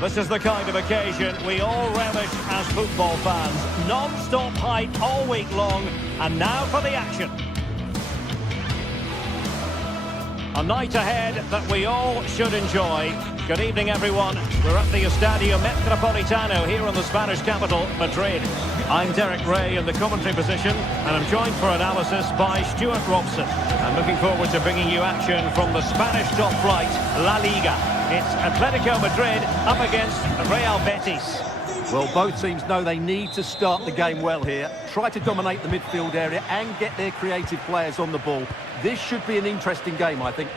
This is the kind of occasion we all relish as football fans. Non-stop hype all week long, and now for the action. A night ahead that we all should enjoy. Good evening, everyone. We're at the Estadio Metropolitano here in the Spanish capital, Madrid. I'm Derek Ray in the commentary position, and I'm joined for analysis by Stuart Robson. I'm looking forward to bringing you action from the Spanish top flight, La Liga. It's Atletico Madrid up against Real Betis. Well, both teams know they need to start the game well here. Try to dominate the midfield area and get their creative players on the ball. This should be an interesting game, I think.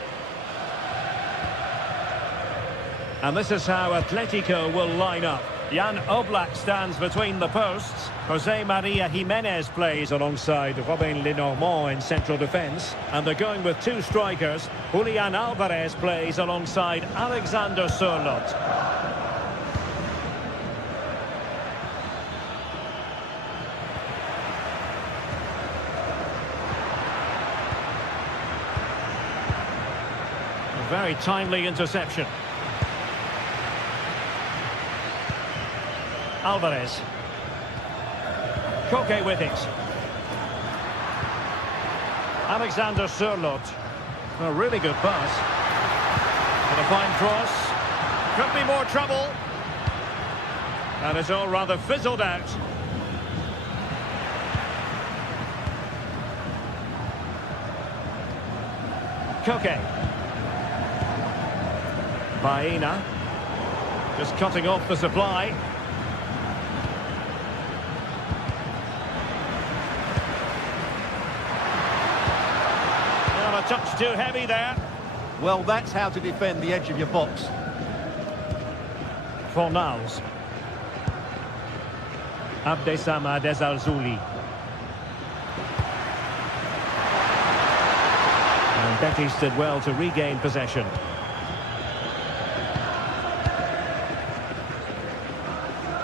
And this is how Atletico will line up. Jan Oblak stands between the posts. Jose Maria Jimenez plays alongside Robin Lenormand in central defence. And they're going with two strikers. Julian Alvarez plays alongside Alexander Sørloth. A very timely interception. Alvarez. Koke with it. Alexander Sørloth. A really good pass. And a fine cross. Could be more trouble. And it's all rather fizzled out. Koke. Baena. Just cutting off the supply. A touch too heavy there. Well, that's how to defend the edge of your box. Fornals. Abdesama Desalzuli. And Betis did well to regain possession.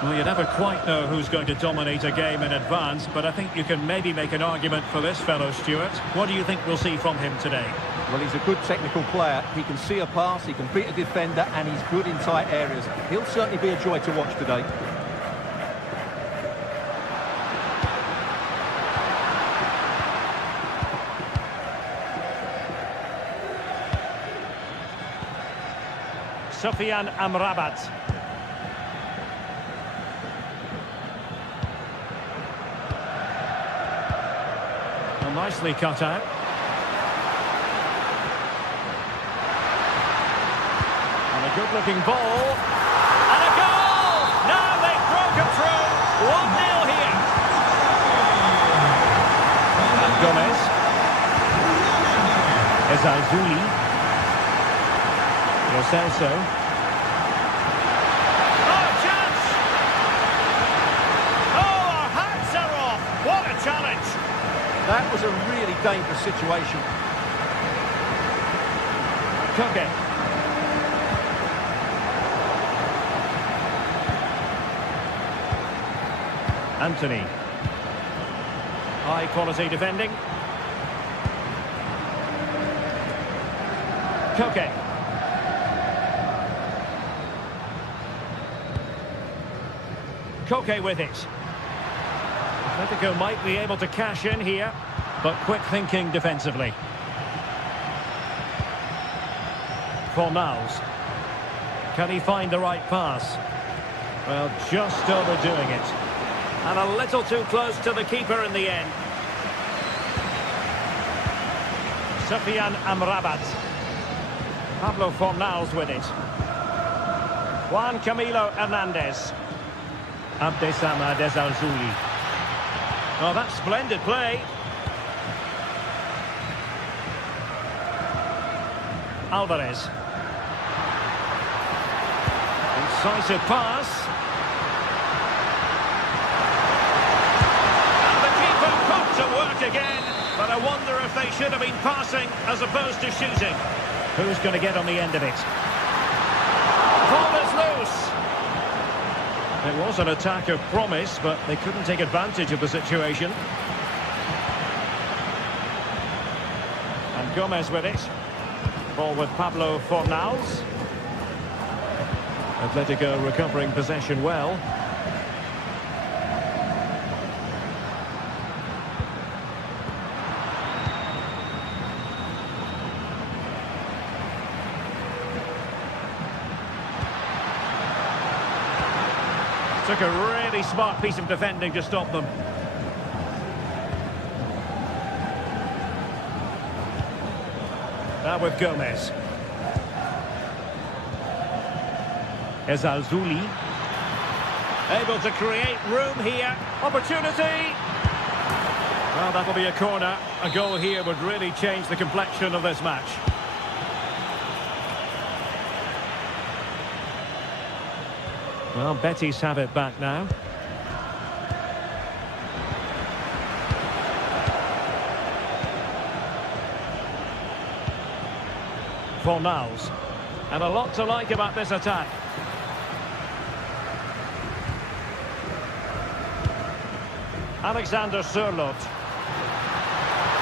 Well, you never quite know who's going to dominate a game in advance, but I think you can maybe make an argument for this fellow, Stuart. What do you think we'll see from him today? Well, he's a good technical player. He can see a pass, he can beat a defender, and he's good in tight areas. He'll certainly be a joy to watch today. Sofian Amrabat. Nicely cut out. And a good-looking ball. And a goal! Now they've broken through. 1-0 here. And Gomez. Esalzuli. Lo Celso. Oh, chance! Oh, our hats are off. What a challenge. That was a really dangerous situation. Koke. Anthony. High quality defending. Koke. Koke with it. Atletico might be able to cash in here, but quick thinking defensively. Fornals. Can he find the right pass? Well, just overdoing it. And a little too close to the keeper in the end. Sofian Amrabat. Pablo Fornals with it. Juan Camilo Hernandez. Abdesama Desalzuli. Oh, that's splendid play. Alvarez. Incisive pass. And the keeper put to work again. But I wonder if they should have been passing as opposed to shooting. Who's going to get on the end of it? Ball is loose. It was an attack of promise, but they couldn't take advantage of the situation. And Gomez with it. Ball with Pablo Fornals. Atletico recovering possession well. Took a really smart piece of defending to stop them. Now with Gomez. Ezalzouli. Able to create room here. Opportunity. Well, that'll be a corner. A goal here would really change the complexion of this match. Well, Betis have it back now. Fornals. And a lot to like about this attack. Alexander Sørloth.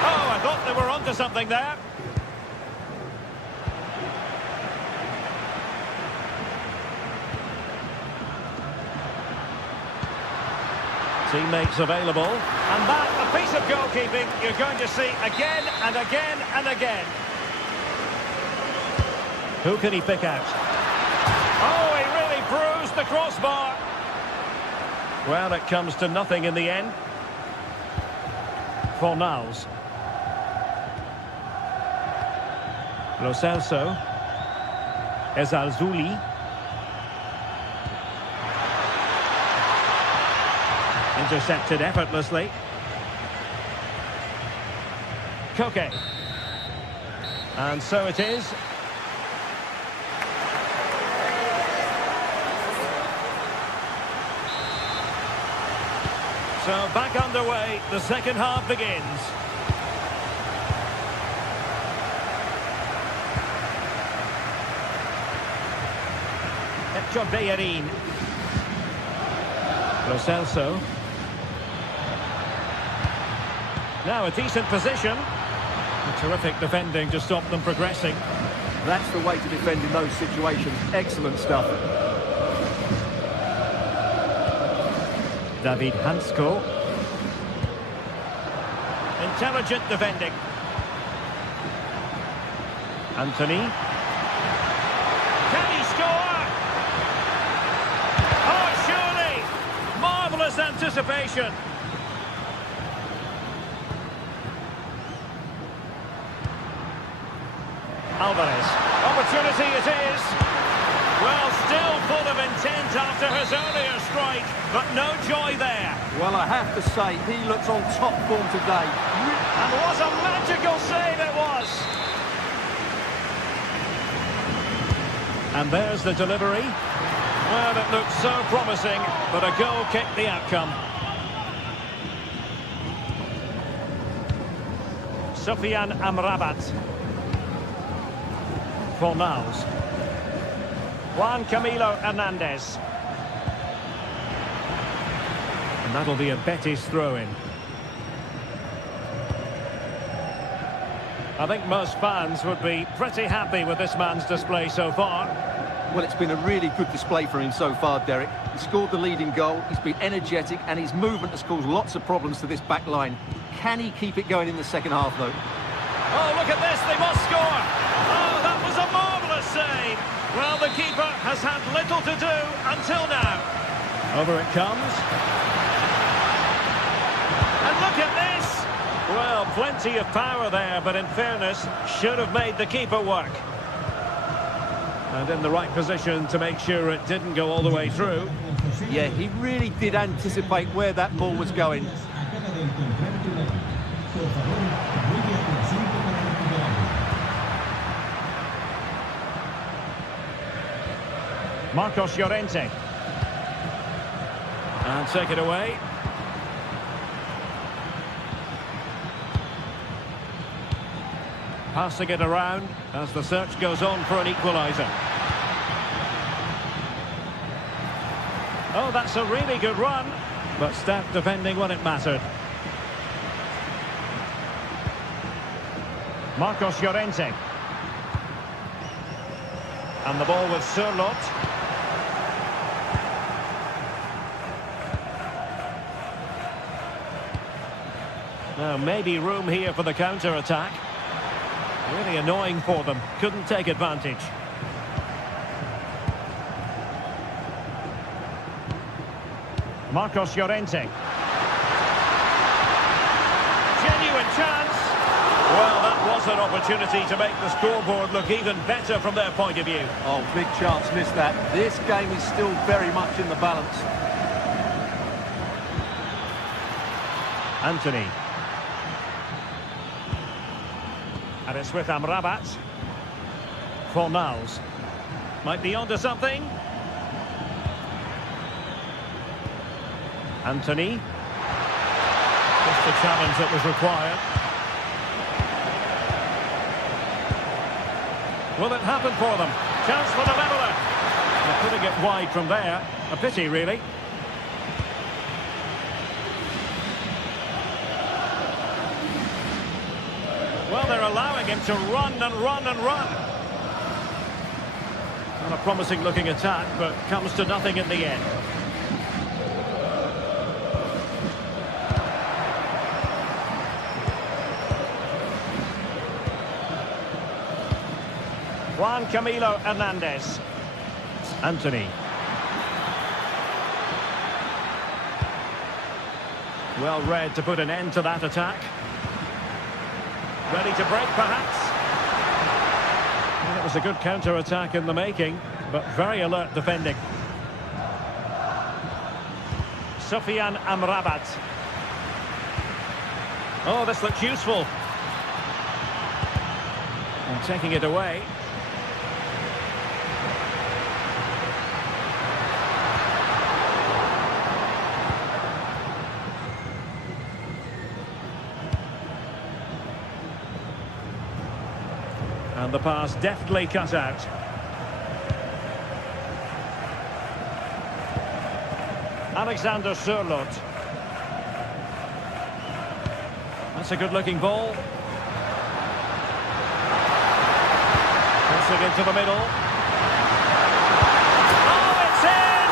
Oh, I thought they were onto something there. Teammates available. And that, a piece of goalkeeping you're going to see again and again and again. Who can he pick out? Oh, he really bruised the crossbar. Well, it comes to nothing in the end. Fornals. Lo Celso. Ezalzouli. Intercepted effortlessly. Koke. And so it is. So back underway, the second half begins. Hector Bellerin. Lo Celso. Now a decent position. A terrific defending to stop them progressing. That's the way to defend in those situations. Excellent stuff. David Hansko. Intelligent defending. Anthony. Can he score? Oh, surely! Marvellous anticipation. Alvarez. Opportunity it is. Well, still full of intent after his earlier strike, but no joy there. Well, I have to say, he looks on top form today. And what a magical save it was. And there's the delivery. Well, it looked so promising, but a goal kicked the outcome. Sofian Amrabat. Fornals. Juan Camilo Hernandez. And that'll be a Betis throw-in. I think most fans would be pretty happy with this man's display so far. Well, it's been a really good display for him so far, Derek. He scored the leading goal, he's been energetic, and his movement has caused lots of problems to this back line. Can he keep it going in the second half, though? Oh, look at this, they must score! Oh, that was a marvellous save! Well, the keeper has had little to do until now. Over it comes. And look at this! Well, plenty of power there, but in fairness, should have made the keeper work. And in the right position to make sure it didn't go all the way through. Yeah, he really did anticipate where that ball was going. Marcos Llorente. And take it away. Passing it around as the search goes on for an equaliser. Oh, that's a really good run, but stout defending when it mattered. Marcos Llorente. And the ball with Sørloth. Now, maybe room here for the counter-attack. Really annoying for them. Couldn't take advantage. Marcos Llorente. Genuine chance. Well, that was an opportunity to make the scoreboard look even better from their point of view. Oh, big chance missed that. This game is still very much in the balance. Anthony. And it's with Amrabat. Fornals. Might be onto something. Anthony. Just the challenge that was required. Will it happen for them? Chance for the leveller. They're putting it wide from there. A pity, really. Well, they're allowing him to run and run and run. Not a promising looking attack, but comes to nothing in the end. Juan Camilo Hernandez. Anthony. Well read to put an end to that attack. Ready to break, perhaps. Well, it was a good counter-attack in the making, but very alert defending. Sofian Amrabat. Oh, this looks useful. And taking it away. And the pass deftly cut out. Alexander Sørloth. That's a good-looking ball. Passing into the middle. Oh, it's in!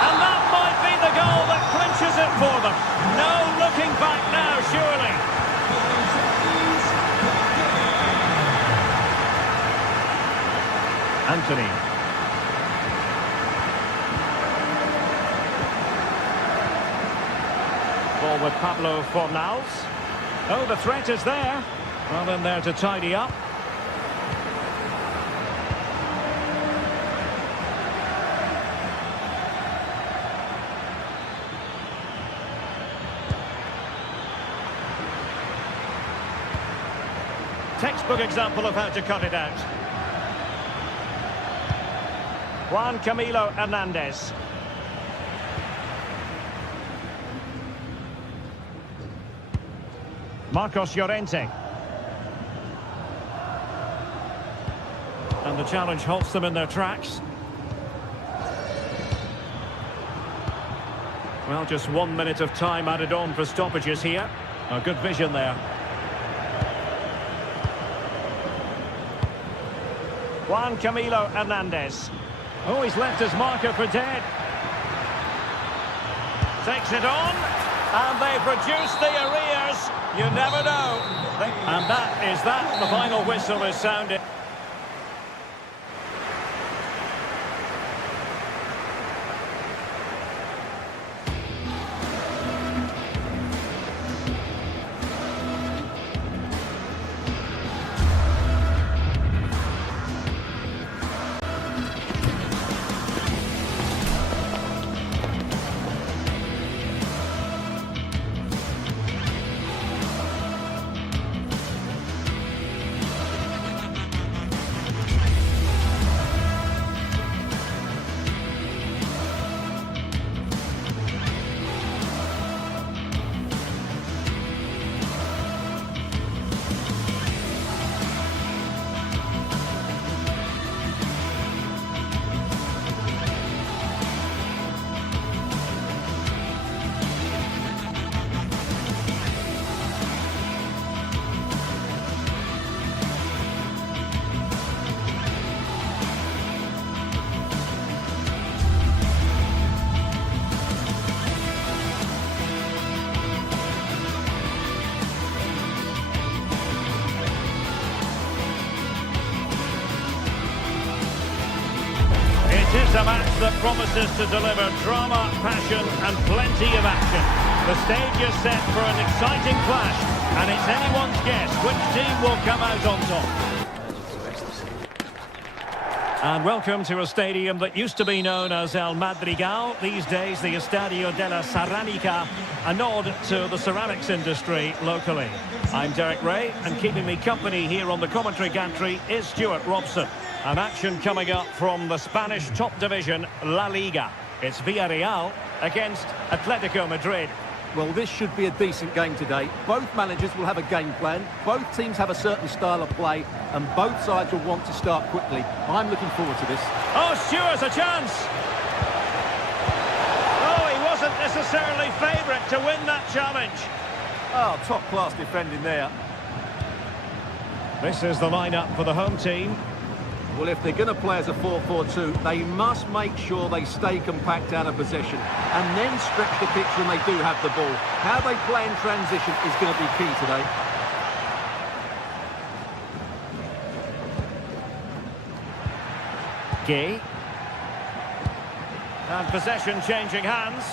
And that might be the goal that clinches it for them. No looking back now, surely. Anthony. Ball with Pablo Fornals. Oh, the threat is there. Well, in there to tidy up. Textbook example of how to cut it out. Juan Camilo Hernandez. Marcos Llorente. And the challenge halts them in their tracks. Well, just 1 minute of time added on for stoppages here. A good vision there. Juan Camilo Hernandez. Oh, he's left his marker for dead. Takes it on, and they've reduced the arrears. You never know. And that is that. The final whistle is sounded. match that promises to deliver drama, passion and plenty of action. The stage is set for an exciting clash, and it's anyone's guess which team will come out on top. And welcome to a stadium that used to be known as El Madrigal, these days the Estadio de la Ceramica, a nod to the ceramics industry locally. I'm Derek Ray, and keeping me company here on the commentary gantry is Stuart Robson. An action coming up from the Spanish top division, La Liga. It's Villarreal against Atletico Madrid. Well, this should be a decent game today. Both managers will have a game plan. Both teams have a certain style of play, and both sides will want to start quickly. I'm looking forward to this. Oh, Stuart's a chance! Oh, he wasn't necessarily favourite to win that challenge. Oh, top-class defending there. This is the lineup for the home team. Well, if they're going to play as a 4-4-2, they must make sure they stay compact out of possession and then stretch the pitch when they do have the ball. How they play in transition is going to be key today. Gay. And possession changing hands.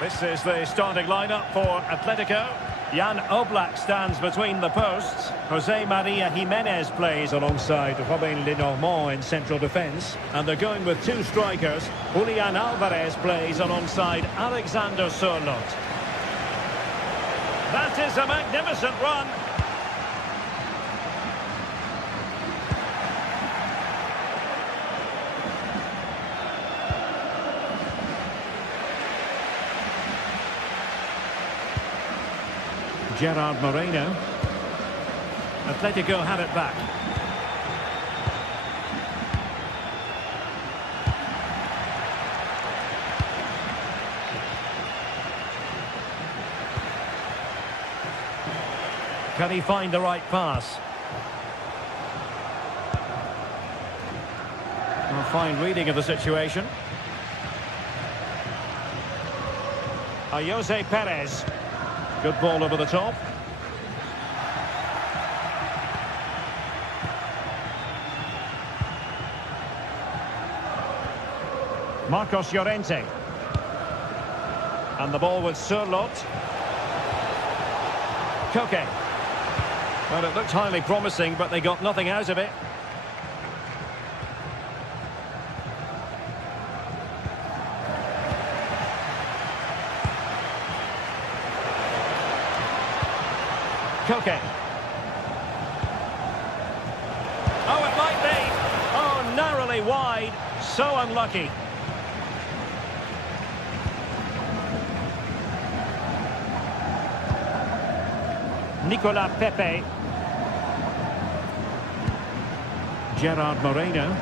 This is the starting lineup for Atletico. Jan Oblak stands between the posts. Jose Maria Jimenez plays alongside Robin Lenormand in central defence. And they're going with two strikers. Julian Alvarez plays alongside Alexander Sørloth. That is a magnificent run. Gerard Moreno. Atletico have it back. Can he find the right pass? A fine reading of the situation. Jose Perez. Good ball over the top. Marcos Llorente. And the ball with Sørloth. Koke. Well, it looked highly promising, but they got nothing out of it. Koke. Oh, it might be. Oh, narrowly wide. So unlucky. Nicolas Pepe. Gerard Moreno.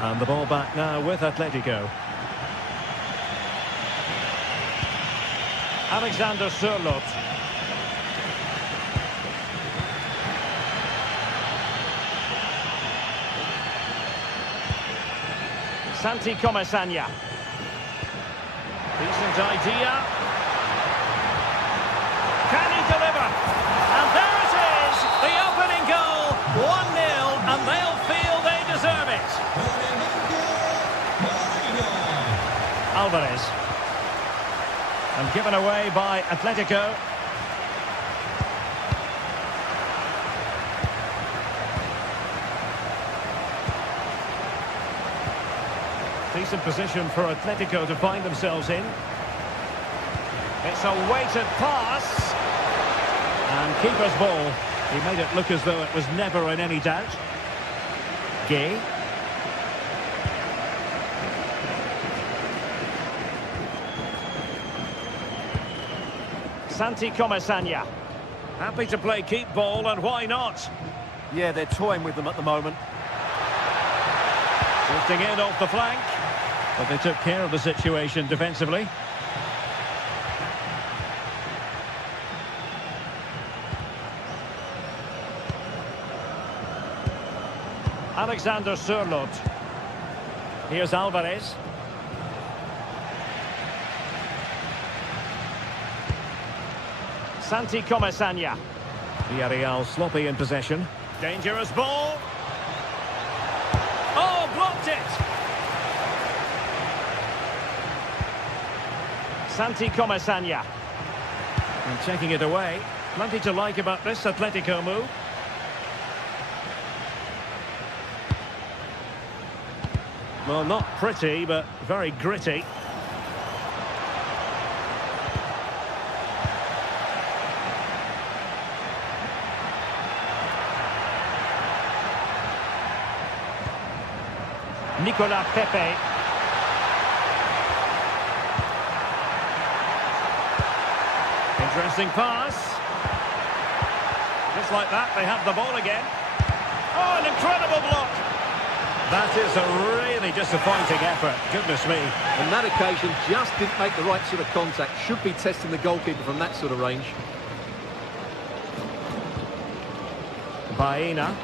And the ball back now with Atletico. Alexander Sørloth. Santi Comesaña. Decent idea. Can he deliver? And there it is, the opening goal, 1-0, and they'll feel they deserve it. Alvarez. And given away by Atletico. Decent position for Atletico to find themselves in. It's a weighted pass. And keeper's ball. He made it look as though it was never in any doubt. Gay. Santi Comesaña. Happy to play keep ball, and why not? Yeah, they're toying with them at the moment. Drifting in off the flank. But they took care of the situation defensively. Alexander Sørloth. Here's Alvarez. Santi Comesaña. Villarreal sloppy in possession. Dangerous ball. Oh, blocked it. Santi Comasanya. And taking it away. Plenty to like about this Atletico move. Well, not pretty, but very gritty. Nicolas Pepe. Interesting pass. Just like that, they have the ball again. Oh, an incredible block. That is a really disappointing effort. Goodness me. On that occasion, just didn't make the right sort of contact. Should be testing the goalkeeper from that sort of range. Baena.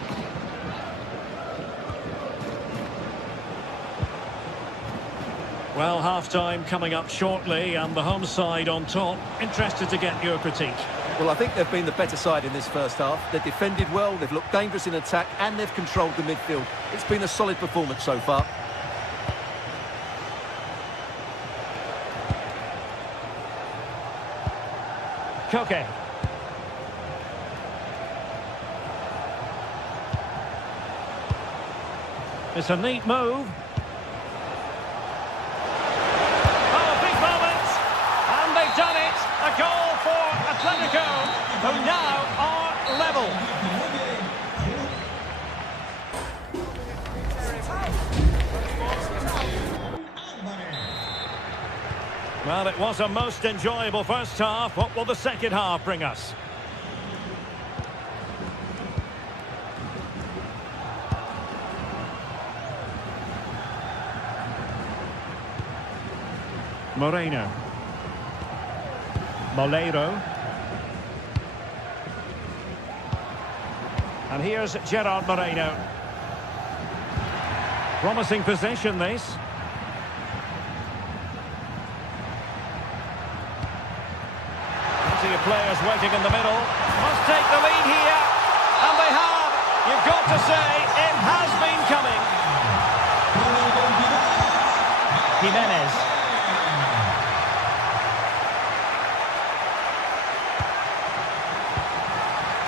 Well, half-time coming up shortly and the home side on top. Interested to get your critique. Well, I think they've been the better side in this first half. They've defended well, they've looked dangerous in attack, and they've controlled the midfield. It's been a solid performance so far. Koke. It's a neat move. Done it! A goal for Atletico, who now are level. Well, it was a most enjoyable first half. What will the second half bring us? Moreno. Molero. And here's Gerard Moreno. Promising possession, this. Plenty of players waiting in the middle. Must take the lead here. And they have. You've got to say, it has been coming. Jimenez.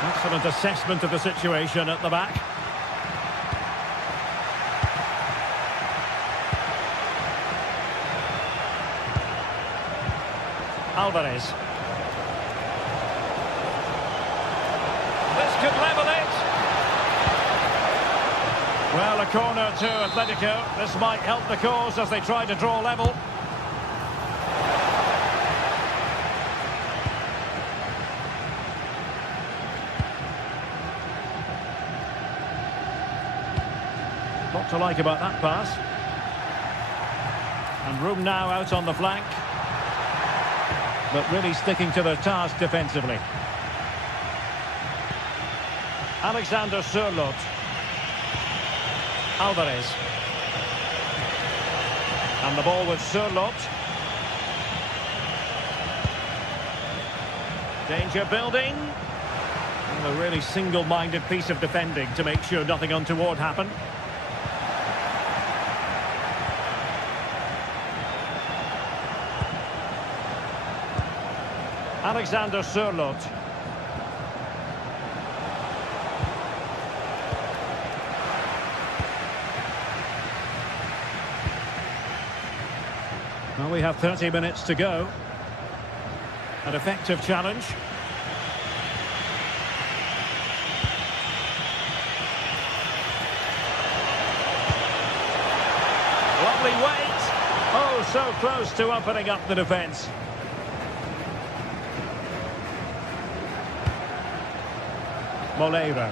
Excellent assessment of the situation at the back. Alvarez. This could level it. Well, a corner to Atletico. This might help the cause as they try to draw level. Lot to like about that pass. And room now out on the flank. But really sticking to their task defensively. Alexander Sørloth. Alvarez. And the ball with Sørloth. Danger building. And a really single-minded piece of defending to make sure nothing untoward happened. Alexander Sørloth. Well, we have 30 minutes to go. An effective challenge. Lovely weight. Oh, so close to opening up the defence. Molero.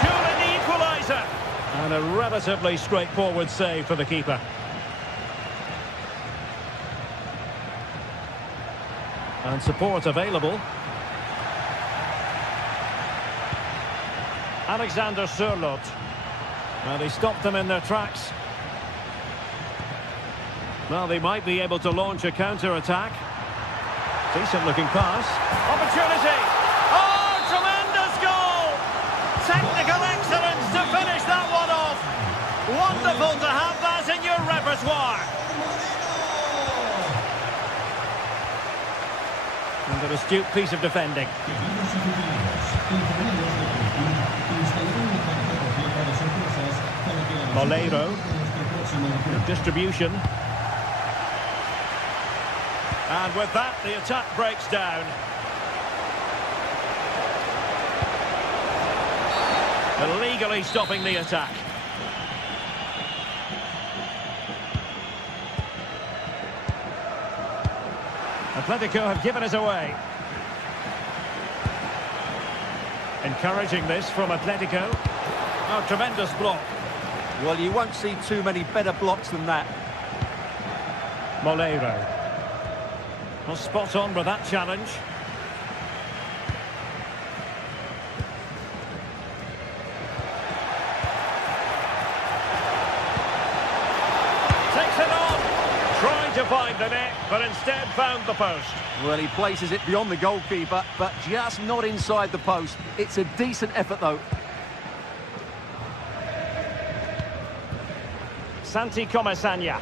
Surely the equaliser. And a relatively straightforward save for the keeper. And support available. Alexander Sørloth. Well, they stopped them in their tracks. Well, they might be able to launch a counter-attack. Decent-looking pass. Opportunity! Oh, tremendous goal! Technical excellence to finish that one off. repertoire. And an astute piece of defending. Moleiro. Good distribution. And with that, the attack breaks down. Illegally stopping the attack. Atletico have given it away. Encouraging this from Atletico. Oh, tremendous block. Well, you won't see too many better blocks than that. Moleiro. Well, spot on with that challenge. Takes it on. Trying to find the net, but instead found the post. Well, he places it beyond the goalkeeper, but just not inside the post. It's a decent effort, though. Santi Comesaña.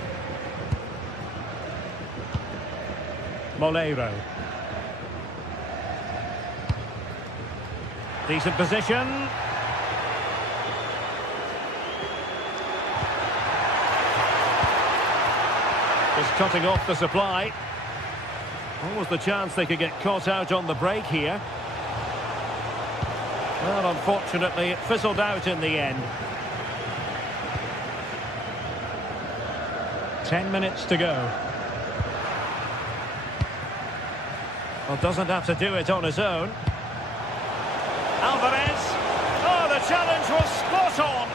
Moleiro. Decent position. Just cutting off the supply. What was the chance they could get caught out on the break here? Well, unfortunately, it fizzled out in the end. 10 minutes to go. Well, doesn't have to do it on his own. Alvarez. Oh, the challenge was spot on.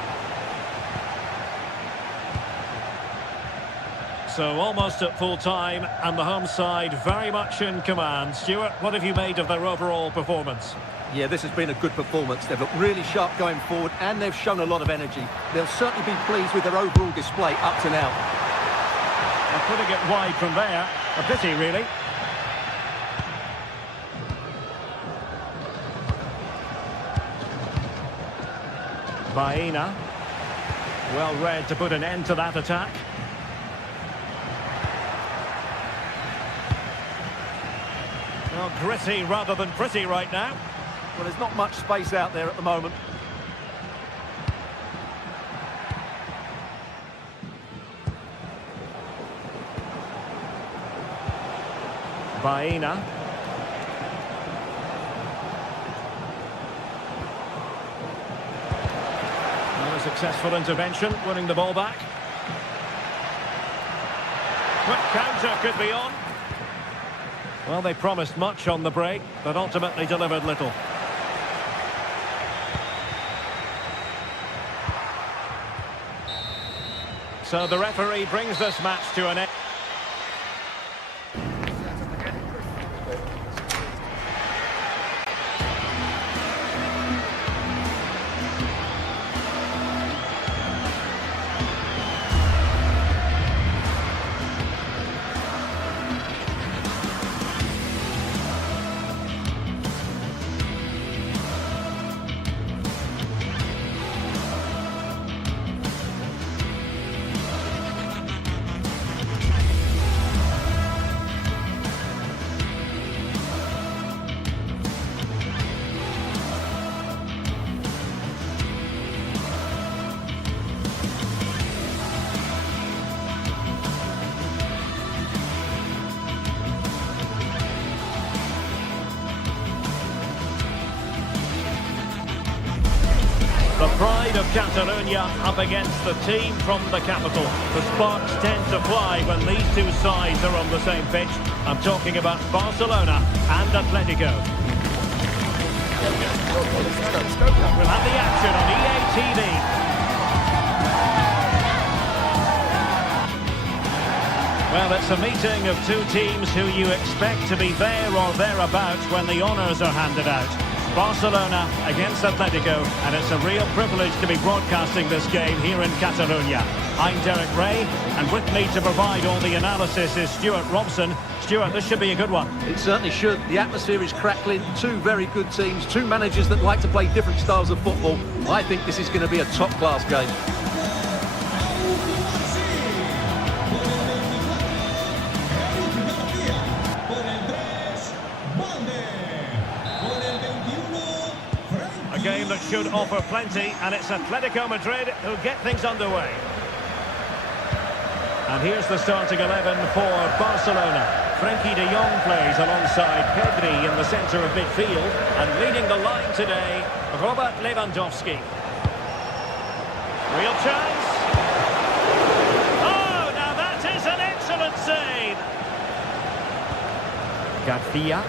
So almost at full time, and the home side very much in command. Stuart, what have you made of their overall performance? Yeah, this has been a good performance. They've looked really sharp going forward, and they've shown a lot of energy. They'll certainly be pleased with their overall display up to now. And putting it wide from there, a pity really. Baena. Well read to put an end to that attack. Well, gritty rather than pretty right now. Well, there's not much space out there at the moment. Baena. Well, a successful intervention, winning the ball back. Quick counter could be on. Well, they promised much on the break, but ultimately delivered little. So the referee brings this match to an end. The pride of Catalonia up against the team from the capital. The sparks tend to fly when these two sides are on the same pitch. I'm talking about Barcelona and Atletico. We'll have the action on EA TV. Well, it's a meeting of two teams who you expect to be there or thereabouts when the honours are handed out. Barcelona against Atletico, and it's a real privilege to be broadcasting this game here in Catalonia. I'm Derek Ray, and with me to provide all the analysis is Stuart Robson. Stuart, this should be a good one. It certainly should. The atmosphere is crackling. Two very good teams, two managers that like to play different styles of football. I think this is going to be a top-class game. should offer plenty, and it's Atletico Madrid who get things underway. And here's the starting 11 for Barcelona. Frenkie de Jong plays alongside Pedri in the centre of midfield, and leading the line today, Robert Lewandowski. Real chance. Oh, now that is an excellent save. Garcia.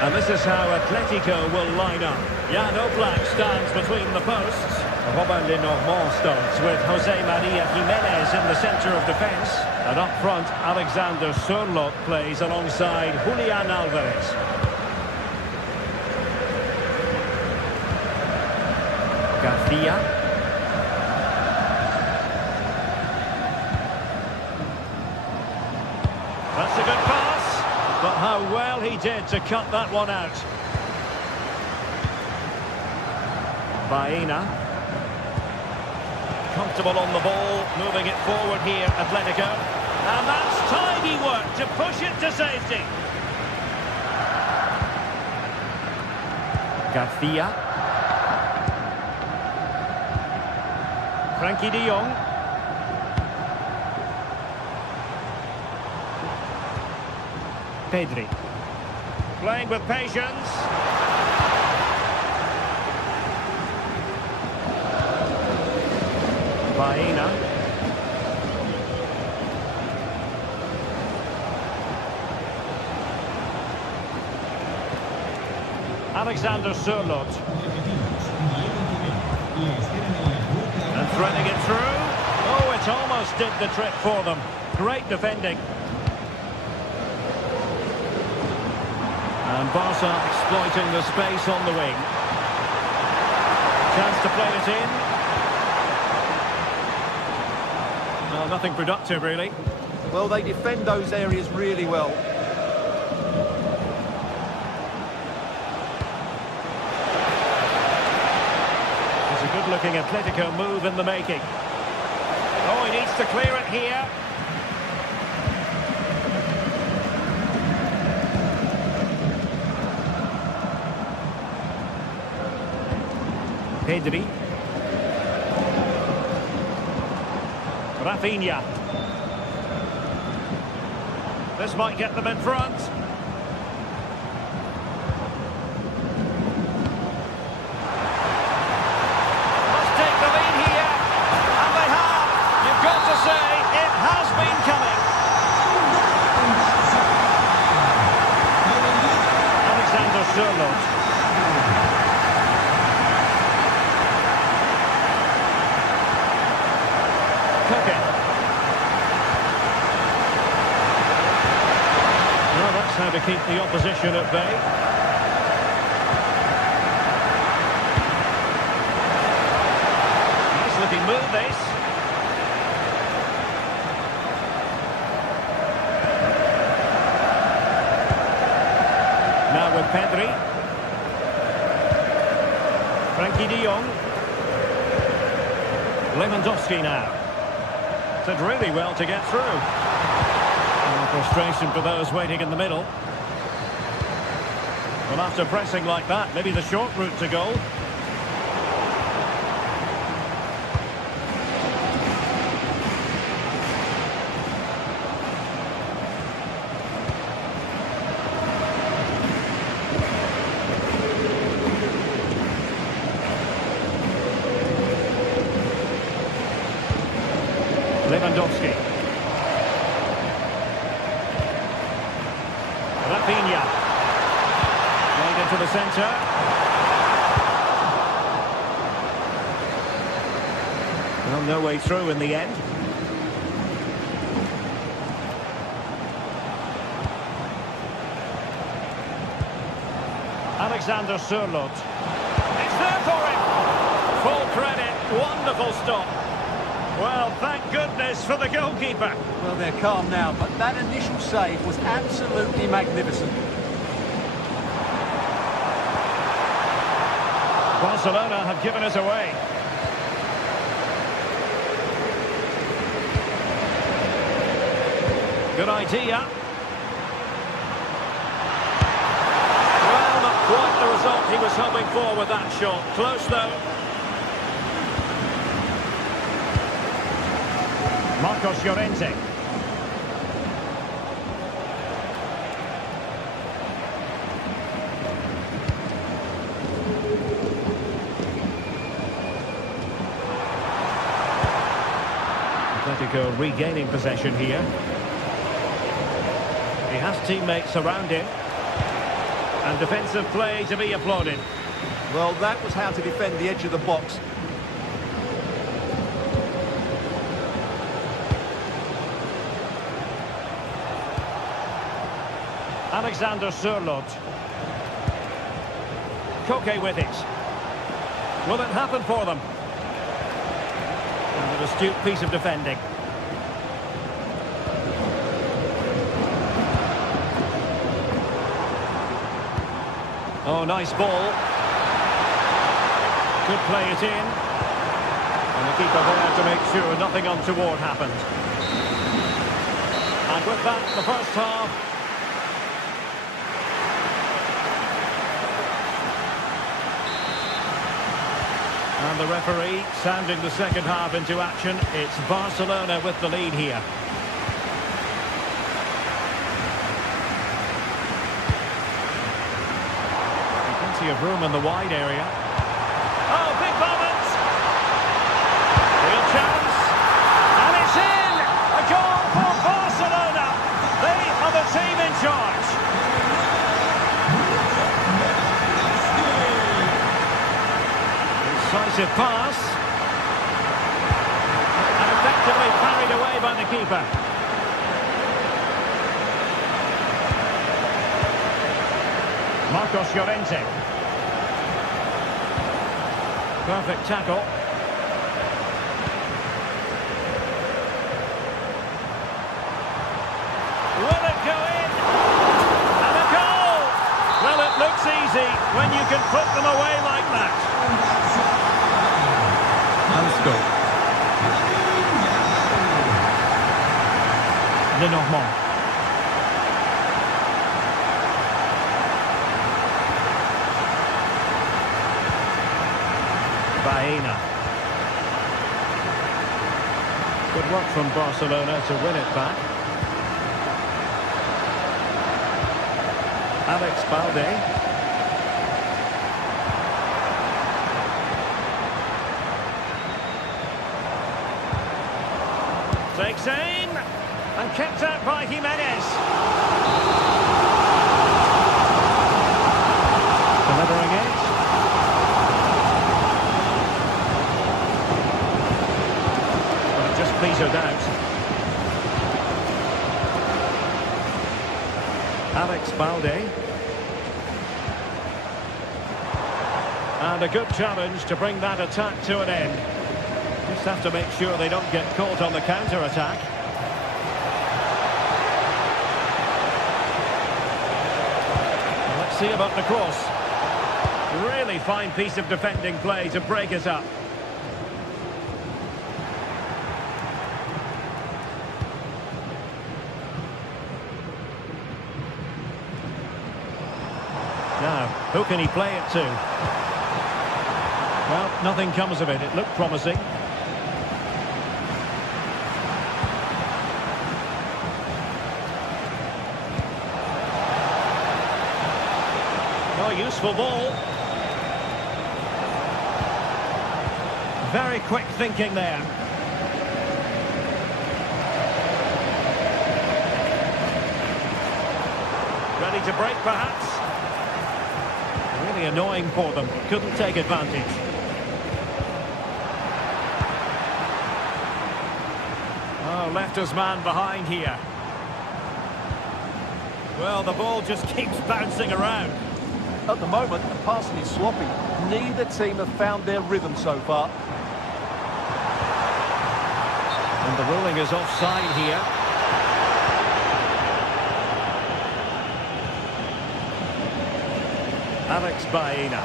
And this is how Atletico will line up. Jan Oblak stands between the posts. Robin Lenormand starts with Jose Maria Jimenez in the centre of defence. And up front, Alexander Sørloth plays alongside Julian Alvarez. Garcia. That's a good pass, but how well he did to cut that one out. Baena. Comfortable on the ball, moving it forward here, Atletico. And that's tidy work to push it to safety. Garcia. Frenkie de Jong. Pedri. Playing with patience. Baena. Alexander Sørloth. And threading it through. Oh, it almost did the trick for them. Great defending. And Barca exploiting the space on the wing. Chance to play it in. Well, nothing productive, really. Well, they defend those areas really well. It's a good-looking Atletico move in the making. Oh, he needs to clear it here. Pedri. Rafinha. This might get them in front. Must take the lead here. And they have. You've got to say, it has been coming. Alexander Sørloth. Well, that's how to keep the opposition at bay. Nice looking move, this. Now with Pedri. Frenkie de Jong. Lewandowski now. Did really well to get through. And frustration for those waiting in the middle. Well, after pressing like that, maybe the short route to goal. Lewandowski. Rafinha. Played into the centre. Well, no way through in the end. Alexander Sørloth. It's there for him. Full credit. Wonderful stop. Well, thank goodness for the goalkeeper. Well, they're calm now, but that initial save was absolutely magnificent. Barcelona have given us away. Good idea. Well, not quite the result he was hoping for with that shot. Close though. Marcos Llorente. Atletico regaining possession here. He has teammates around him. And defensive play to be applauded. Well, that was how to defend the edge of the box. Alexander Sørloth. Koke with it. Will it happen for them? And an astute piece of defending. Oh, nice ball. Could play it in. And the keeper there to make sure nothing untoward happened. And with that, the first half. And the referee sounding the second half into action. It's Barcelona with the lead here. Plenty of room in the wide area. Oh, big moment! Real chance. And it's in! A goal for Barcelona! They are the team in charge. Decisive pass. And effectively parried away by the keeper. Marcos Llorente. Perfect tackle. Will it go in? And a goal! Well, it looks easy when you can put them away like that. Let's go. Lenormand. Baena. Good work from Barcelona to win it back. Alex Balde. Takes aim and kept out by Jimenez. Delivering it. Well, it just petered out. Alex Balde. And a good challenge to bring that attack to an end. Just have to make sure they don't get caught on the counter-attack. Let's see about the cross. Really fine piece of defending play to break it up. Now, who can he play it to? Well, nothing comes of it. It looked promising. Oh, useful ball. Very quick thinking there. Ready to break, perhaps? Really annoying for them. Couldn't take advantage. Oh, left his man behind here. Well, the ball just keeps bouncing around. At the moment, the passing is sloppy. Neither team have found their rhythm so far. And the ruling is offside here. Alex Baena.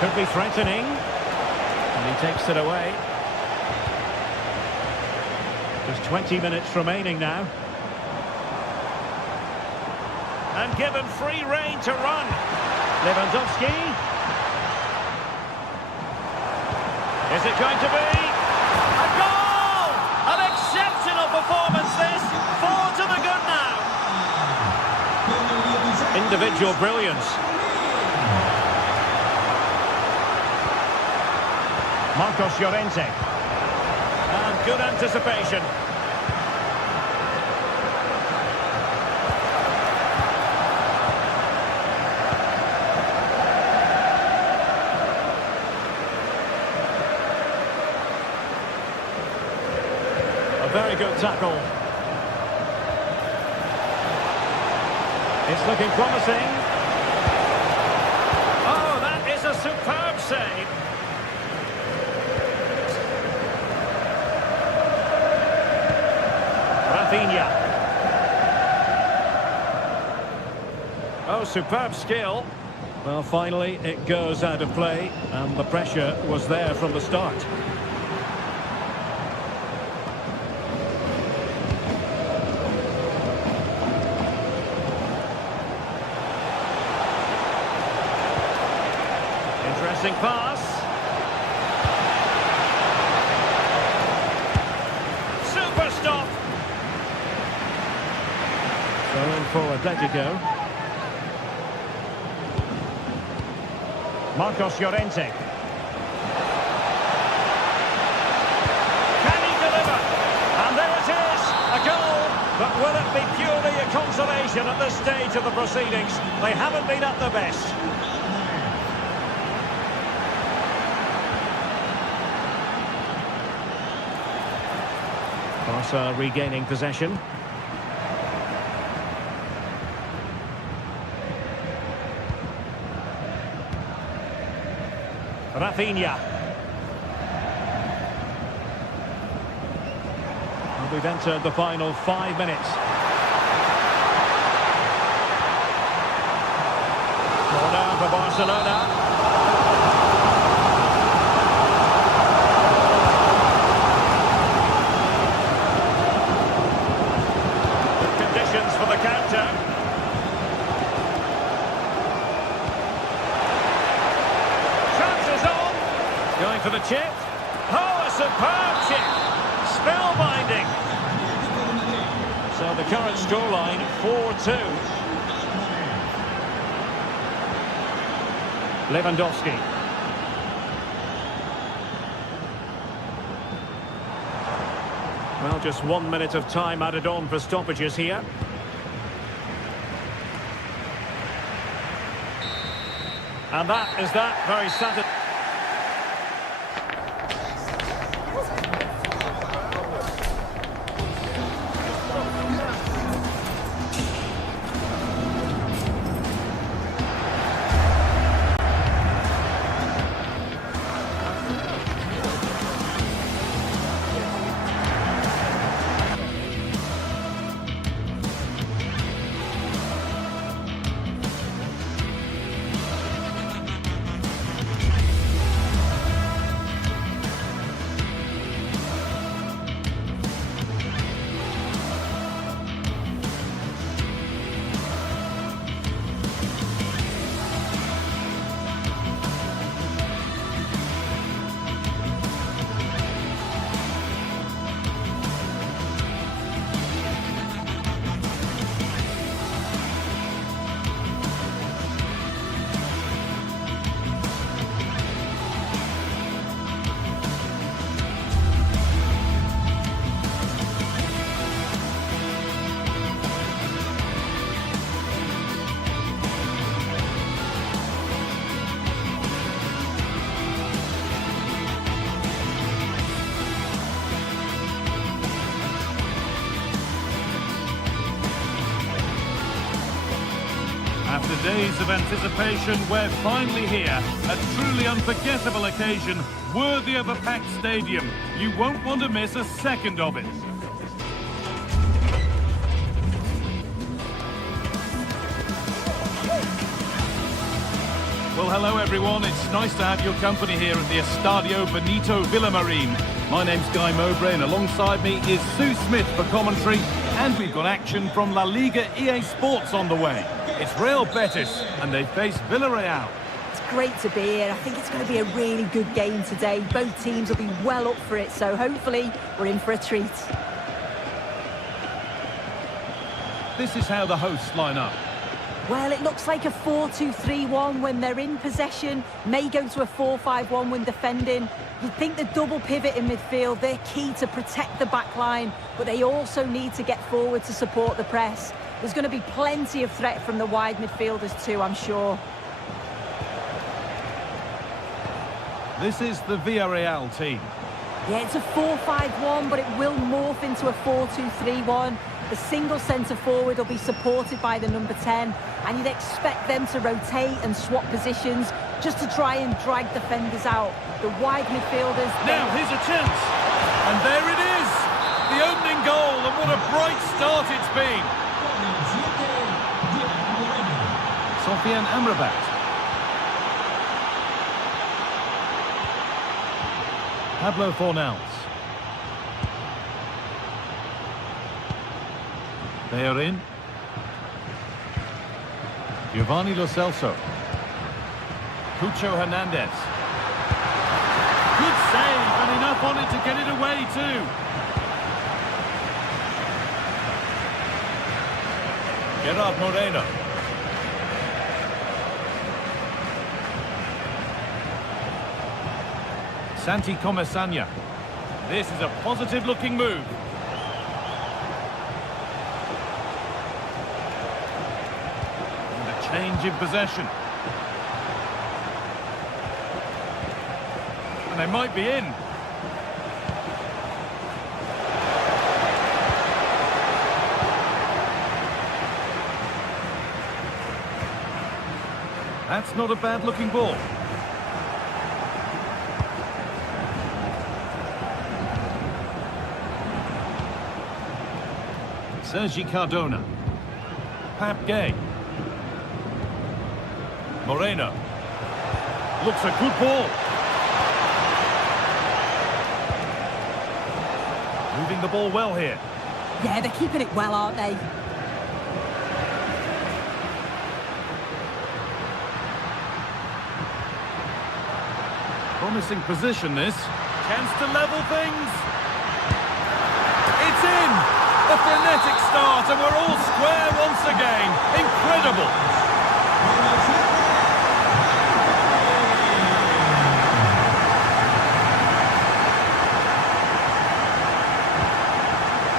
Could be threatening. And he takes it away. Just 20 minutes remaining now. and given free rein to run. Lewandowski. Is it going to be? A goal! An exceptional performance this. 4 to the good now. Individual brilliance. Marcos Llorente. And good anticipation. A very good tackle. It's looking promising. Oh, that is a superb save. Rafinha. Oh, superb skill. Well, finally, it goes out of play, and the pressure was there from the start. Interesting pass. Super stop. Going for Atletico. Marcos Llorente. Can he deliver? And there it is, a goal. But will it be purely a consolation at this stage of the proceedings? They haven't been at their best. Barca regaining possession. Rafinha. And we've entered the final 5 minutes. Corner for Barcelona. For the counter. Chances on. Going for the chip. Oh, a superb chip. Spellbinding. So the current scoreline 4-2. Lewandowski. Well, just 1 minute of time added on for stoppages here. And that is that, very satisfying. After days of anticipation, we're finally here. A truly unforgettable occasion, worthy of a packed stadium. You won't want to miss a second of it. Well, hello everyone. It's nice to have your company here at the Estadio Benito Villamarín. My name's Guy Mowbray, and alongside me is Sue Smith for commentary. And we've got action from La Liga EA Sports on the way. It's Real Betis, and they face Villarreal. It's great to be here. I think it's going to be a really good game today. Both teams will be well up for it, so hopefully we're in for a treat. This is how the hosts line up. Well, it looks like a 4-2-3-1 when they're in possession. May go to a 4-5-1 when defending. You'd think the double pivot in midfield, they're key to protect the back line, but they also need to get forward to support the press. There's going to be plenty of threat from the wide midfielders too, I'm sure. This is the Villarreal team. Yeah, it's a 4-5-1, but it will morph into a 4-2-3-1. The single centre-forward will be supported by the number 10, and you'd expect them to rotate and swap positions just to try and drag defenders out. The wide midfielders... Now, here's a chance. And there it is! The opening goal, and what a bright start it's been. Sofiane Amrabat. Pablo Fornals. They are in. Giovanni Lo Celso. Cucho Hernandez. Good save, and enough on it to get it away too. Gerard Moreno. Santi Comesaña. This is a positive-looking move. And a change in possession. And they might be in. That's not a bad-looking ball. Sergi Cardona. Pap Gay. Moreno. Looks a good ball. Moving the ball well here. Yeah, they're keeping it well, aren't they? Promising position, this. Chance to level things. It's in! A frenetic start, and we're all square once again. Incredible!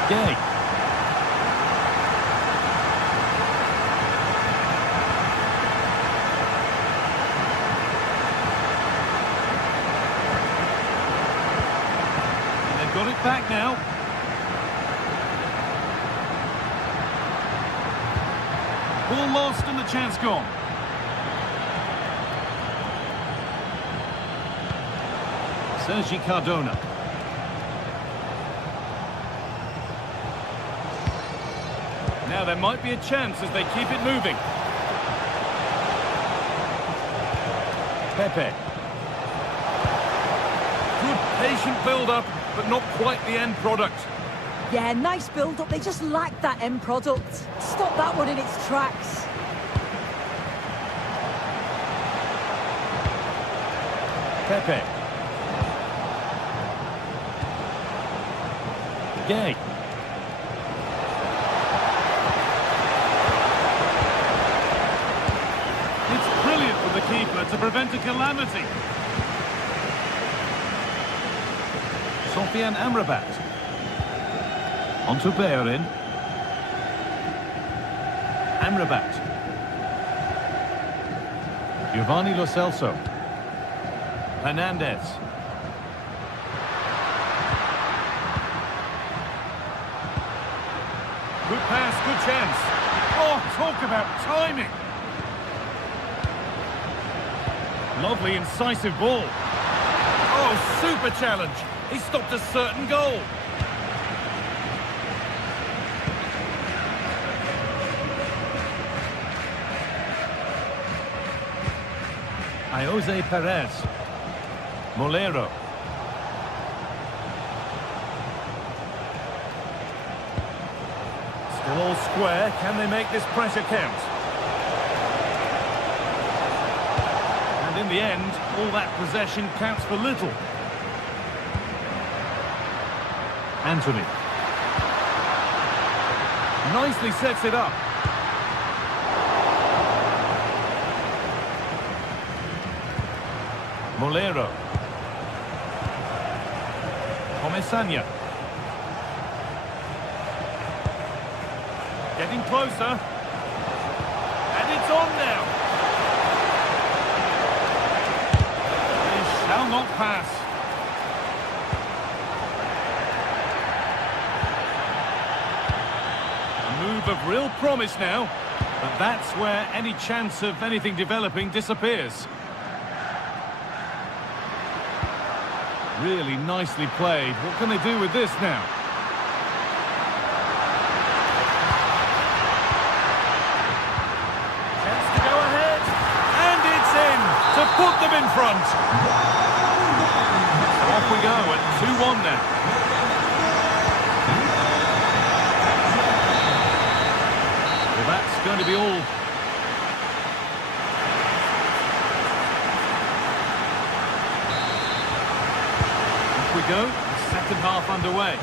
Gay. They've got it back now. Ball lost and the chance gone. Sergi Cardona. Now there might be a chance as they keep it moving. Pepe. Good patient build-up, but not quite the end product. Yeah, nice build-up. They just lack that end product. Stop that one in its tracks. Pepe. Gay. It's brilliant for the keeper to prevent a calamity. Sofiane Amrabat. Onto Bellerin. Amrabat. Giovanni Lo Celso. Hernandez. Good pass, good chance. Oh, talk about timing. Lovely, incisive ball. Oh, super challenge. He stopped a certain goal. Jose Perez. Molero. Still all square. Can they make this pressure count? in the end, all that possession counts for little. Anthony. Nicely sets it up. Molero. Comesania. Getting closer. And it's on now. He shall not pass. A move of real promise now. But that's where any chance of anything developing disappears. Really nicely played. What can they do with this now? Chance to go ahead. And it's in to put them in front. So off we go at 2-1 now. Well, that's going to be all. We go, second half underway.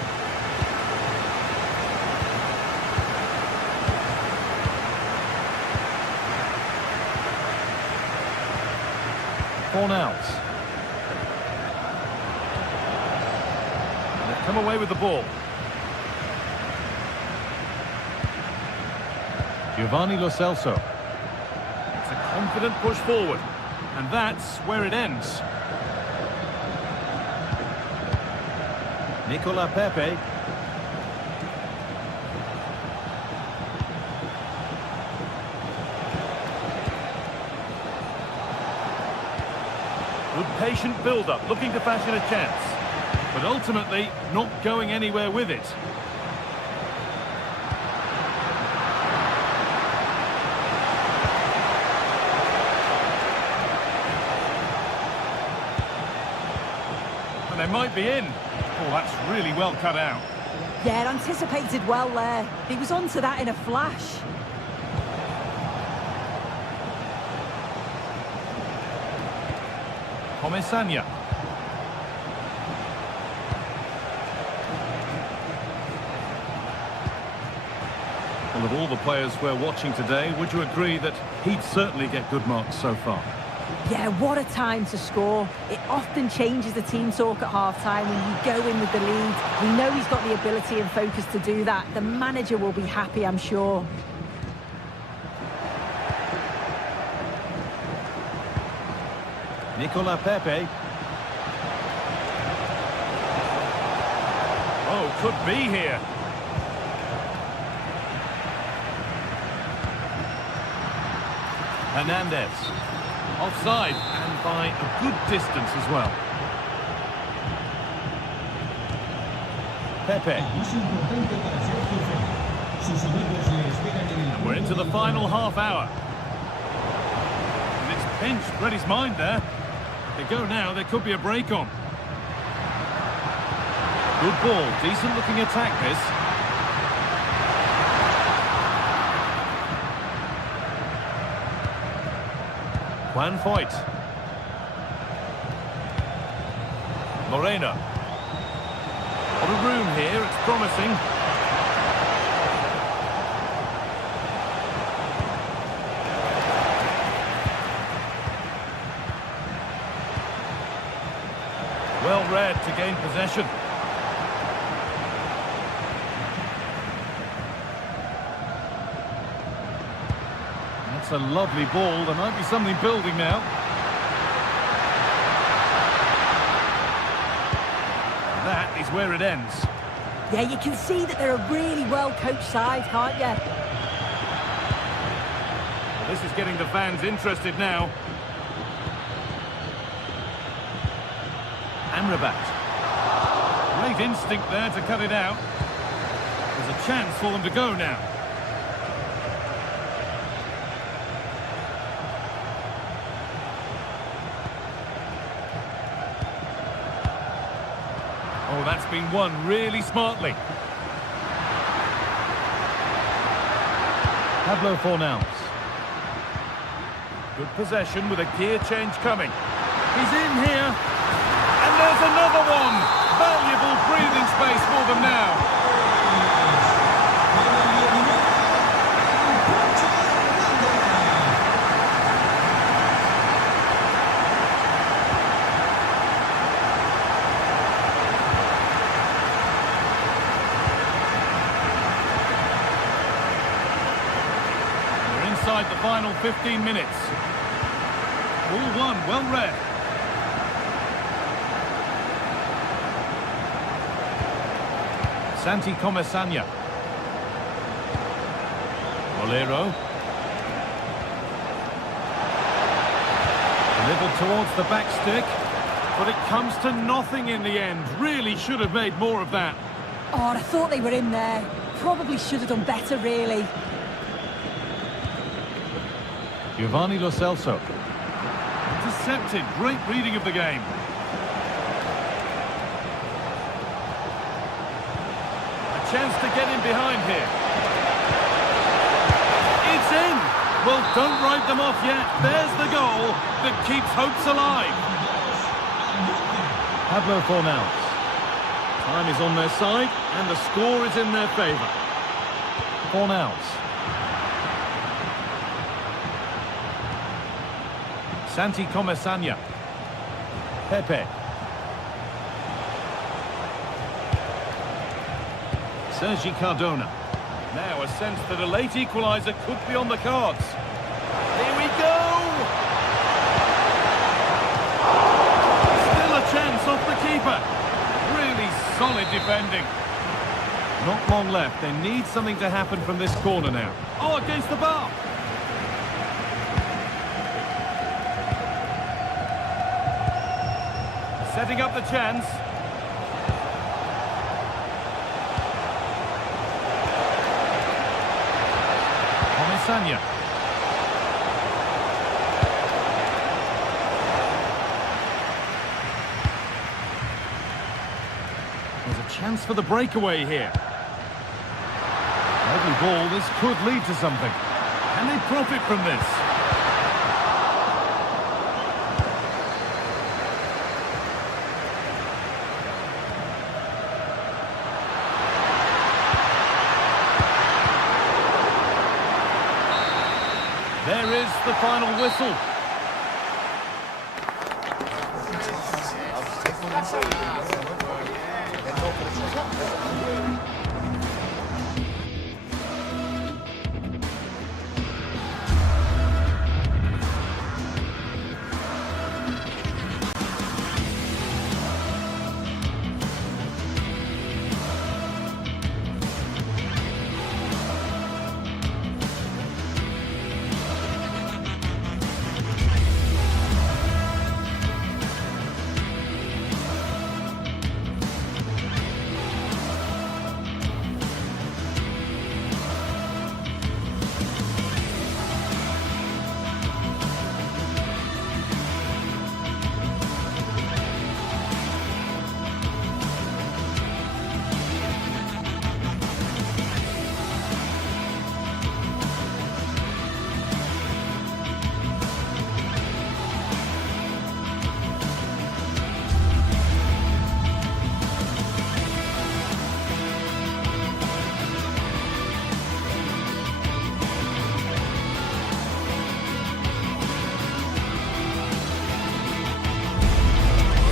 Fornals. They've come away with the ball. Giovanni Lo Celso. It's a confident push forward, and that's where it ends. Nicola Pepe. Good patient build-up, looking to fashion a chance. But ultimately, not going anywhere with it. And they might be in. Oh, that's really well cut out. Yeah, anticipated well there. He was onto that in a flash. Comesania. Well, of all the players we're watching today, would you agree that he'd certainly get good marks so far? Yeah, what a time to score. It often changes the team talk at half-time when you go in with the lead. We know he's got the ability and focus to do that. The manager will be happy, I'm sure. Nicola Pepe. Oh, could be here. Hernandez. Offside, and by a good distance as well. Pepe. And we're into the final half hour. And it's pinched, read his mind there. If they go now, there could be a break on. Good ball, decent looking attack this. Juan Foyt. Moreno. What a room here, it's promising. Well read to gain possession. That's a lovely ball. There might be something building now. That is where it ends. Yeah, you can see that they're a really well-coached side, can't you? Well, this is getting the fans interested now. Amrabat. Great instinct there to cut it out. There's a chance for them to go now. Oh, that's been won really smartly. Pablo Fornals. Good possession with a gear change coming. He's in here. And there's another one. Valuable breathing space for them now. Inside the final 15 minutes. Ball one, well read. Santi Comesanya. Bolero. Delivered towards the back stick, but it comes to nothing in the end. Really should have made more of that. Oh, I thought they were in there. Probably should have done better, really. Giovanni Lo Celso. Intercepted. Great reading of the game. A chance to get in behind here. It's in! Well, don't write them off yet. There's the goal that keeps hopes alive. Pablo Fornals. Time is on their side, and the score is in their favour. Fornals. Santi Comesanya. Pepe. Sergi Cardona. Now a sense that a late equaliser could be on the cards. Here we go! Still a chance off the keeper. Really solid defending. Not long left. They need something to happen from this corner now. Oh, against the bar. Setting up the chance. Comesanya. There's a chance for the breakaway here. Lovely ball. This could lead to something. Can they profit from this? There is the final whistle.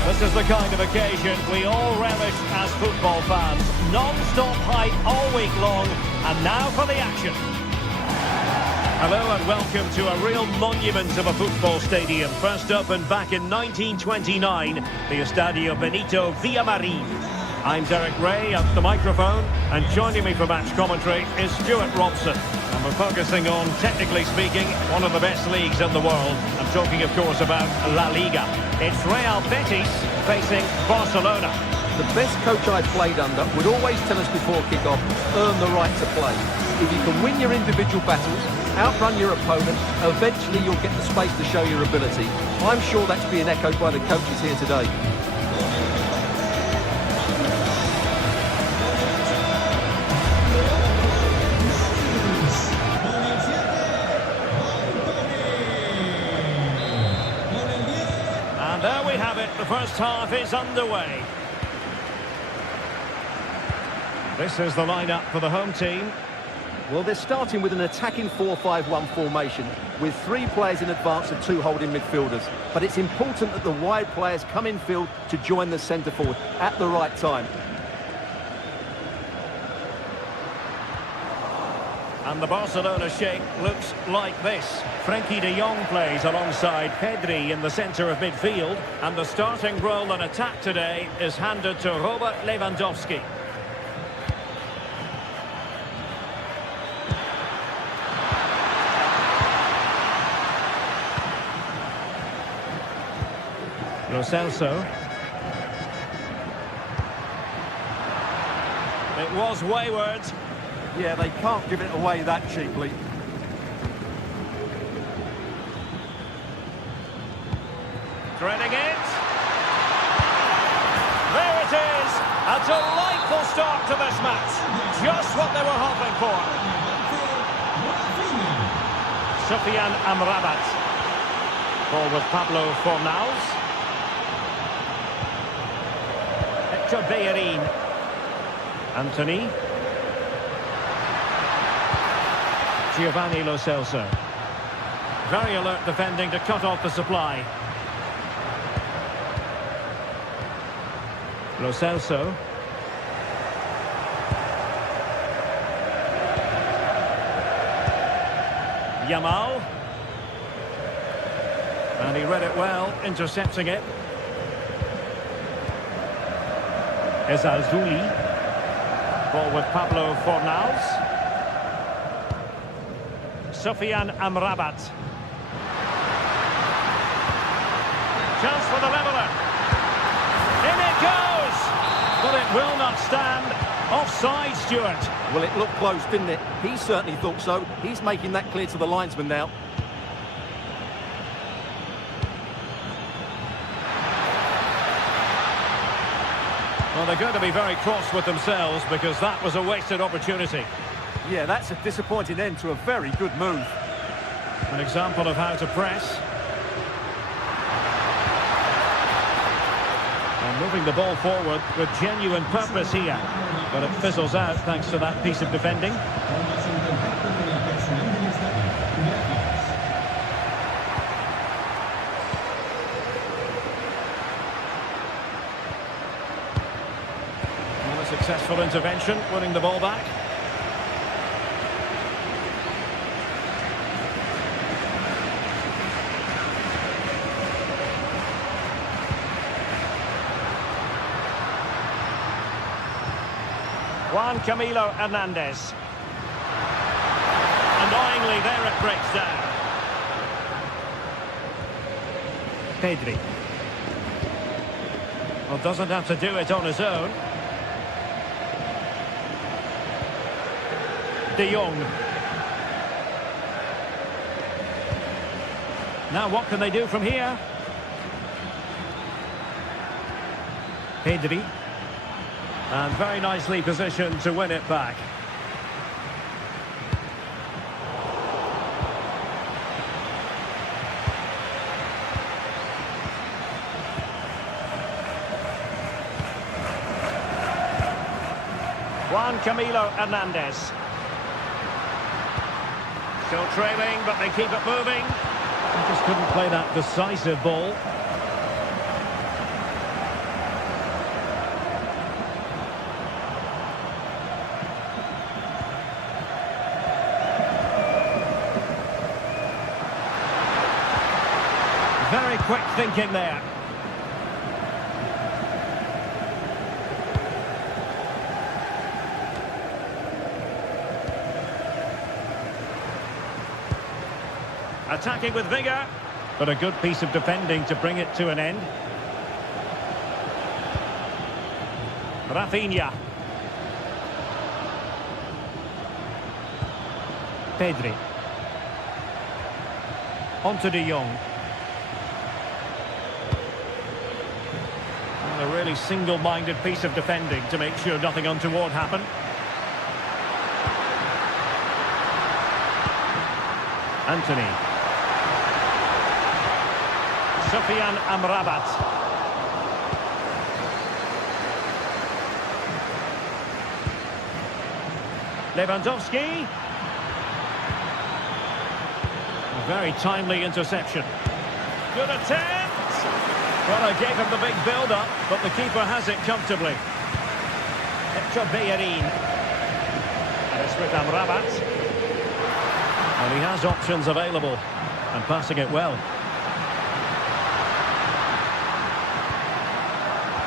This is the kind of occasion we all relish as football fans. Non-stop hype all week long, and now for the action. Hello and welcome to a real monument of a football stadium. First opened back in 1929, the Estadio Benito Villamarín. I'm Derek Ray at the microphone, and joining me for match commentary is Stuart Robson. And we're focusing on, technically speaking, one of the best leagues in the world. I'm talking, of course, about La Liga. It's Real Betis facing Barcelona. The best coach I've played under would always tell us before kick-off, earn the right to play. If you can win your individual battles, outrun your opponent, eventually you'll get the space to show your ability. I'm sure that's being echoed by the coaches here today. first half is underway. This is the lineup for the home team. Well, they're starting with an attacking 4-5-1 formation with 3 players in advance of 2 holding midfielders. But it's important that the wide players come in field to join the centre forward at the right time. And the Barcelona shape looks like this. Frenkie de Jong plays alongside Pedri in the centre of midfield. And the starting role in attack today is handed to Robert Lewandowski. Lo Celso. It was wayward. Yeah, they can't give it away that cheaply. Threading it. There it is. A delightful start to this match. Just what they were hoping for. Sofiane Amrabat. Ball with Pablo Fornals. Hector Bellerin. Anthony. Giovanni Lo Celso. Very alert defending to cut off the supply. Lo Celso. Yamal. And he read it well, intercepting it. Ezalzouli. Ball with Pablo Fornals. Sofiane Amrabat. Chance for the leveller. In it goes! But it will not stand. Offside, Stuart. Well, it looked close, didn't it? He certainly thought so. He's making that clear to the linesman now. Well, they're going to be very cross with themselves because that was a wasted opportunity. Yeah, that's a disappointing end to a very good move. An example of how to press. And moving the ball forward with genuine purpose here. But it fizzles out thanks to that piece of defending. Well, a successful intervention, winning the ball back. Juan Camilo Hernandez. Annoyingly, there it breaks down. Pedri. Well, doesn't have to do it on his own. De Jong. Now what can they do from here? Pedri. And very nicely positioned to win it back. Juan Camilo Hernandez. Still trailing, but they keep it moving. They just couldn't play that decisive ball. Very quick thinking there. Attacking with vigour, but a good piece of defending to bring it to an end. Rafinha. Pedri. On to De Jong. A really single-minded piece of defending to make sure nothing untoward happened. Anthony. Sofiane Amrabat. Lewandowski. A very timely interception. Good attempt! Well, I gave him the big build-up, but the keeper has it comfortably. Hector Bellerin. And it's with Amrabat. And he has options available. And passing it well.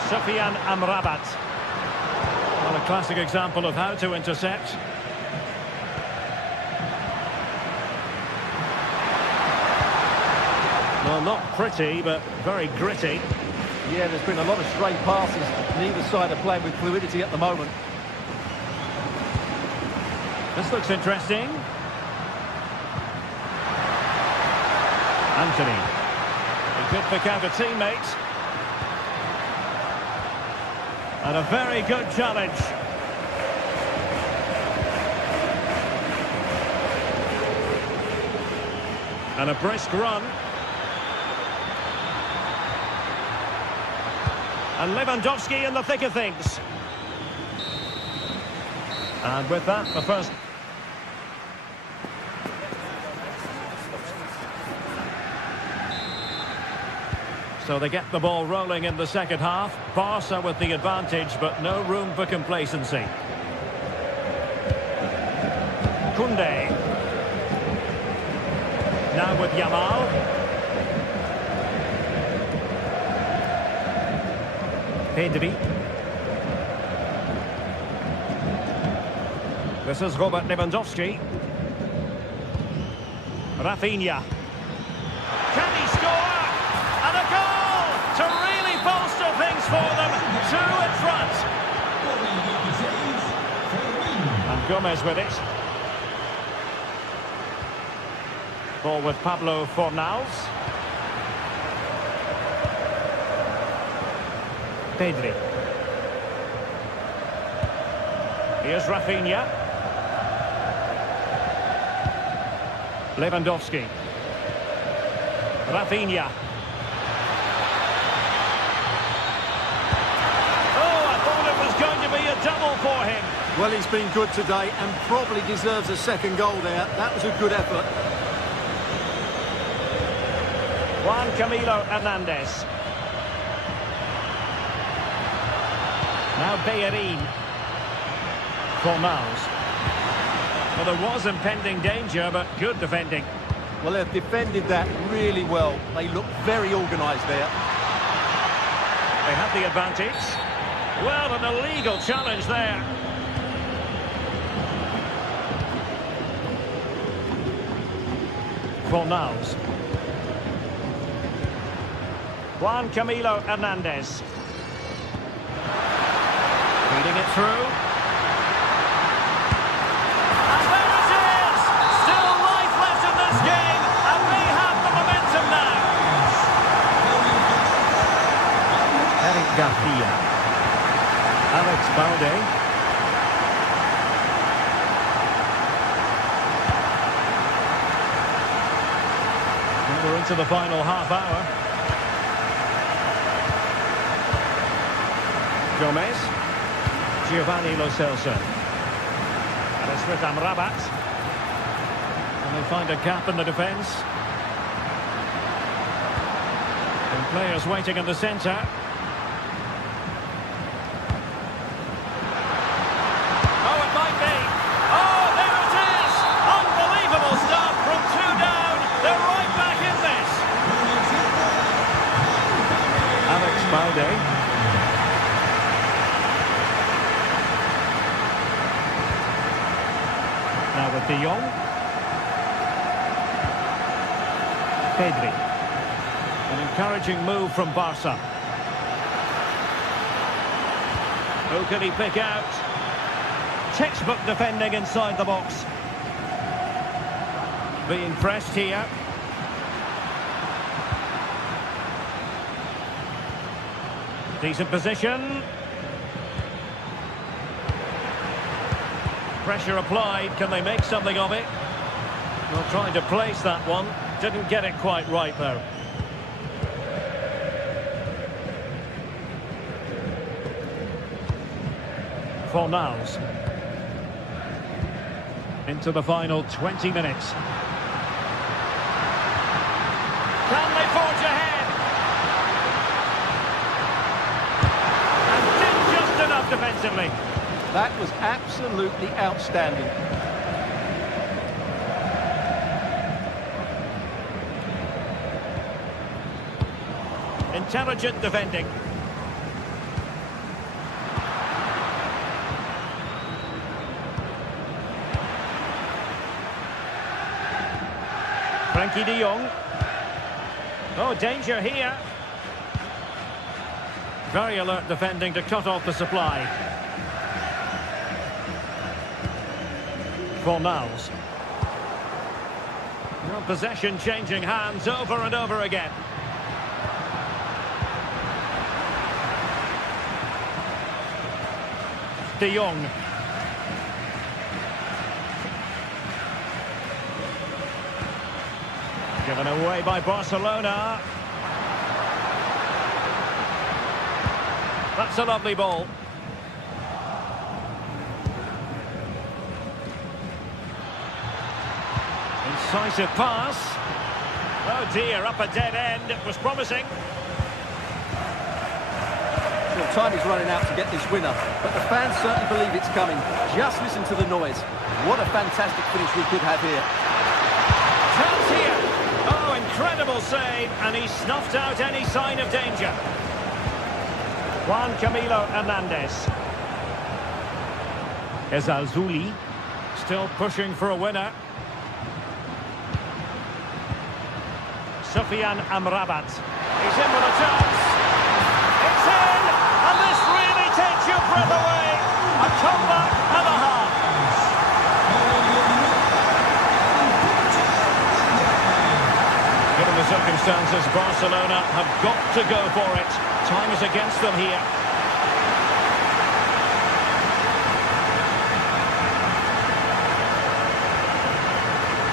Sufyan Amrabat. Well, a classic example of how to intercept. Well, not pretty, but very gritty. Yeah, there's been a lot of stray passes. Neither side are playing with fluidity at the moment. This looks interesting. Anthony. He could pick out a teammate. And a very good challenge. And a brisk run. And Lewandowski in the thick of things. And with that, the first... So they get the ball rolling in the second half. Barca with the advantage, but no room for complacency. Koundé. Now with Yamal. Pedri. This is Robert Lewandowski. Rafinha. Can he score? And a goal to really bolster things for them. Two in front. And Gomez with it. Ball with Pablo Fornals. Pedri. Here's Rafinha. Lewandowski. Rafinha. Oh, I thought it was going to be a double for him. Well, he's been good today and probably deserves a second goal there. That was a good effort. Juan Camilo Hernandez. Now Bellerin. Fornals. Well, there was impending danger, but good defending. Well, they've defended that really well. They look very organised there. They have the advantage. Well, an illegal challenge there. Fornals. Juan Camilo Hernandez. Feeding it through. And there it is! Still life left in this game, and they have the momentum now. Eric Garcia. Alex Balde. And we're into the final half hour. Gomez. Giovanni Lo Celso. And it's with Amrabat. And they find a gap in the defence. And players waiting in the centre. Oh, it might be. Oh, there it is! Unbelievable stuff from two down. They're right back in this. Alex Balde. Now with De Jong. Pedri. An encouraging move from Barca. Who can he pick out? Textbook defending inside the box. Being pressed here. Decent position. Pressure applied. Can they make something of it? Well, trying to place that one. Didn't get it quite right, though. Fornals. Into the final 20 minutes. Can they forge ahead? And did just enough defensively. That was absolutely outstanding. Intelligent defending. Frankie de Jong. Oh, danger here. Very alert defending to cut off the supply. Fornals. Well, possession changing hands over and over again. De Jong. Given away by Barcelona. That's a lovely ball. Incisive pass. Oh dear, up a dead end. It was promising. Well, time is running out to get this winner, but the fans certainly believe it's coming. Just listen to the noise. What a fantastic finish we could have here. Chance here. Oh, incredible save, and he snuffed out any sign of danger. Juan Camilo Hernandez. Ezalzouli still pushing for a winner. Sofian Amrabat. He's in with a chance. It's in! And this really takes your breath away. A comeback and a half. Given the circumstances, Barcelona have got to go for it. Time is against them here.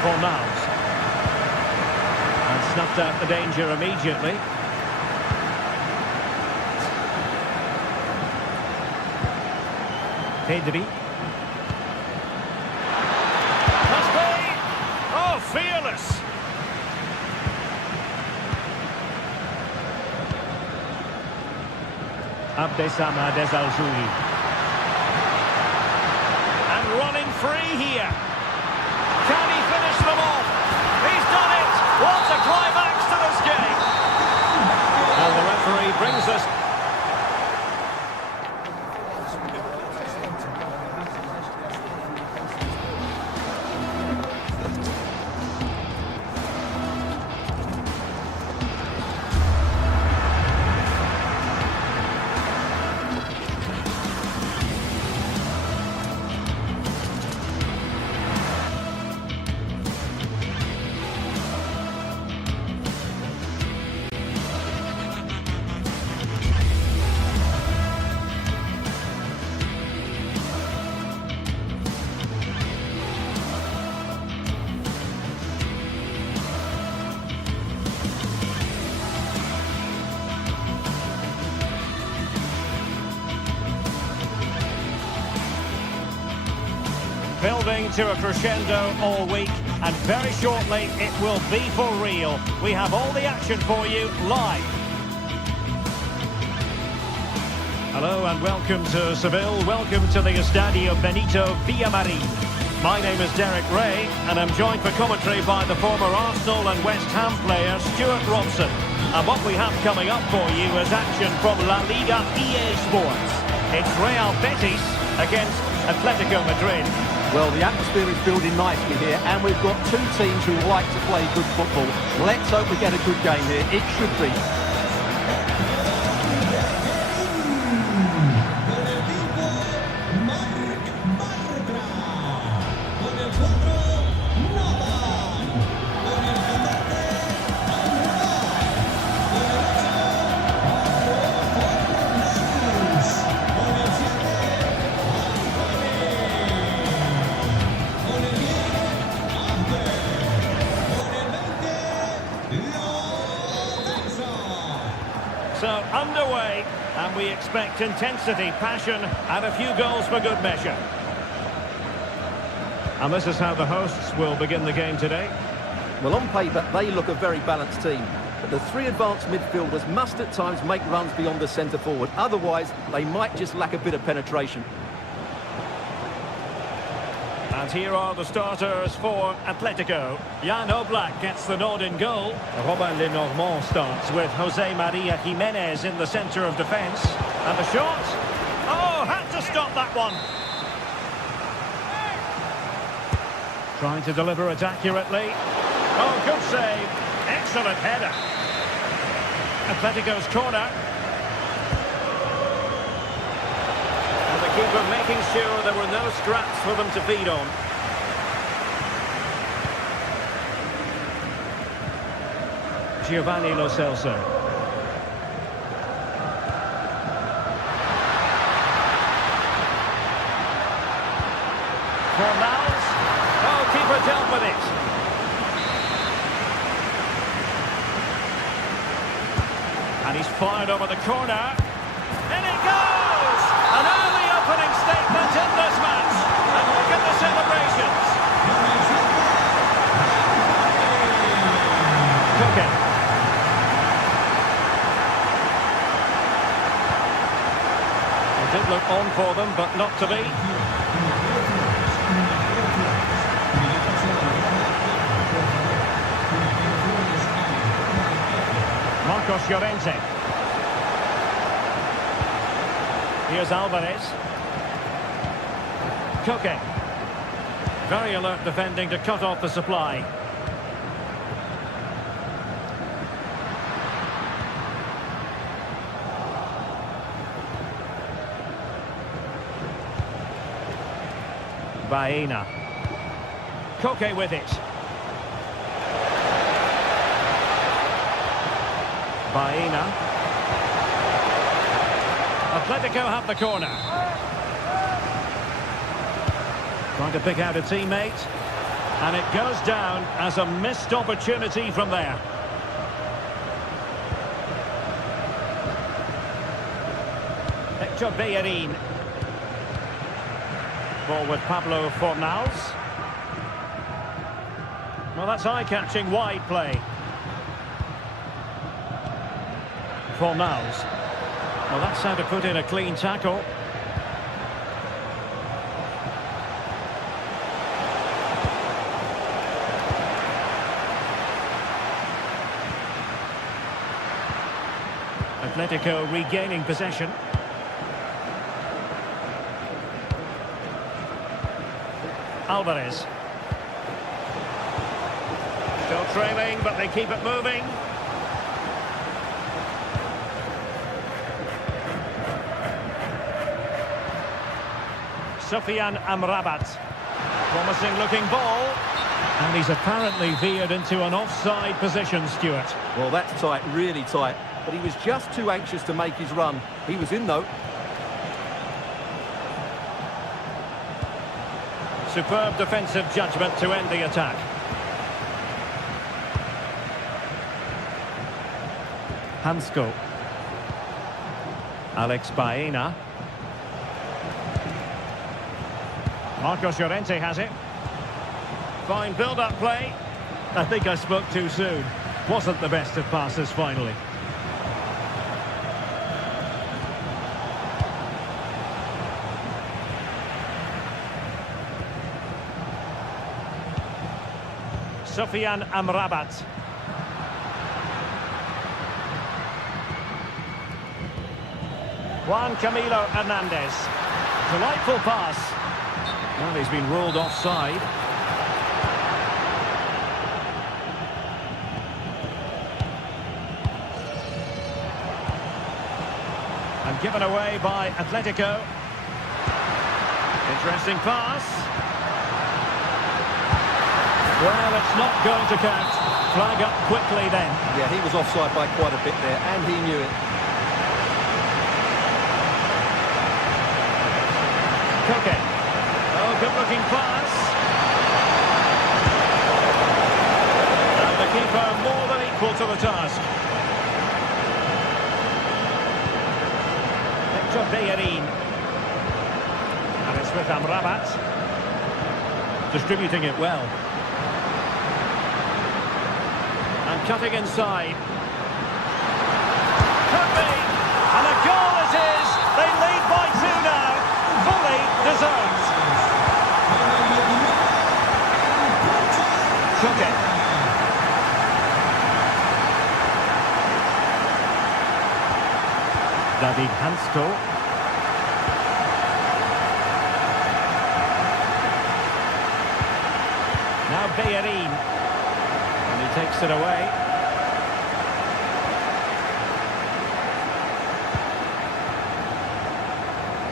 Fornals. And snuffed out the danger immediately. Pedri. Must be! Oh, fearless! Abdessamad Ezalzouli. And running free here. Can he finish them off? He's done it! What a climax to this game! And the referee brings us... Building to a crescendo all week, and very shortly it will be for real. We have all the action for you live. Hello and welcome to Seville. Welcome to the Estadio Benito Villamarín. My name is Derek Ray, and I'm joined for commentary by the former Arsenal and West Ham player Stuart Robson. And what we have coming up for you is action from La Liga Sports. It's Real Betis against Atletico Madrid. Well, the atmosphere is building nicely here, and we've got two teams who like to play good football. Let's hope we get a good game here. It should be. So underway, and we expect intensity, passion, and a few goals for good measure. And this is how the hosts will begin the game today. Well, on paper, they look a very balanced team. But the three advanced midfielders must at times make runs beyond the centre forward. Otherwise, they might just lack a bit of penetration. And here are the starters for Atletico. Jan Oblak gets the nod in goal. Robin Lenormand starts with Jose Maria Jimenez in the centre of defence. And the shot. Oh, had to stop that one. Trying to deliver it accurately. Oh, good save. Excellent header. Atletico's corner. And the keeper making sure there were no scraps for them to feed on. Giovanni Lo Celso. Fornals. Oh, keeper dealt with it. And he's fired over the corner. In it goes! An early opening statement in this match. And look at the celebrations. Cooking. It did look on for them, but not to be. Marcos Llorente. Here's Alvarez. Koke. Very alert defending to cut off the supply. Baena. Koke with it. Baena. Atletico have the corner. Trying to pick out a teammate. And it goes down as a missed opportunity from there. Hector Bellerin. Ball with Pablo Fornals. Well, that's eye-catching wide play. Fornals. Well, that's how to put in a clean tackle. Atletico regaining possession. Alvarez. Still trailing, but they keep it moving. Sofian Amrabat. Promising looking ball. And he's apparently veered into an offside position, Stuart. Well, that's tight, really tight. But he was just too anxious to make his run. He was in, though. Superb defensive judgment to end the attack. Hansko. Alex Baena. Marcos Llorente has it. Fine build-up play. I think I spoke too soon. Wasn't the best of passes finally. Sofian Amrabat. Juan Camilo Hernandez. Delightful pass. Well, he's been ruled offside. And given away by Atletico. Interesting pass. Well, it's not going to count. Flag up quickly then. Yeah, he was offside by quite a bit there, and he knew it. Koke. Oh, good-looking pass. And the keeper more than equal to the task. Hector Bellerin. And it's with Amrabat. Distributing it well. And cutting inside. Could be. And a goal it is. They lead by 2 now. Fully deserved. Took it. David Hansko. Now Bellerin. And he takes it away.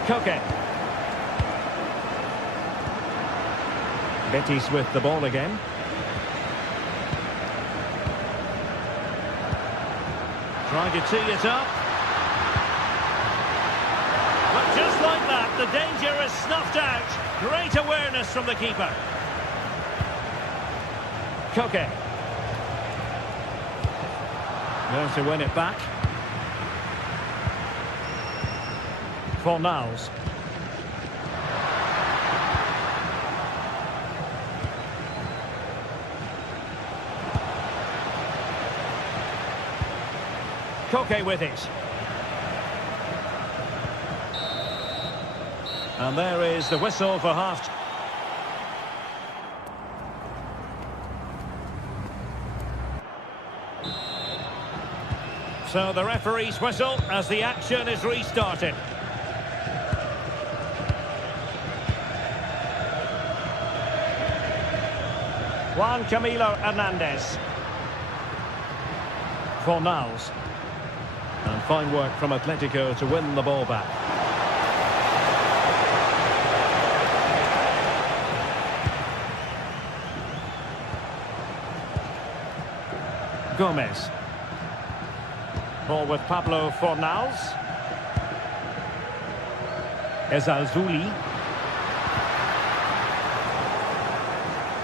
Koke. Betis with the ball again. Trying to tee it up. But just like that, the danger is snuffed out. Great awareness from the keeper. Koke. Going to win it back. Fornals. Koke with it. And there is the whistle for half. So the referee's whistle as the action is restarted. Juan Camilo Hernandez. Fornals. And fine work from Atletico to win the ball back. Gomez. Ball with Pablo Fornals. Ezalzouli.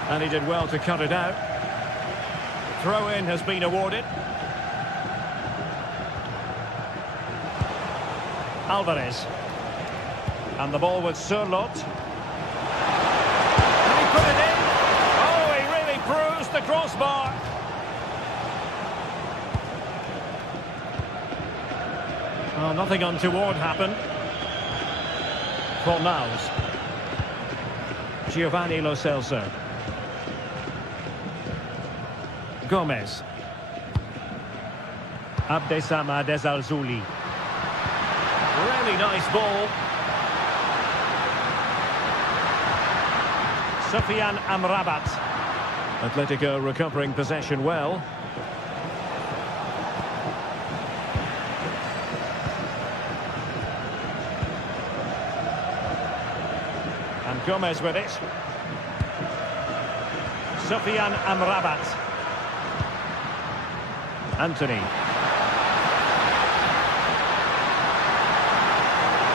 And he did well to cut it out. Throw-in has been awarded. Alvarez. And the ball with Surlot. And he put it in. Oh, he really bruised the crossbar. Oh, nothing untoward happened. Fornals. Giovanni Lo Celso. Gomez. Abdessamad Ezalzouli. Really nice ball. Sofiane Amrabat. Atletico recovering possession well. And Gomez with it. Sofiane Amrabat. Anthony.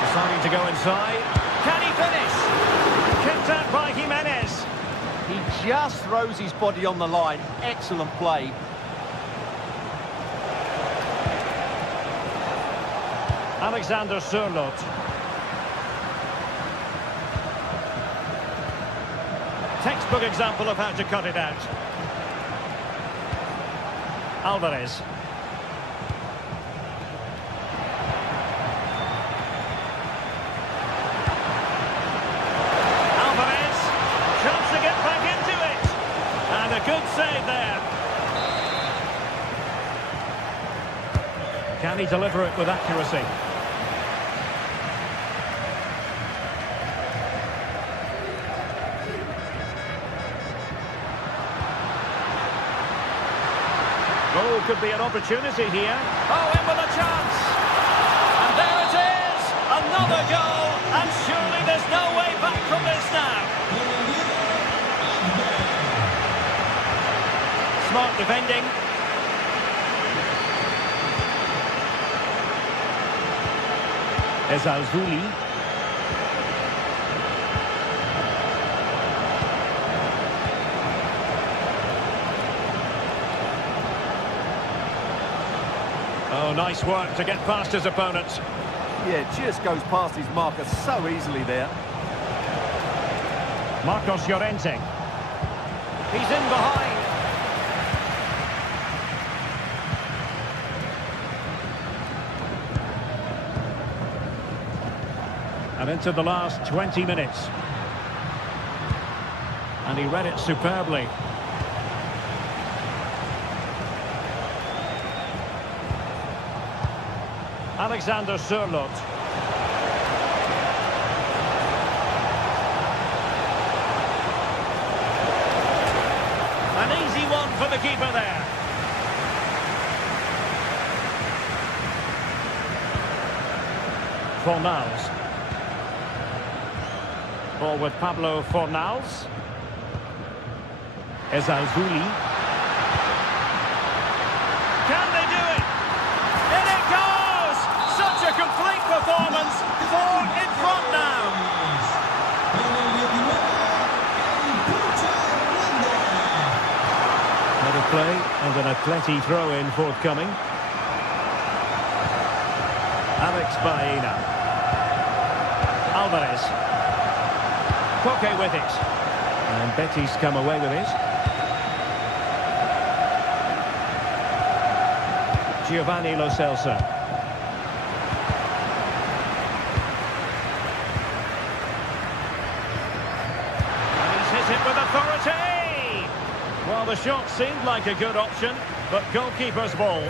Deciding to go inside. Can he finish? Kicked out by Jimenez. He just throws his body on the line. Excellent play. Alexander Surlot. Textbook example of how to cut it out. Alvarez. Alvarez. Chance to get back into it. And a good save there. Can he deliver it with accuracy? Oh, could be an opportunity here. Oh, in with a chance. And there it is. Another goal. And surely there's no way back from this now. Smart defending. Ezalzouli. Oh, nice work to get past his opponent. Yeah, just goes past his marker so easily there. Marcos Llorente. He's in behind. And into the last 20 minutes. And he read it superbly. Alexander Sørloth. An easy one for the keeper there. Fornals. Ball with Pablo Fornals. Ezalzouli. Can they do it? In it goes! Such a complete performance. 4 in front now. Another play and an Atleti throw-in forthcoming. Alex Baena. Alvarez. Koke with it. And Betis come away with it. Giovanni Lo Celso. And he's hit it with authority! Well, the shot seemed like a good option, but goalkeeper's ball.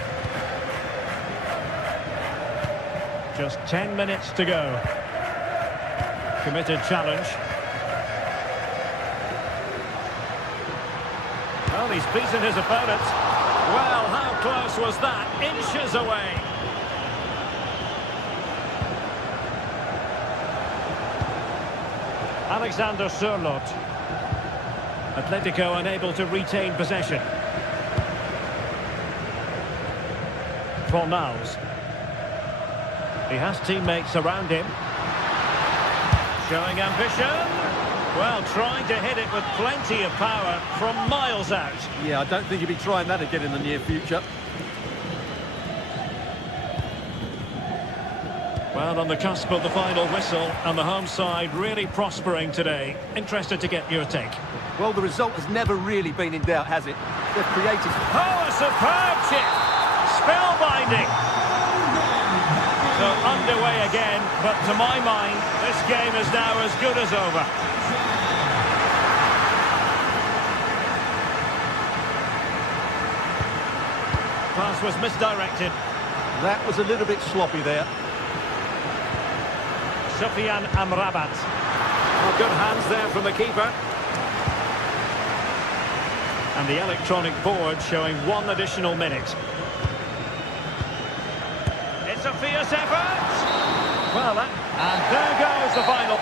Just 10 minutes to go. Committed challenge. Well, he's beaten his opponent. Well, how close was that? Inches away. Alexander Sørloth. Atletico unable to retain possession. Fornals. He has teammates around him. Showing ambition. Well, trying to hit it with plenty of power from miles out. Yeah, I don't think he'll be trying that again in the near future. Well, on the cusp of the final whistle, and the home side really prospering today. Interested to get your take. Well, the result has never really been in doubt, has it? They've created... Oh, a superb chip! Spellbinding! So underway again, but to my mind, this game is now as good as over. Pass was misdirected. That was a little bit sloppy there. Sufyan Amrabat. Oh, good hands there from the keeper. And the electronic board showing 1 additional minute. It's a fierce effort. Well, and there goes the final.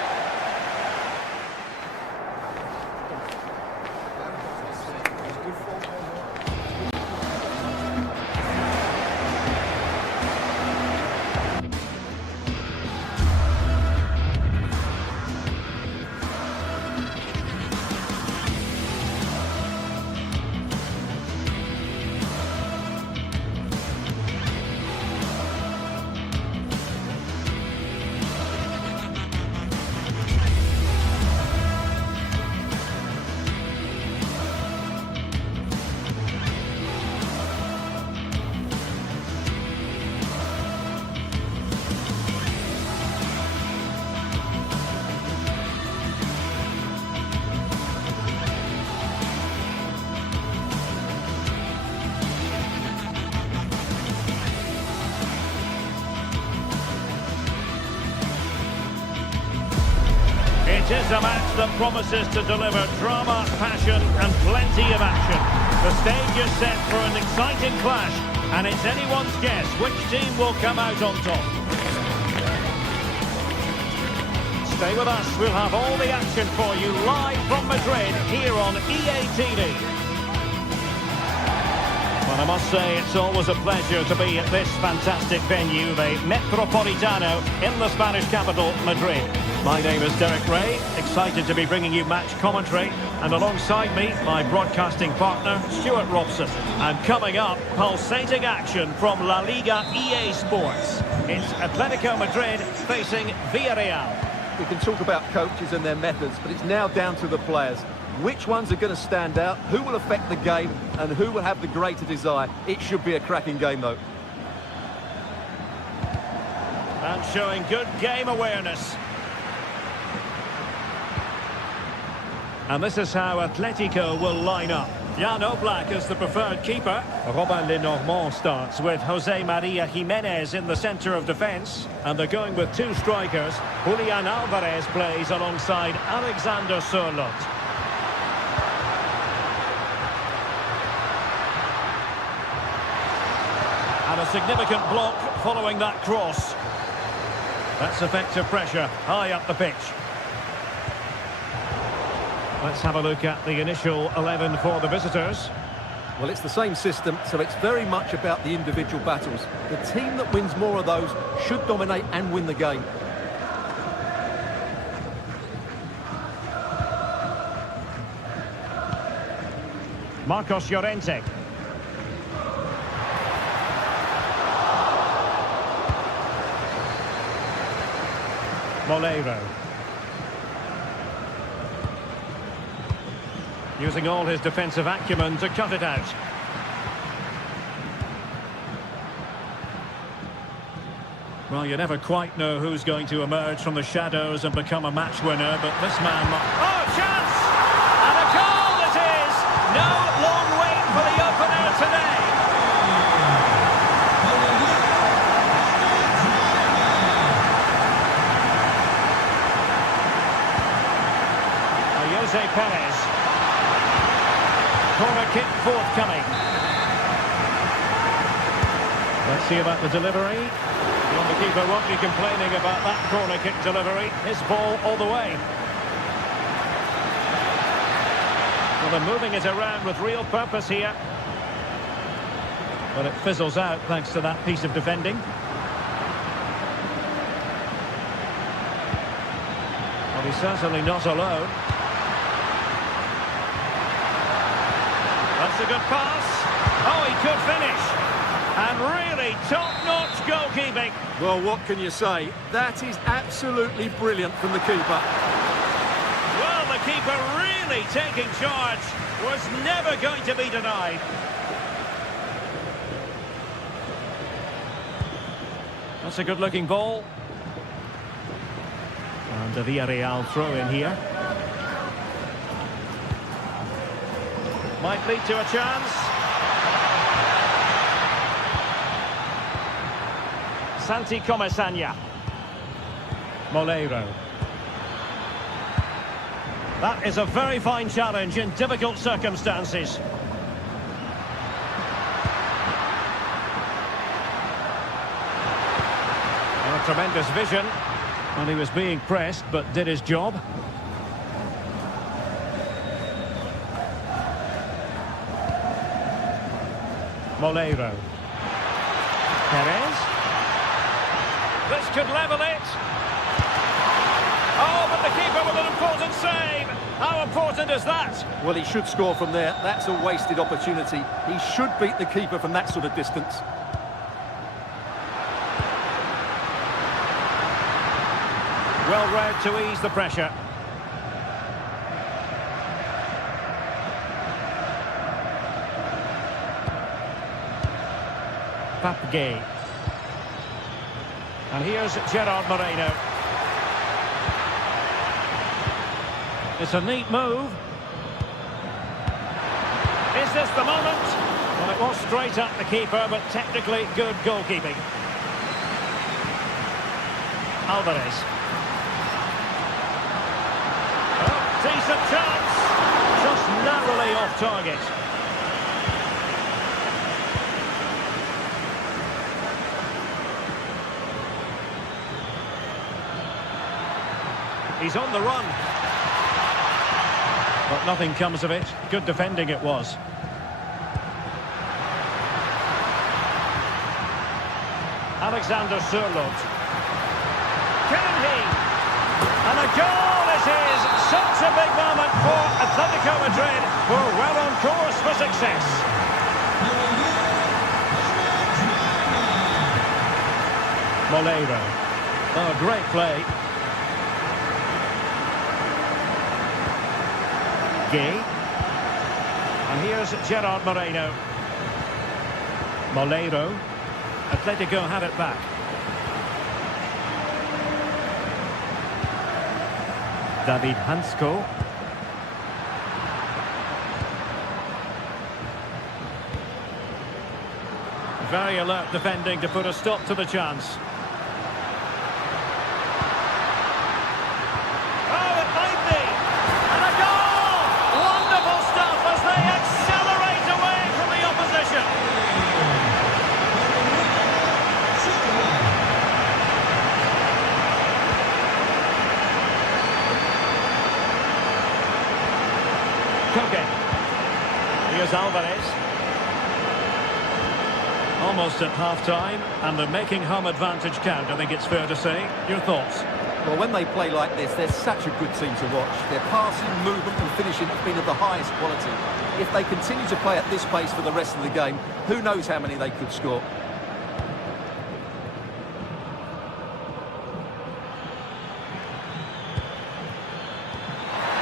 It is a match that promises to deliver drama, passion and plenty of action. The stage is set for an exciting clash, and it's anyone's guess which team will come out on top. Stay with us, we'll have all the action for you live from Madrid here on EA TV. Well, I must say it's always a pleasure to be at this fantastic venue, the Metropolitano in the Spanish capital, Madrid. My name is Derek Ray, excited to be bringing you match commentary, and alongside me, my broadcasting partner, Stuart Robson. And coming up, pulsating action from La Liga EA Sports. It's Atletico Madrid facing Villarreal. We can talk about coaches and their methods, but it's now down to the players. Which ones are going to stand out, who will affect the game, and who will have the greater desire. It should be a cracking game, though. And showing good game awareness. And this is how Atletico will line up. Jan Oblak is the preferred keeper. Robin Lenormand starts with Jose Maria Jimenez in the centre of defence. And they're going with two strikers. Julian Alvarez plays alongside Alexander Sørloth. And a significant block following that cross. That's effective pressure high up the pitch. Let's have a look at the initial 11 for the visitors. Well, it's the same system, so it's very much about the individual battles. The team that wins more of those should dominate and win the game. Marcos Llorente. Moleiro. Using all his defensive acumen to cut it out. Well, you never quite know who's going to emerge from the shadows and become a match winner, but this man... Oh, chance! And a goal it is! No long wait for the opener today. Jose Perez. Corner kick forthcoming. Let's see about the delivery. Well, the keeper won't be complaining about that corner kick delivery. His ball all the way. Well, they're moving it around with real purpose here. But it fizzles out thanks to that piece of defending. Well, he's certainly not alone. That's a good pass. Oh, he could finish. And really top-notch goalkeeping. Well, what can you say? That is absolutely brilliant from the keeper. Well, the keeper really taking charge. Was never going to be denied. That's a good-looking ball. And a Villarreal throw in here. Might lead to a chance. Santi Comesaña. Moleiro. That is a very fine challenge in difficult circumstances. Oh, tremendous vision. And he was being pressed, but did his job. Moleiro. Perez. This could level it. Oh, but the keeper with an important save. How important is that? Well, he should score from there. That's a wasted opportunity. He should beat the keeper from that sort of distance. Well read to ease the pressure. Papgay. And here's Gerard Moreno. It's a neat move. Is this the moment? Well, it was straight at the keeper, but technically good goalkeeping. Alvarez. Oh, decent chance. Just narrowly off target. He's on the run. But nothing comes of it. Good defending it was. Alexander Sørloth. Can he? And a goal it is! Such a big moment for Atletico Madrid, who are well on course for success. Moleiro. Oh, great play. Gay. And here's Gerard Moreno. Molero. Atletico have it back. David Hansko. Very alert defending to put a stop to the chance. Oh, it might be! And a goal! Wonderful stuff as they accelerate away from the opposition. Koke. Here's Alvarez. Almost at half-time, and they're making home advantage count, I think it's fair to say. Your thoughts? Well, when they play like this, they're such a good team to watch. Their passing, movement and finishing have been of the highest quality. If they continue to play at this pace for the rest of the game, who knows how many they could score.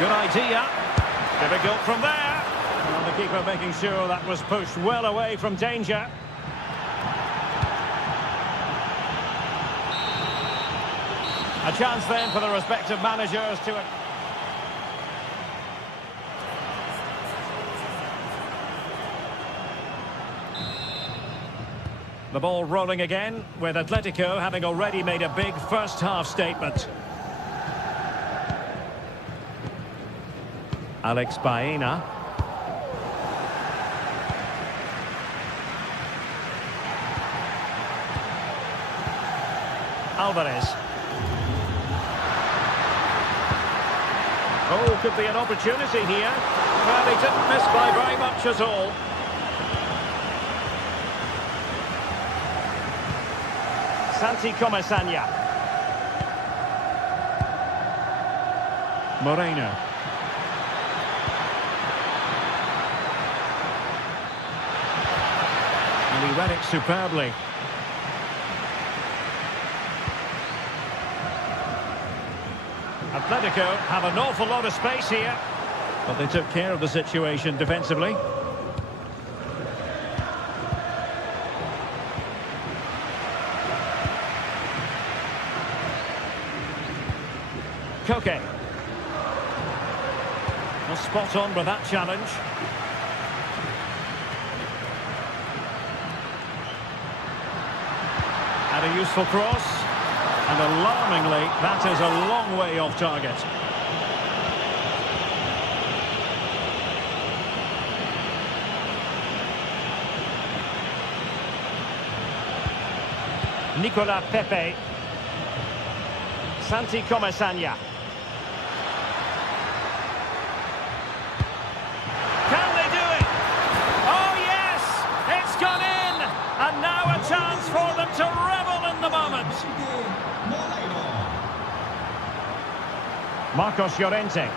Good idea. Difficult from there. And the keeper making sure that was pushed well away from danger. A chance then for the respective managers to... The ball rolling again, with Atletico having already made a big first-half statement. Alex Baena. Alvarez. Oh, could be an opportunity here. Well, he didn't miss by very much at all. Santi Comasagna. Moreno. And he read it superbly. Atletico have an awful lot of space here, but they took care of the situation defensively. Koke. Well, spot on with that challenge. And a useful cross. And alarmingly, that is a long way off target. Nicolas Pepe. Santi Comasagna. Can they do it? Oh yes! It's gone in! And now a chance for them to revel in the moment. Marcos Llorente.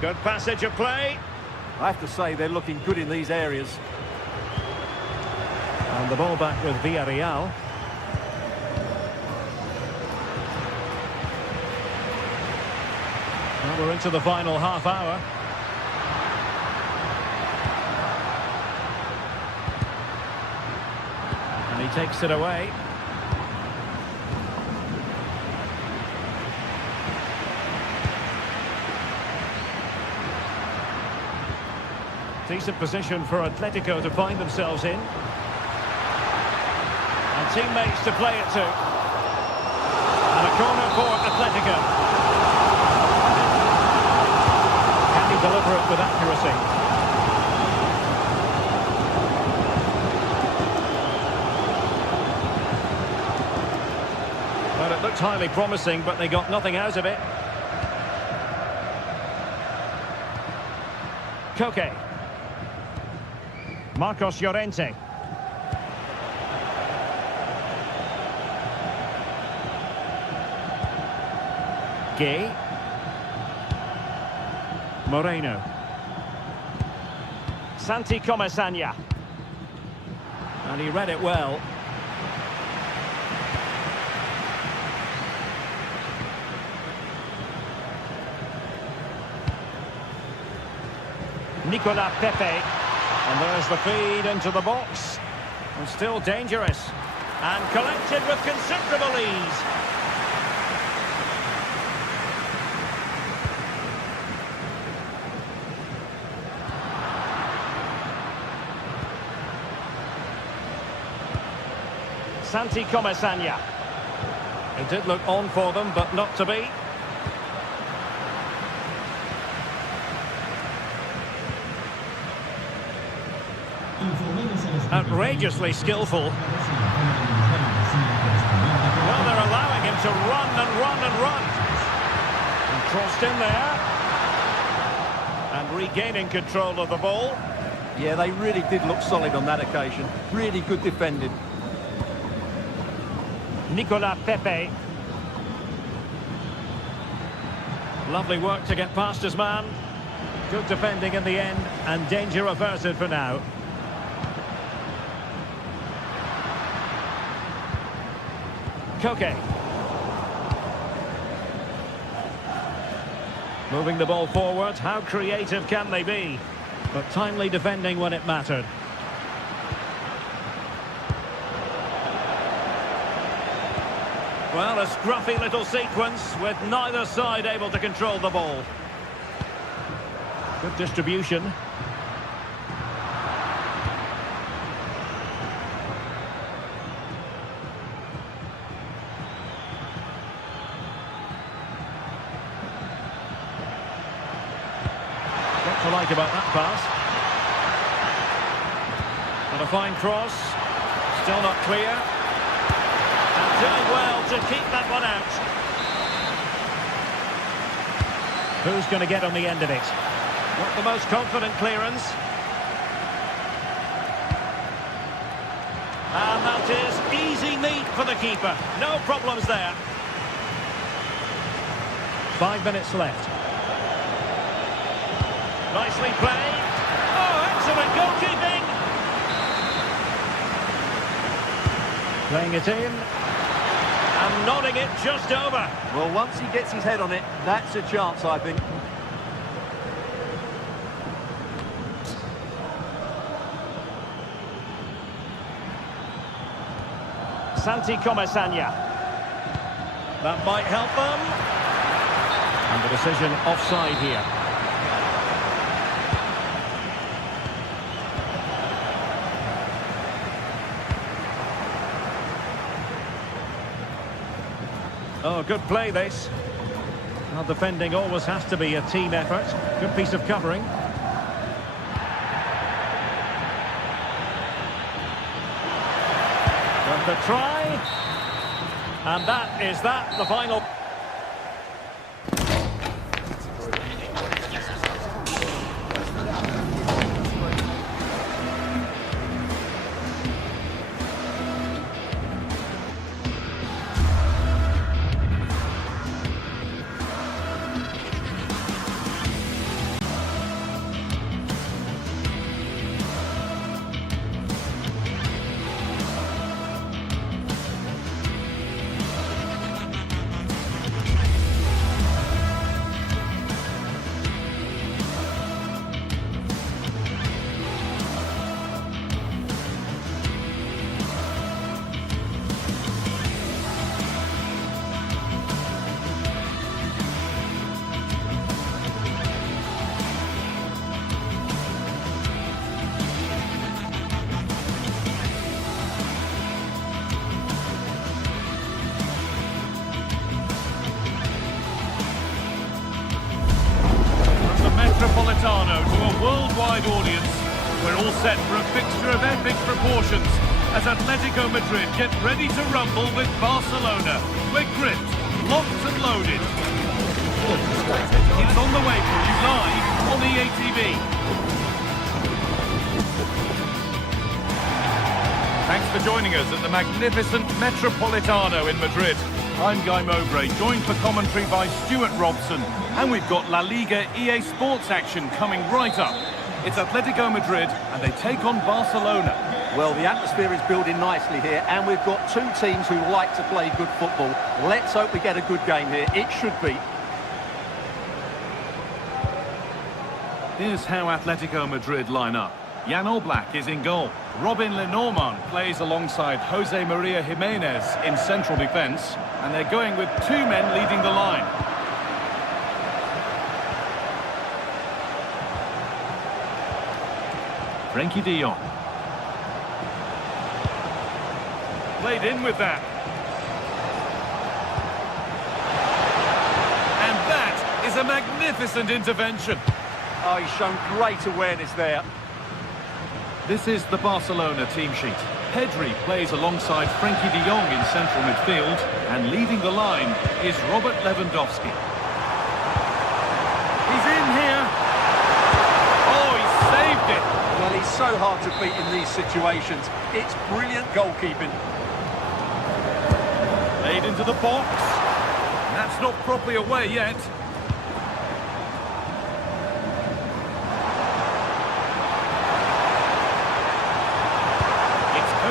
Good passage of play. I have to say they're looking good in these areas. And the ball back with Villarreal. Well, we're into the final half hour. And he takes it away. Decent position for Atletico to find themselves in. And teammates to play it to. And a corner for Atletico. Can he deliver it with accuracy? Well, it looked highly promising, but they got nothing out of it. Koke. Marcos Llorente. Gay. Moreno. Santi Comasagna. And he read it well. Nicolas Pepe. And there's the feed into the box. And still dangerous. And collected with considerable ease. Santi Comesaña. It did look on for them, but not to be. Outrageously skillful. Well, they're allowing him to run and run and run. And crossed in there. And regaining control of the ball. Yeah, they really did look solid on that occasion. Really good defending. Nicolas Pepe. Lovely work to get past his man. Good defending in the end, and danger averted for now. Koke. Moving the ball forward. How creative can they be? But timely defending when it mattered. Well, a scruffy little sequence with neither side able to control the ball. Good distribution. What to like about that pass? And a fine cross. Still not clear. And doing well to keep that one out. Who's going to get on the end of it? Not the most confident clearance. And that is easy meat for the keeper. No problems there. 5 minutes left. Nicely played. Oh, excellent goalkeeping. Playing it in. And nodding it just over. Well, once he gets his head on it, that's a chance, I think. Santi Comesaña. That might help them. And the decision offside here. Oh, good play this. Well, defending always has to be a team effort. Good piece of covering. Worth a try. And that is the final. Metropolitano to a worldwide audience. We're all set for a fixture of epic proportions as Atletico Madrid get ready to rumble with Barcelona. We're gripped, locked and loaded. It's on the way for you live on EA TV. Thanks for joining us at the magnificent Metropolitano in Madrid. I'm Guy Mowbray, joined for commentary by Stuart Robson, and we've got La Liga EA Sports action coming right up. It's Atletico Madrid, and they take on Barcelona. Well, the atmosphere is building nicely here, and we've got two teams who like to play good football. Let's hope we get a good game here. It should be. Here's how Atletico Madrid line up. Jan Oblak is in goal. Robin Lenormand plays alongside Jose Maria Jimenez in central defence. And they're going with 2 men leading the line. Frenkie de Jong. Played in with that. And that is a magnificent intervention. Oh, he's shown great awareness there. This is the Barcelona team sheet. Pedri plays alongside Frenkie de Jong in central midfield, and leading the line is Robert Lewandowski. He's in here. Oh, he saved it. Well, he's so hard to beat in these situations. It's brilliant goalkeeping. Laid into the box. That's not properly away yet.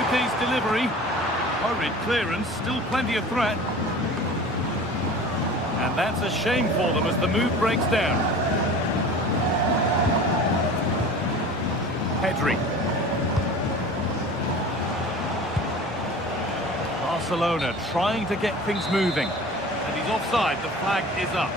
Koke's delivery. Hurried clearance, still plenty of threat. And that's a shame for them as the move breaks down. Pedri. Barcelona trying to get things moving. And he's offside, the flag is up.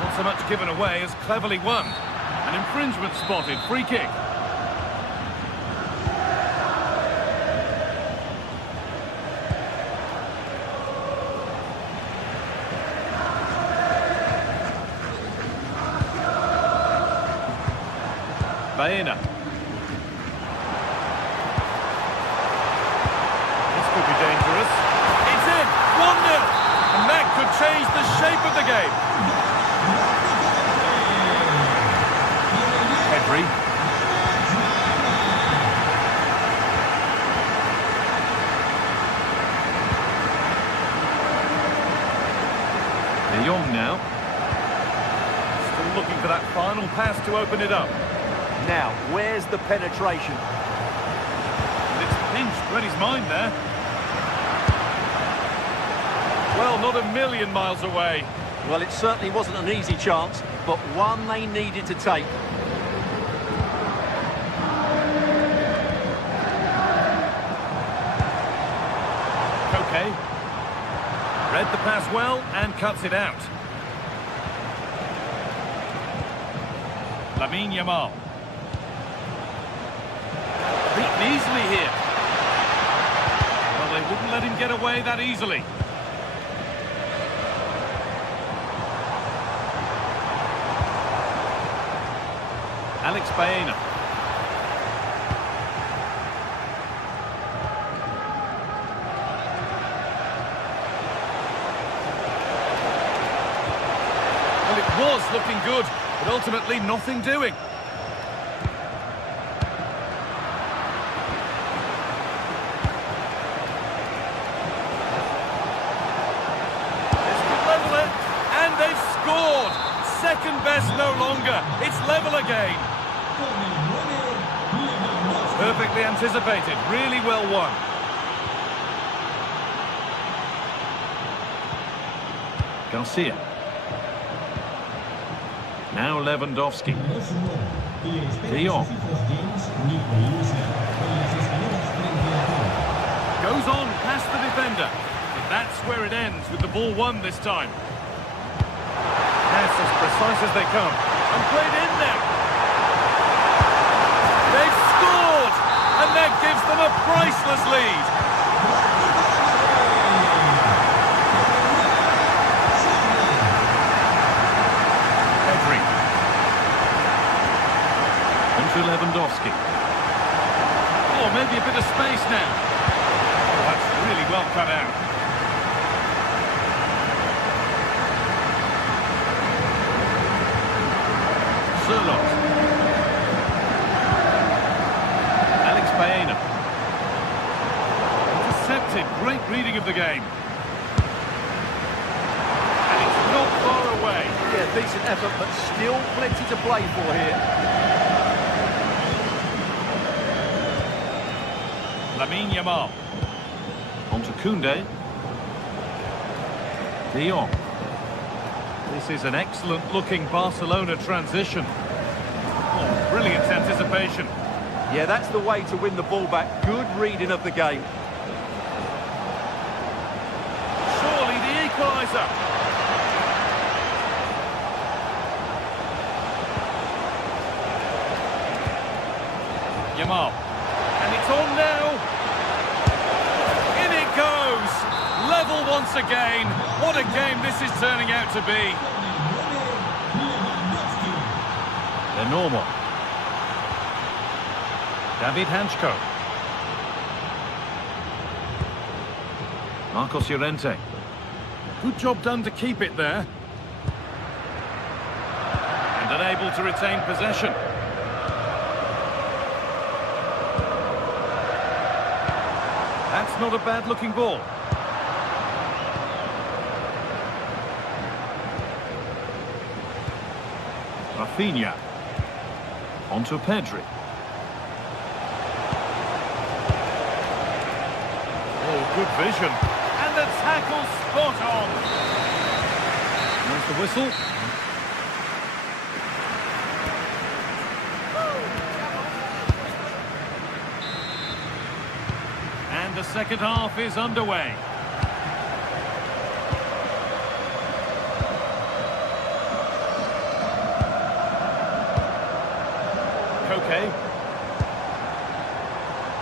Not so much given away as cleverly won. An infringement spotted, free kick. Baena. This could be dangerous. It's in! 1-0! And that could change the shape of the game. Pedri. De Jong now. Still looking for that final pass to open it up. Now, where's the penetration? And it's pinched, read his mind there. Well, not a million miles away. Well, it certainly wasn't an easy chance, but one they needed to take. Okay. Read the pass well and cuts it out. Lamine Yamal. Beaten easily here. Well, they wouldn't let him get away that easily. Alex Baena. Well, it was looking good, but ultimately nothing doing. This could level it, and they've scored. Second best no longer. It's level again. Perfectly anticipated, really well won. Garcia. Now Lewandowski. De Jong. Goes on past the defender. But that's where it ends, with the ball won this time. That's as precise as they come. And played in there. They've scored! And that gives them a priceless lead. Pedri. Into Lewandowski. Oh, maybe a bit of space now. Oh, that's really well cut out. Sherlock. Alex Baena. Intercepted. Great reading of the game. And it's not far away. Yeah, decent effort, but still plenty to play for here. Lamine Yamal. On to Koundé. De Jong. This is an excellent-looking Barcelona transition. Oh, brilliant anticipation. Yeah, that's the way to win the ball back. Good reading of the game. Surely the equaliser. Yamal. And it's on now. In it goes. Level once again. What a game this is turning out to be. They're normal. David Hanchko. Marcos Llorente. Good job done to keep it there. And unable to retain possession. That's not a bad-looking ball. Rafinha. Onto Pedri. Oh, good vision. And the tackle spot on. There's the whistle. And the second half is underway. Koke.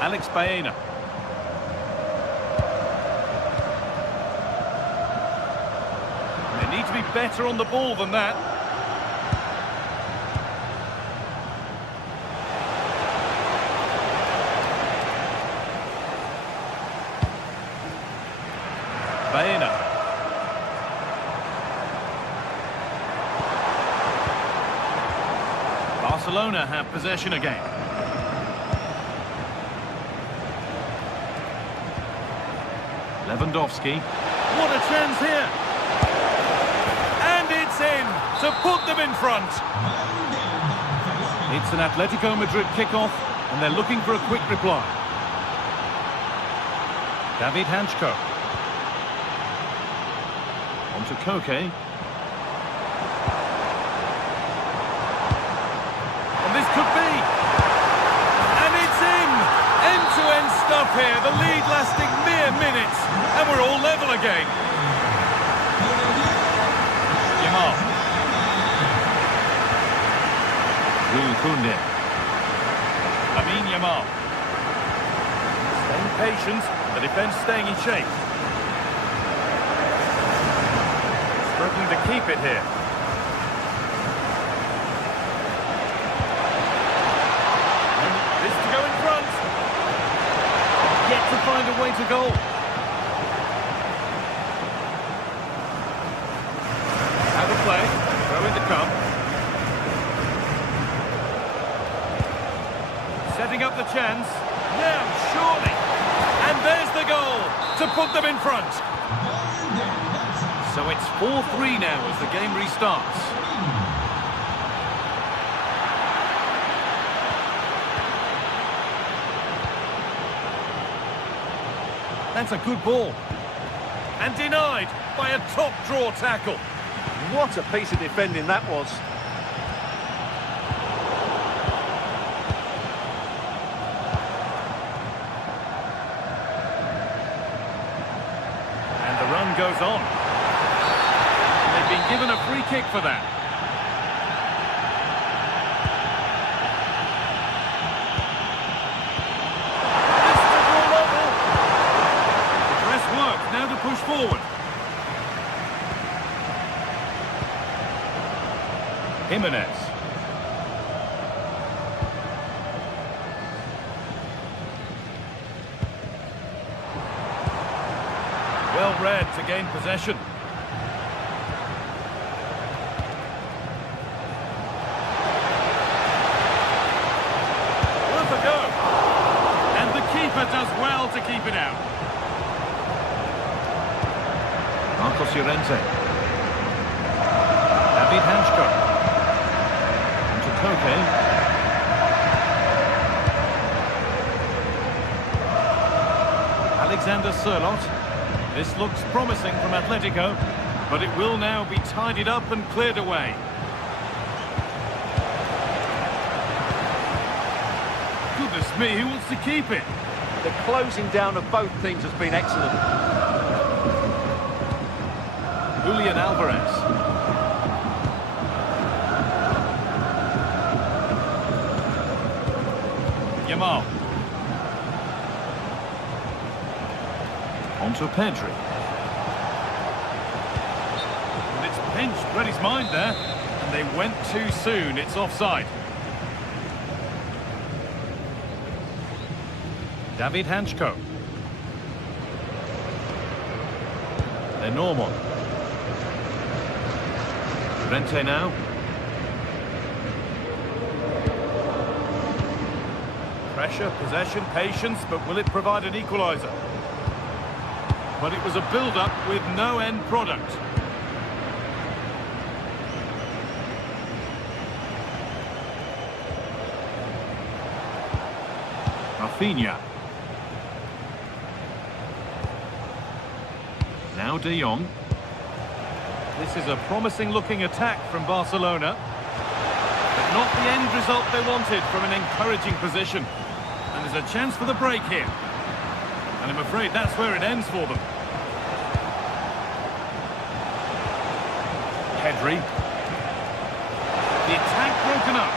Alex Baena. They need to be better on the ball than that. Baena. Barcelona have possession again. Lewandowski. What a chance here. And it's in to put them in front. It's an Atletico Madrid kickoff and they're looking for a quick reply. David Hanchko. Onto Koke. And this could be. And it's in. End-to-end stuff here. The lead lasting mere minutes. And we're all level again. Yamal. Jules Koundé. Yamal. Staying patient. The defence staying in shape. Struggling to keep it here. And this to go in front. Yet to find a way to goal. Out of play. Throw in to come. Setting up the chance. Now, surely. And there's the goal to put them in front. So it's 4-3 now as the game restarts. That's a good ball. And denied by a top draw tackle. What a piece of defending that was. And the run goes on. Been given a free kick for that. This to draw level. The press work now to push forward. Jimenez. Well read to gain possession. Does well to keep it out. Marcos Llorente. David Hanchko. Onto Koke. Alexander Sørloth. This looks promising from Atletico. But it will now be tidied up and cleared away. Goodness me, who wants to keep it? The closing down of both teams has been excellent. Julian Alvarez. Yamal. On to Pedri. And it's pinched, read his mind there. And they went too soon, it's offside. David Hanchko. They're normal. Rente now. Pressure, possession, patience, but will it provide an equaliser? But it was a build-up with no end product. Rafinha. Now De Jong. This is a promising-looking attack from Barcelona. But not the end result they wanted from an encouraging position. And there's a chance for the break here. And I'm afraid that's where it ends for them. Pedri. The attack broken up.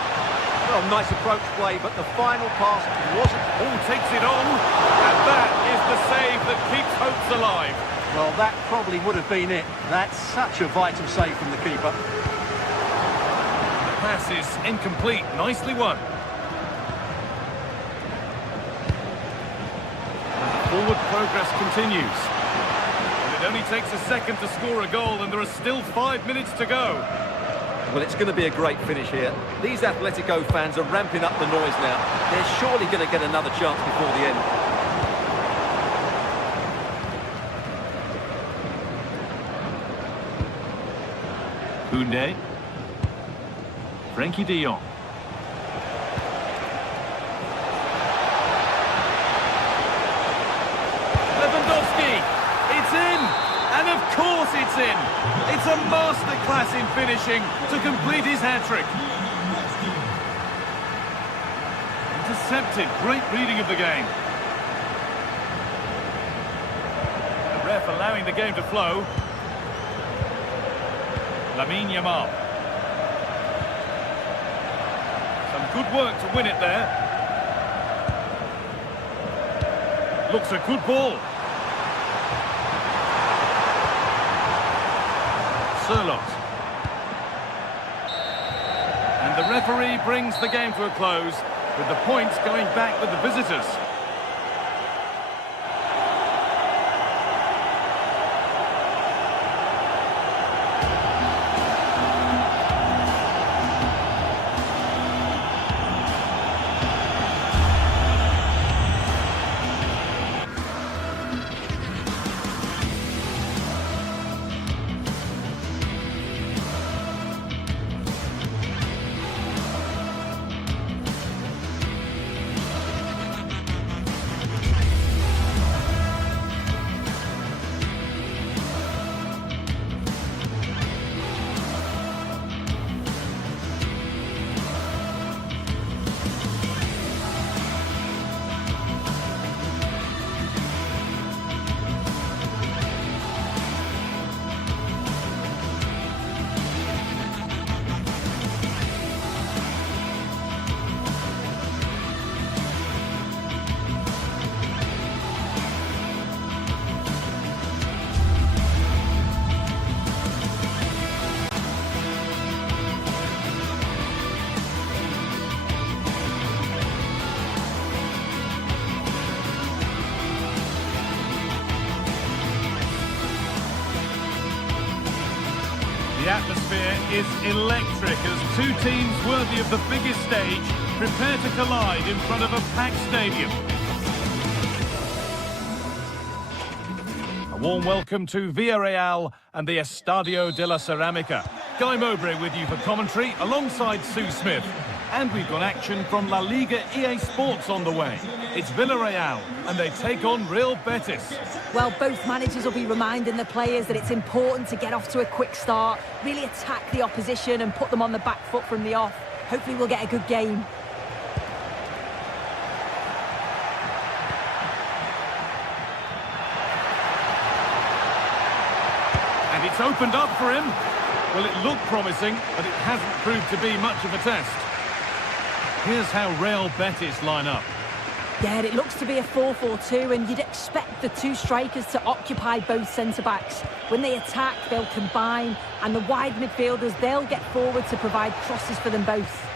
Well, nice approach play, but the final pass wasn't. Oh, takes it on. And that is the save that keeps hopes alive. Well, that probably would have been it. That's such a vital save from the keeper. The pass is incomplete. Nicely won. Forward progress continues. And it only takes a second to score a goal, and there are still 5 minutes to go. Well, it's going to be a great finish here. These Atletico fans are ramping up the noise now. They're surely going to get another chance before the end. Koundé. Frenkie de Jong. Lewandowski. It's in. And of course it's in. It's a masterclass in finishing to complete his hat-trick. Intercepted. Great reading of the game. The ref allowing the game to flow. Yamal. Some good work to win it there. Looks a good ball. Sirlot. And the referee brings the game to a close, with the points going back with the visitors. The atmosphere is electric as two teams worthy of the biggest stage prepare to collide in front of a packed stadium. A warm welcome to Villarreal and the Estadio de la Ceramica. Guy Mowbray with you for commentary alongside Sue Smith. And we've got action from La Liga EA Sports on the way. It's Villarreal, and they take on Real Betis. Well, both managers will be reminding the players that it's important to get off to a quick start, really attack the opposition and put them on the back foot from the off. Hopefully we'll get a good game. And it's opened up for him. Well, it looked promising, but it hasn't proved to be much of a test. Here's how Real Betis line up. Yeah, it looks to be a 4-4-2, and you'd expect the two strikers to occupy both centre-backs. When they attack, they'll combine, and the wide midfielders, they'll get forward to provide crosses for them both.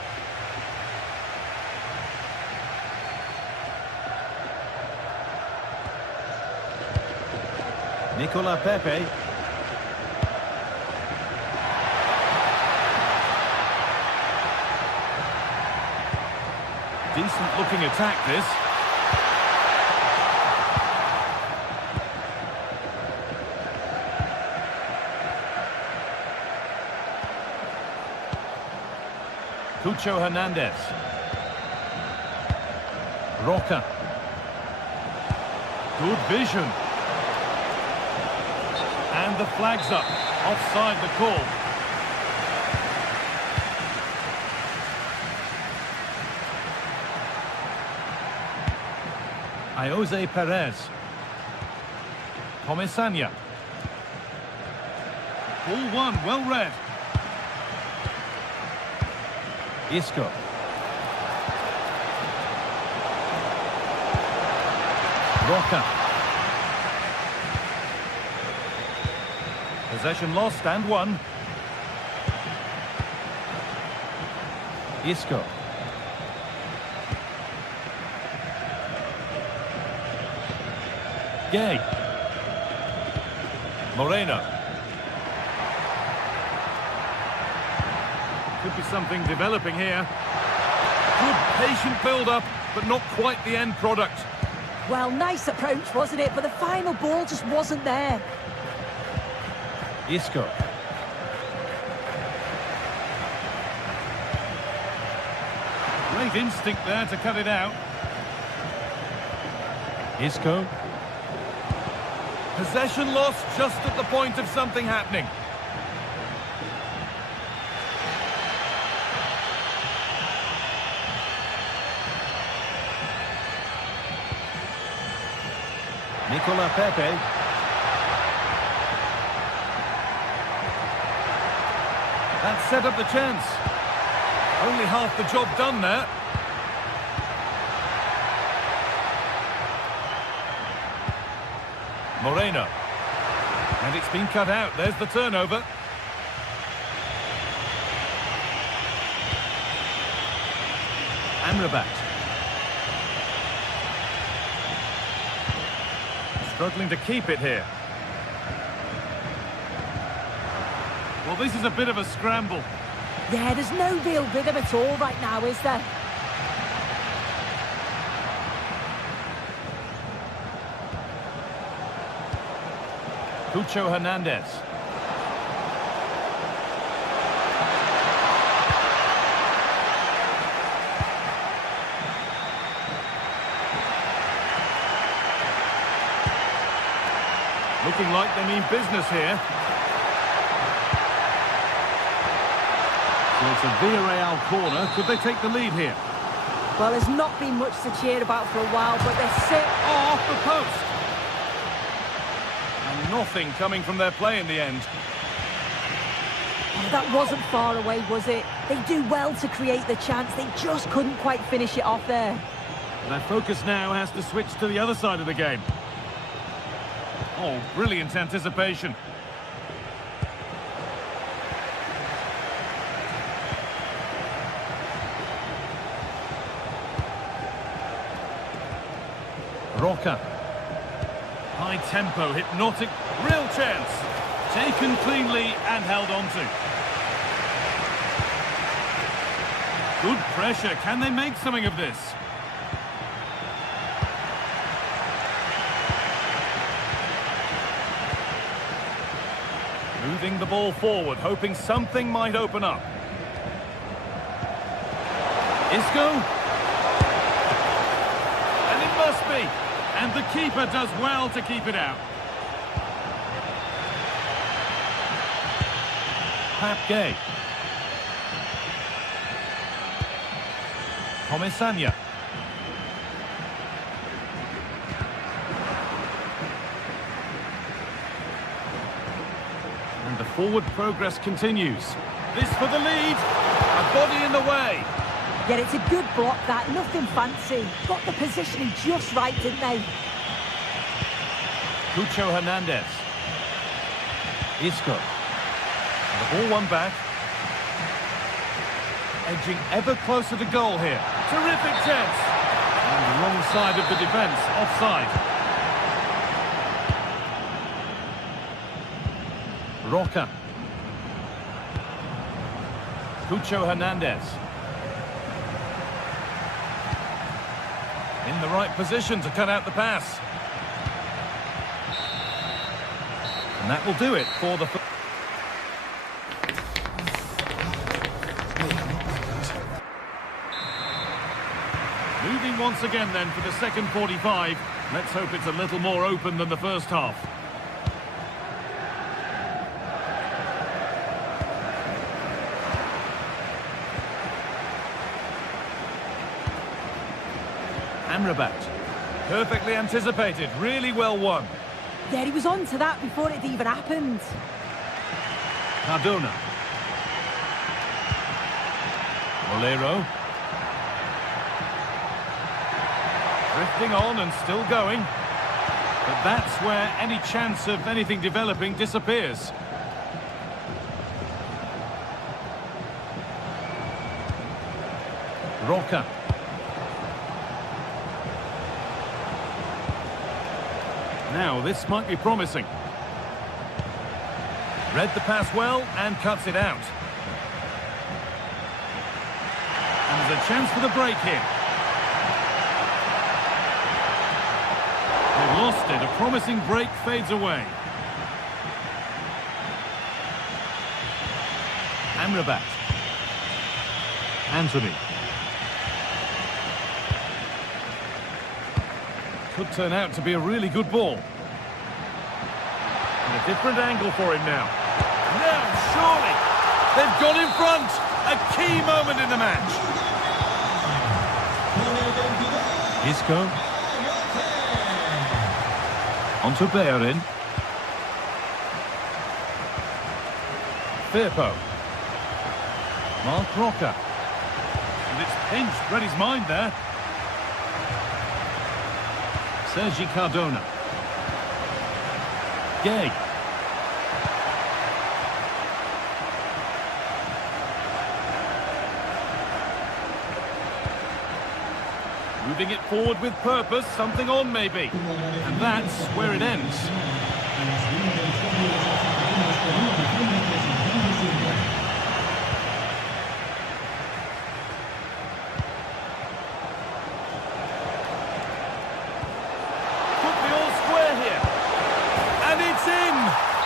Nicola Pepe. Decent looking attack, this. Cucho Hernandez. Roca. Good vision. And the flag's up. Offside the call. Jose Perez. Comesaña. Ball one, well read. Isco. Roca. Possession lost and won. Isco. Gay. Moreno. Could be something developing here. Good patient build-up, but not quite the end product. Well, nice approach, wasn't it? But the final ball just wasn't there. Isco. Great instinct there to cut it out. Isco. Possession lost just at the point of something happening. Nicola Pepe. That set up the chance. Only half the job done there. Moreno. And it's been cut out. There's the turnover. Amrabat. Struggling to keep it here. Well, this is a bit of a scramble. Yeah, there's no real rhythm at all right now, is there? Cucho Hernandez. Looking like they mean business here. So it's a Villarreal corner. Could they take the lead here? Well, there's not been much to cheer about for a while, but they're sit Off the post. And nothing coming from their play in the end. Oh, that wasn't far away, was it? They do well to create the chance. They just couldn't quite finish it off there. Their focus now has to switch to the other side of the game. Oh, brilliant anticipation. Roca. High tempo, hypnotic, real chance. Taken cleanly and held on to. Good pressure. Can they make something of this? Moving the ball forward, hoping something might open up. Isco. And it must be. And the keeper does well to keep it out. Pap Gay. Comisania. And the forward progress continues. This for the lead. A body in the way. Yeah, it's a good block, that. Nothing fancy. Got the positioning just right, didn't they? Cucho Hernandez. Isco. And the ball won back. Edging ever closer to goal here. Terrific chance. And the wrong side of the defence. Offside. Roca. Cucho Hernandez. In the right position to cut out the pass. And that will do it for the... Moving once again then for the second 45. Let's hope it's a little more open than the first half. Amrabat. Perfectly anticipated, really well won. Yeah, he was on to that before it even happened. Cardona. Molero. Drifting on and still going. But that's where any chance of anything developing disappears. Roca. Now, this might be promising. Read the pass well and cuts it out. And there's a chance for the break here. They've lost it. A promising break fades away. Amrabat. Anthony. Could turn out to be a really good ball. And a different angle for him now. No, surely! They've got in front! A key moment in the match. Isco. Onto Bellerin. Firpo. Mark Roca. And it's pinched, read his mind there. Sergi Cardona. Gay. Moving it forward with purpose, something on maybe. And that's where it ends.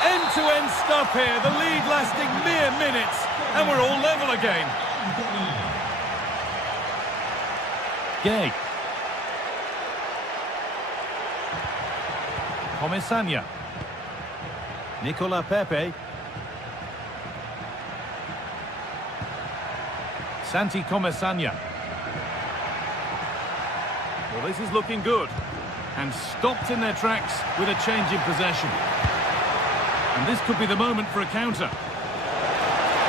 End-to-end stuff here, the lead lasting mere minutes, and we're all level again. Gay. Comisania. Nicola Pepe. Santi Comisania. Well, this is looking good. And stopped in their tracks with a change in possession. And this could be the moment for a counter.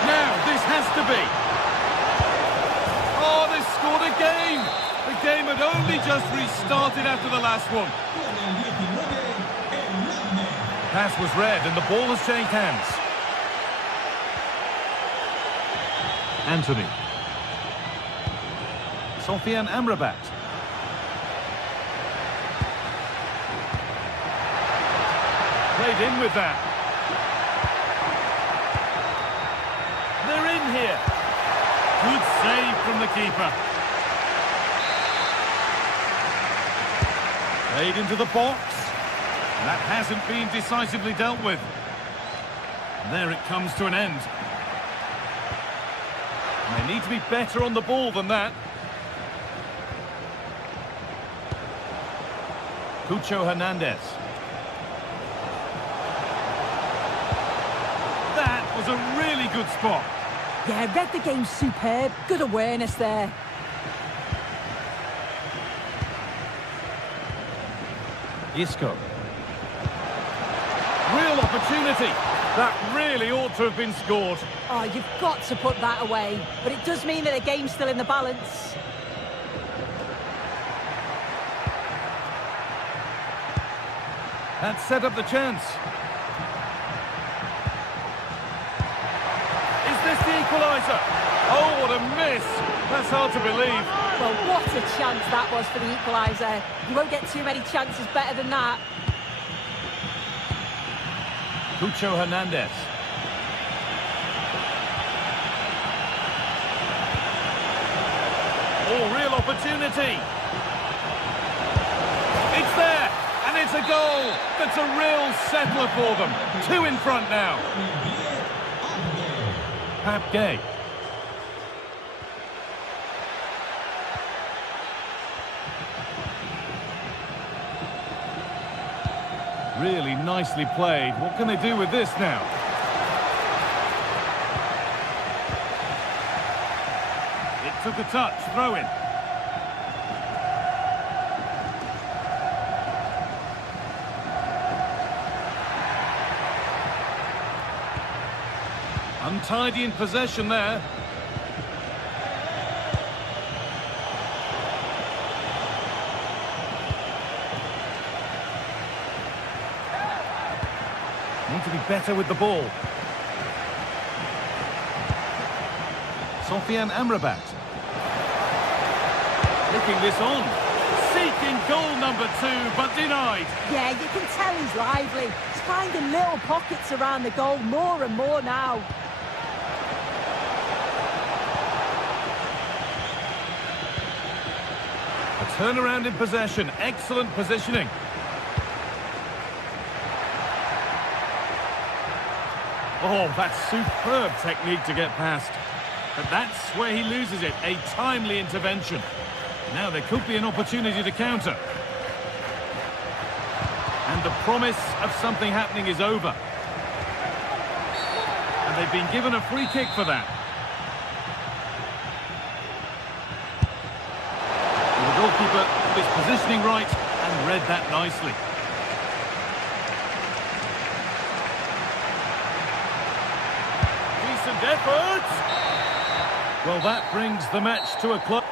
Now, this has to be. Oh, they scored again. The game had only just restarted after the last one. Pass was read and the ball has changed hands. Anthony. Sofian Amrabat. Played in with that. They're in here. Good save from the keeper. Played into the box. That hasn't been decisively dealt with. And there it comes to an end. And they need to be better on the ball than that. Cucho Hernandez. That was a really good spot. Yeah, read the game superb. Good awareness there. Isco. Real opportunity. That really ought to have been scored. Oh, you've got to put that away. But it does mean that the game's still in the balance. That set up the chance. Is this the equaliser? Oh, what a miss. That's hard to believe. Well, what a chance that was for the equaliser. You won't get too many chances better than that. Cucho Hernandez. Oh, real opportunity. It's there, and it's a goal. That's a real settler for them. 2 in front now. Pap Gay. Really nicely played. What can they do with this now? It took a touch, throw in. Untidy in possession there. Need to be better with the ball. Sofian Amrabat. Looking this on. Seeking goal number 2, but denied. Yeah, you can tell he's lively. He's finding little pockets around the goal more and more now. A turnaround in possession. Excellent positioning. Oh, that's superb technique to get past. But that's where he loses it. A timely intervention. Now there could be an opportunity to counter. And the promise of something happening is over. And they've been given a free kick for that. And the goalkeeper is positioning right and read that nicely. Decent effort. Well, that brings the match to a close.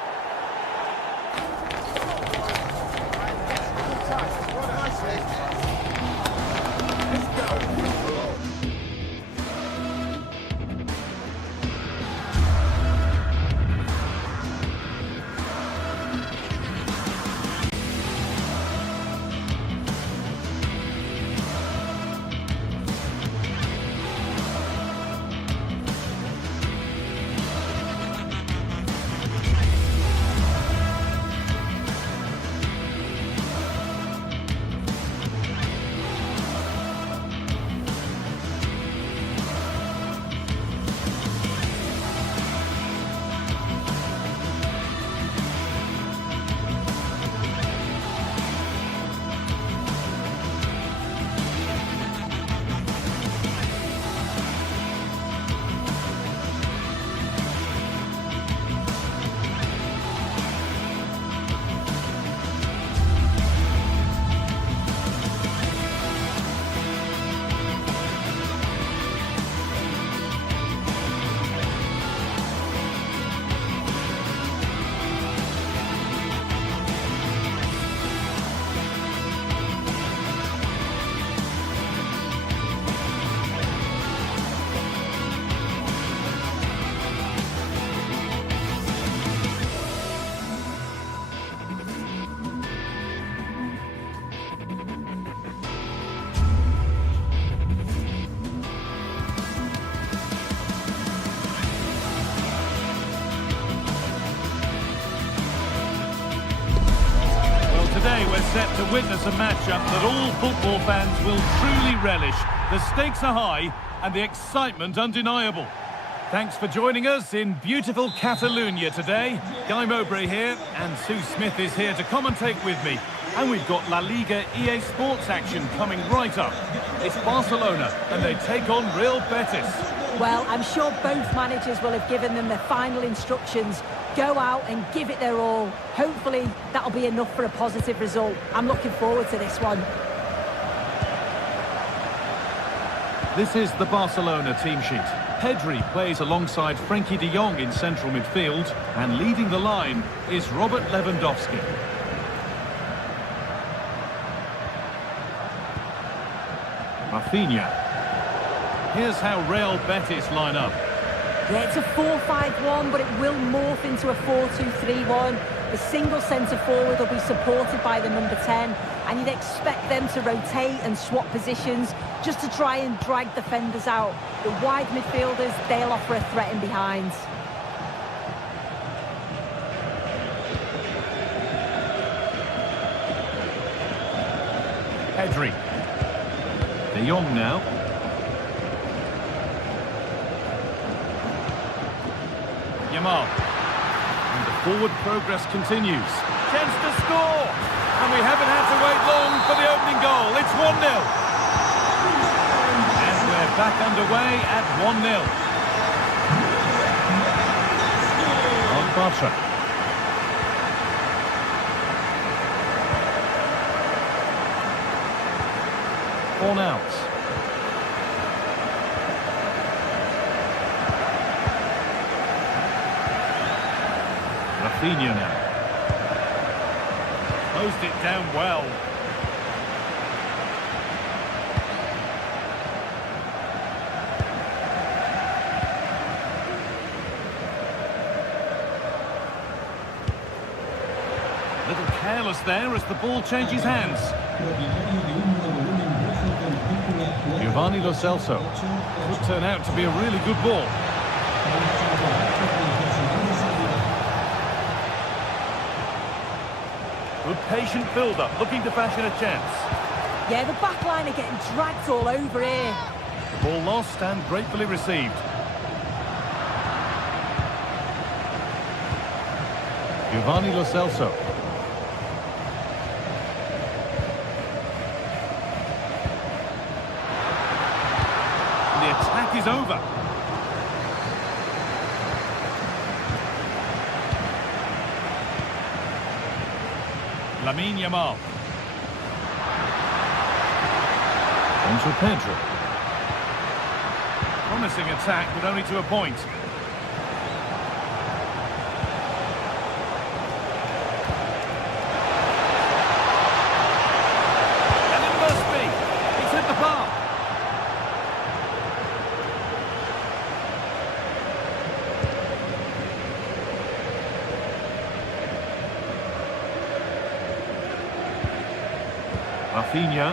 Today we're set to witness a matchup that all football fans will truly relish. The stakes are high and the excitement undeniable. Thanks for joining us in beautiful Catalonia today. Guy Mowbray here, and Sue Smith is here to commentate with me. And we've got La Liga EA Sports action coming right up. It's Barcelona, and they take on Real Betis. Well, I'm sure both managers will have given them their final instructions. Go out and give it their all. Hopefully, that'll be enough for a positive result. I'm looking forward to this one. This is the Barcelona team sheet. Pedri plays alongside Frenkie de Jong in central midfield, and leading the line is Robert Lewandowski. Rafinha. Here's how Real Betis line up. Yeah, it's a 4-5-1, but it will morph into a 4-2-3-1. The single centre-forward will be supported by the number 10, and you'd expect them to rotate and swap positions just to try and drag defenders out. The wide midfielders, they'll offer a threat in behind. Pedri. De Jong now. Yamal. And the forward progress continues. Chance to score! And we haven't had to wait long for the opening goal. It's 1-0. And we're back underway at 1-0. On Bartra. Fornals. Rafinha now. Closed it down well. A little careless there as the ball changes hands. Giovanni Lo Celso. Could turn out to be a really good ball. Good patient build-up, looking to fashion a chance. Yeah, the back line are getting dragged all over here. The ball lost and gratefully received. Giovanni Lo Celso. And the attack is over. Lamine Yamal. Onto Pedro. Promising attack, but only to a point. And it must be. He's hit the bar. Rafinha.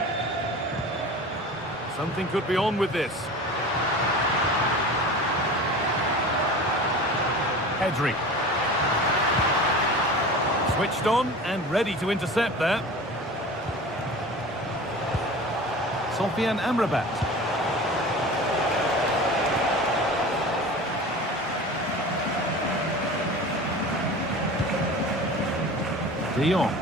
Something could be on with this. Pedri. Switched on and ready to intercept there. Sofian Amrabat. De Jong.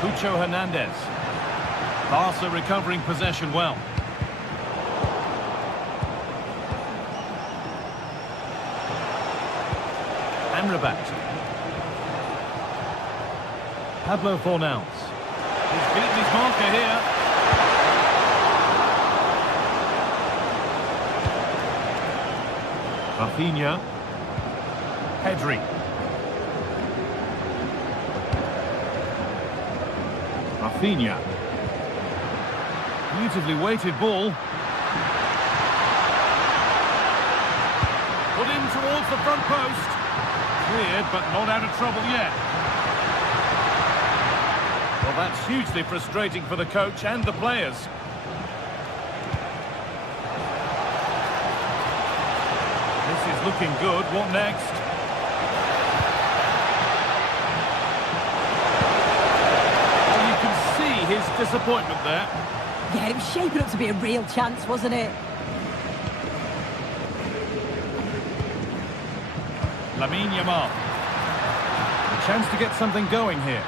Pucho Hernandez. Barca recovering possession well. Amrabat. Pablo Fornals. He's beaten his marker here. Rafinha. Pedri. Rafinha. Beautifully weighted ball. Put in towards the front post. Cleared, but not out of trouble yet. Well, that's hugely frustrating for the coach and the players. This is looking good. What next? Well, you can see his disappointment there. Yeah, it was shaping up to be a real chance, wasn't it? Lamine Yamal. A chance to get something going here.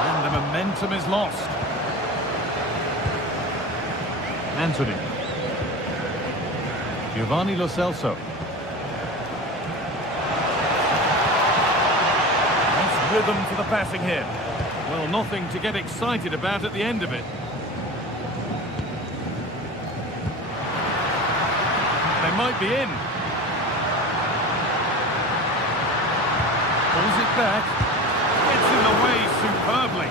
And the momentum is lost. Anthony. Giovanni Lo Celso. Nice rhythm to the passing here. Well, nothing to get excited about at the end of it. They might be in. Pulls it back. Gets in the way superbly.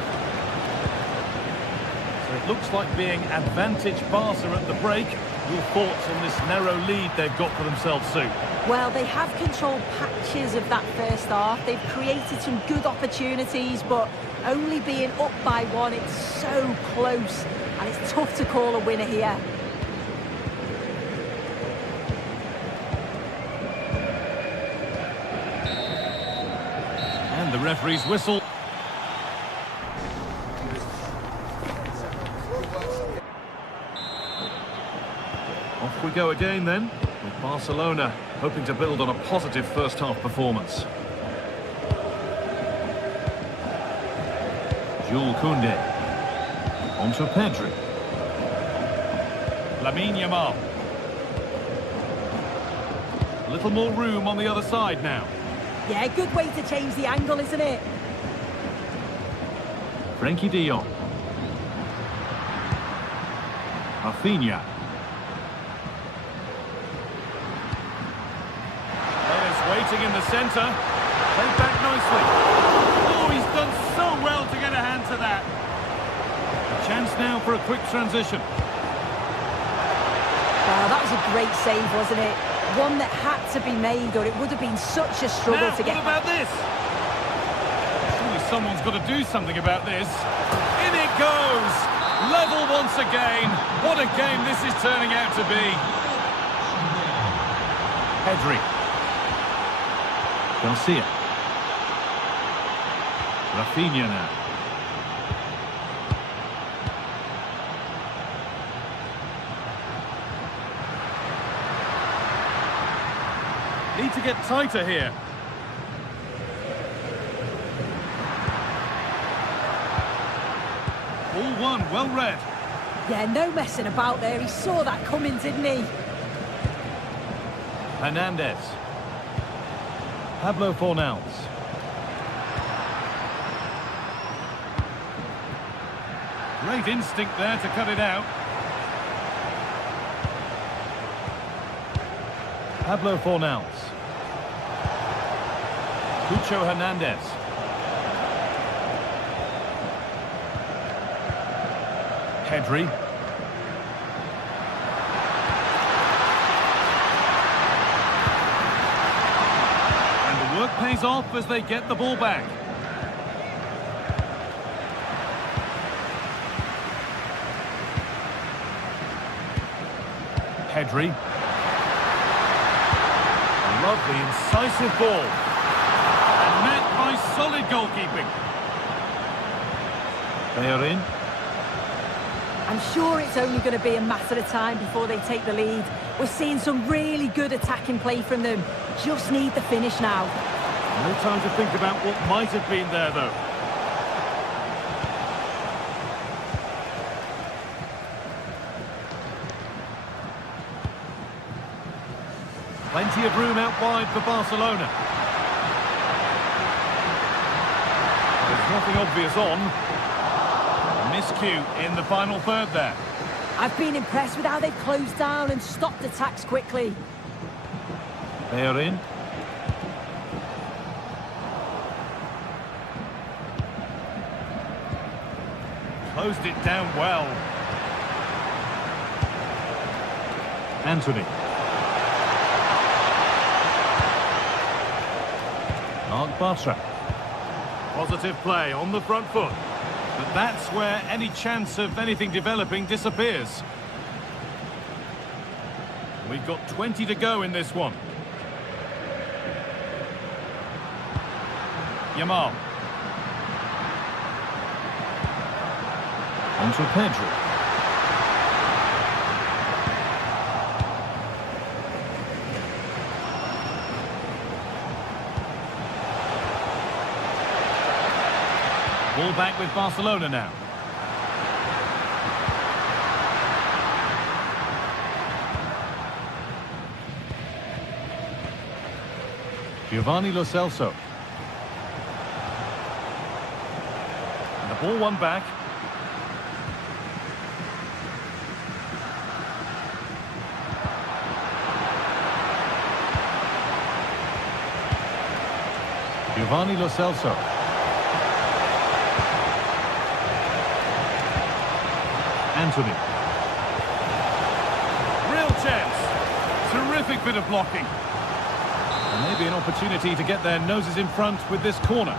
So it looks like being advantage Barca at the break. Your thoughts on this narrow lead they've got for themselves, Sue? Well, they have controlled patches of that first half. They've created some good opportunities, but only being up by one, it's so close, and it's tough to call a winner here. And the referee's whistle. Off we go again then, with Barcelona hoping to build on a positive first half performance. Jules Koundé. Onto Pedri. Lamine Yamal. A little more room on the other side now. Yeah, good way to change the angle, isn't it? Frenkie de Jong. Rafinha. Players waiting in the centre. Played back nicely. Oh, he's done so well to get a hand to that. A chance now for a quick transition. Wow, that was a great save, wasn't it? One that had to be made, or it would have been such a struggle Now, to get. what about this? Surely someone's got to do something about this. In it goes! Level once again. What a game this is turning out to be. Pedri. Garcia. Rafinha now. Need to get tighter here. All one, well read. Yeah, no messing about there. He saw that coming, didn't he? Hernandez. Pablo Fornals. Great instinct there to cut it out. Pablo Fornals. Cucho Hernandez. Pedri. And the work pays off as they get the ball back. Pedri. Lovely, incisive ball. And met by solid goalkeeping. They are in. I'm sure it's only going to be a matter of time before they take the lead. We're seeing some really good attacking play from them. Just need the finish now. No time to think about what might have been there, though. Plenty of room out wide for Barcelona. There's nothing obvious on. Miscue in the final third there. I've been impressed with how they've closed down and stopped attacks quickly. They are in. Closed it down well. Anthony. Marc Bartra. Positive play on the front foot. But that's where any chance of anything developing disappears. We've got 20 to go in this one. Yamal. Onto Pedri. Ball back with Barcelona now. Giovanni Lo Celso. And the ball won back. Giovanni Lo Celso. Anthony. Real chance. Terrific bit of blocking. And maybe an opportunity to get their noses in front with this corner. A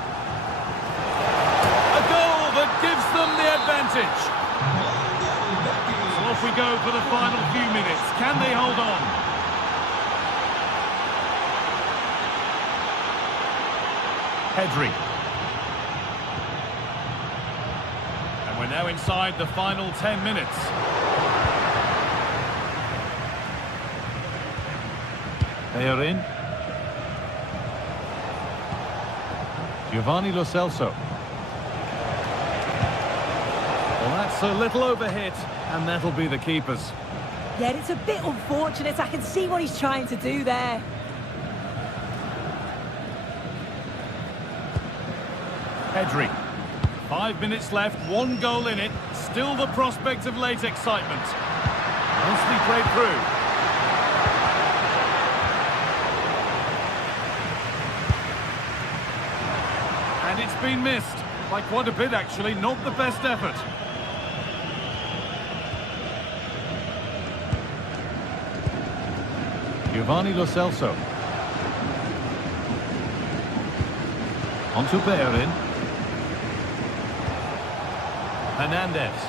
goal that gives them the advantage. So off we go for the final few minutes. Can they hold on? Pedri. And we're now inside the final 10 minutes. They are in. Giovanni Lo Celso. Well, that's a little overhit, and that'll be the keeper's. Yeah, it's a bit unfortunate. I can see what he's trying to do there. Pedri. 5 minutes left, 1 goal in it. Still the prospect of late excitement. Nicely played through. And it's been missed. By quite a bit, actually. Not the best effort. Giovanni Lo Celso. On to Bellerin. Hernandez.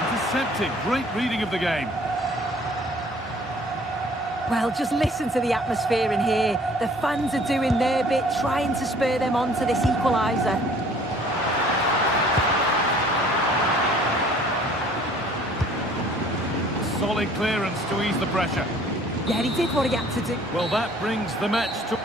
Intercepted. Great reading of the game. Well, just listen to the atmosphere in here. The fans are doing their bit, trying to spur them on to this equaliser. Solid clearance to ease the pressure. Yeah, he did what he had to do. Well, that brings the match to...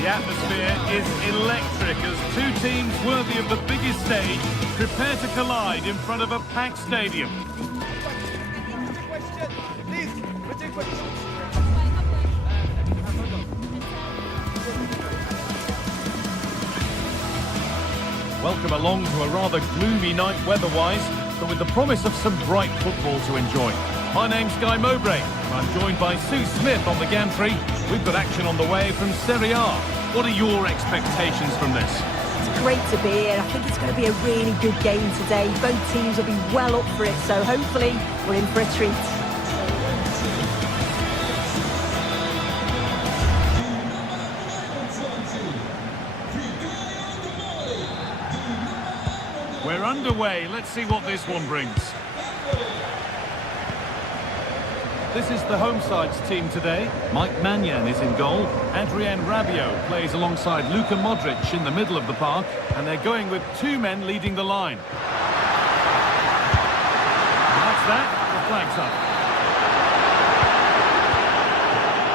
The atmosphere is electric as two teams worthy of the biggest stage prepare to collide in front of a packed stadium. Welcome along to a rather gloomy night weather-wise, but with the promise of some bright football to enjoy. My name's Guy Mowbray, and I'm joined by Sue Smith on the gantry. We've got action on the way from Serie A. What are your expectations from this? It's great to be here. I think it's going to be a really good game today. Both teams will be well up for it, so hopefully we're in for a treat. We're underway. Let's see what this one brings. This is the home side's team today. Mike Mannion is in goal. Adrien Rabiot plays alongside Luka Modric in the middle of the park. And they're going with 2 men leading the line. And that's that. The flag's up.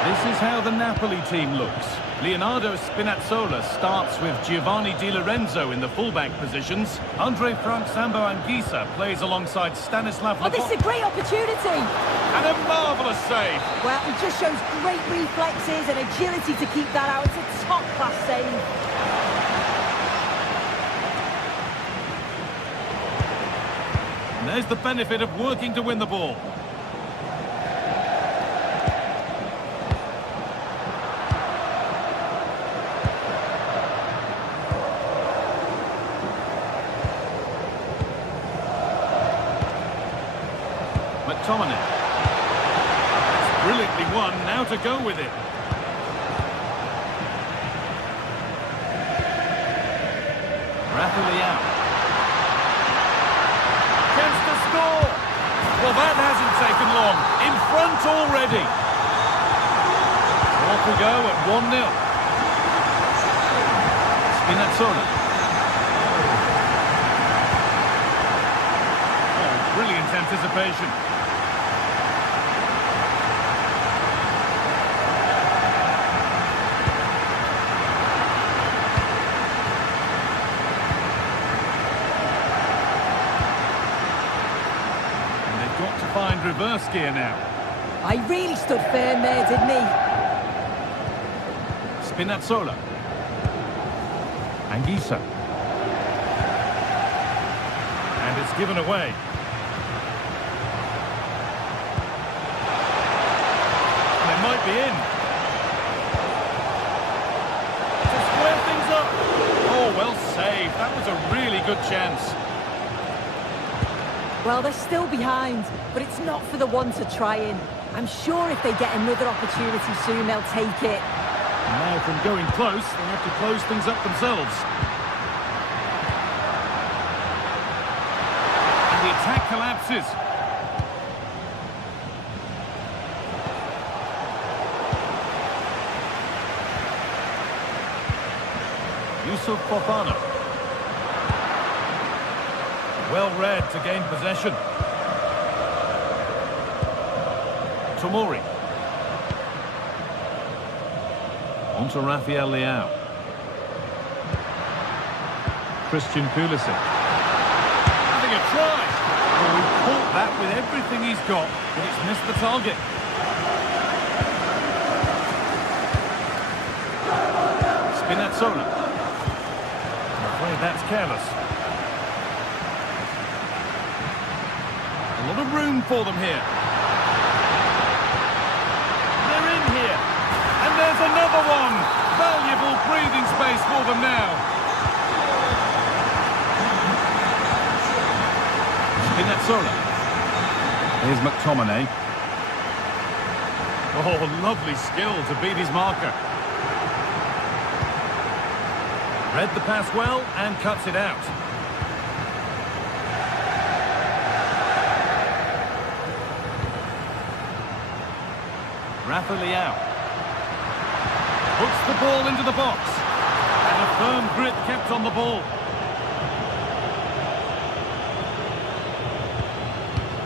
This is how the Napoli team looks. Leonardo Spinazzola starts with Giovanni Di Lorenzo in the fullback positions. Andre Frank Sambo Anguissa plays alongside Stanislav Oh, this is a great opportunity. And a marvellous save. Well, he just shows great reflexes and agility to keep that out. It's a top-class save. And there's the benefit of working to win the ball. McTominay. That's brilliantly won, now to go with it. Rafa Leao. Chance to score. Well, that hasn't taken long. In front already. Off we go at 1-0. Spinazzola. Oh, brilliant anticipation. Find reverse gear now. I really stood firm there, didn't he? Spinazzola. Anguissa. And it's given away. And it might be in. To square things up. Oh, well saved. That was a really good chance. Well, they're still behind, but it's not for the one to try in. I'm sure if they get another opportunity soon, they'll take it. And now from going close, they have to close things up themselves. And the attack collapses. Yusuf Fofana. Well read to gain possession. Tomori. On to Rafael Leao. Christian Pulisic. Having a try. Oh, he caught that with everything he's got, but it's missed the target. Spinazzola. I'm afraid that's careless. A lot of room for them here. They're in here. And there's another one. Valuable breathing space for them now. Spinazzola. Here's McTominay. Oh, lovely skill to beat his marker. Read the pass well and cuts it out. Rafa Leao puts the ball into the box, and a firm grip kept on the ball.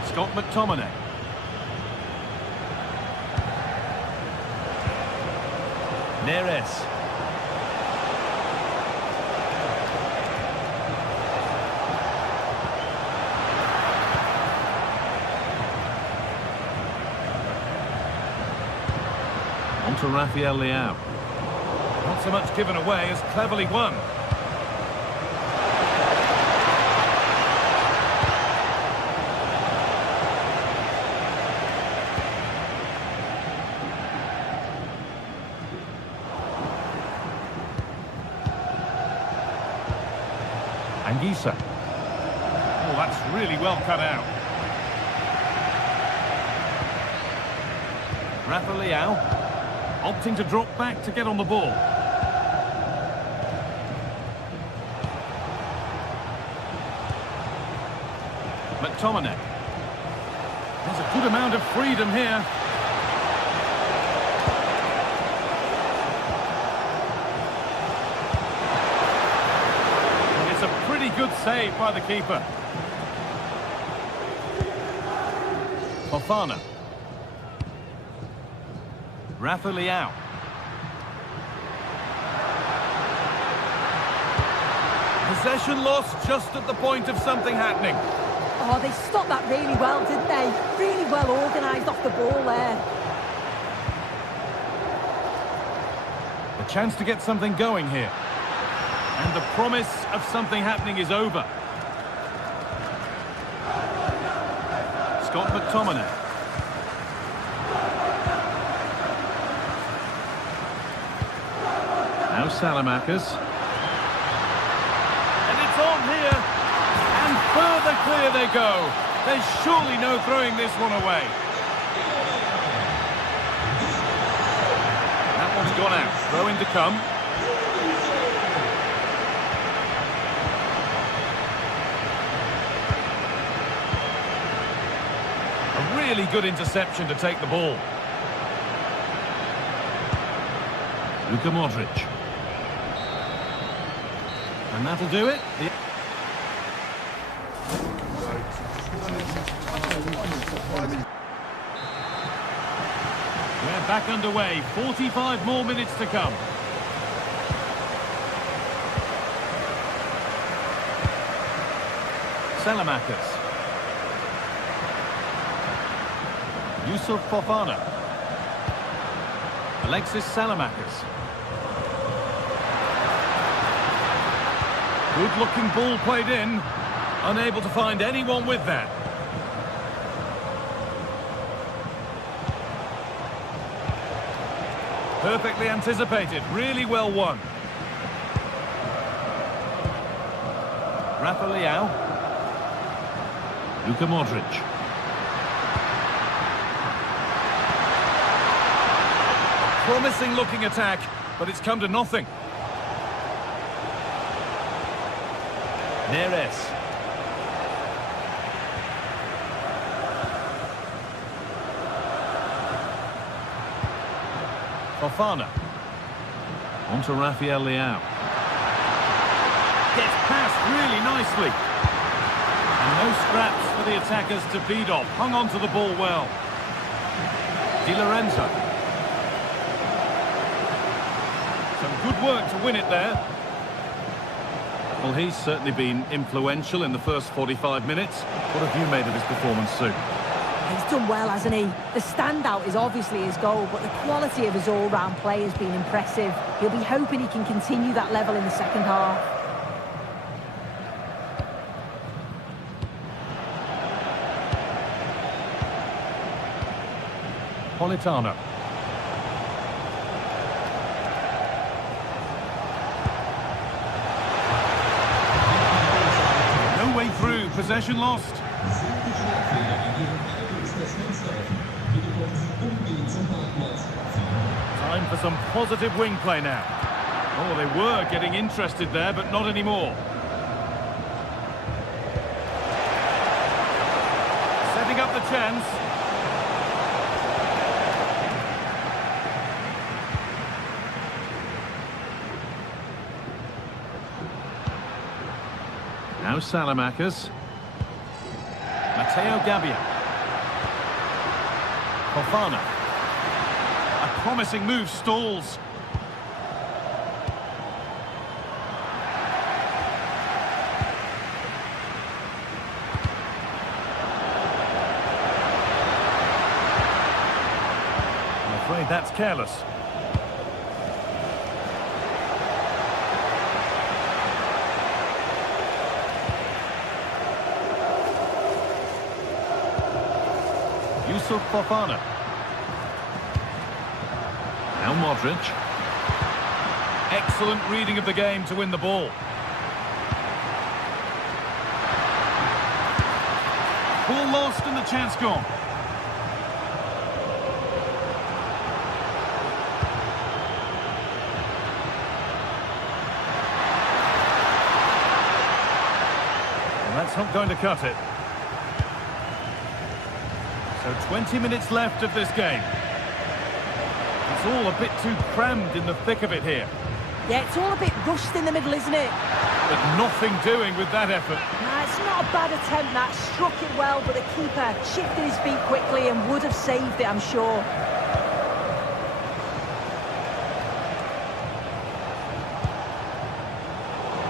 Scott McTominay. Neres. On to Rafael Leao. Not so much given away as cleverly won. Anguissa. Oh, that's really well cut out. Rafa Leao. Opting to drop back to get on the ball. McTominay. There's a good amount of freedom here. And it's a pretty good save by the keeper. Fofana. Rafa Leao. Possession lost just at the point of something happening. Oh, they stopped that really well, didn't they? Really well organised off the ball there. A chance to get something going here. And the promise of something happening is over. Scott McTominay. Now Salamakers. And it's on here. And further clear they go. There's surely no throwing this one away. That one's gone out. Throw in to come. A really good interception to take the ball. Luka Modric. And that'll do it. We're back underway. 45 more minutes to come. Salamakers. Yusuf Fofana. Alexis Salamakers. Good-looking ball played in. Unable to find anyone with that. Perfectly anticipated. Really well won. Rafa Leao. Luka Modric. Promising looking attack, but it's come to nothing. Neres. Fofana. On to Rafael Leao. Gets past really nicely. And no scraps for the attackers to beat off. Hung on to the ball well. Di Lorenzo. Some good work to win it there. Well, he's certainly been influential in the first 45 minutes. What have you made of his performance, Sue? He's done well, hasn't he? The standout is obviously his goal, but the quality of his all-round play has been impressive. He'll be hoping he can continue that level in the second half. Politano. No way through, possession lost. Time for some positive wing play now. Oh, they were getting interested there, but not anymore. Setting up the chance. Now Salamakers. Matteo Gabbia. Fofana. A promising move stalls. I'm afraid that's careless. Yusuf Fofana. Now Modric. Excellent reading of the game to win the ball. Ball lost and the chance gone. Well, that's not going to cut it. So 20 minutes left of this game. It's all a bit too crammed in the thick of it here. Yeah, it's all a bit rushed in the middle, isn't it? But nothing doing with that effort. Nah, it's not a bad attempt, that. Struck it well, but the keeper shifted his feet quickly and would have saved it, I'm sure.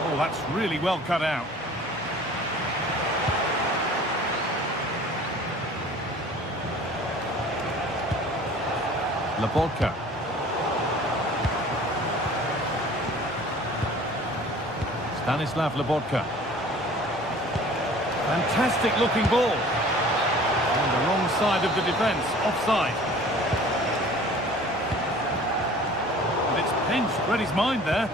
Oh, that's really well cut out. Lobotka. Stanislav Lobotka. Fantastic looking ball. On the wrong side of the defence, offside. But it's pinched, read his mind there.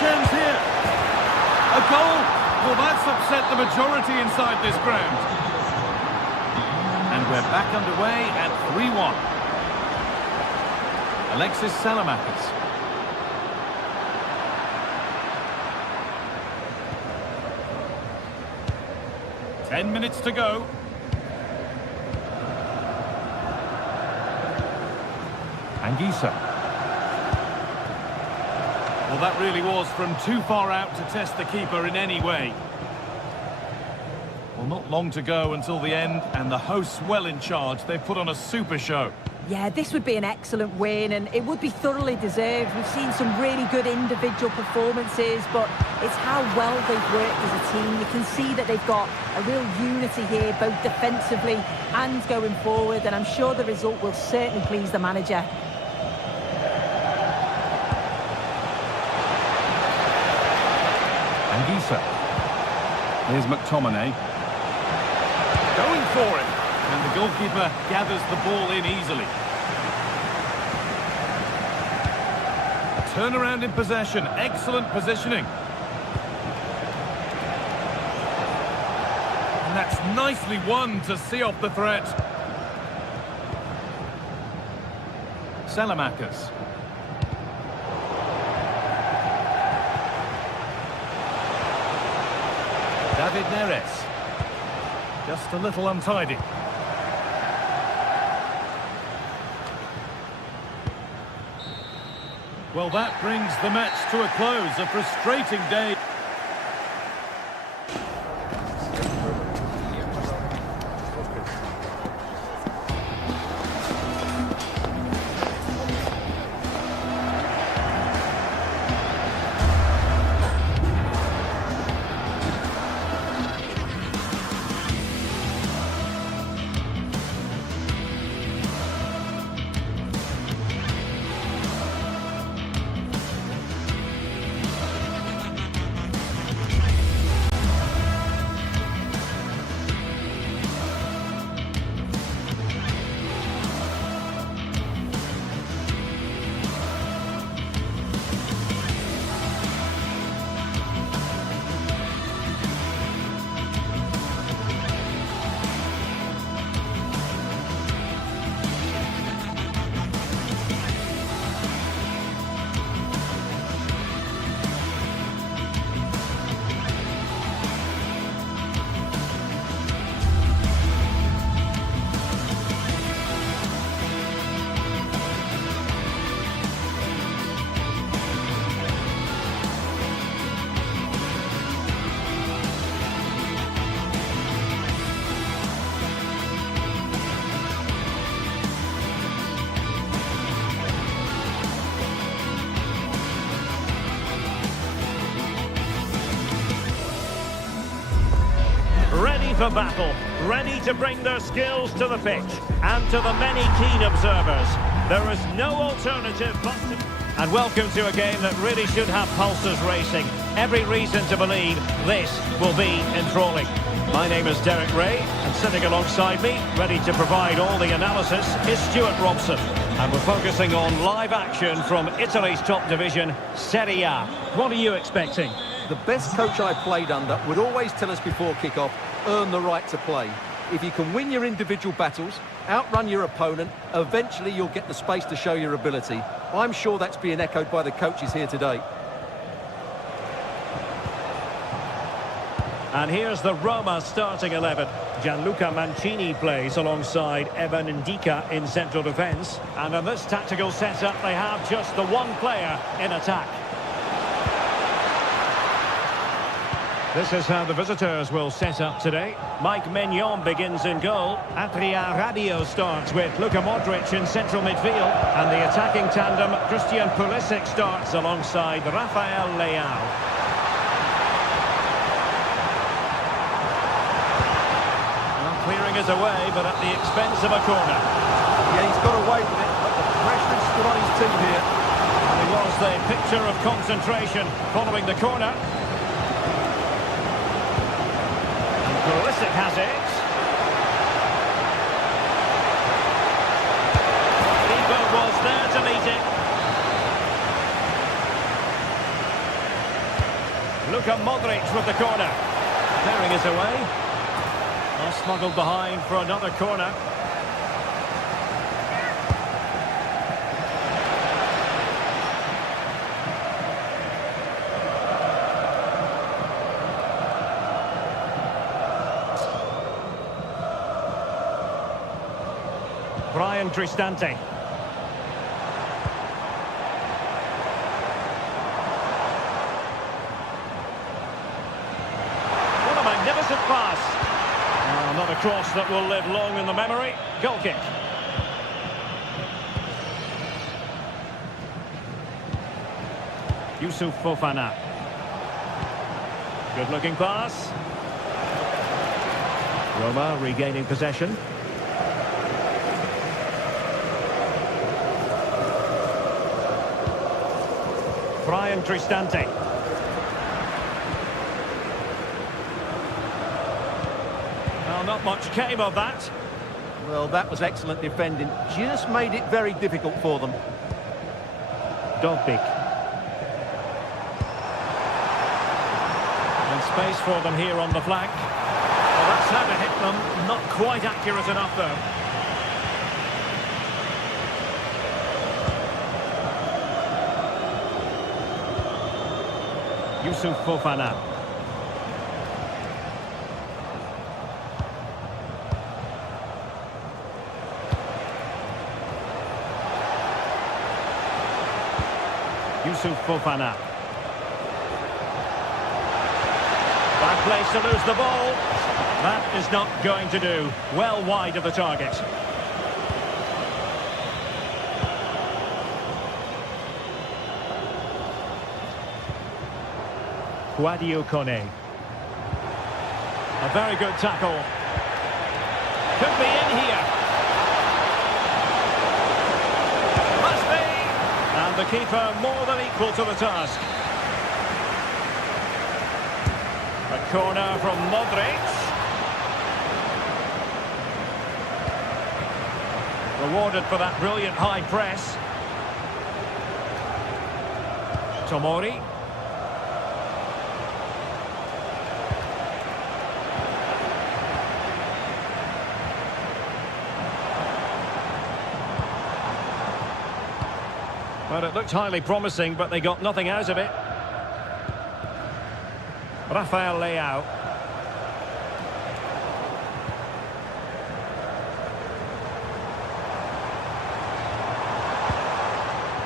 Chance here. A goal. Well, that's upset the majority inside this ground. And we're back underway at 3-1. Alexis Salamakis. Ten minutes to go. Anguissa. Well, that really was from too far out to test the keeper in any way. Well, not long to go until the end, and the hosts well in charge. They've put on a super show. Yeah, this would be an excellent win, and it would be thoroughly deserved. We've seen some really good individual performances, but it's how well they've worked as a team. You can see that they've got a real unity here, both defensively and going forward, and I'm sure the result will certainly please the manager. Anguissa. Here's McTominay. Going for it. And the goalkeeper gathers the ball in easily. A turnaround in possession. Excellent positioning. And that's nicely won to see off the threat. Salamakis. David Neres. Just a little untidy. Well, that brings the match to a close. A frustrating day. Ready for battle, ready to bring their skills to the pitch, and to the many keen observers, there is no alternative but to... And welcome to a game that really should have pulses racing. Every reason to believe this will be enthralling. My name is Derek Ray, and sitting alongside me, ready to provide all the analysis, is Stuart Robson. And we're focusing on live action from Italy's top division, Serie A. What are you expecting? The best coach I played under would always tell us before kick-off, earn the right to play. If you can win your individual battles, outrun your opponent, eventually you'll get the space to show your ability. I'm sure that's being echoed by the coaches here today. And here's the Roma starting 11. Gianluca Mancini plays alongside Evan Ndika in central defence. And in this tactical setup, they have just the one player in attack. This is how the visitors will set up today. Mike Maignan begins in goal. Adrien Rabiot starts with Luka Modric in central midfield. And the attacking tandem, Christian Pulisic, starts alongside Rafael Leao. Clearing is away, but at the expense of a corner. Yeah, he's got away with it, but the pressure is still on his team here. And he was the picture of concentration following the corner. Pulisic has it. Keeper was there to meet it. Luka Modric with the corner. Clearing is away. Smuggled behind for another corner. Brian Cristante. What a magnificent pass. Not a cross that will live long in the memory. Goal kick. Youssouf Fofana. Good looking pass. Roma regaining possession. Brian Cristante. Not much came of that. Well, that was excellent defending. Just made it very difficult for them. Dobbik. And space for them here on the flank. Well, that's how to hit them. Not quite accurate enough, though. Youssouf Fofana. Youssouf Fofana. Bad place to lose the ball. That is not going to do. Well wide of the target. Sadio Kone. A very good tackle. Could be in here. Must be. And the keeper more than equal to the task. A corner from Modric. Rewarded for that brilliant high press. Tomori. Well, it looked highly promising, but they got nothing out of it. Rafael Leao.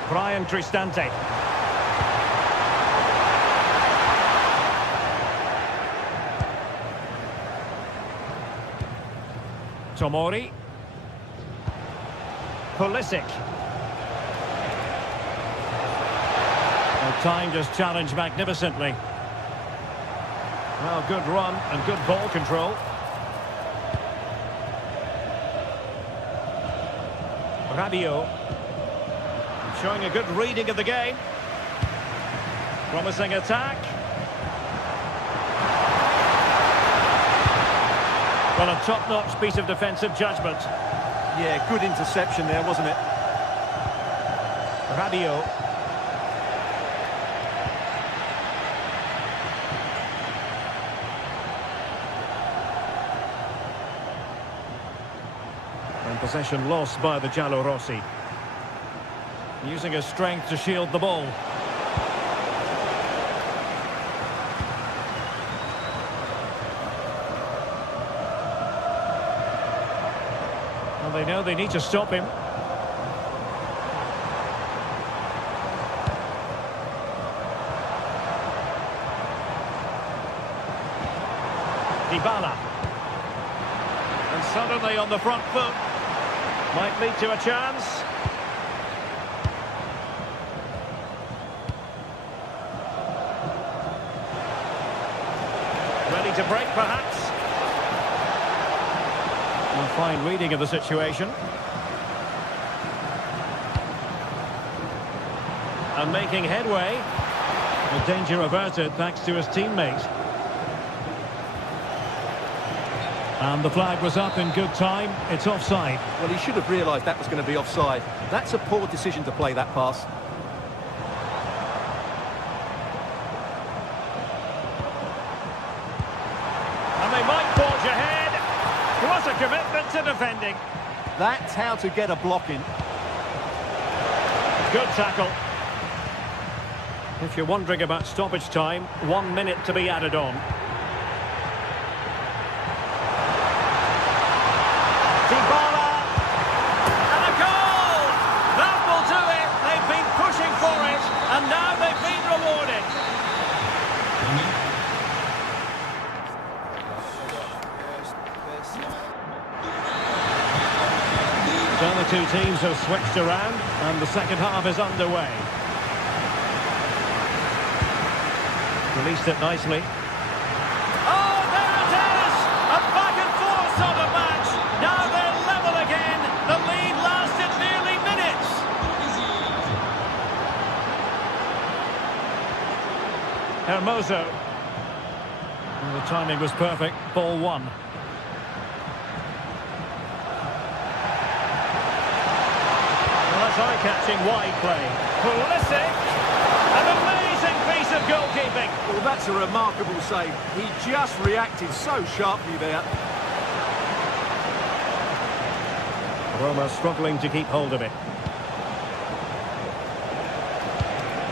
Brian Cristante. Tomori. Pulisic. Timed his challenge magnificently. Well, good run and good ball control. Rabiot. Showing a good reading of the game. Promising attack. Well, a top-notch piece of defensive judgment. Yeah, good interception there, wasn't it? Rabiot. Possession lost by the Giallorossi. Using his strength to shield the ball. Well, they know they need to stop him. Dybala. And suddenly on the front foot. Might lead to a chance. Ready to break, perhaps. A fine reading of the situation. And making headway. The danger averted thanks to his teammate. And the flag was up in good time. It's offside. Well, he should have realised that was going to be offside. That's a poor decision to play that pass. And they might forge ahead. What a commitment to defending. That's how to get a block in. Good tackle. If you're wondering about stoppage time, 1 minute to be added on. Dybala. And a goal! That will do it. They've been pushing for it, and now they've been rewarded. So the two teams have switched around, and the second half is underway. Released it nicely. Oh, there it is! A back and forth sort of match. Now they're level again. The lead lasted nearly minutes. Hermoso. And the timing was perfect. Ball one. Well, that's eye-catching wide play. Pulisic. An amazing piece of goalkeeping. Well, that's a remarkable save. He just reacted so sharply there. Roma struggling to keep hold of it.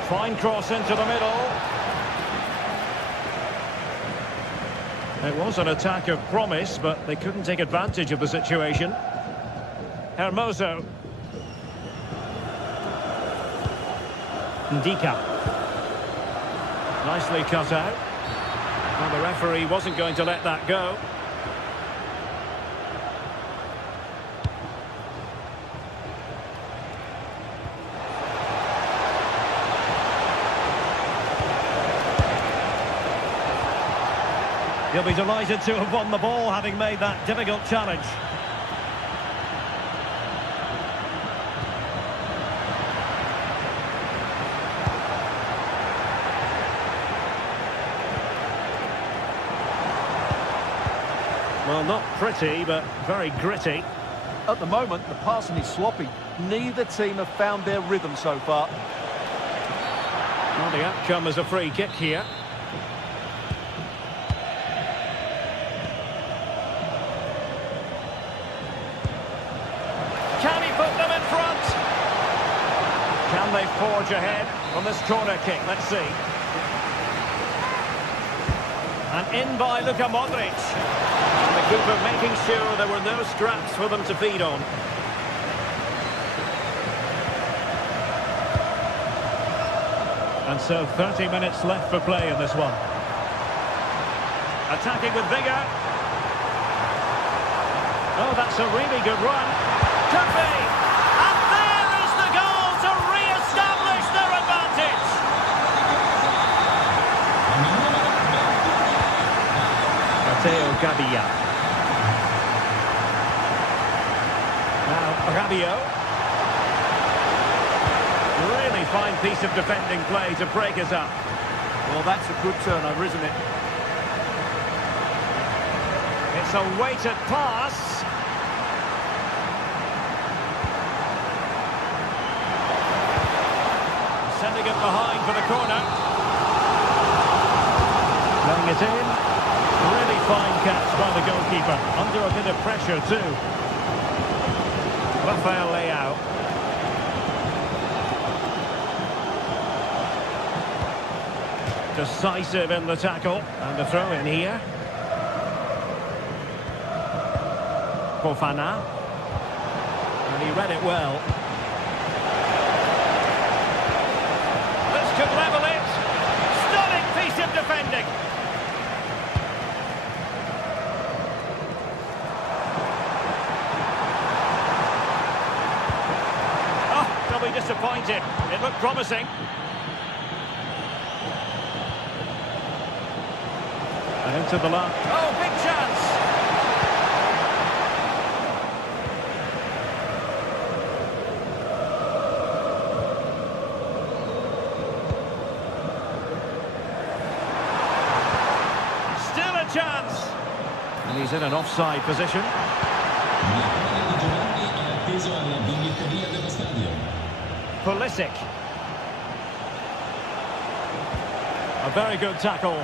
Fine cross into the middle. It was an attack of promise, but they couldn't take advantage of the situation. Hermoso. Ndika. Nicely cut out. Well, the referee wasn't going to let that go. He'll be delighted to have won the ball, having made that difficult challenge. Well, not pretty, but very gritty. At the moment, the passing is sloppy. Neither team have found their rhythm so far. Well, the outcome is a free kick here. Can he put them in front? Can they forge ahead on this corner kick? Let's see. And in by Luka Modric. And the keeper making sure there were no scraps for them to feed on. And so 30 minutes left for play in this one. Attacking with vigour. Oh, that's a really good run. Could be. And there is the goal to re-establish their advantage. Matteo Gabbia. Now, Rabiot. Really fine piece of defending play to break us up. Well, that's a good turnover, isn't it? It's a weighted pass. Sending it behind for the corner. Laying it in. Really fine catch by the goalkeeper. Under a bit of pressure too. Rafael Leao. Decisive in the tackle. And the throw in here. Fofana. And he read it well. This could level it. Stunning piece of defending. Oh, they'll be disappointed. It looked promising. And into the line. Oh, big chance. Chance. And he's in an offside position. Pulisic. A very good tackle.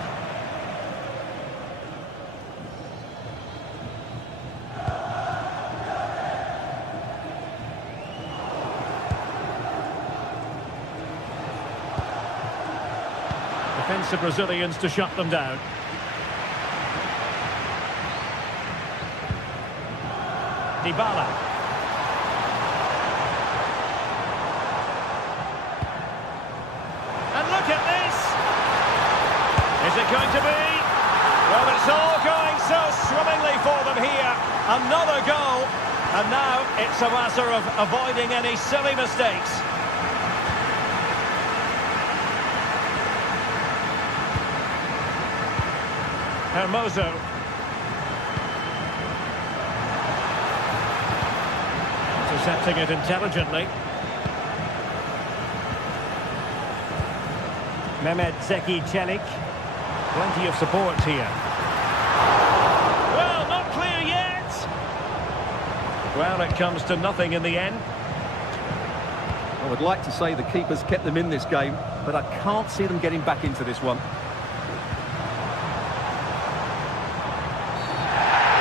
Defensive Brazilians to shut them down. Dybala. And look at this! Is it going to be? Well, it's all going so swimmingly for them here. Another goal. And now it's a matter of avoiding any silly mistakes. Hermoso. Intercepting it intelligently. Mehmet Zeki Çelik. Plenty of support here. Well, not clear yet. Well, it comes to nothing in the end. I would like to say the keeper's kept them in this game, but I can't see them getting back into this one.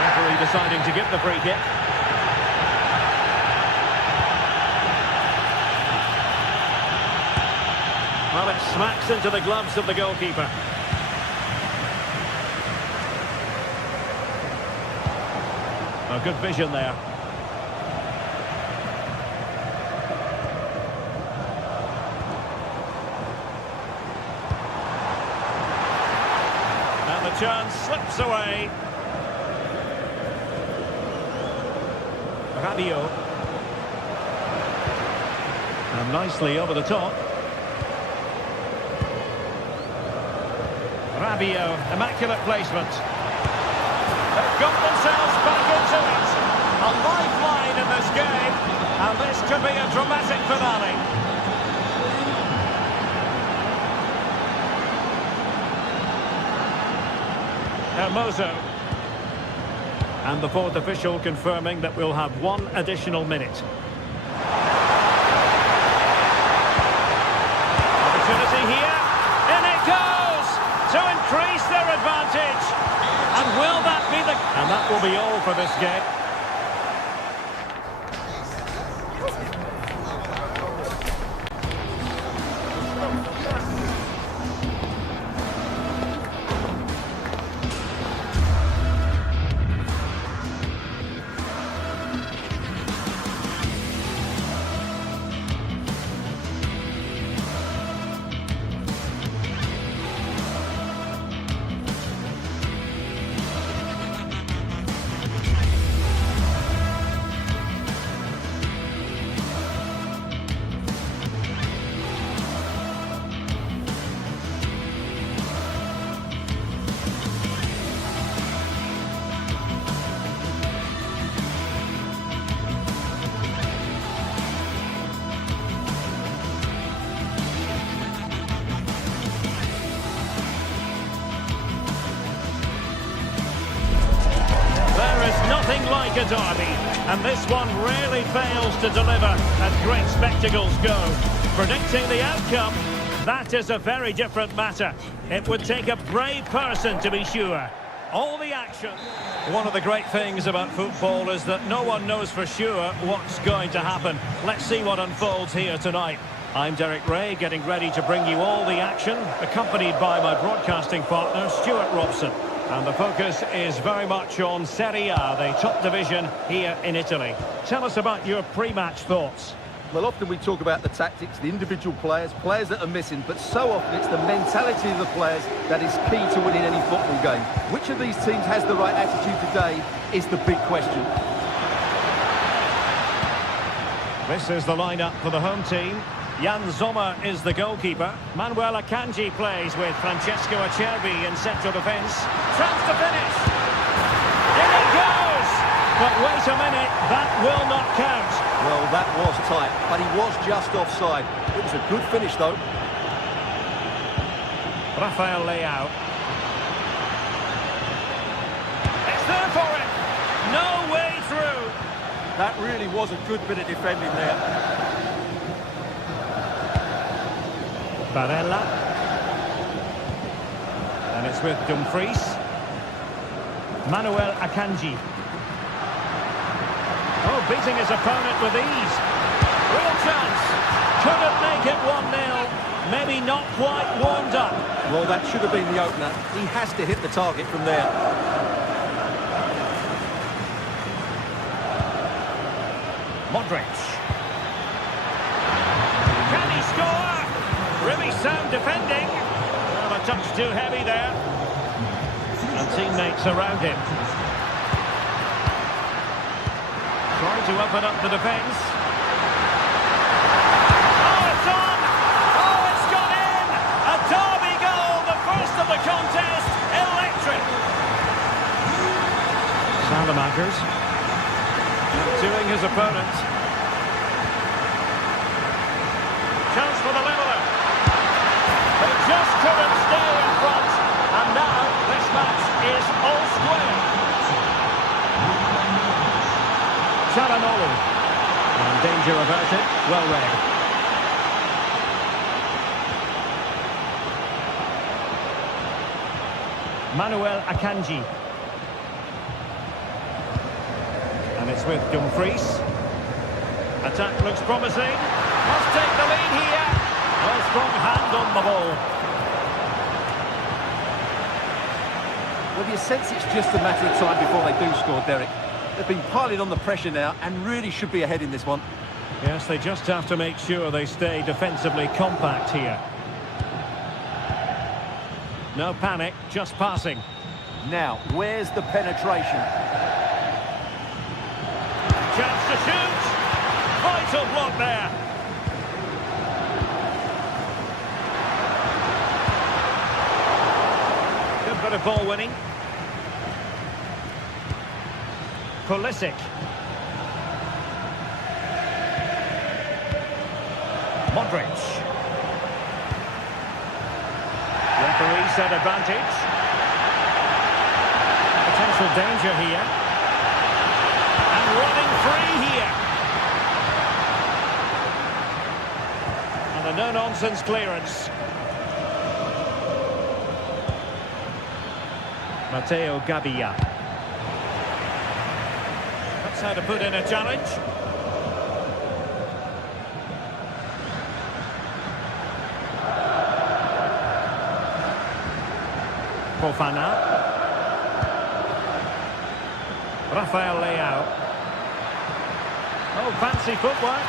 Referee deciding to give the free kick. Well, it smacks into the gloves of the goalkeeper. A good vision there. And the chance slips away. Rabiot. And nicely over the top. Rabiot, immaculate placement. They've got themselves back into it. A lifeline in this game, and this could be a dramatic finale. Hermoso. And the fourth official confirming that we'll have one additional minute. Opportunity here. In it goes! To increase their advantage. And will that be the... And that will be all for this game. Nothing like a derby, and this one rarely fails to deliver as great spectacles go. Predicting the outcome, that is a very different matter. It would take a brave person to be sure. all the action. One of the great things about football is that no one knows for sure what's going to happen. Let's see what unfolds here tonight. I'm Derek Ray, getting ready to bring you all the action, accompanied by my broadcasting partner, Stuart Robson. And the focus is very much on Serie A, the top division here in Italy. Tell us about your pre-match thoughts. Well, often we talk about the tactics, the individual players that are missing, but so often it's the mentality of the players that is key to winning any football game. Which of these teams has the right attitude today is the big question. This is the lineup for the home team. Jan Sommer is the goalkeeper. Manuel Akanji plays with Francesco Acerbi in central defence. Chance to finish. In it goes! But wait a minute, that will not count. Well, that was tight, but he was just offside. It was a good finish, though. Rafael Leao. It's there for it. No way through. That really was a good bit of defending there. Barella. And it's with Dumfries. Manuel Akanji. Oh, beating his opponent with ease. Real chance. Couldn't make it 1-0. Maybe not quite warmed up. Well, that should have been the opener. He has to hit the target from there. Modric. Can he score? Really sound defending. Well, a touch too heavy there. And teammates around him. Trying to open up the defence. Oh, it's on! Oh, it's gone in! A derby goal, the first of the contest. Electric. Salamakers. Doing his opponent. Chance for the leveller. They just couldn't stay in front. And now this match is all square. Charanolu. And danger averted. Well read. Manuel Akanji. And it's with Dumfries. Attack looks promising. Must take the lead here. A strong hand on the ball. Well, you sense it's just a matter of time before they do score, Derek. They've been piling on the pressure now and really should be ahead in this one. Yes, they just have to make sure they stay defensively compact here. No panic, just passing. Now, where's the penetration? Chance to shoot. Vital block there. Good bit of ball winning. Pulisic. Modric. Referee said advantage. Potential danger here. And running free here. And a no-nonsense clearance. Matteo Gabbia. That's how to put in a challenge. Fofana. Rafael Leao. Oh, fancy footwork.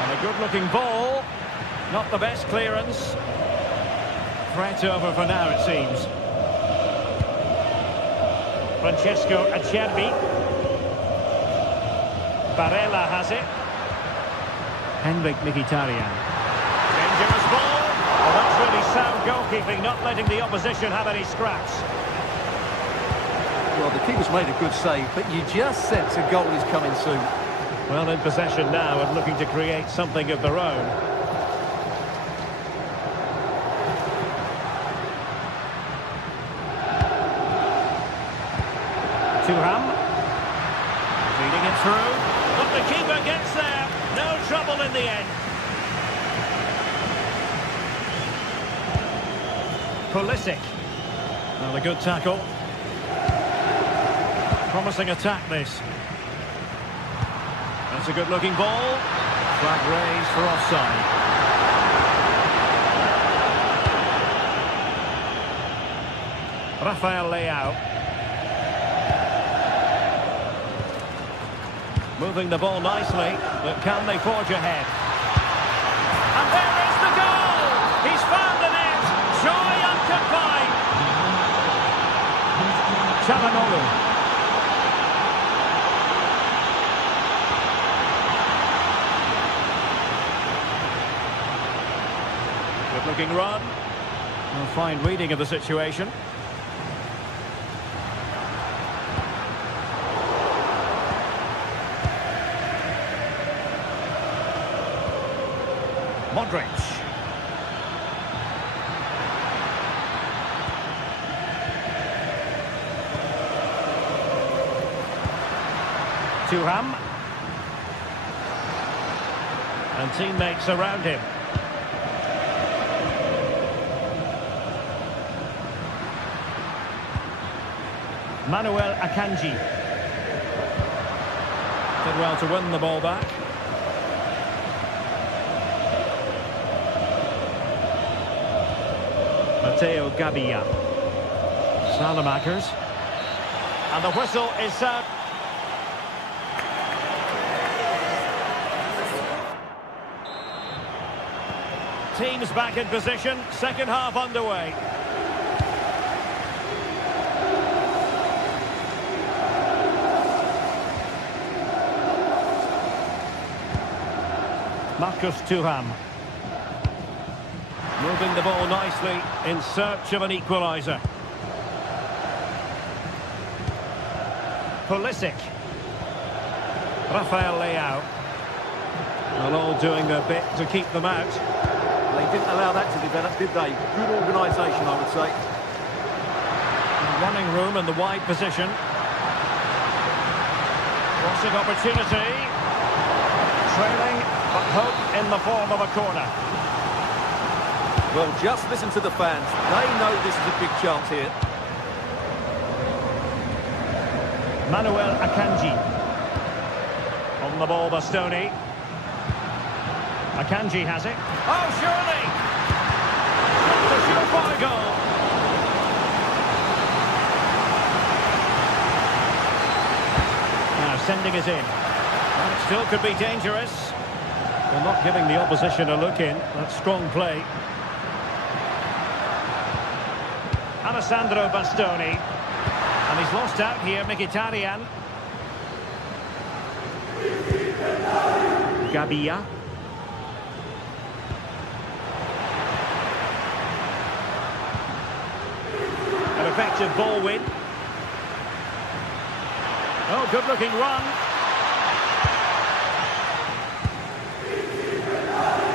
And a good-looking ball. Not the best clearance. Threat over for now, it seems. Francesco Acerbi. Barella has it. Henrik Mkhitaryan. Dangerous ball. Well, that's really sound goalkeeping, not letting the opposition have any scraps. Well, the keeper's made a good save, but you just sense a goal is coming soon. Well, in possession now and looking to create something of their own. Thuram. Feeding it through. But the keeper gets there. No trouble in the end. Pulisic. Well, a good tackle. Promising attack, this. That's a good-looking ball. Flag raised for offside. Rafael Leao. Moving the ball nicely, but can they forge ahead? And there is the goal! He's found the net! Joy unconfined! Chalanolu. Good-looking run. A fine reading of the situation. Modric. Thuram. And teammates around him. Manuel Akanji. Did well to win the ball back. Matteo Gabbia. Salamakers. And the whistle is sound. Teams back in position. Second half underway. Marcus Thuram. Moving the ball nicely in search of an equaliser. Pulisic. Rafael Leao. Well, all doing their bit to keep them out. They didn't allow that to develop, did they? Good organisation, I would say. Running room in the wide position. Crossing opportunity. Trailing, but hope in the form of a corner. Well, just listen to the fans. They know this is a big chance here. Manuel Akanji. On the ball, Bastoni. Akanji has it. Oh, surely! It's a surefire goal. Now sending it in. And it still could be dangerous. Well, not giving the opposition a look in. That's strong play. Alessandro Bastoni. And he's lost out here, Mkhitaryan. Gabbia. An effective ball win. Oh, good-looking run.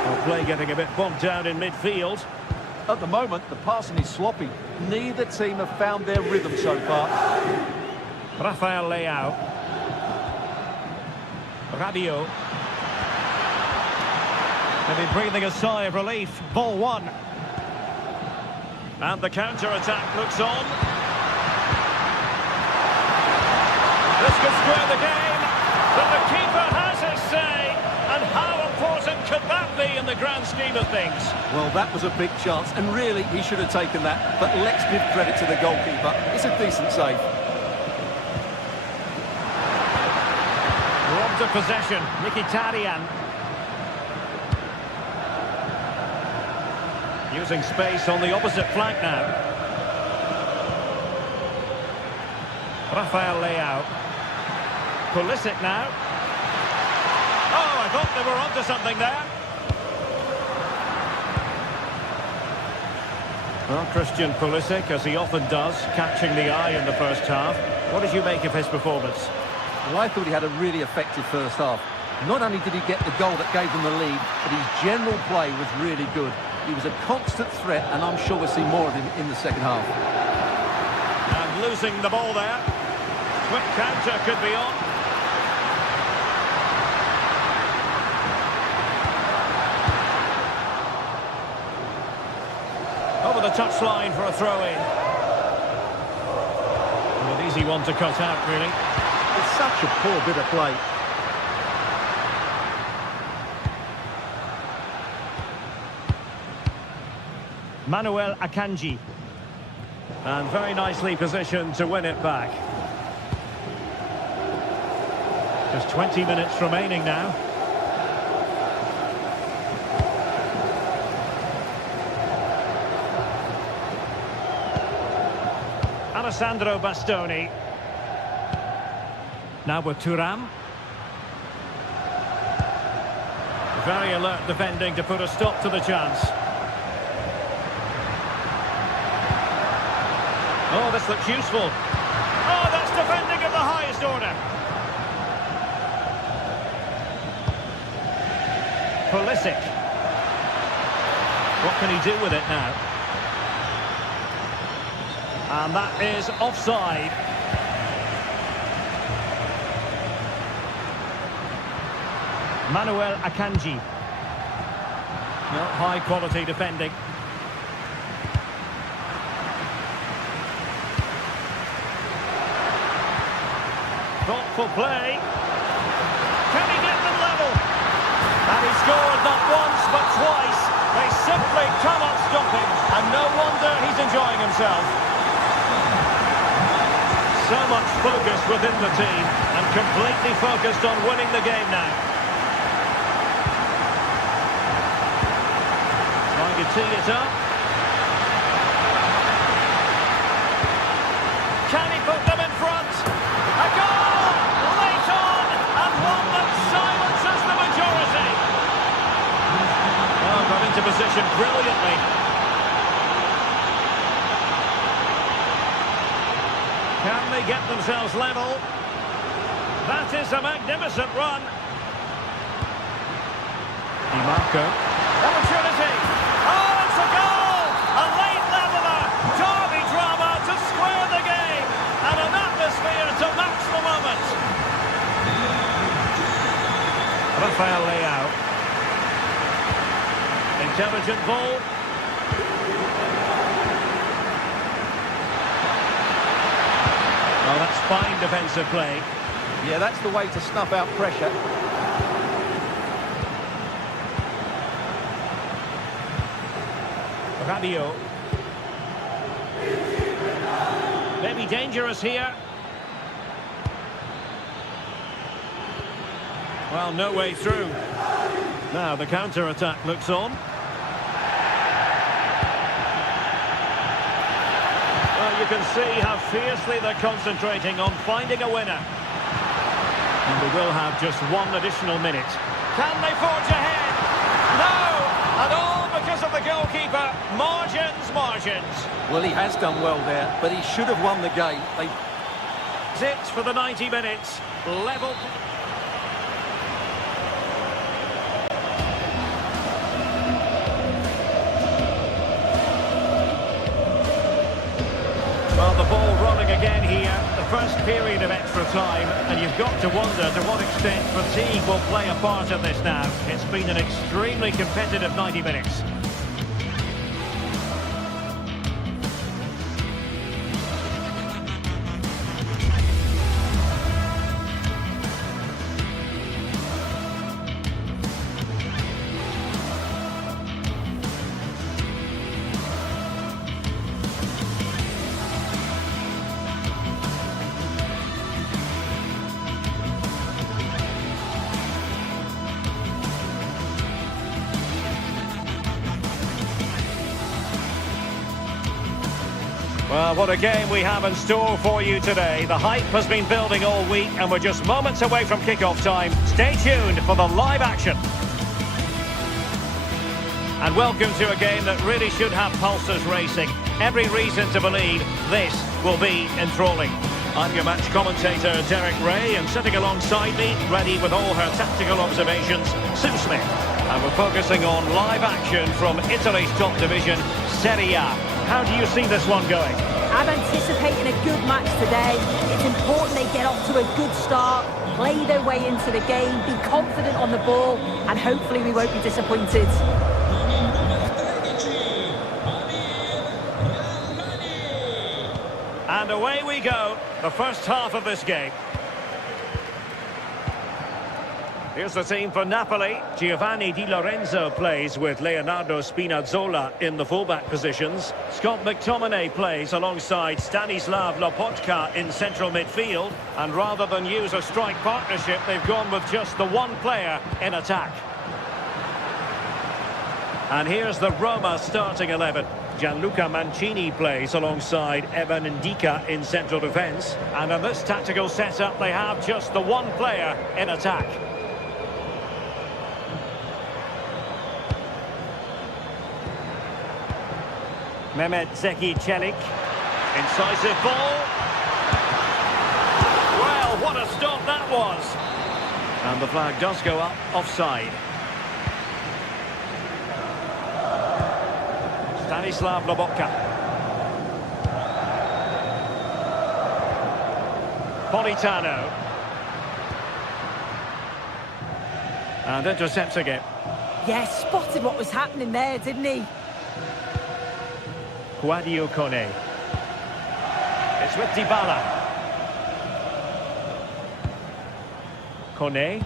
Well, play getting a bit bogged down in midfield. At the moment, the passing is sloppy. Neither team have found their rhythm so far. Rafael Leao. Rabiot. They've been breathing a sigh of relief. Ball one. And the counter-attack looks on. This could square the game, but the keeper has his say. And how important could that be in the grand scheme of things? Well, that was a big chance, and really, he should have taken that. But let's give credit to the goalkeeper. It's a decent save. Robbed of possession, Mkhitaryan. Using space on the opposite flank now. Rafael Leao. Pulisic now. Oh, I thought they were onto something there. Well, Christian Pulisic, as he often does, catching the eye in the first half. What did you make of his performance? Well, I thought he had a really effective first half. Not only did he get the goal that gave them the lead, but his general play was really good. He was a constant threat, and I'm sure we'll see more of him in the second half. And losing the ball there. Quick counter could be on. Over the touchline for a throw-in. easy one to cut out, really. It's such a poor bit of play. Manuel Akanji. And very nicely positioned to win it back. Just 20 minutes remaining now. Alessandro Bastoni. Now with Thuram. Very alert defending to put a stop to the chance. Oh, this looks useful. Oh, that's defending of the highest order. Pulisic. What can he do with it now? And that is offside. Manuel Akanji. Not high quality defending. Thoughtful play. Can he get them level? And he scored not once but twice. They simply cannot stop him. And no wonder he's enjoying himself. So much focus within the team and completely focused on winning the game now. Trying to tee it up. Can he put them in front? A goal! Late on! And one that silences the majority. Oh, got into position brilliantly. Can they get themselves level? That is a magnificent run. Di Marco. Opportunity. Oh, it's a goal! A late leveller. Derby drama to square the game. And an atmosphere to match the moment. Rafael Leao. Intelligent ball. Oh, that's fine defensive play. Yeah, that's the way to snuff out pressure. Rabiot. Maybe dangerous here. Well, no way through. Now the counter-attack looks on. Well, you can see how fiercely they're concentrating on finding a winner. And we will have just one additional minute. Can they forge ahead? No! And all because of the goalkeeper. Margins, margins. Well, he has done well there, but he should have won the game. It for the 90 minutes. Level. Well, the ball rolling again here. The first period of extra time, and you've got to wonder to what extent fatigue will play a part in this now. It's been an extremely competitive 90 minutes. Well, what a game we have in store for you today. The hype has been building all week and we're just moments away from kick-off time. Stay tuned for the live action. And welcome to a game that really should have pulses racing. Every reason to believe this will be enthralling. I'm your match commentator, Derek Ray, and sitting alongside me, ready with all her tactical observations, Sue Smith. And we're focusing on live action from Italy's top division, Serie A. How do you see this one going? I'm anticipating a good match today. It's important they get off to a good start, play their way into the game, be confident on the ball, and hopefully we won't be disappointed. And away we go. the first half of this game. Here's the team for Napoli. Giovanni Di Lorenzo plays with Leonardo Spinazzola in the fullback positions. Scott McTominay plays alongside Stanislav Lobotka in central midfield. And rather than use a strike partnership, they've gone with just the one player in attack. And here's the Roma starting 11. Gianluca Mancini plays alongside Evan Ndika in central defence. And in this tactical setup, they have just the one player in attack. Mehmet Zeki Çelik. Incisive ball. Well, what a stop that was. And the flag does go up, offside. Stanislav Lobotka. Politano. And intercepts again. Yeah, spotted what was happening there, didn't he? Guadio Kone. It's with Dybala. Kone.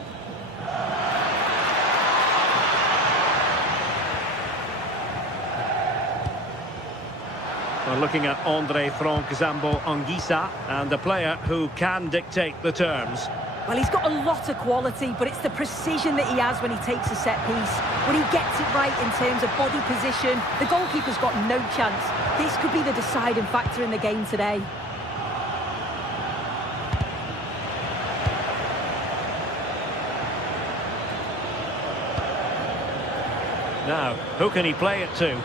We're looking at Andre Frank Zambo Anguissa, and a player who can dictate the terms. Well, he's got a lot of quality, but it's the precision that he has when he takes a set piece. When he gets it right in terms of body position, the goalkeeper's got no chance. This could be the deciding factor in the game today. Now, who can he play it to?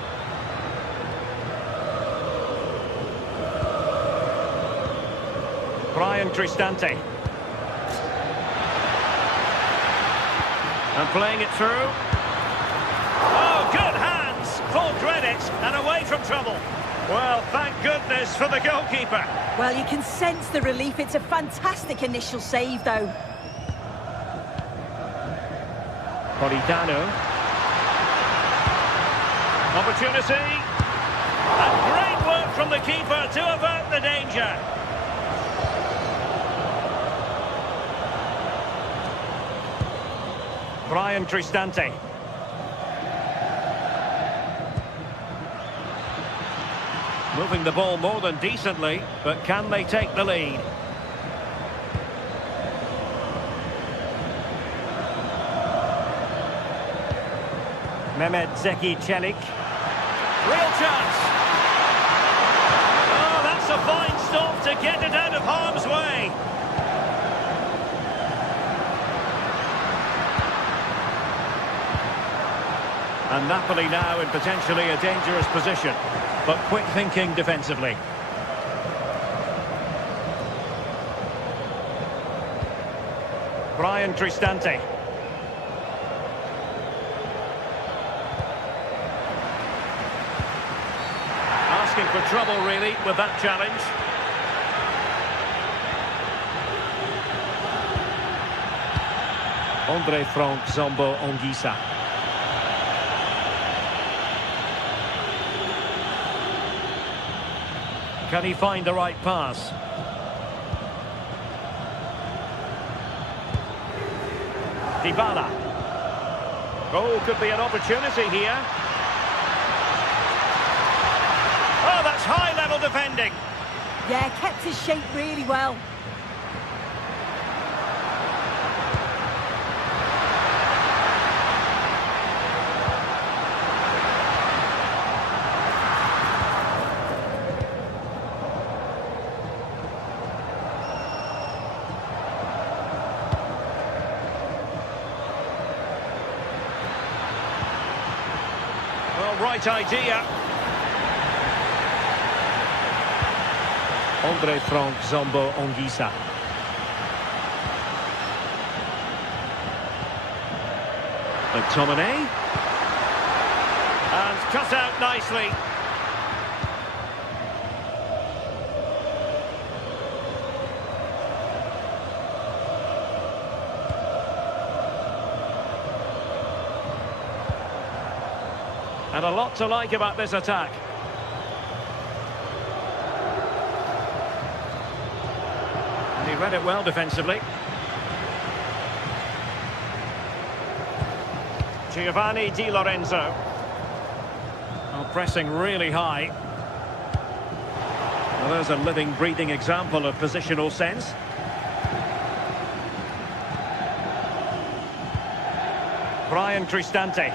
Brian Cristante. And playing it through. Oh, good hands! Full credit and away from trouble. Well, thank goodness for the goalkeeper. Well, you can sense the relief. It's a fantastic initial save, though. Politano. Opportunity. And great work from the keeper to avert the danger. Brian Cristante. Moving the ball more than decently, but can they take the lead? Mehmet Zeki Çelik. Real chance. Oh, that's a fine stop to get it out of harm's way. And Napoli now in potentially a dangerous position, but quick thinking defensively. Brian Cristante. Asking for trouble, really, with that challenge. Andre Frank Zambo Anguissa. Can he find the right pass? Dybala. Oh, could be an opportunity here. Oh, that's high-level defending. Yeah, kept his shape really well. Well, right idea. Andre Frank Zambo Anguissa. McTominay. And cut out nicely. And a lot to like about this attack. He read it well defensively. Giovanni Di Lorenzo. Oh, pressing really high. Well, there's a living, breathing example of positional sense. Brian Cristante.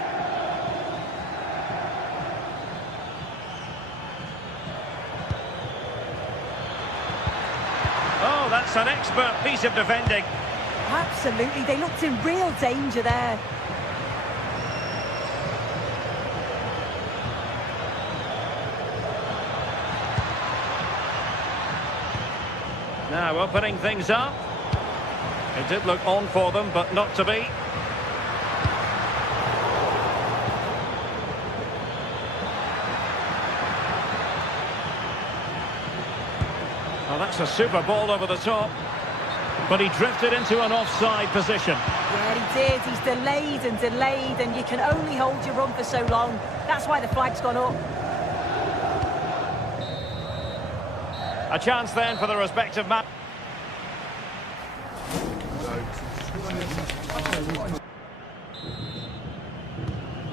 Oh, that's an expert piece of defending. Absolutely, they looked in real danger there. Now opening things up. It did look on for them, but not to be. Well, that's a super ball over the top. But he drifted into an offside position. Yeah, he did. He's delayed, and you can only hold your run for so long. That's why the flag's gone up. A chance then for the respective man.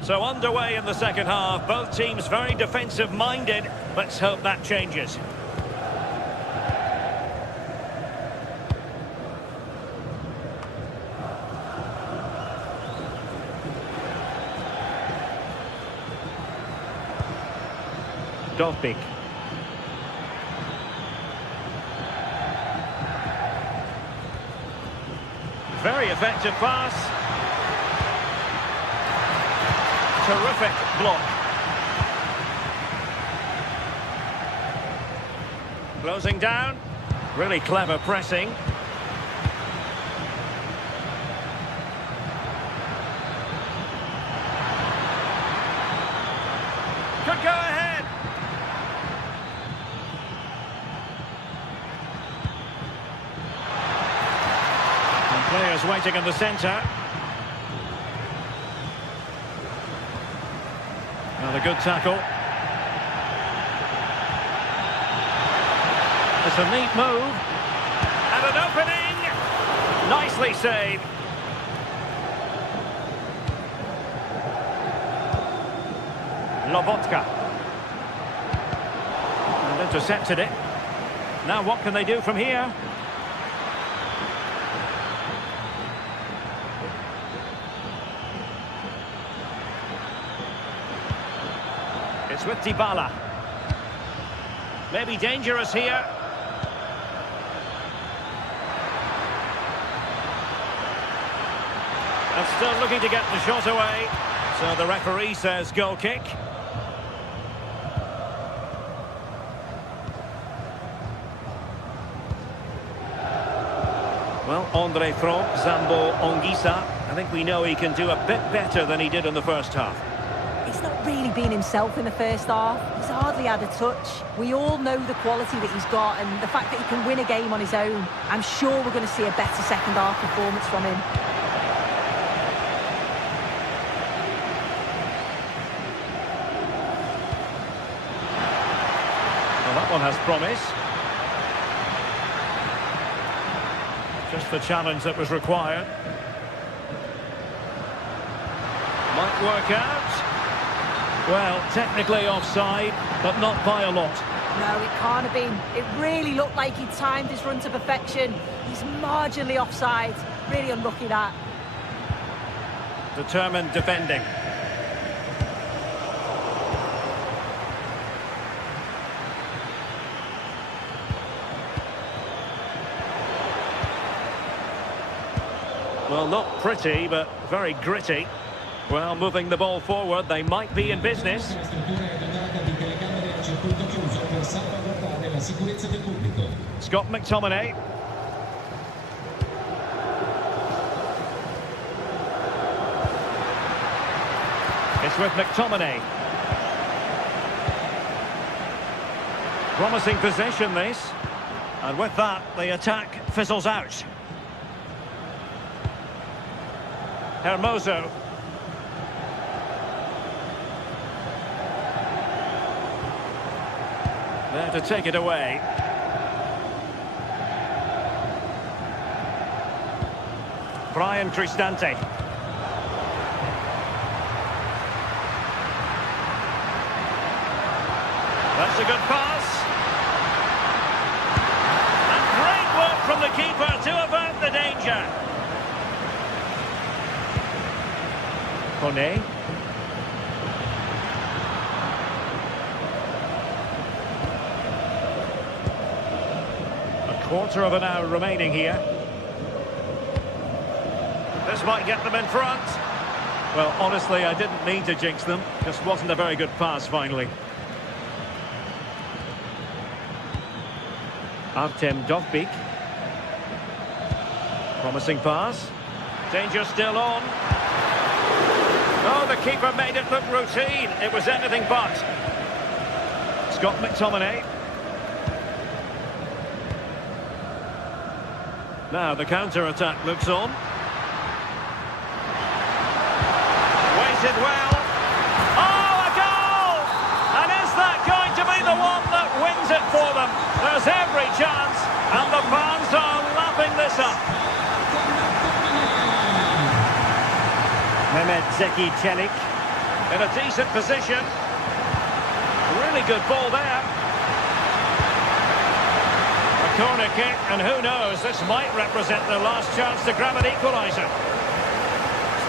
So underway in the second half. Both teams very defensive-minded. Let's hope that changes. Dovbik. Very effective pass. Terrific block. Closing down. Really clever pressing. Could go ahead. And players waiting in the centre. Another good tackle. It's a neat move. And an opening. Nicely saved. Lobotka. And intercepted it. Now what can they do from here? It's with Dybala. Maybe dangerous here. And still looking to get the shot away. So the referee says goal kick. Well, Andre Fron, Zambo Anguissa, I think we know he can do a bit better than he did in the first half. He's not really been himself in the first half. He's hardly had a touch. We all know the quality that he's got and the fact that he can win a game on his own. I'm sure we're going to see a better second half performance from him. Well, that one has promise. Just the challenge that was required. Might work out. Well, technically offside, but not by a lot. No, it can't have been. It really looked like he timed his run to perfection. He's marginally offside. Really unlucky that. Determined defending. Well, not pretty, but very gritty. Well, moving the ball forward, they might be in business. Scott McTominay. It's with McTominay. Promising possession, this. And with that, the attack fizzles out. Hermoso. There to take it away. Brian Cristante. That's a good pass. And great work from the keeper to avert the danger. Kone. A quarter of an hour remaining here. This might get them in front. Well, honestly, I didn't mean to jinx them. Just wasn't a very good pass, finally. Artem Dovbyk. Promising pass. Danger still on. Oh, the keeper made it look routine. It was anything but. Scott McTominay. Now the counter-attack looks on. Waited well. Oh, a goal! And is that going to be the one that wins it for them? There's every chance, and the fans are lapping this up. Mehmet Zeki Çelik in a decent position. Really good ball there. A corner kick, and who knows, this might represent the last chance to grab an equaliser.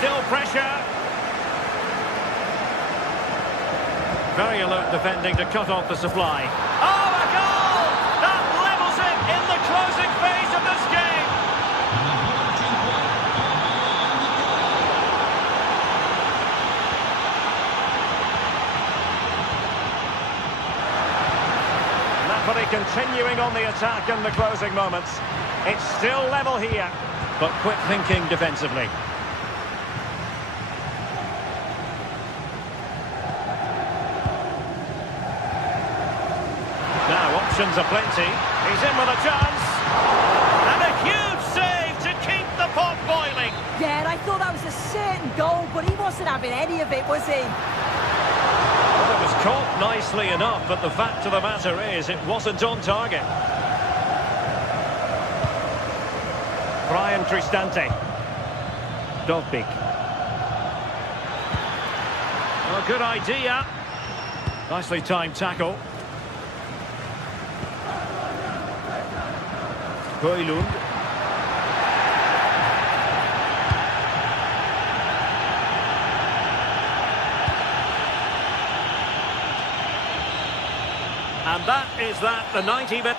Still pressure. Very alert defending to cut off the supply. Oh, a goal! That levels it in the closing phase of this game. Napoli continuing on the attack in the closing moments. It's still level here, but quick thinking defensively. Options aplenty. He's in with a chance. And a huge save to keep the pot boiling. Yeah, and I thought that was a certain goal, but he wasn't having any of it, was he? Well, it was caught nicely enough, but the fact of the matter is it wasn't on target. Brian Cristante. Dovbyk. Well, good idea. Nicely timed tackle. Højlund. And that is that, the 90-minute.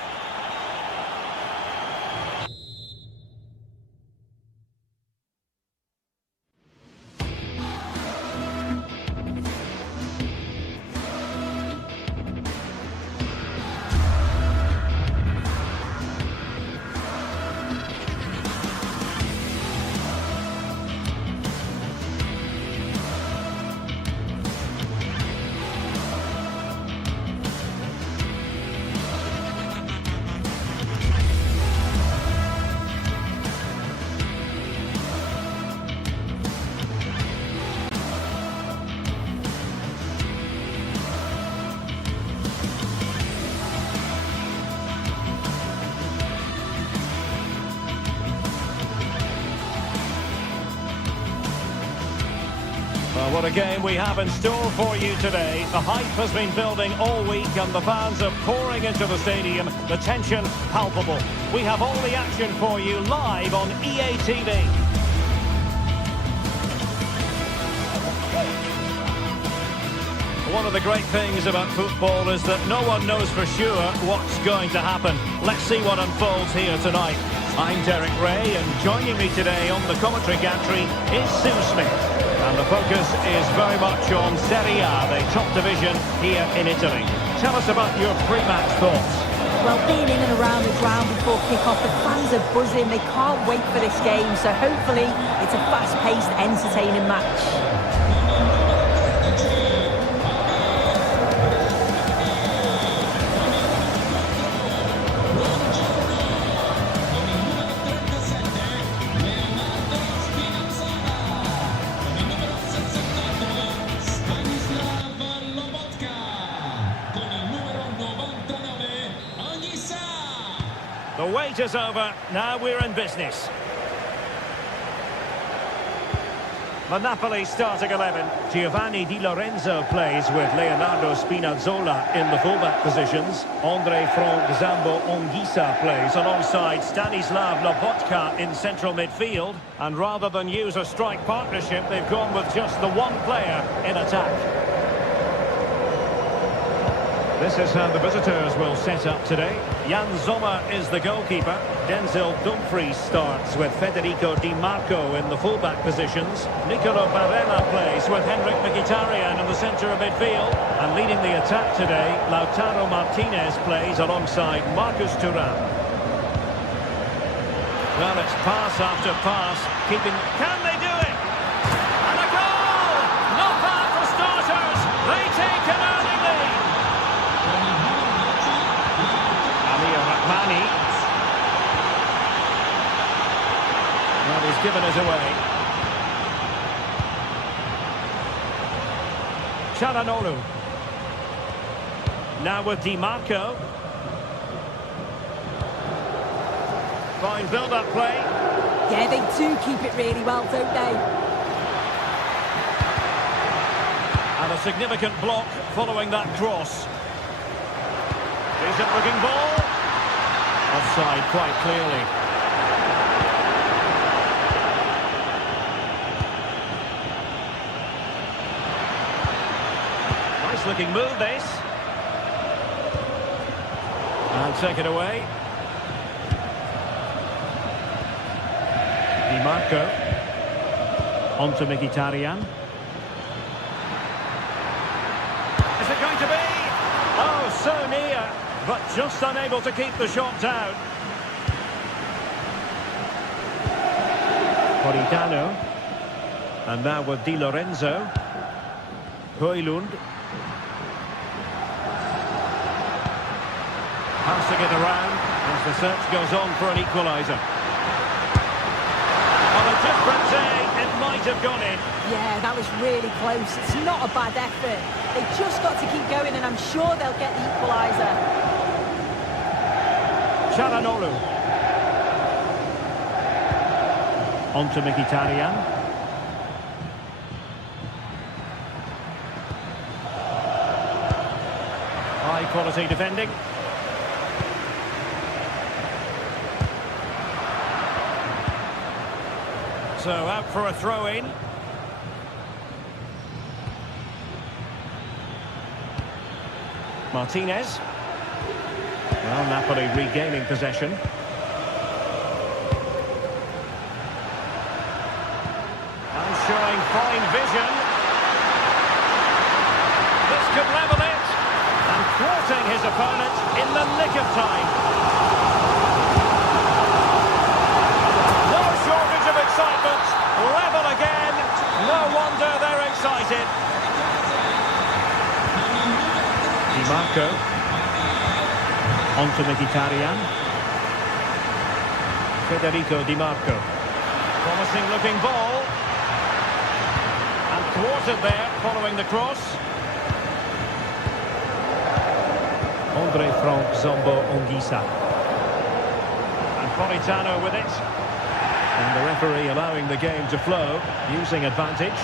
Well, what a game we have in store for you today. The hype has been building all week and the fans are pouring into the stadium. The tension palpable. We have all the action for you live on EA TV. One of the great things about football is that no one knows for sure what's going to happen. Let's see what unfolds here tonight. I'm Derek Ray, and joining me today on the commentary gantry is Sue Smith. And the focus is very much on Serie A, the top division here in Italy. Tell us about your pre-match thoughts. Well, being in and around the ground before kick-off, the fans are buzzing. They can't wait for this game, so hopefully it's a fast-paced, entertaining match. The wait is over, now we're in business. The Napoli starting 11. Giovanni Di Lorenzo plays with Leonardo Spinazzola in the fullback positions. Andre Frank Zambo Ongisa plays alongside Stanislav Lobotka in central midfield. And rather than use a strike partnership, they've gone with just the one player in attack. This is how the visitors will set up today. Jan Sommer is the goalkeeper. Denzel Dumfries starts with Federico Di Marco in the fullback positions. Nicolo Barella plays with Henrik Mkhitaryan in the centre of midfield. And leading the attack today, Lautaro Martinez plays alongside Marcus Thuram. Well, it's pass after pass, keeping... Can they do it? And a goal! Not bad for starters. They take an early lead. Amir Rahmani. Well, he's given us away. Çalhanoğlu. Now with Di Marco. Fine build-up play. Yeah, they do keep it really well, don't they? And a significant block following that cross. Decent looking ball. Offside quite clearly. Nice looking move this. And take it away. Di Marco. On to Mkhitaryan. Is it going to be? Oh, so near, but just unable to keep the shot down. Politano. And now with Di Lorenzo. Højlund. Passing it around as the search goes on for an equaliser. On a different day, it might have gone in. Yeah, that was really close. It's not a bad effort. They just got to keep going, and I'm sure they'll get the equaliser. Çalhanoğlu. On to Mkhitaryan. High quality defending. So out for a throw-in. Martinez. Well, Napoli regaining possession. And showing fine vision. This could level it. And thwarting his opponent in the nick of time. No shortage of excitement. Level again. No wonder they're excited. Di Marco. On to Mkhitaryan. Federico Di Marco. Promising looking ball. And thwarted there following the cross. Andre Frank Zambo Ongisa. And Politano with it. And the referee allowing the game to flow, using advantage.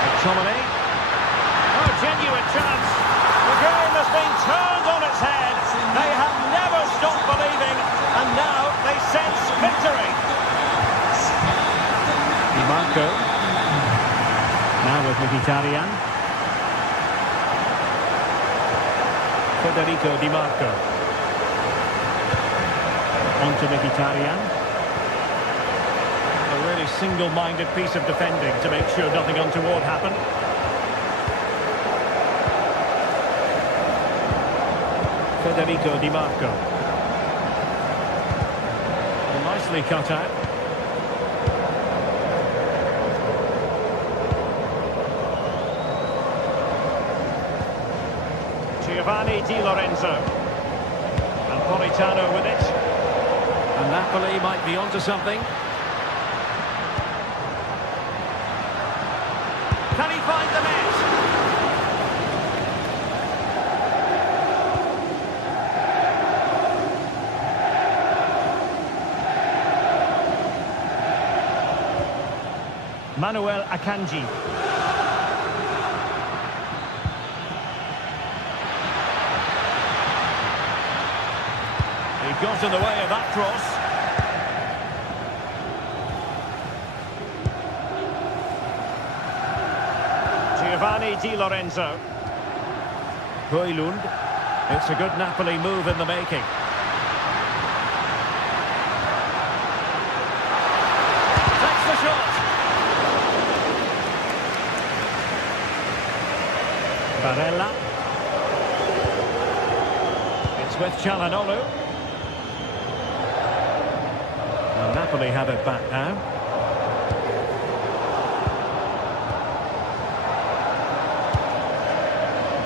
McTominay. Oh, genuine chance. The game has been turned on its head. They have never stopped believing, and now they sense victory. Di Marco. Now with Mkhitaryan. Federico Di Marco. On to Mkhitaryan. A really single-minded piece of defending to make sure nothing untoward happened. Federico Di Marco. Well, nicely cut out. Giovanni Di Lorenzo. And Politano with it. And Napoli might be onto something. Can he find the net? Manuel Akanji. He got in the way of that cross. Giovanni Di Lorenzo. Højlund. It's a good Napoli move in the making. Takes the shot. Barella. It's with Çalhanoğlu. And Napoli have it back now.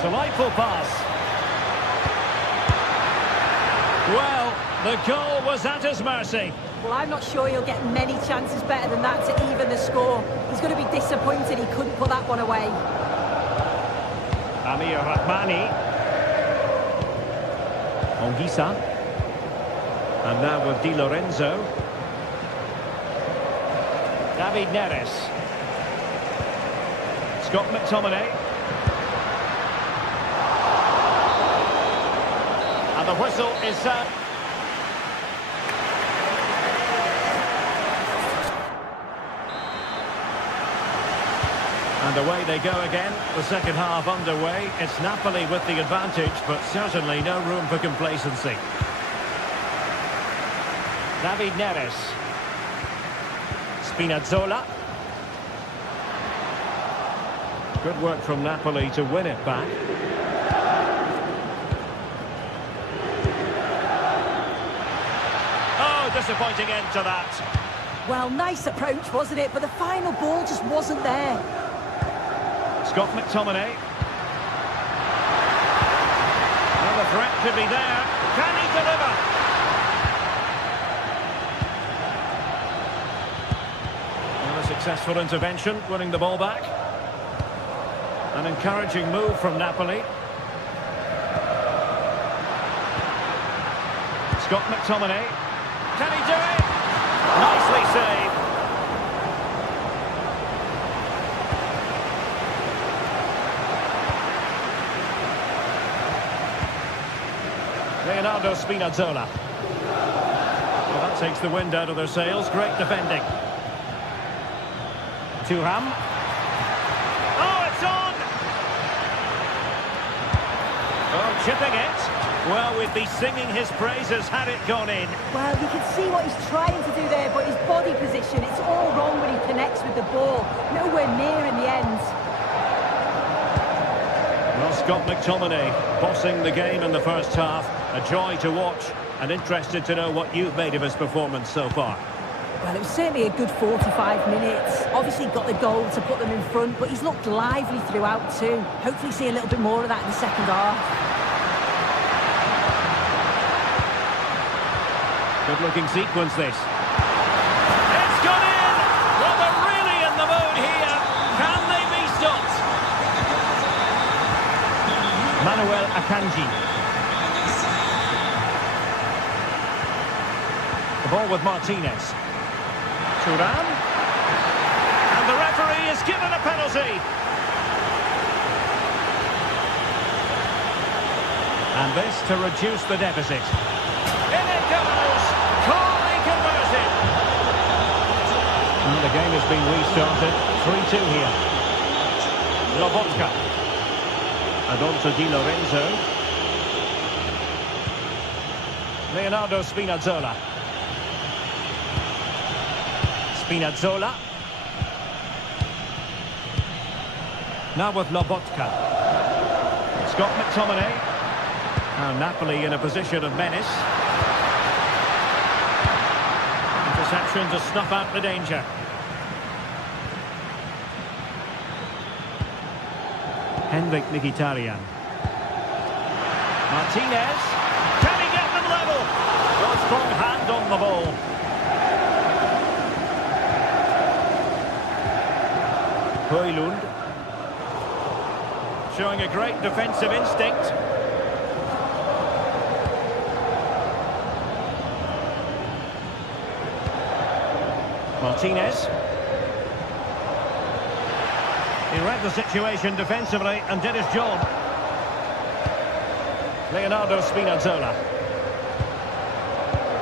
Delightful pass. Well, the goal was at his mercy. Well, I'm not sure he'll get many chances better than that to even the score. He's going to be disappointed he couldn't put that one away. Amir Rahmani. Ongisa. And now with Di Lorenzo. David Neres. Scott McTominay. And the whistle is set. And away they go again. The second half underway. It's Napoli with the advantage, but certainly no room for complacency. David Neres. Spinazzola. Good work from Napoli to win it back. Oh, disappointing end to that. Well, nice approach, wasn't it? But the final ball just wasn't there. Scott McTominay. Well, the threat could be there. Can he deliver? Well, a successful intervention, winning the ball back. An encouraging move from Napoli. Scott McTominay. Can he do it? Nicely saved. Leonardo Spinazzola. Well, that takes the wind out of their sails. Great defending. Thuram. Oh, it's on! Oh, chipping it. Well, we'd be singing his praises had it gone in. Well, you can see what he's trying to do there, but his body position, it's all wrong when he connects with the ball. Nowhere near in the end. Well, Scott McTominay bossing the game in the first half. A joy to watch, and interested to know what you've made of his performance so far. Well, it was certainly a good 45 minutes. Obviously got the goal to put them in front, but he's looked lively throughout too. Hopefully see a little bit more of that in the second half. Good-looking sequence, this. It's gone in! Well, they're really in the mood here. Can they be stopped? Manuel Akanji. The ball with Martinez. Thuram. And the referee is given a penalty. And this to reduce the deficit. In it goes! Calmly converted. And the game has been restarted. 3-2 here. Lobotka. And on to Di Lorenzo. Leonardo Spinazzola. Spinazzola. Now with Lobotka. Scott McTominay. Now Napoli in a position of menace. Interception to snuff out the danger. Henrik Mkhitaryan. Martinez. Can he get them level? Well, a strong hand on the ball. Højlund. Showing a great defensive instinct. Martinez. He read the situation defensively and did his job. Leonardo Spinazzola.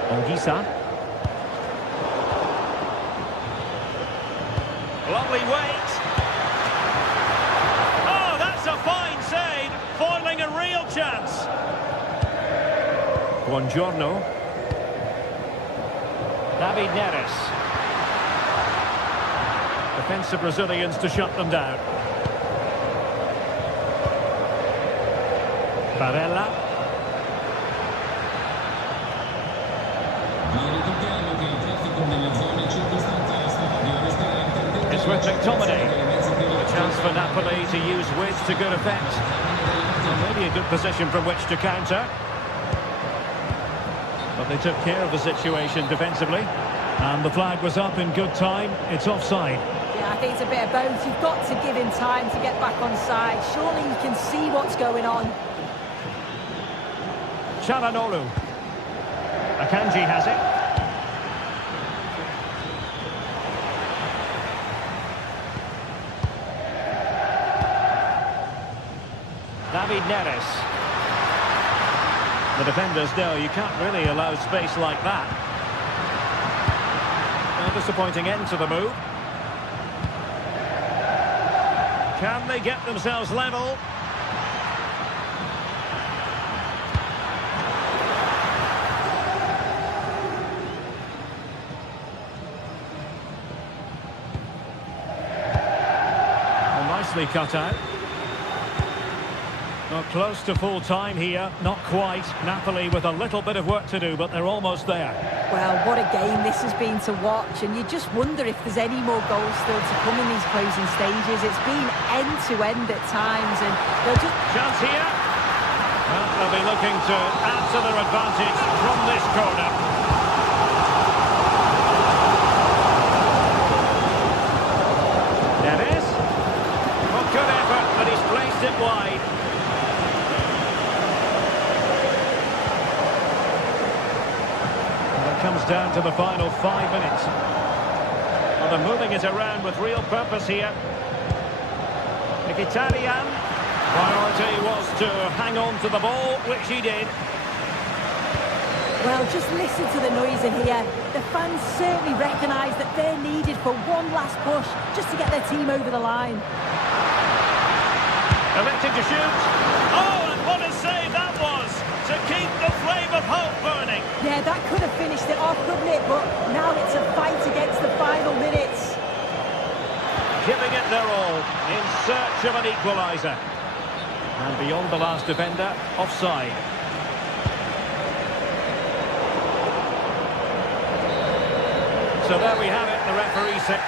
Ongisa. Lovely weight. Oh, that's a fine save, foiling a real chance. Buongiorno. David Neres. Defensive Brazilians to shut them down. Barella. It's with McTominay. A chance for Napoli to use width to good effect. And maybe a good position from which to counter. But they took care of the situation defensively. And the flag was up in good time. It's offside. Yeah, I think it's a bit of both. You've got to give him time to get back on side. Surely you can see what's going on. Çalhanoğlu. Akanji has it. David Neres. The defenders know you can't really allow space like that. A disappointing end to the move. Can they get themselves level? Well, nicely cut out. Not close to full time here, not quite. Napoli with a little bit of work to do, but they're almost there. Well, what a game this has been to watch, and you just wonder if there's any more goals still to come in these closing stages. It's been end-to-end at times, and they'll just... Chance here. Well, they'll be looking to add to their advantage from this corner. There is. Well, good effort, but he's placed it wide. Comes down to the final 5 minutes. Well, they're moving it around with real purpose here. Mkhitaryan. Priority was to hang on to the ball, which he did. Well, just listen to the noise in here. The fans certainly recognise that they're needed for one last push, just to get their team over the line. Elected to shoot. Oh, and what a save that was! To keep the flame of hope burning. Yeah, that could have finished it off, couldn't it? But now it's a fight against the final minutes. Giving it their all in search of an equaliser. And beyond the last defender, offside. So there we have it, the referee said.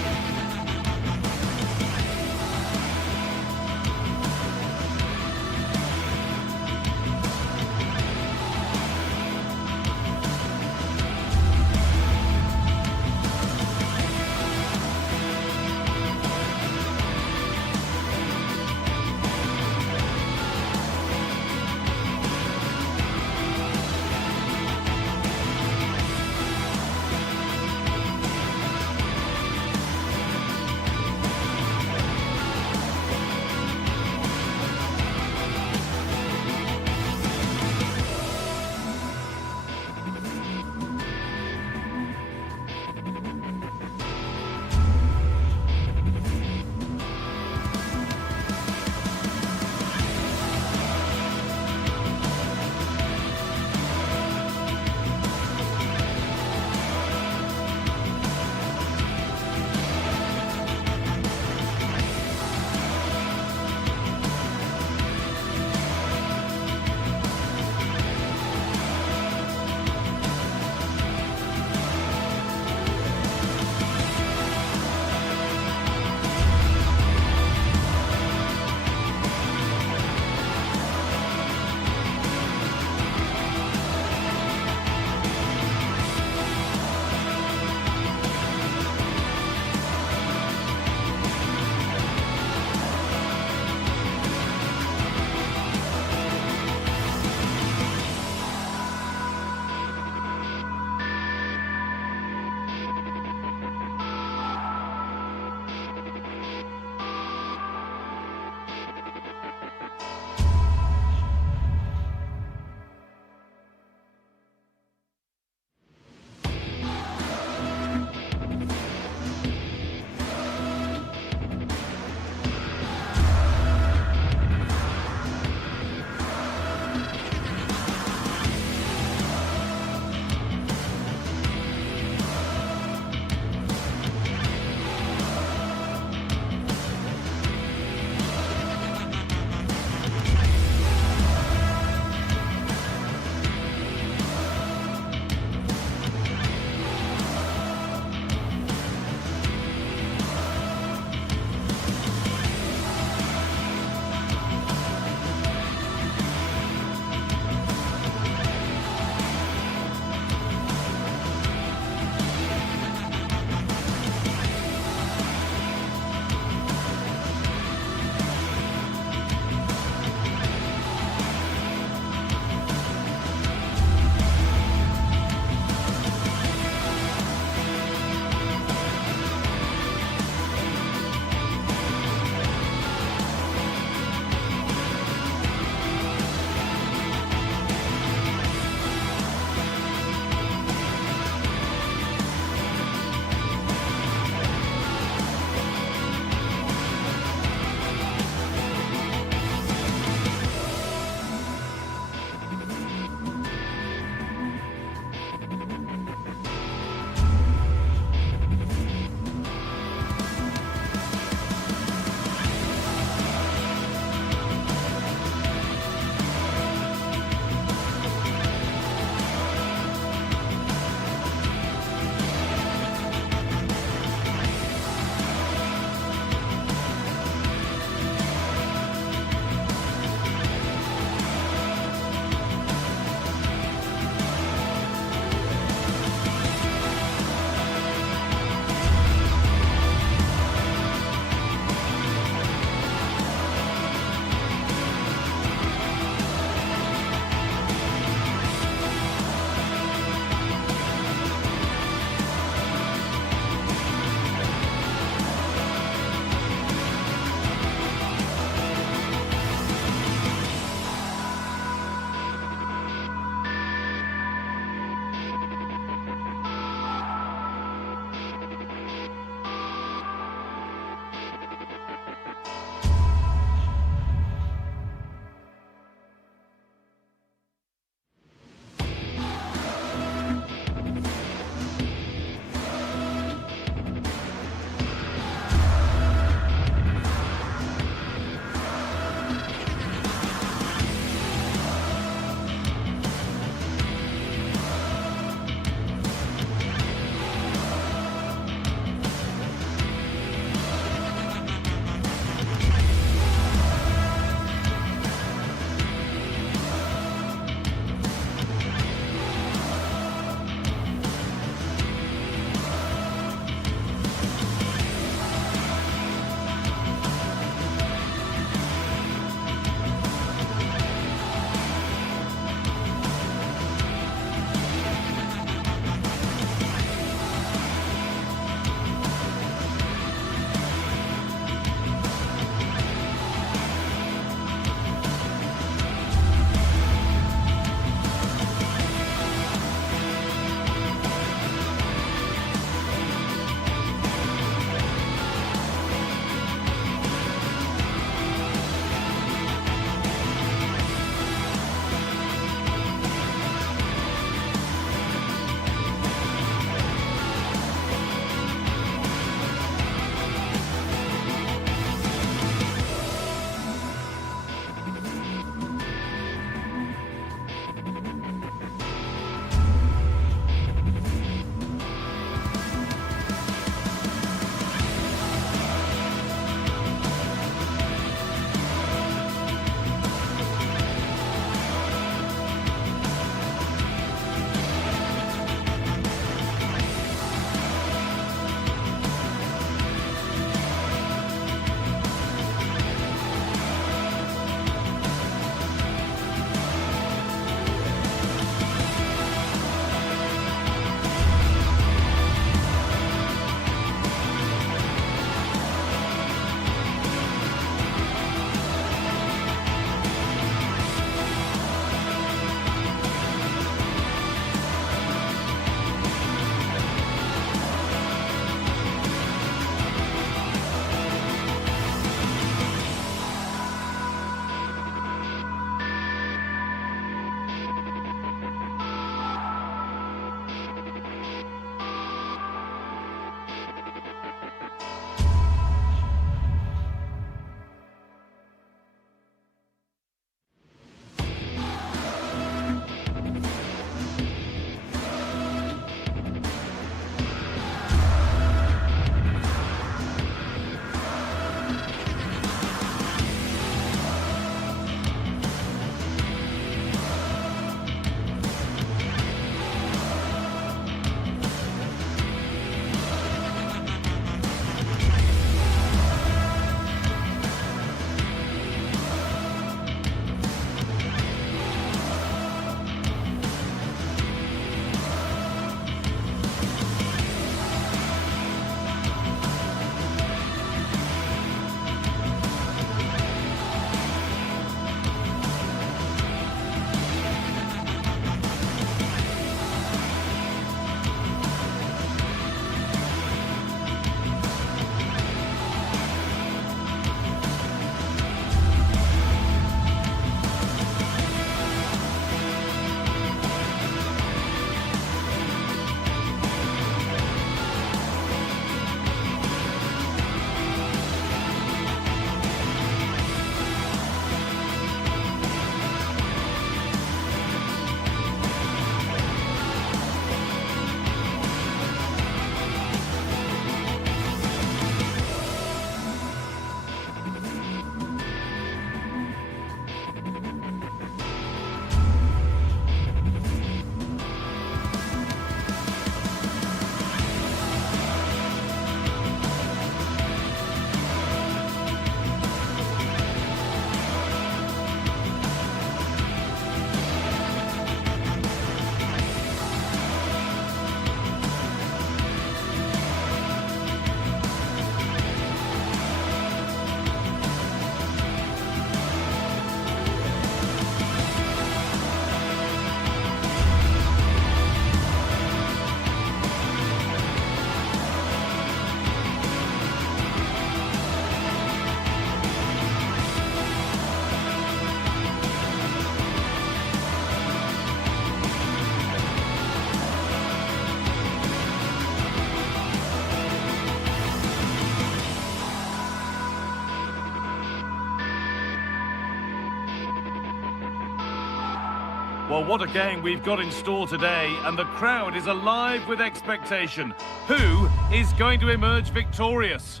Well, what a game we've got in store today, and the crowd is alive with expectation. Who is going to emerge victorious?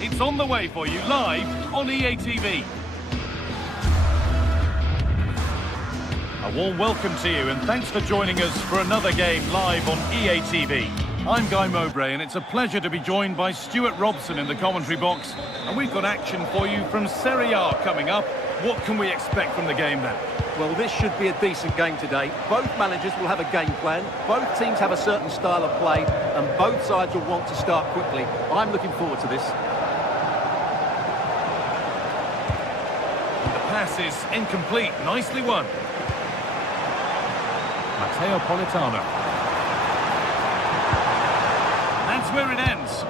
It's on the way for you live on EA TV. A warm welcome to you, and thanks for joining us for another game live on EA TV. I'm Guy Mowbray, and it's a pleasure to be joined by Stuart Robson in the commentary box. And we've got action for you from Serie A coming up. What can we expect from the game then? Well, this should be a decent game today. Both managers will have a game plan. Both teams have a certain style of play, and both sides will want to start quickly. I'm looking forward to this. The pass is incomplete. Nicely won. Matteo Politano. That's where it ends.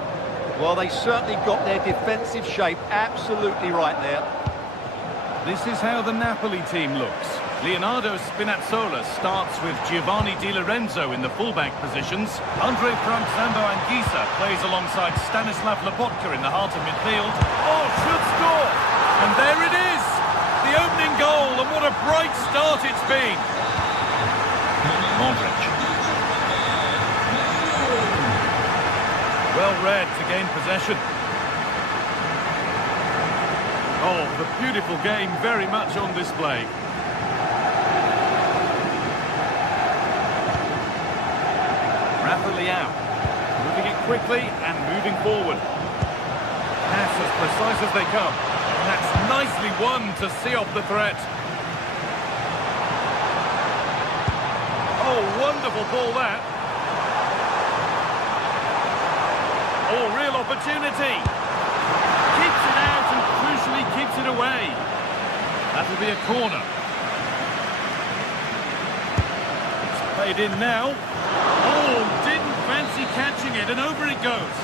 Well, they certainly got their defensive shape absolutely right there. This is how the Napoli team looks. Leonardo Spinazzola starts with Giovanni Di Lorenzo in the fullback positions. Andre Frank Sambo Anguissa plays alongside Stanislav Lobotka in the heart of midfield. Oh, should score! And there it is! The opening goal, and what a bright start it's been! Modric. Well read to gain possession. Oh, the beautiful game very much on display. Rafa Leao. Moving it quickly and moving forward. Pass as precise as they come. And that's nicely won to see off the threat. Oh, wonderful ball that. Oh, real opportunity. Keeps it out and crucially keeps it away. That'll be a corner. It's played in now. Oh, didn't fancy catching it, and over it goes.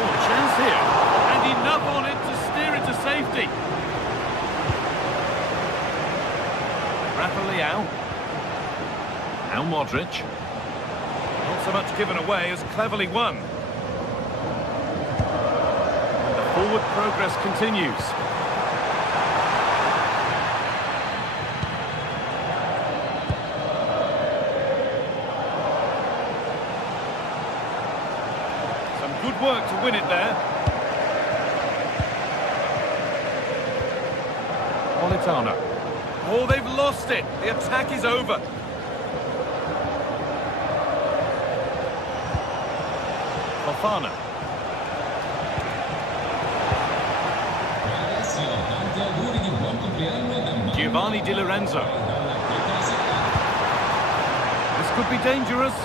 Oh, chance here. And enough on it to steer it to safety. Rafa Leao. Now Modric. Not so much given away as cleverly won. The forward progress continues. Some good work to win it there. Politano. Oh, they've lost it. The attack is over. Fofana. Giovanni Di Lorenzo. This could be dangerous.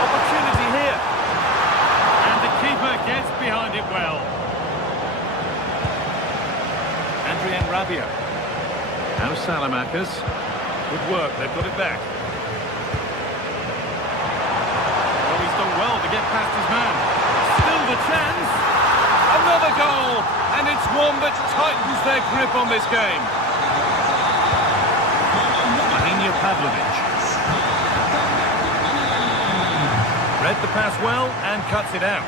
Opportunity here. And the keeper gets behind it well. Adrien Rabiot. Now Salamakers. Good work, they've got it back. Well, he's done well to get past his man. Still the chance. Another goal, and it's one that tightens their grip on this game. Mahina Pavlovic. Read the pass well and cuts it out.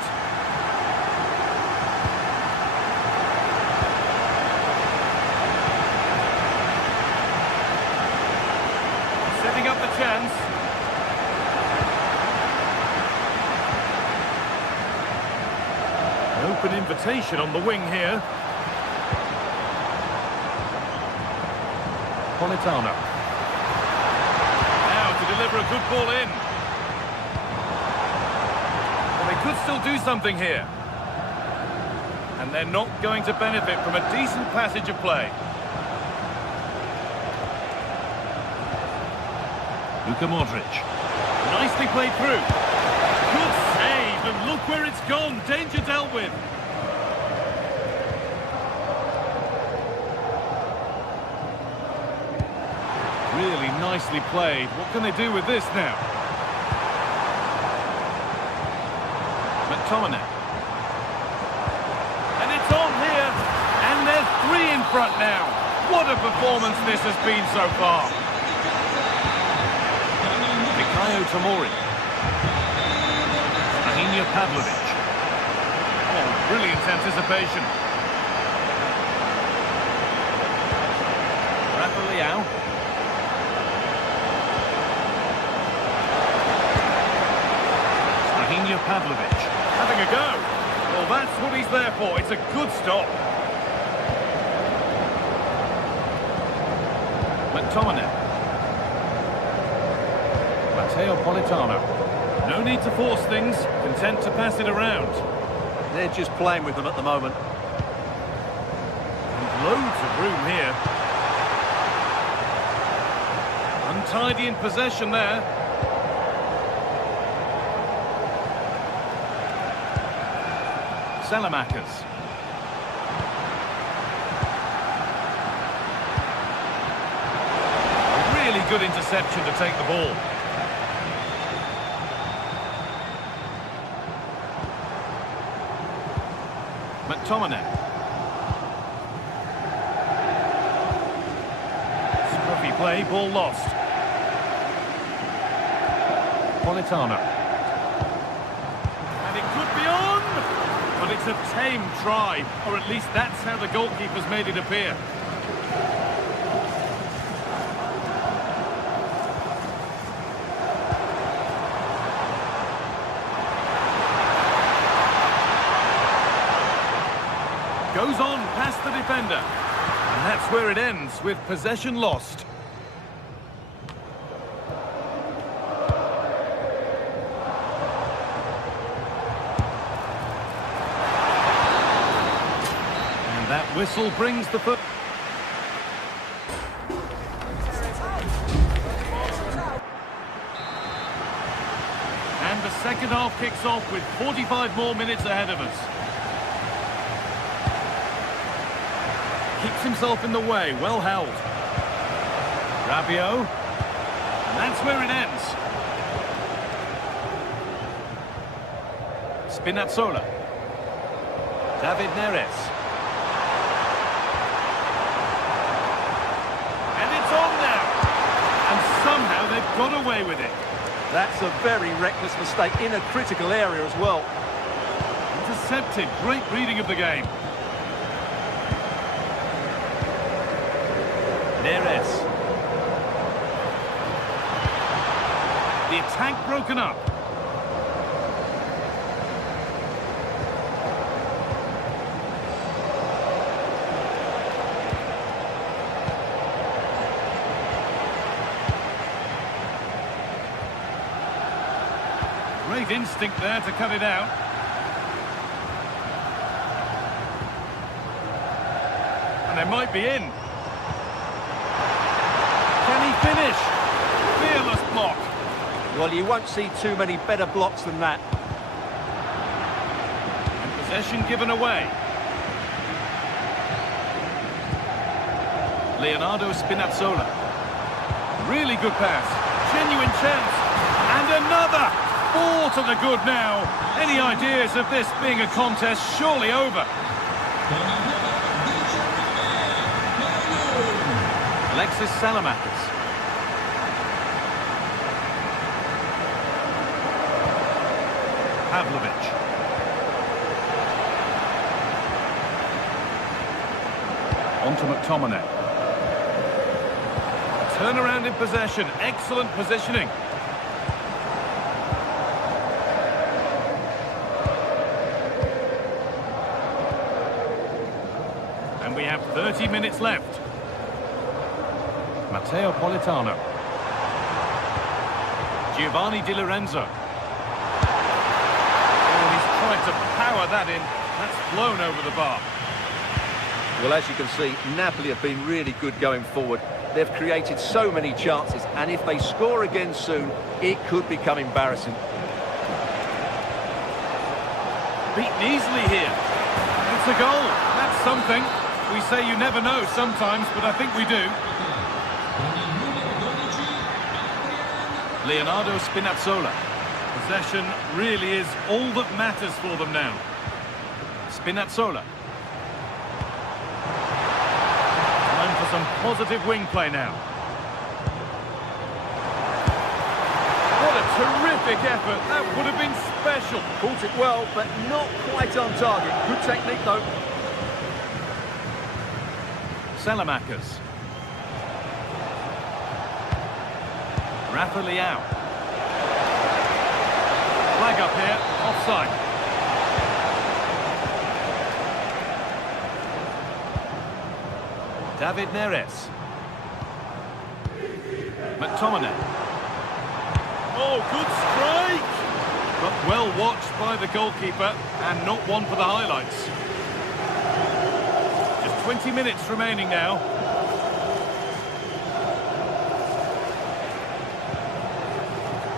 Setting up the chance. An open invitation on the wing here. Politano. Now to deliver a good ball in. Well, they could still do something here. And they're not going to benefit from a decent passage of play. Luka Modric. Nicely played through. Good save, and look where it's gone. Danger dealt with. Really nicely played. What can they do with this now? McTominay. And it's on here. And they're 3 in front now. What a performance this has been so far. Mikayo Tomori. Rahinia Pavlovic. Oh, brilliant anticipation. Rafa Leao. Rahinia Pavlovic. Having a go. Well, that's what he's there for. It's a good stop. McTominay. Matteo Politano. No need to force things, content to pass it around. They're just playing with them at the moment. And loads of room here. Untidy in possession there. Salamakers. Really good interception to take the ball. McTominay. Scruffy play, ball lost. Politano. And it could be on! But it's a tame try, or at least that's how the goalkeeper's made it appear. Goes on past the defender. And that's where it ends, with possession lost. And that whistle brings the foot. And the second half kicks off with 45 more minutes ahead of us. Keeps himself in the way, well held. Rabiot. And that's where it ends. Spinazzola. David Neres. And it's on now. And somehow they've got away with it. That's a very reckless mistake in a critical area as well. Intercepted, great reading of the game. Neres. The attack broken up. Great instinct there to cut it out. And they might be in. Can he finish? Fearless block. Well, you won't see too many better blocks than that. And possession given away. Leonardo Spinazzola. Really good pass. Genuine chance. And another! 4 to the good now. Any ideas of this being a contest surely over? Alexis Salamakers. Pavlovic. On to McTominay. Turnaround in possession. Excellent positioning. And we have 30 minutes left. Matteo Politano. Giovanni Di Lorenzo. Oh, he's tried to power that in. That's flown over the bar. Well, as you can see, Napoli have been really good going forward. They've created so many chances, and if they score again soon, it could become embarrassing. Beaten easily here. It's a goal. That's something. We say you never know sometimes, but I think we do. Leonardo Spinazzola. Possession really is all that matters for them now. Spinazzola. Time for Some positive wing play now. What a terrific effort. That would have been special. Caught it well, but not quite on target. Good technique, though. Salamakers. Rafa Leao. Flag up here, offside. David Neres. McTominay. Oh, good strike! But well watched by the goalkeeper, and not one for the highlights. Just 20 minutes remaining now.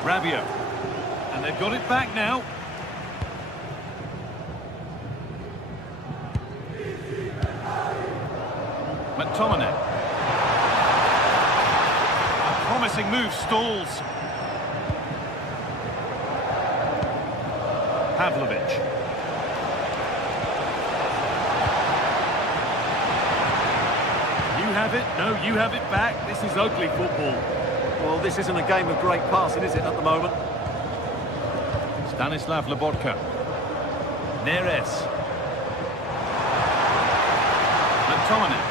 Rabiot. And they've got it back now. McTominay. A promising move stalls. Pavlovic. You have it. No, you have it back. This is ugly football. Well, this isn't a game of great passing, is it, at the moment? Stanislav Lobotka. Neres. McTominay.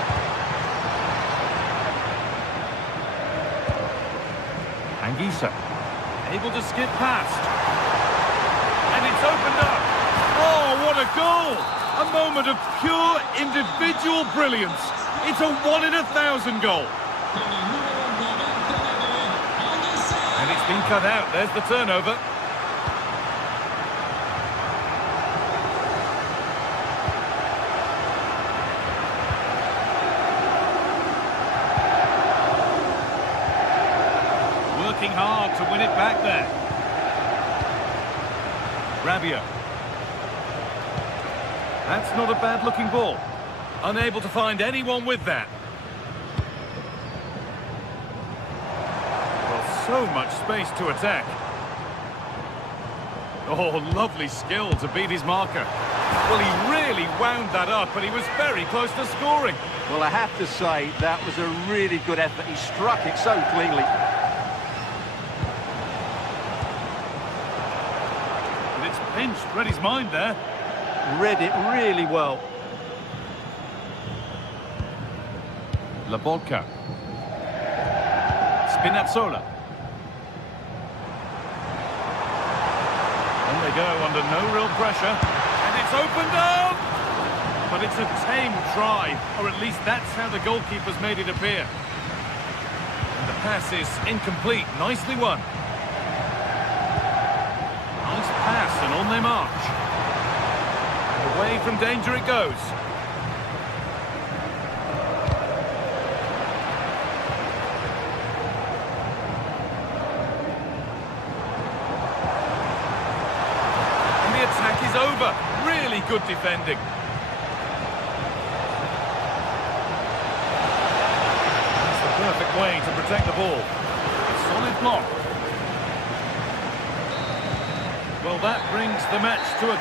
Anguissa. Able to skip past. And it's opened up. Oh, what a goal! A moment of pure individual brilliance. It's a 1 in 1,000 goal. And it's been cut out. There's the turnover. Working hard to win it back there. Rabiot. That's not a bad-looking ball. Unable to find anyone with that. Well, so much space to attack. Oh, lovely skill to beat his marker. Well, he really wound that up, and he was very close to scoring. Well, I have to say, that was a really good effort. He struck it so cleanly. And it's pinched, read his mind there. Read it really well. Lobotka. Spinazzola. On they go under no real pressure. And it's opened up! But it's a tame try, or at least that's how the goalkeeper's made it appear. And the pass is incomplete. Nicely won. Nice pass, and on they march. And away from danger it goes. Attack is over. Really good defending. That's the perfect way to protect the ball. A solid block. Well, that brings the match to a...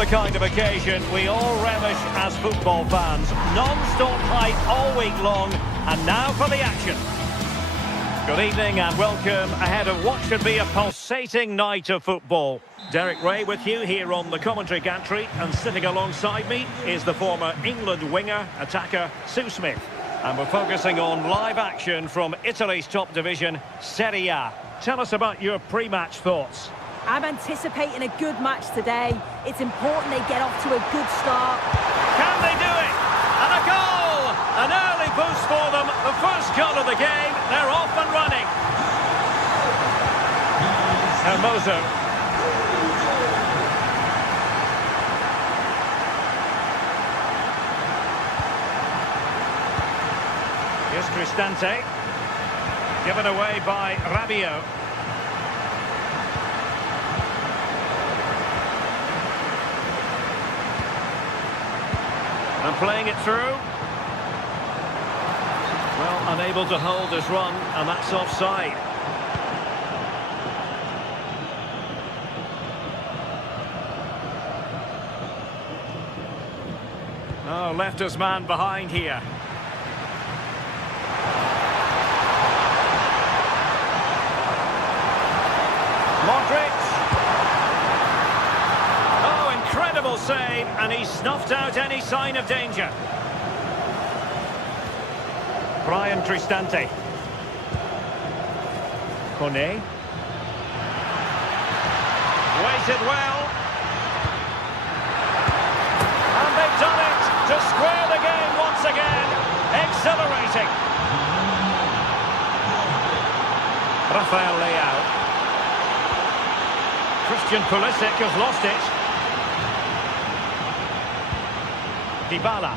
the kind of occasion we all relish as football fans. Non-stop hype all week long, and now for the action. Good evening and welcome ahead of what should be a pulsating night of football. Derek Ray with you here on the commentary gantry, and sitting alongside me is the former England winger, attacker, Sue Smith. And we're focusing on live action from Italy's top division, Serie A. Tell us about your pre-match thoughts. I'm anticipating a good match today. It's important they get off to a good start. Can they do it? And a goal! An early boost for them. The first goal of the game. They're off and running. Hermoso. Here's Cristante. Given away by Rabiot. And playing it through. Well, unable to hold his run, and that's offside. Oh, left his man behind here. Modric. Oh, incredible save, and he snuffed out any sign of danger. Brian Cristante. Kone. Waited well. And they've done it to square the game once again. Exhilarating. Rafael Leao. Christian Pulisic has lost it. Dybala.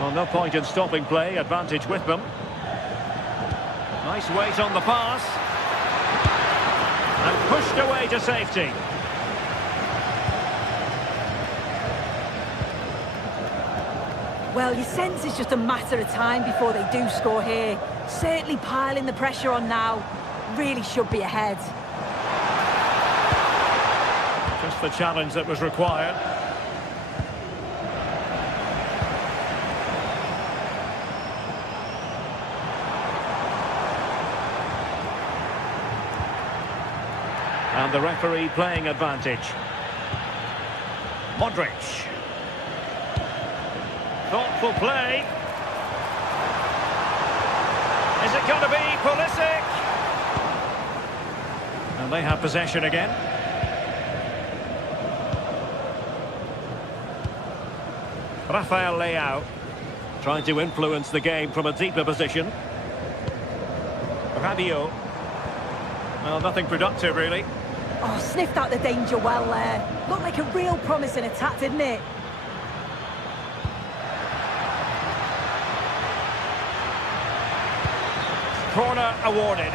Well, no point in stopping play. Advantage with them. Nice weight on the pass. And pushed away to safety. Well, you sense it's just a matter of time before they do score here. Certainly piling the pressure on now. Really should be ahead. Just the challenge that was required. And the referee playing advantage. Modric. Thoughtful play. Is it going to be Pulisic? And they have possession again. Rafael Leao trying to influence the game from a deeper position. Rabiot. Well, nothing productive really. Oh, sniffed out the danger well there. Looked like a real promising attack, didn't it? Corner awarded.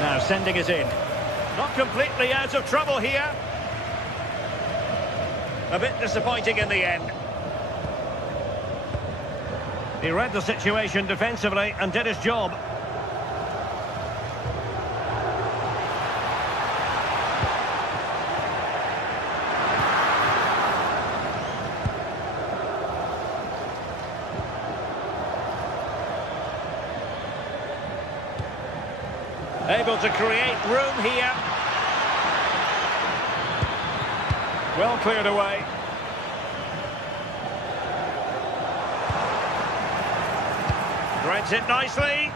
Now sending it in. Not completely out of trouble here. A bit disappointing in the end. He read the situation defensively and did his job. Able to create room here. Well cleared away. Threads it nicely.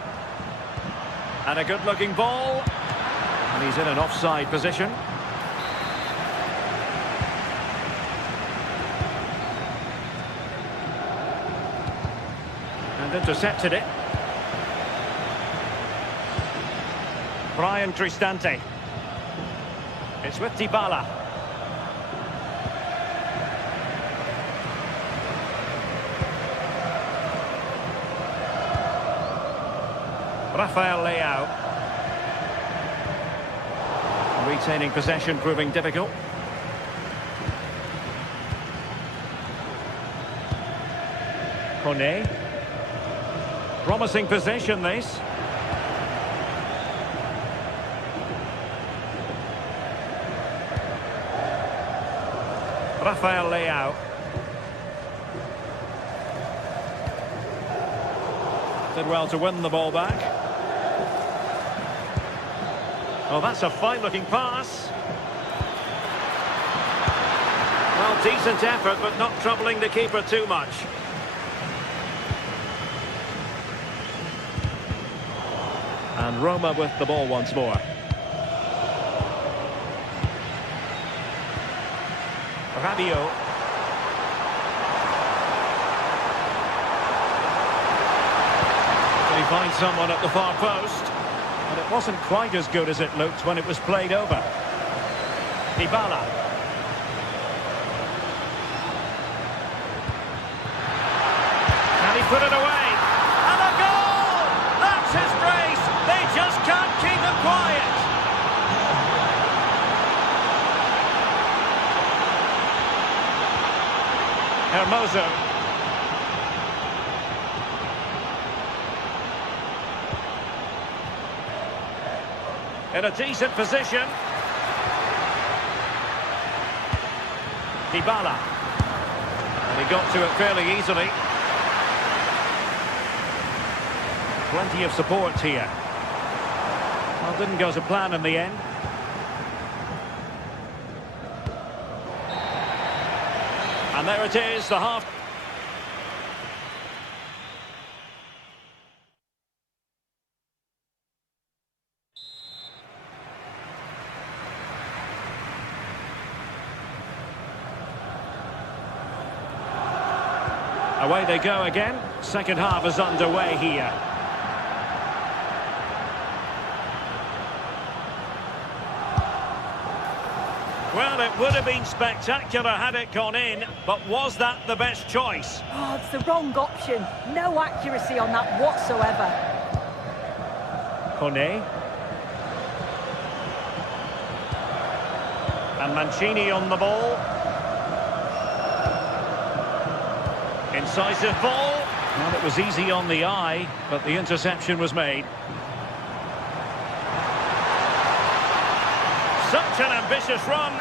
And a good-looking ball. And he's in an offside position. And intercepted it. Brian Cristante. It's with Dybala. Rafael Leao. Retaining possession proving difficult. Kone. Promising possession this. Rafael Leao. Did well to win the ball back. Oh, that's a fine-looking pass. Well, decent effort, but not troubling the keeper too much. And Roma with the ball once more. Rabiot. He finds someone at the far post. And it wasn't quite as good as it looked when it was played over. Dybala. And he put it away. And a goal! That's his brace! They just can't keep him quiet. Hermoso. In a decent position. Dybala. And he got to it fairly easily. Plenty of support here. Well, didn't go to plan in the end. And there it is, the half. Away they go again. Second half is underway here. Well, it would have been spectacular had it gone in, but was that the best choice? Oh, it's the wrong option. No accuracy on that whatsoever. Kone. And Mancini on the ball. Incisive ball. Well, it was easy on the eye, but the interception was made. Such an ambitious run.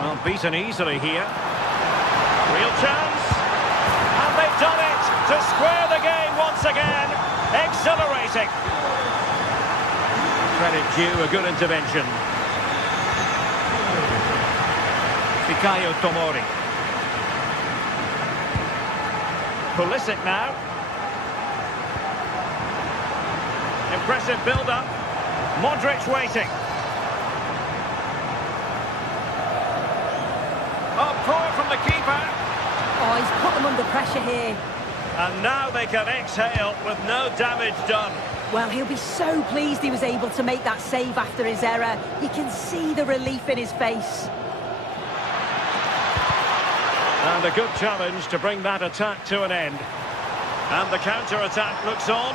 Well, beaten easily here. Real chance. And they've done it to square the game once again. Exhilarating. Credit due, a good intervention. Fikayo Tomori. Pulisic now. Impressive build-up. Modric waiting. Oh, poor from the keeper. Oh, he's put them under pressure here. And now they can exhale with no damage done. Well, he'll be so pleased he was able to make that save after his error. You can see the relief in his face. And a good challenge to bring that attack to an end. And the counter-attack looks on.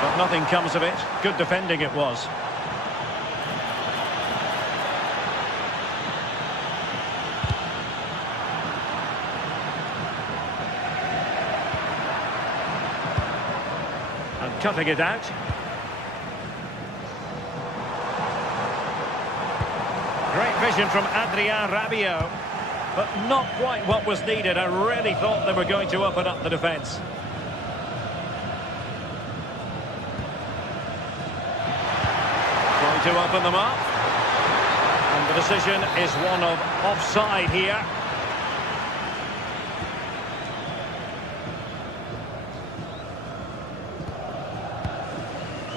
But nothing comes of it. Good defending it was. And cutting it out. Great vision from Adrien Rabiot, but not quite what was needed. I really thought they were going to open up the defence. Trying to open them up. And the decision is one of offside here.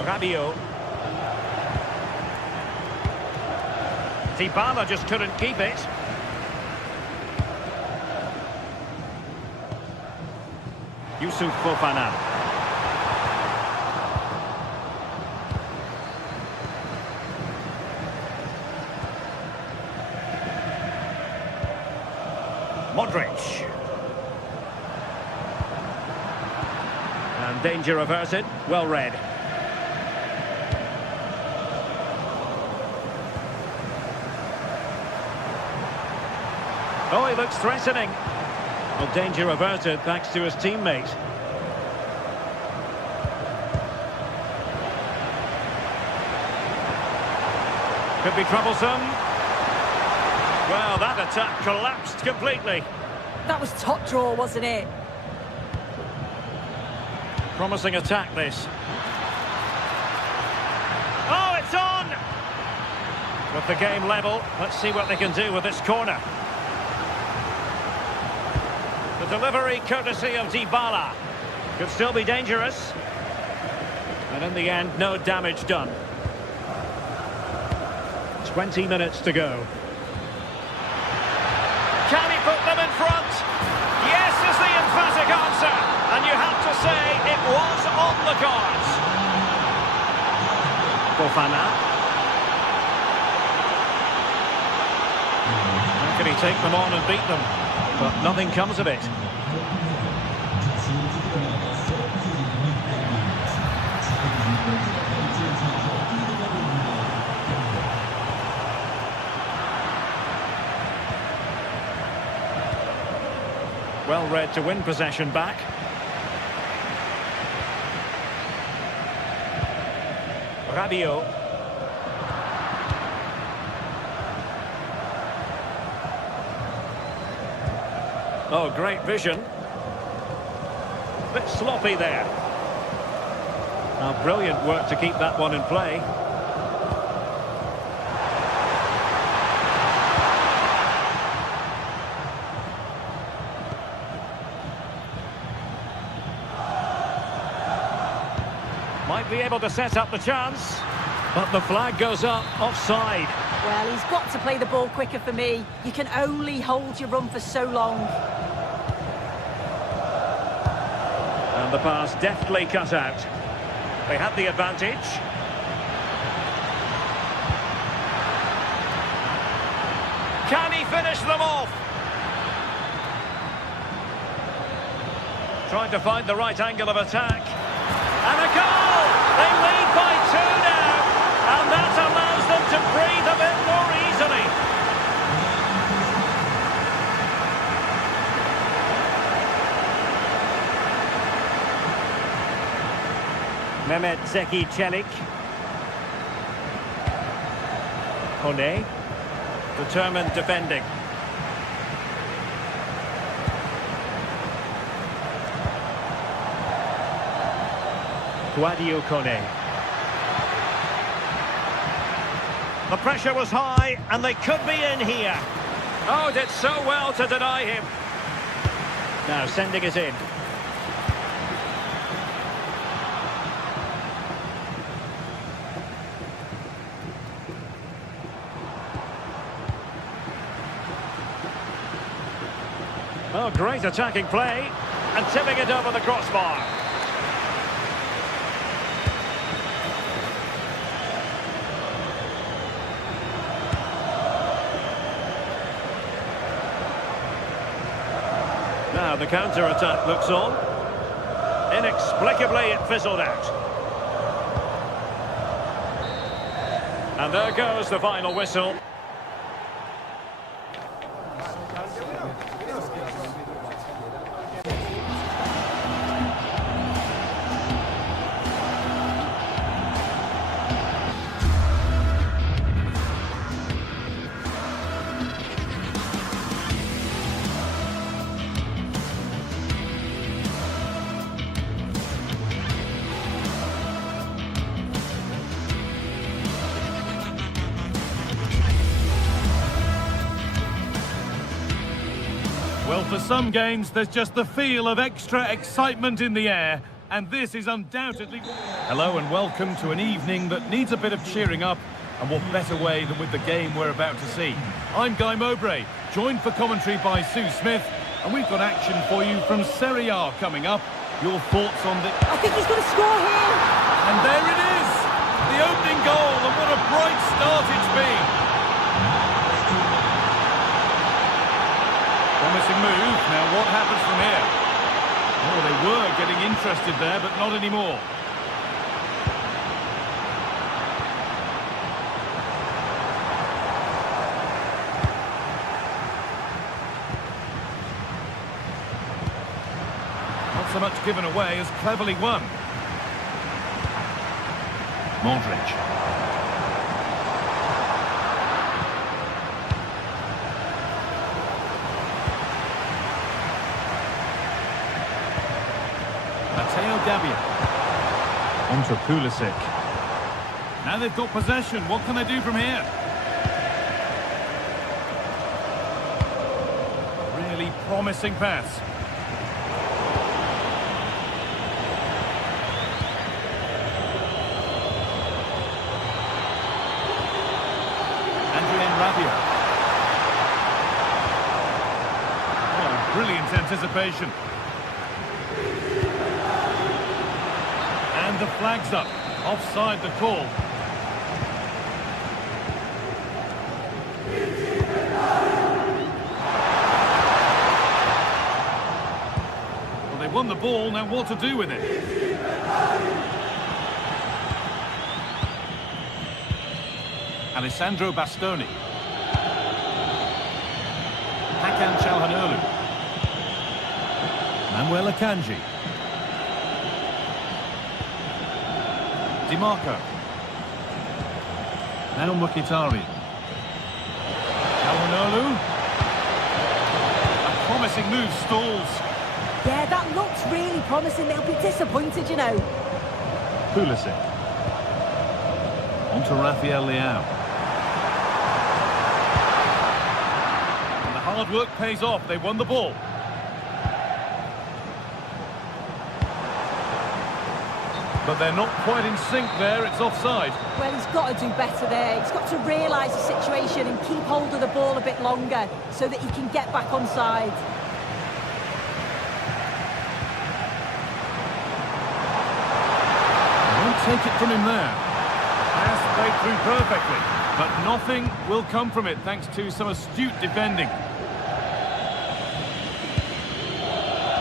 Rabiot. Dybala just couldn't keep it. Youssouf Fofana. Modric. And danger averted. Well read. Oh, he looks threatening. Well, danger averted thanks to his teammate. Could be troublesome. Well, that attack collapsed completely. That was top draw, wasn't it? Promising attack, this. Oh, it's on! With the game level, let's see what they can do with this corner. The delivery courtesy of Dybala. Could still be dangerous. And in the end, no damage done. 20 minutes to go. Can he put them in front? Yes is the emphatic answer. And you have to say it was on the cards. Fofana. How can he take them on and beat them? But nothing comes of it. Well read to win possession back. Rabiot. Oh, great vision. Bit sloppy there. Now, brilliant work to keep that one in play. Might be able to set up the chance, but the flag goes up offside. Well, he's got to play the ball quicker for me. You can only hold your run for so long. And the pass deftly cut out. They had the advantage. Can he finish them off? Trying to find the right angle of attack. And a goal! They lead by 2 now. And that allows them to breathe a bit more easily. Mehmet Zeki Çelik. Kone. Determined defending. Guadio Kone. The pressure was high, and they could be in here. Oh, did so well to deny him. Now sending it in. Oh, great attacking play, and tipping it over the crossbar. Now the counter-attack looks on. Inexplicably it fizzled out. And there goes the final whistle. Well, for some games, there's just the feel of extra excitement in the air, and this is undoubtedly... Hello and welcome to an evening that needs a bit of cheering up, and what better way than with the game we're about to see. I'm Guy Mowbray, joined for commentary by Sue Smith, and we've got action for you from Serie A coming up. Your thoughts on the... I think he's going to score here. And there it is! The opening goal, and what a bright start it's been! Promising move. Now what happens from here? Oh, they were getting interested there, but not anymore. Not so much given away as cleverly won. Modric. Gabia. On to Pulisic. Now they've got possession. What can they do from here? Really promising pass. Oh, brilliant anticipation. And the flag's up. Offside the call. Well, they won the ball, now what to do with it? Alessandro Bastoni. Hakan Çalhanoğlu. Manuel Akanji. Di Marco. Now Mkhitaryan. Çalhanoğlu. A promising move stalls. Yeah, that looks really promising. They'll be disappointed, you know. Pulisic. On to Rafael Leao. And the hard work pays off. They won the ball. But they're not quite in sync there. It's offside. Well, he's got to do better there. He's got to realise the situation and keep hold of the ball a bit longer so that he can get back on side. Won't take it from him there. Pass played through perfectly. But nothing will come from it thanks to some astute defending.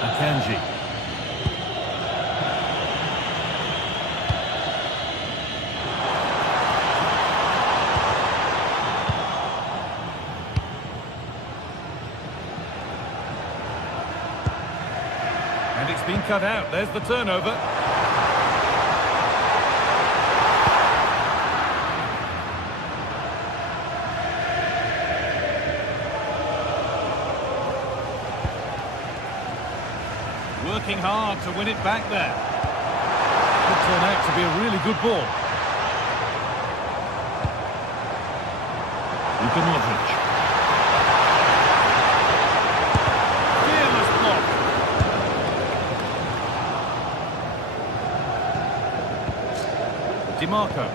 Akanji. And it's been cut out. There's the turnover. Working hard to win it back there. Could turn out to be a really good ball. Luka Modric. Fearless block. Di Marco.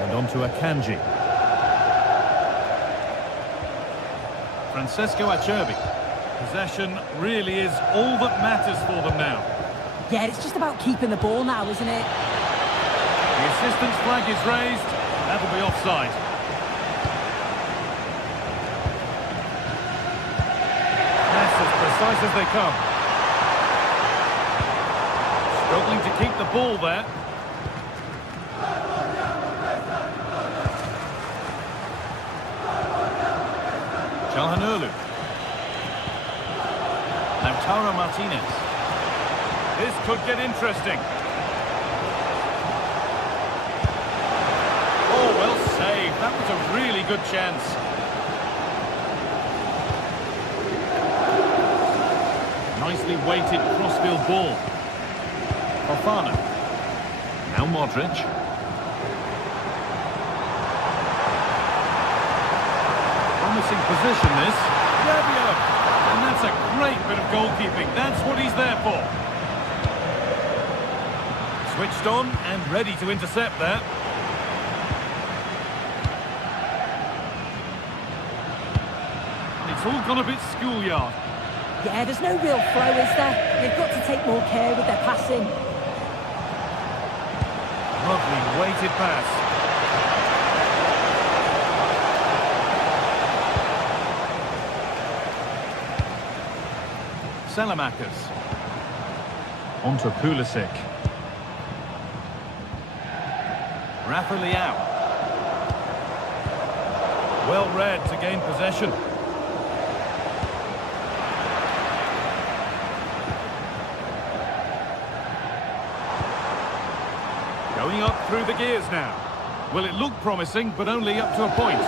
And on to Akanji. Francesco Acerbi. Possession really is all that matters for them now. Yeah, it's just about keeping the ball now, isn't it? The assistant's flag is raised. That'll be offside. That's as precise as they come. Struggling to keep the ball there. Çalhanoğlu. Lautaro Martinez. This could get interesting. Oh, well saved. That was a really good chance. Nicely weighted crossfield ball. Fofana. Now Modric. Promising position this. Gabia. And that's a great bit of goalkeeping. That's what he's there for. Switched on and ready to intercept there. It's all gone a bit schoolyard. Yeah, there's no real flow, is there? They've got to take more care with their passing. Lovely weighted pass. Salamakers. On to Pulisic. Rafa Leao. Well read to gain possession. Going up through the gears now. Well, it looked promising, but only up to a point.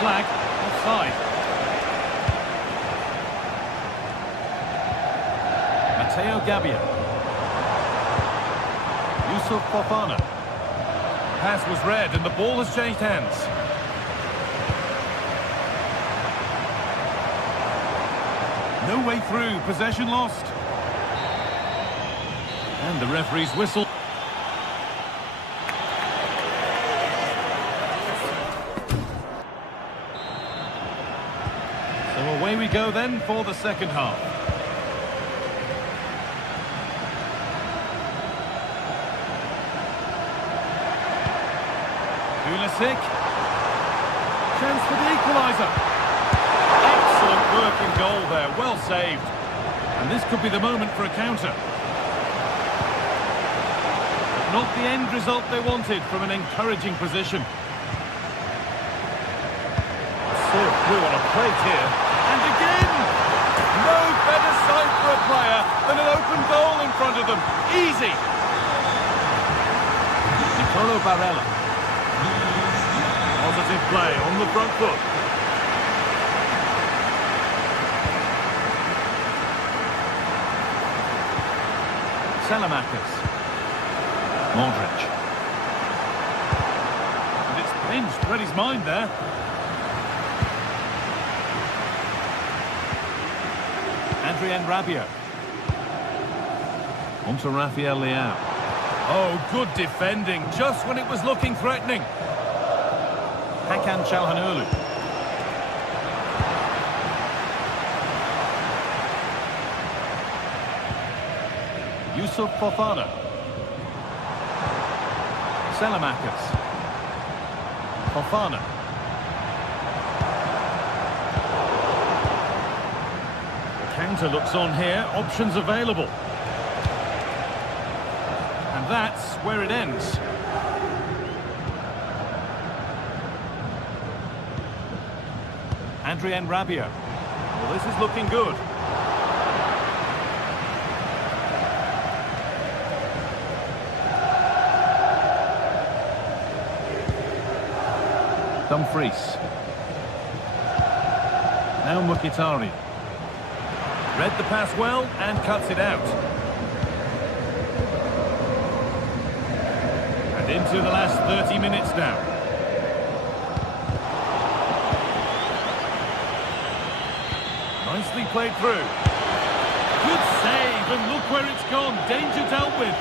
flag. Offside. Matteo Gabbia. Yusuf Fofana. Pass was read and the ball has changed hands. No way through, possession lost. And the referee's whistle. So away we go then for the second half. Pulisic. Chance for the equaliser. Excellent work in goal there, well saved. And this could be the moment for a counter. But not the end result they wanted from an encouraging position. Served through on a plate here. And again! No better sight for a player than an open goal in front of them. Easy! Nicolo Barella. Positive play on the front foot. Salamakis. Modric. And it's pinched, read his mind there. Adrien Rabiot. On to Rafael Leao. Oh, good defending, just when it was looking threatening. Hakan Çalhanoğlu. Yusuf Fofana. Salamakis. Fofana. Counter looks on here, options available. And that's where it ends. Adrien Rabiot. Well, this is looking good. Dumfries. Now Mkhitaryan. Read the pass well and cuts it out. And into the last 30 minutes now. Nicely played through. Good save, and look where it's gone. Danger dealt with.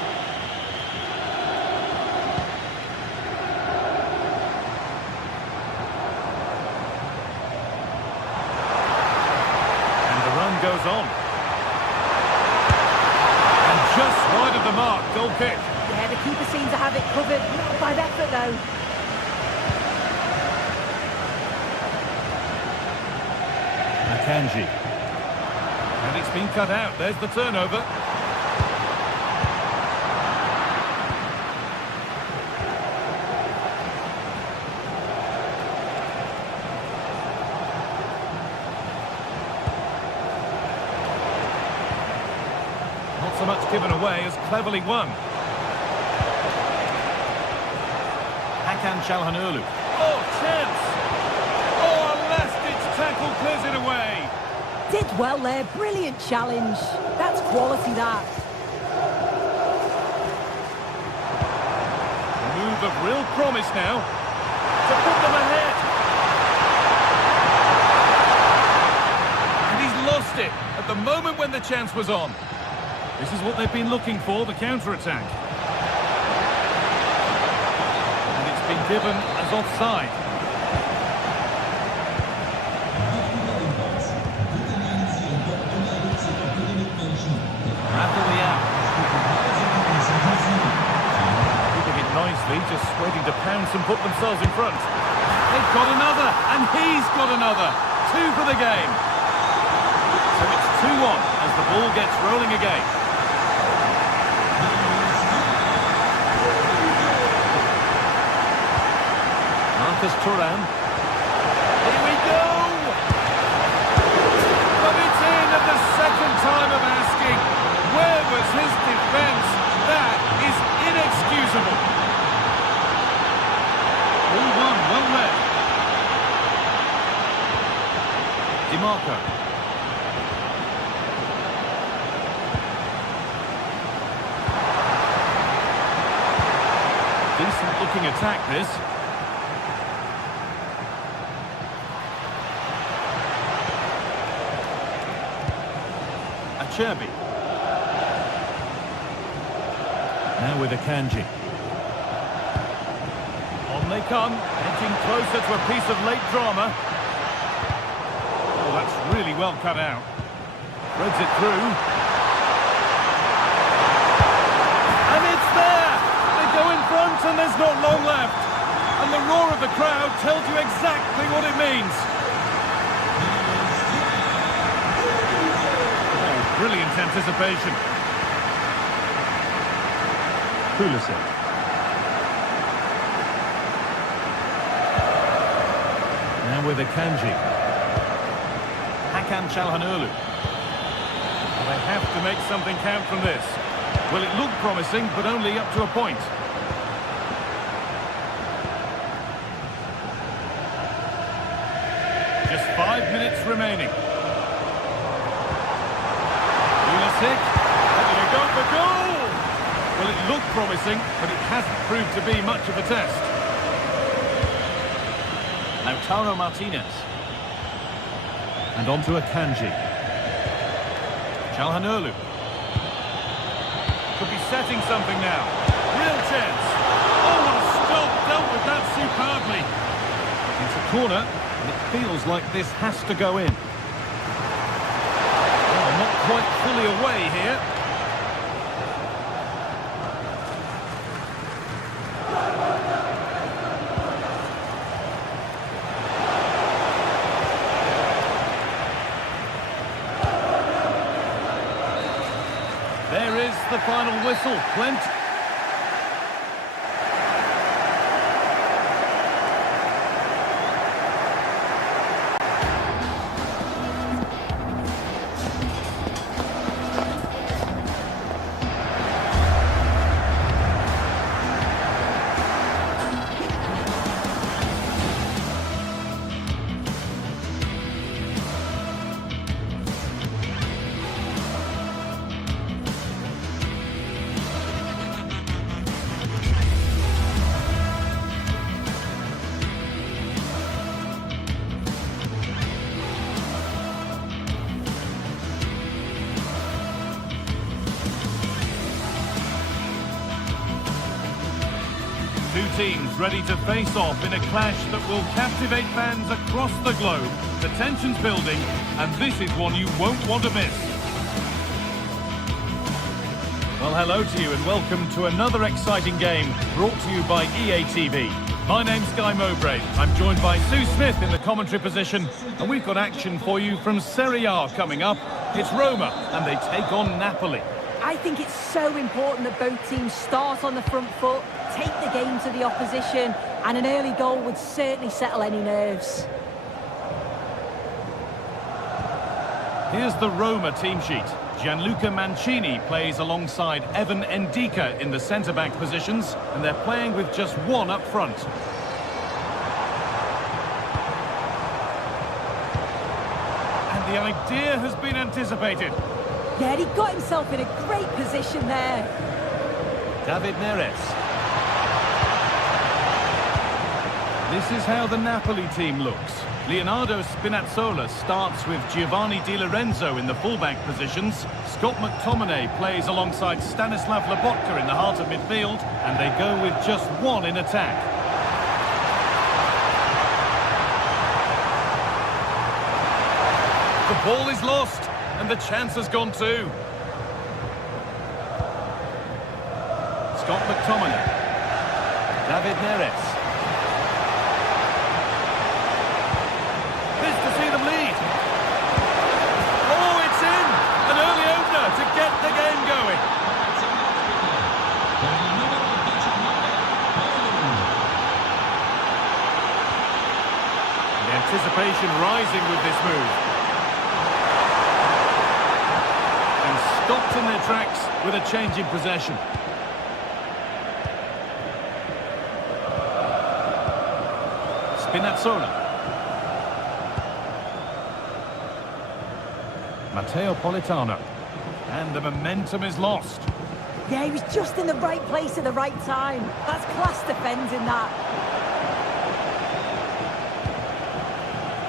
And the run goes on. And just wide of the mark, goal kick. Yeah, the keeper seems to have it covered. Not by effort, though. Akanji. And it's been cut out. There's the turnover. Not so much given away as cleverly won. Hakan Çalhanoğlu. Oh, chance! Oh, a last-ditch tackle clears it away. Did well there, brilliant challenge. That's quality, that. A move of real promise now to put them ahead. And he's lost it at the moment when the chance was on. This is what they've been looking for, the counter-attack. And it's been given as offside. Nicely, just waiting to pounce and put themselves in front. They've got another, and he's got another. 2 for the game. So it's 2-1 as the ball gets rolling again. Marcus Thuram. Here we go! But it's in at the second time of asking. Where was his defence? That is inexcusable. 1-1, well read. DiMarco. Decent looking attack this. Acerbi. Now with Akanji. On they come, edging closer to a piece of late drama. Oh, that's really well cut out. Threads it through. And it's there! They go in front and there's not long left. And the roar of the crowd tells you exactly what it means. Oh, brilliant anticipation. Pulisic. Now with Akanji. Hakan Çalhanoğlu. They have to make something count from this. Well, it looked promising, but only up to a point. Just 5 minutes remaining. Pulisic. Having a go for goal! Well, it looked promising, but it hasn't proved to be much of a test. Lautaro Martinez. And on to Akanji. Çalhanoğlu. Could be setting something now. Real chance. Oh, what a stop. Dealt with that superbly. It's a corner, and it feels like this has to go in. Well, not quite fully away here. There is the final whistle, Clint. Two teams ready to face off in a clash that will captivate fans across the globe. The tension's building, and this is one you won't want to miss. Well, hello to you and welcome to another exciting game brought to you by EA TV. My name's Guy Mowbray. I'm joined by Sue Smith in the commentary position, and we've got action for you from Serie A coming up. It's Roma, and they take on Napoli. I think it's so important that both teams start on the front foot, take the game to the opposition, and an early goal would certainly settle any nerves. Here's the Roma team sheet. Gianluca Mancini plays alongside Evan Ndika in the centre-back positions, and they're playing with just one up front. And the idea has been anticipated. Yeah, he got himself in a great position there. David Neres. This is how the Napoli team looks. Leonardo Spinazzola starts with Giovanni Di Lorenzo in the fullback positions. Scott McTominay plays alongside Stanislav Lobotka in the heart of midfield, and they go with just one in attack. The ball is lost, and the chance has gone too. Scott McTominay. David Neres. This to see them lead. Oh, it's in! An early opener to get the game going. The anticipation rising with this move. And stopped in their tracks with a change in possession. Spinazzola. Matteo Politano. And the momentum is lost. Yeah, he was just in the right place at the right time. That's class defending that.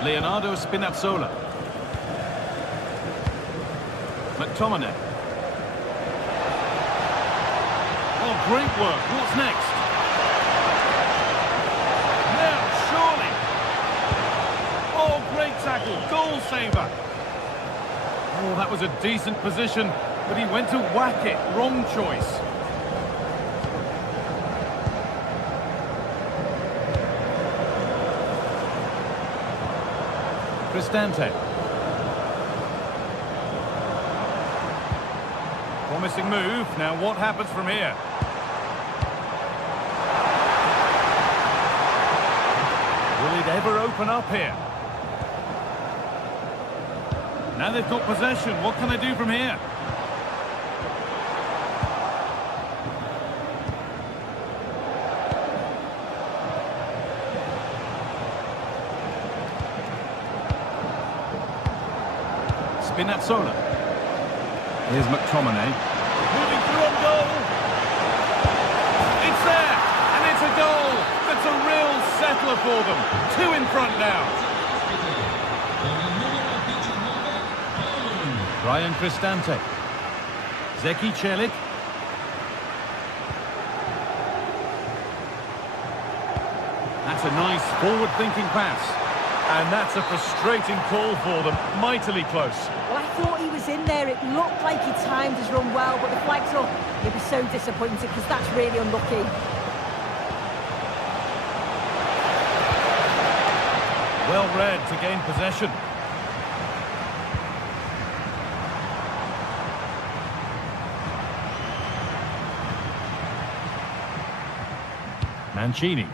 Leonardo Spinazzola. McTominay. Oh, great work. What's next? Now, surely. Oh, great tackle. Goal saver. Oh, that was a decent position, but he went to whack it. Wrong choice. Cristante. Promising move. Now what happens from here? Will it ever open up here? Now they've got possession. What can they do from here? Spinazzola. Here's McTominay. Moving through on goal. It's there, and it's a goal. That's a real settler for them. 2 in front now. Ryan Cristante. Zeki Celik. That's a nice forward-thinking pass. And that's a frustrating call for them. Mightily close. Well, I thought he was in there. It looked like he timed his run well, but the flag's up. He'll be so disappointed because that's really unlucky. Well read to gain possession. Mancini.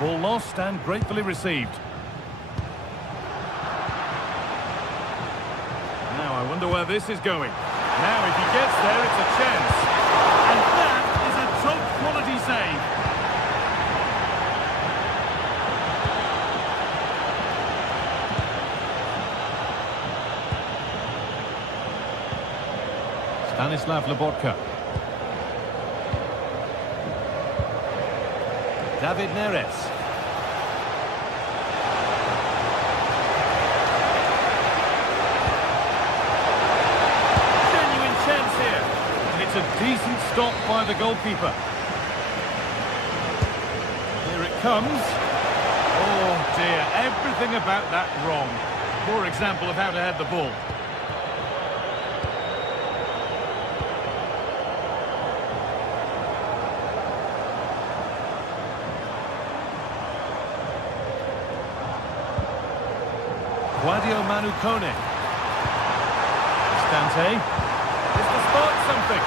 Ball lost and gratefully received. Now I wonder where this is going. Now if he gets there, it's a chance. And that is a top quality save. Stanislav Lobotka. David Neres. Genuine chance here. And it's a decent stop by the goalkeeper. Here it comes. Oh dear, everything about that wrong. Poor example of how to head the ball. Guadio Manu Kone. Cristante. Is to start something.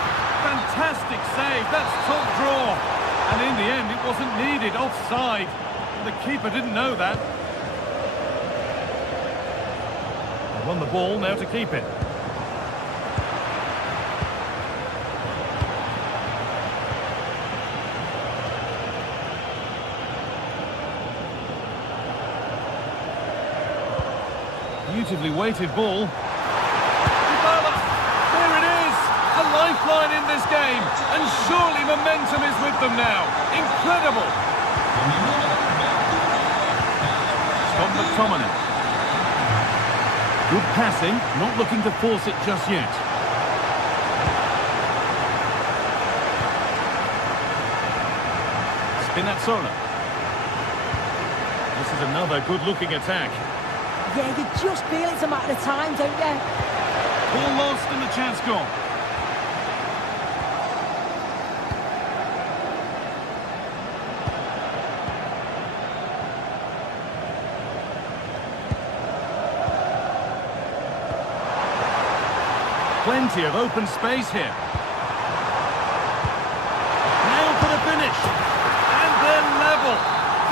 Fantastic save. That's top draw. And in the end, it wasn't needed. Offside. The keeper didn't know that. They won the ball, now to keep it. Beautifully weighted ball. Dybala! There it is! A lifeline in this game. And surely momentum is with them now. Incredible! Scott McTominay. Good passing, not looking to force it just yet. Spinazzola. This is another good-looking attack. Yeah, you just feel it's a matter of time, don't you? Ball lost and the chance gone. Plenty of open space here. Now for the finish. And they're level.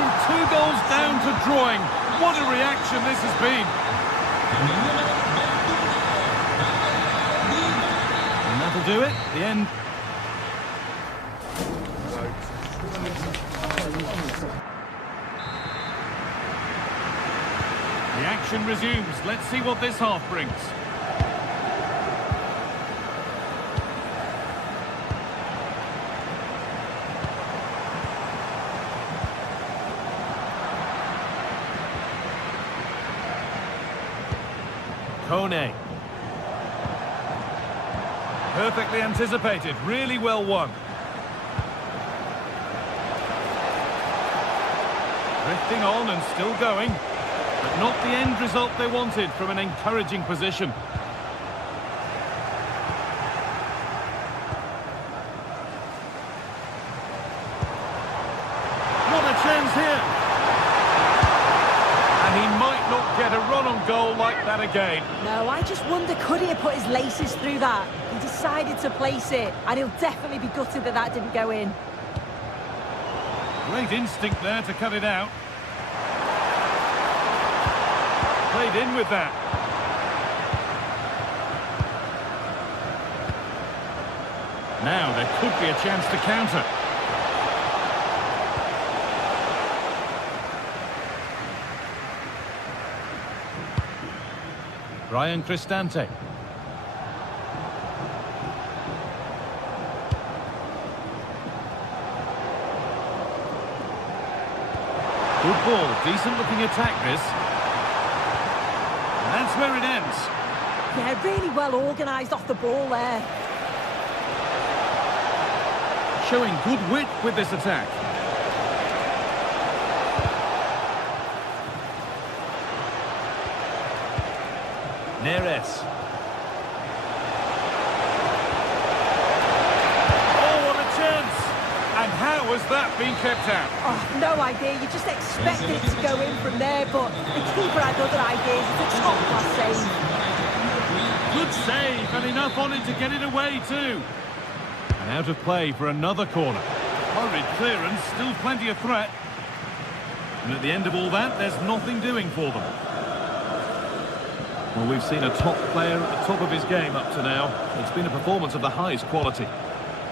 From 2 goals down to drawing. What a reaction this has been. And that'll do it. The end. The action resumes. Let's see what this half brings. Kone. Perfectly anticipated, really well won. Drifting on and still going, but not the end result they wanted from an encouraging position. Not a chance here. And he might not get a run on goal like that again. No, I just wonder, could he have put his laces through that? He decided to place it, and he'll definitely be gutted that that didn't go in. Great instinct there to cut it out. Played in with that. Now there could be a chance to counter. Brian Cristante. Good ball, decent looking attack this. And that's where it ends. Yeah, really well organised off the ball there. Showing good wit with this attack. Neres. Oh, what a chance! And how has that been kept out? Oh, no idea. You just expected it to go in from there, but the keeper had other ideas. It's a top-class save. Good save, and enough on it to get it away too. And out of play for another corner. Hurried clearance, still plenty of threat. And at the end of all that, there's nothing doing for them. Well, we've seen a top player at the top of his game up to now. It's been a performance of the highest quality.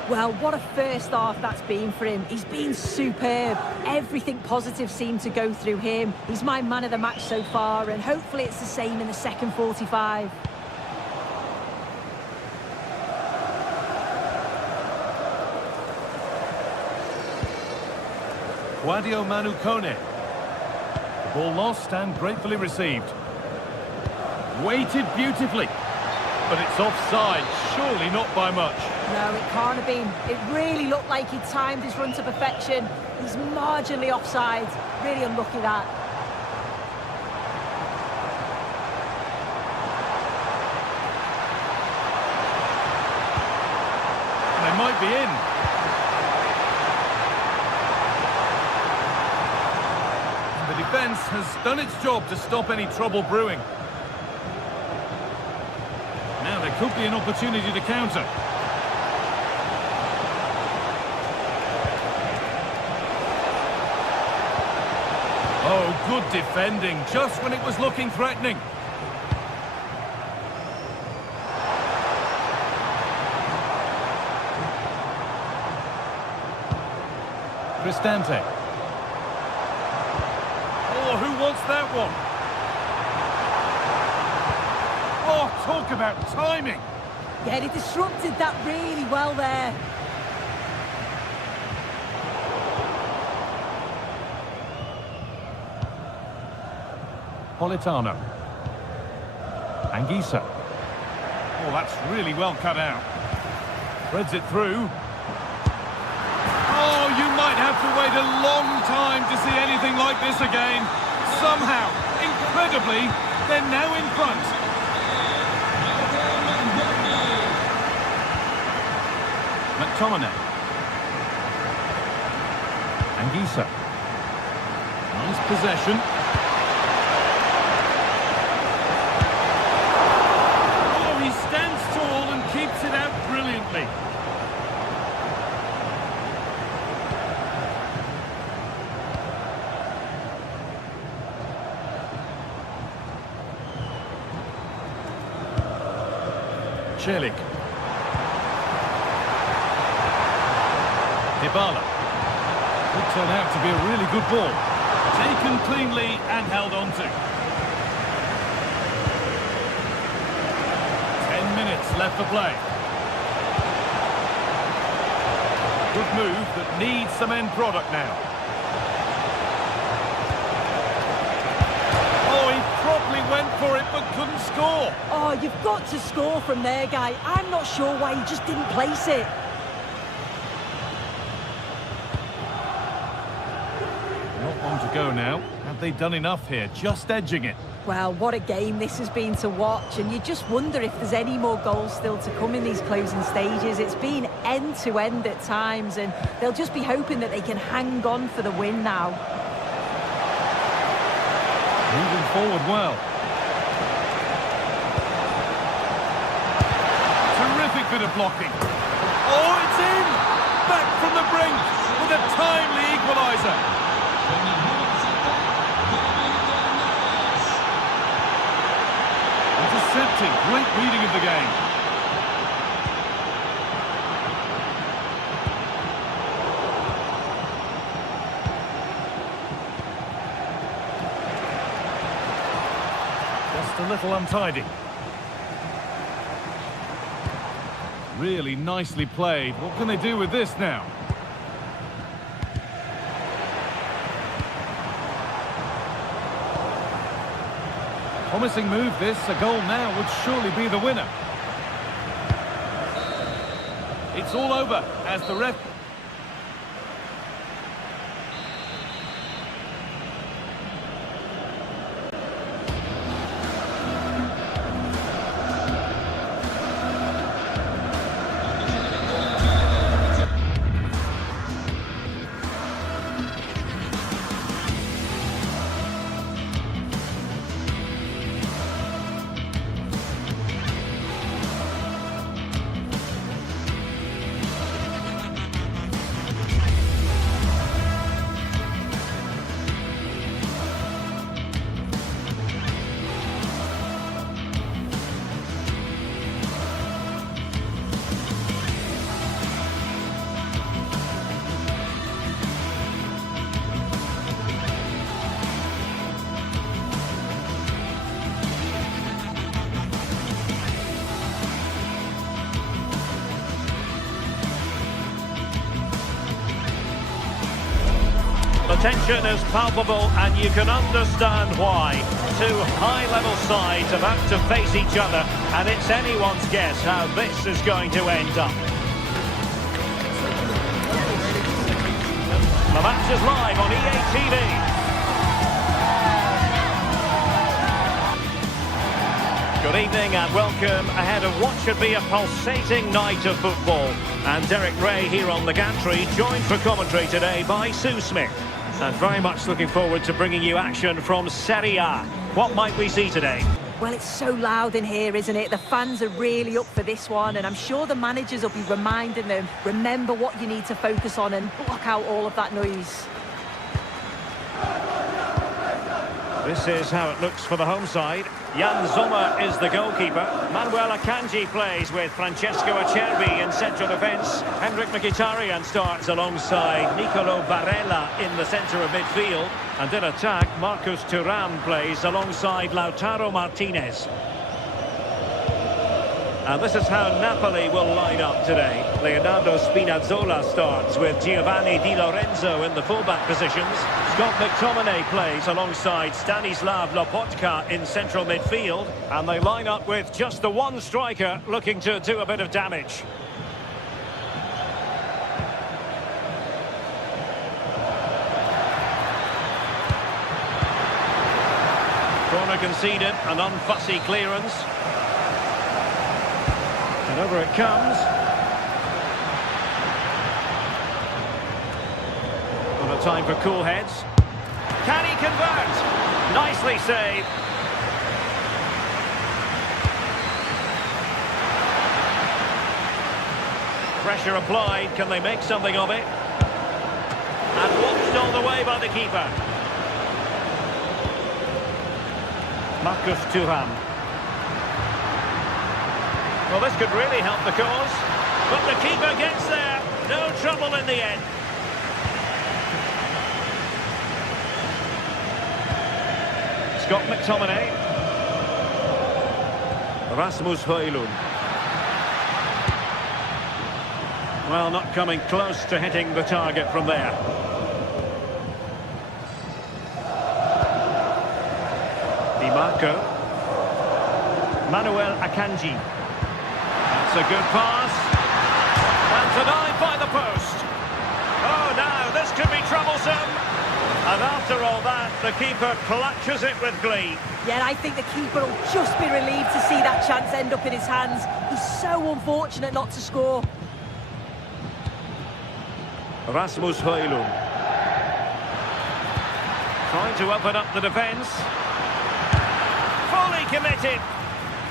Well, what a first half that's been for him. He's been superb. Everything positive seemed to go through him. He's my man of the match so far, and hopefully it's the same in the second 45. Guadio Manu Kone. The ball lost and gratefully received. Weighted beautifully. But it's offside, surely not by much. No, it can't have been. It really looked like he'd timed his run to perfection. He's marginally offside. Really unlucky that. And they might be in. The defence has done its job to stop any trouble brewing. Now there could be an opportunity to counter. Oh, good defending, just when it was looking threatening. Cristante. Oh, who wants that one? Oh, talk about timing. Yeah, he disrupted that really well there. Politano. Anguissa. Oh, that's really well cut out. Threads it through. Oh, you might have to wait a long time to see anything like this again. Somehow, incredibly, they're now in front. McTominay. Anguissa. Nice possession. Oh, he stands tall and keeps it out brilliantly. Celik. Dybala. Could turn out to be a really good ball. Taken cleanly and held on to. left for play. Good move that needs some end product now. Oh, he probably went for it but couldn't score. Oh, you've got to score from there, guy. I'm not sure why he just didn't place it. Not long to go now. Have they done enough here? Just edging it. Well, what a game this has been to watch, and you just wonder if there's any more goals still to come in these closing stages. It's been end-to-end at times, and they'll just be hoping that they can hang on for the win now. Moving forward well. Terrific bit of blocking. Oh, it's in! Back from the brink with a timely equaliser. Intercepting, great reading of the game. Just a little untidy. Really nicely played. What can they do with this now? Promising move this. A goal now would surely be the winner. It's all over as the ref... The tension is palpable, and you can understand why. Two high-level sides about to face each other, and it's anyone's guess how this is going to end up. The match is live on EA TV. Good evening and welcome ahead of what should be a pulsating night of football. And Derek Ray here on the gantry, joined for commentary today by Sue Smith. And very much looking forward to bringing you action from Serie A. What might we see today? Well, it's so loud in here, isn't it? The fans are really up for this one, and I'm sure the managers will be reminding them, remember what you need to focus on and block out all of that noise. This is how it looks for the home side. Jan Sommer is the goalkeeper. Manuel Akanji plays with Francesco Acerbi in central defence. Henrik Mkhitaryan starts alongside Nicolo Barella in the centre of midfield. And in attack, Marcus Thuram plays alongside Lautaro Martinez. And this is how Napoli will line up today. Leonardo Spinazzola starts with Giovanni Di Lorenzo in the fullback positions. Scott McTominay plays alongside Stanislav Lobotka in central midfield. And they line up with just the one striker looking to do a bit of damage. Corner conceded, an unfussy clearance. And over it comes. Not a time for cool heads. Can he convert? Nicely saved. Pressure applied. Can they make something of it? And watched all the way by the keeper. Marcus Thuram. Well, this could really help the cause. But the keeper gets there. No trouble in the end. Scott McTominay. Rasmus Højlund. Well, not coming close to hitting the target from there. Di Marco. Manuel Akanji. That's a good pass. And denied by the post. Oh, now this could be troublesome. And after all that, the keeper clutches it with glee. Yeah, I think the keeper will just be relieved to see that chance end up in his hands. He's so unfortunate not to score. Rasmus Højlund. Trying to open up the defence. Fully committed.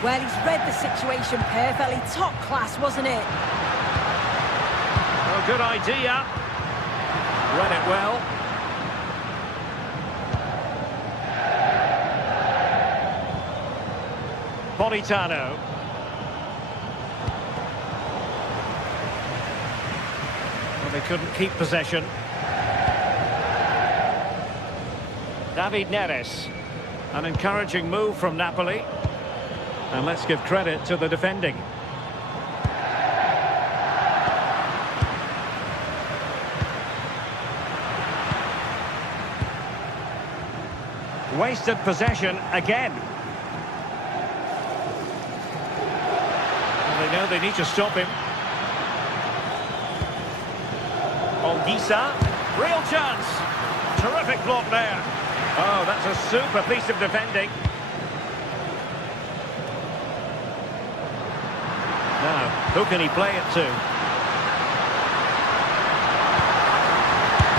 Well, he's read the situation perfectly. Top class, wasn't it? Oh, good idea. Read it well. Politano. Well, they couldn't keep possession. David Neres. An encouraging move from Napoli. And let's give credit to the defending. Wasted possession again. Well, they know they need to stop him. Ongisa. Real chance. Terrific block there. Oh, that's a super piece of defending. Now, who can he play it to?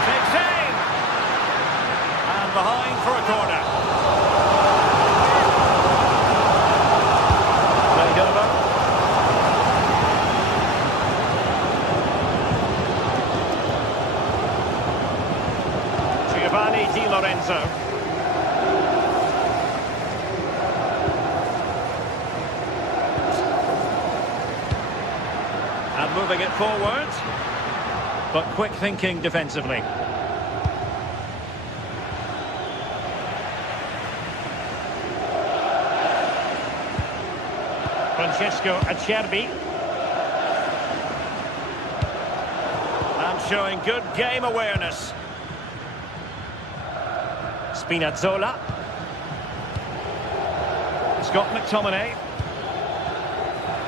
Takes aim! And behind for a corner. Played over. Giovanni Di Lorenzo. And moving it forward, but quick thinking defensively. Francesco Acerbi. And showing good game awareness. Spinazzola. Scott McTominay.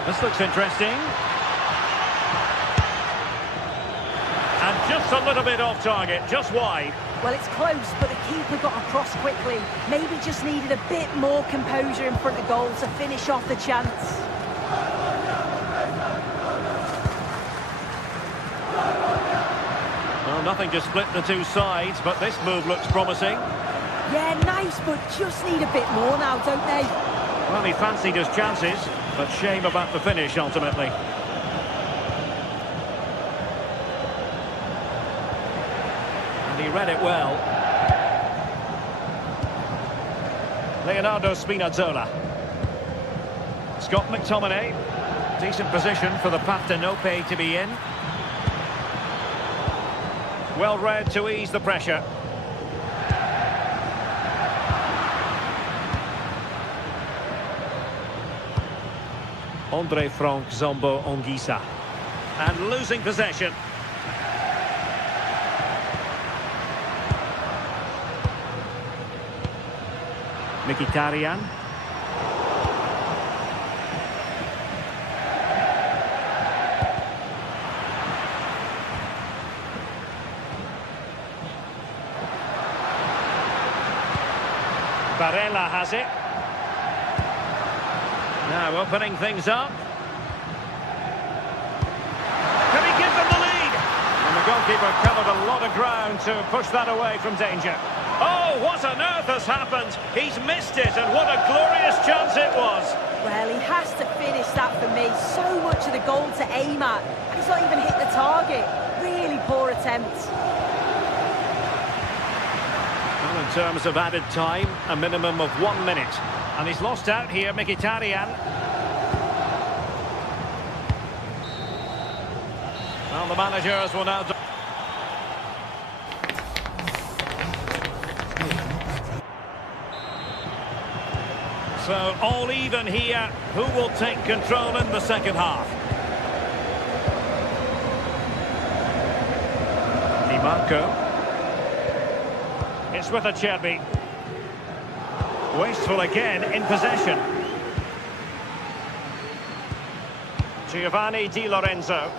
This looks interesting. And just a little bit off target, just wide. Well, it's close, but the keeper got across quickly. Maybe just needed a bit more composure in front of goal to finish off the chance. Well, nothing to split the two sides, but this move looks promising. Yeah, nice, but just need a bit more now, don't they? Well, he fancied his chances, but shame about the finish ultimately. He read it well. Leonardo Spinazzola. Scott McTominay. Decent position for the Partenope to be in. Well read to ease the pressure. Andre Frank Zombo Ongisa. And losing possession. Mkhitaryan. Barella has it. Now opening things up. Can he give them the lead? And the goalkeeper covered a lot of ground to push that away from danger. Oh, what on earth has happened? He's missed it, and what a glorious chance it was. Well, he has to finish that for me. So much of the goal to aim at. He's not even hit the target. Really poor attempt. Well, in terms of added time, a minimum of 1 minute. And he's lost out here, Mkhitaryan. Well, the managers will now... So, all even here. Who will take control in the second half? Marco. It's with Acerbi. Wasteful again in possession. Giovanni Di Lorenzo.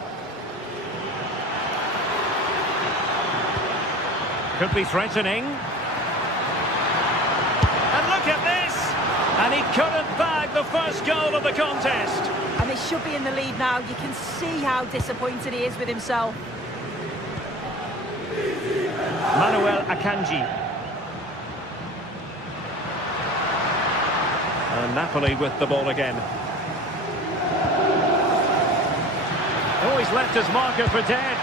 Could be threatening. And look at this! And he couldn't bag the first goal of the contest. And they should be in the lead now. You can see how disappointed he is with himself. Manuel Akanji. And Napoli with the ball again. Oh, he's left his marker for dead.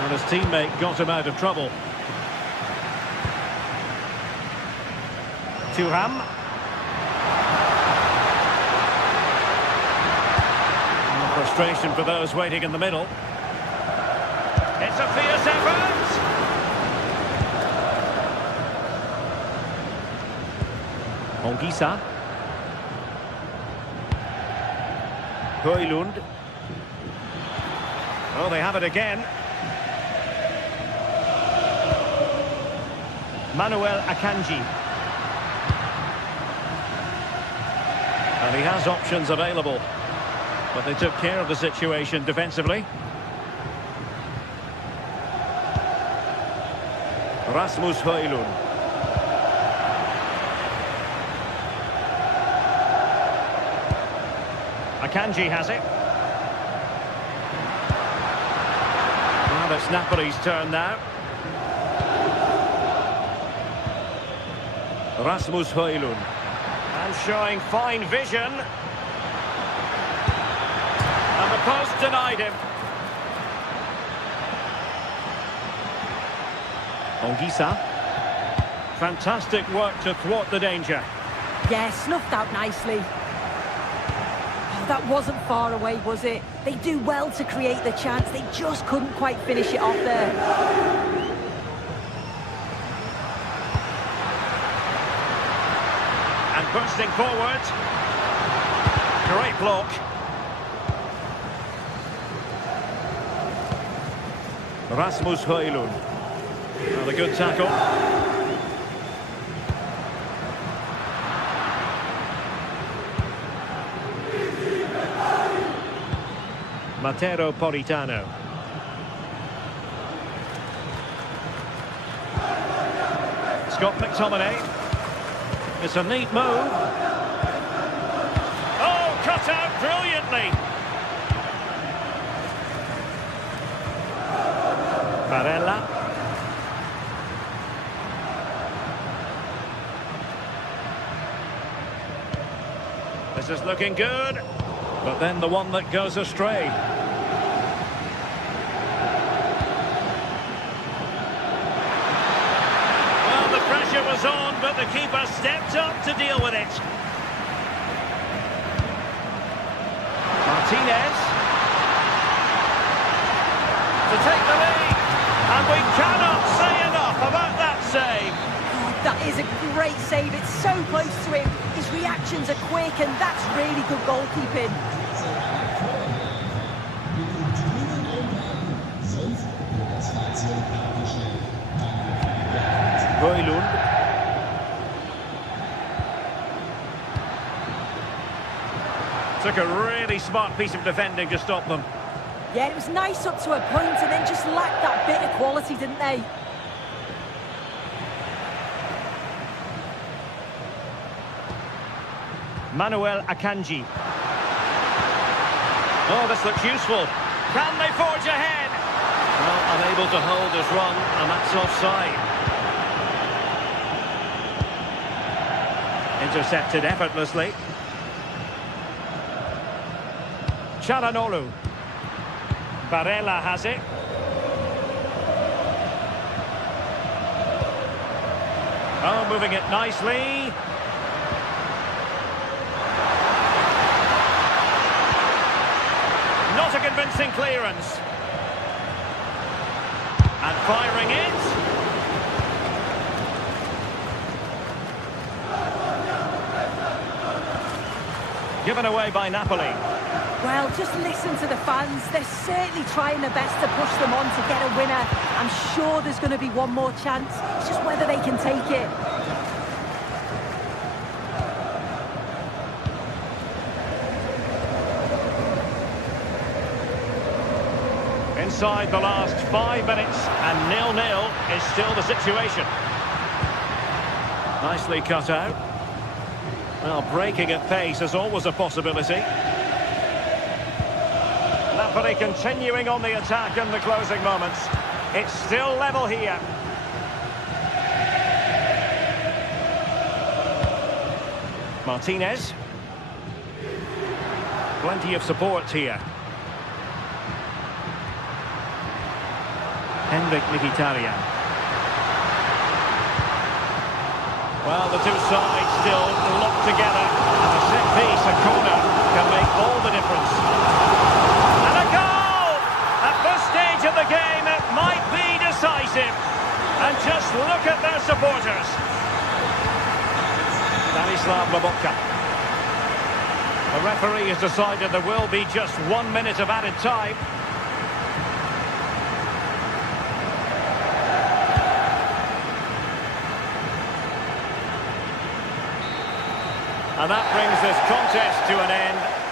And his teammate got him out of trouble. Thuram. Frustration for those waiting in the middle. It's a fierce effort. Ongisa. Højlund. Oh, they have it again. Manuel Akanji. And he has options available. But they took care of the situation defensively. Rasmus Højlund. Akanji has it. Well, it's Napoli's turn now. Rasmus Højlund. And showing fine vision. And the post denied him. Ongisa. Fantastic work to thwart the danger. Yeah, snuffed out nicely. Oh, that wasn't far away, was it? They do well to create the chance. They just couldn't quite finish it off there. And bursting forward. Great block. Rasmus Højlund. And a good tackle. Matteo Politano. Scott McTominay. It's a neat move. Oh, cut out brilliantly. Barella. This is looking good, but then the one that goes astray. Well, the pressure was on, but the keeper stepped up to deal with it. Martinez. To take the lead, and we cannot say enough about that save. That is a great save. It's so close to him. His reactions are quick, and that's really good goalkeeping. Højlund. Took a really smart piece of defending to stop them. Yeah, it was nice up to a point, and then just lacked that bit of quality, didn't they? Manuel Akanji. Oh, this looks useful. Can they forge ahead? Well, unable to hold his run, and that's offside. Intercepted effortlessly. Çalhanoğlu. Barella has it. Oh, moving it nicely. Not a convincing clearance. And firing it. Given away by Napoli. Well, just listen to the fans. They're certainly trying their best to push them on to get a winner. I'm sure there's going to be one more chance. It's just whether they can take it. Inside the last 5 minutes, and 0-0 is still the situation. Nicely cut out. Well, breaking at pace is always a possibility. Napoli continuing on the attack in the closing moments. It's still level here. Martinez. Plenty of support here. Henrik Mkhitaryan. Well, the two sides still locked together. And a set piece, a corner, can make all the difference. And a goal! At this stage of the game, it might be decisive. And just look at their supporters. Stanislav Lobotka. The referee has decided there will be just 1 minute of added time. And that brings this contest to an end.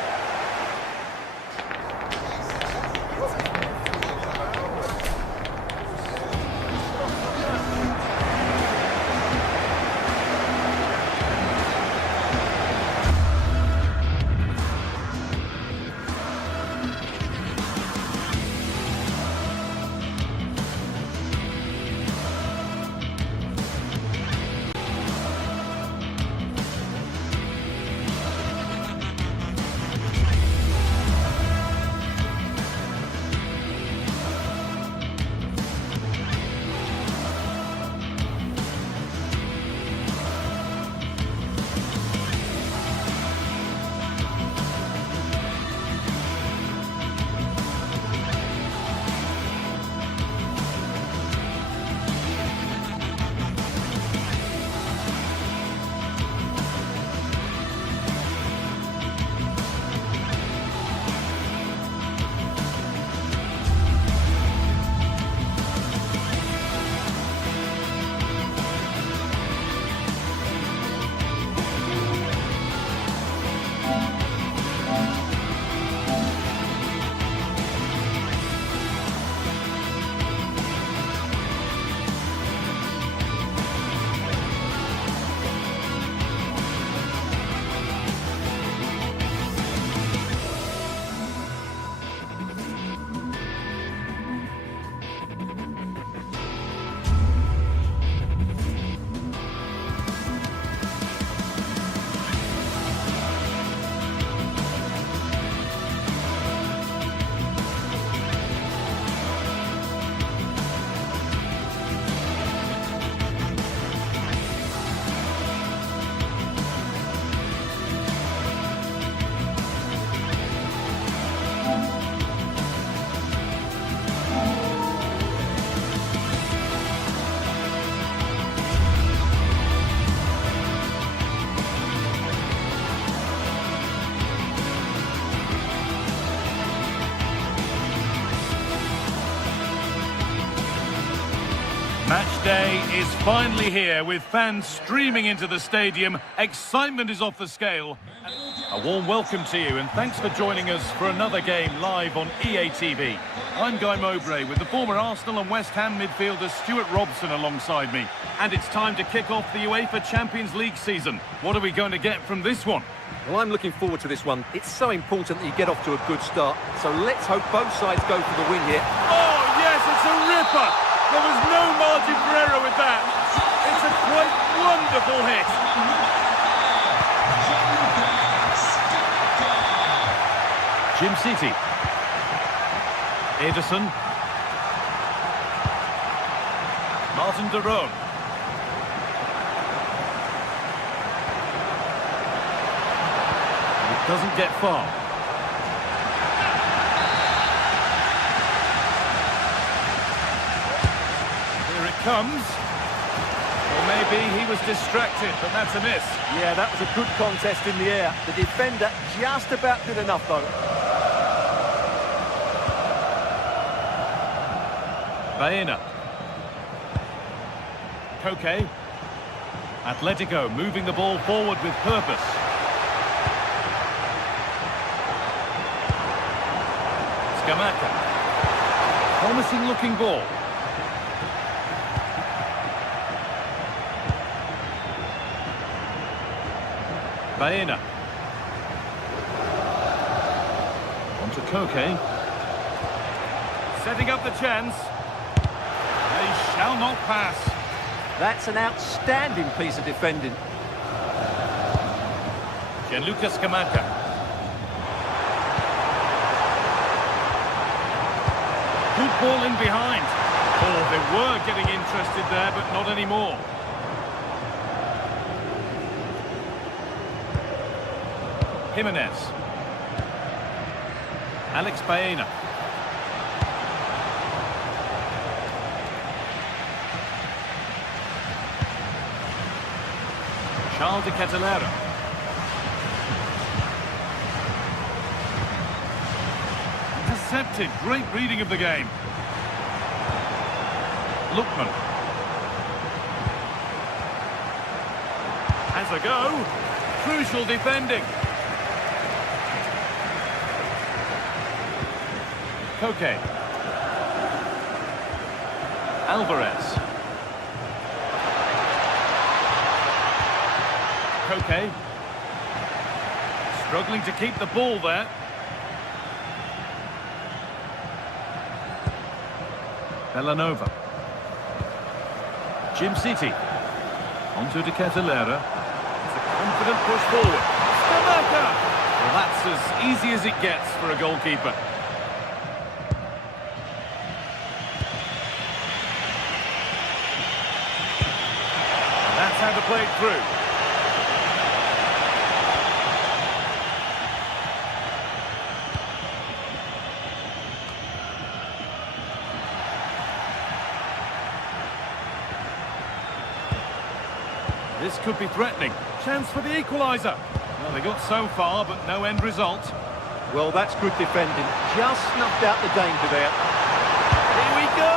Match day is finally here with fans streaming into the stadium. Excitement is off the scale. A warm welcome to you and thanks for joining us for another game live on EA TV. I'm Guy Mowbray with the former Arsenal and West Ham midfielder Stuart Robson alongside me. And it's time to kick off the UEFA Champions League season. What are we going to get from this one? Well, I'm looking forward to this one. It's so important that you get off to a good start. So let's hope both sides go for the win here. Oh, yes, it's a ripper! There was no margin for error with that. It's a quite wonderful hit. Jim City. Ederson. Martin de Roon. It doesn't get far. Comes. Or maybe he was distracted, but that's a miss. Yeah, that was a good contest in the air. The defender just about did enough, though. Baena. Koke. Atletico moving the ball forward with purpose. Scamacca. Promising looking ball. Baena. On to Koke. Setting up the chance. They shall not pass. That's an outstanding piece of defending. Gianluca Scamacca. Good ball in behind. Oh, they were getting interested there, but not anymore. Jimenez. Alex Baena. Charles de Catalera. Intercepted. Great reading of the game. Lookman. Has a go. Crucial defending. Koke. Alvarez. Koke. Struggling to keep the ball there. Bellanova. Jim City. Onto De Catalera. It's a confident push forward. Scamacca! Well, that's as easy as it gets for a goalkeeper. And that's how to play it through. This could be threatening. Chance for the equaliser. Well, they got so far, but no end result. Well, that's good defending. Just snuffed out the danger there. Here we go!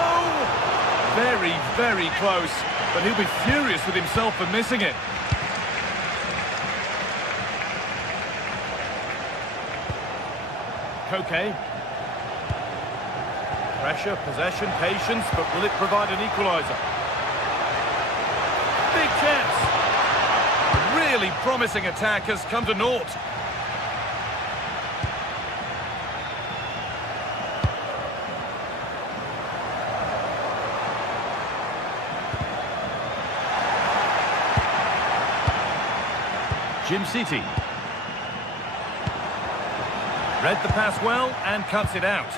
Very, very close. But he'll be furious with himself for missing it. Koke. Pressure, possession, patience, but will it provide an equaliser? Big chance. A really promising attack has come to naught. Jim City. Read the pass well and cuts it out.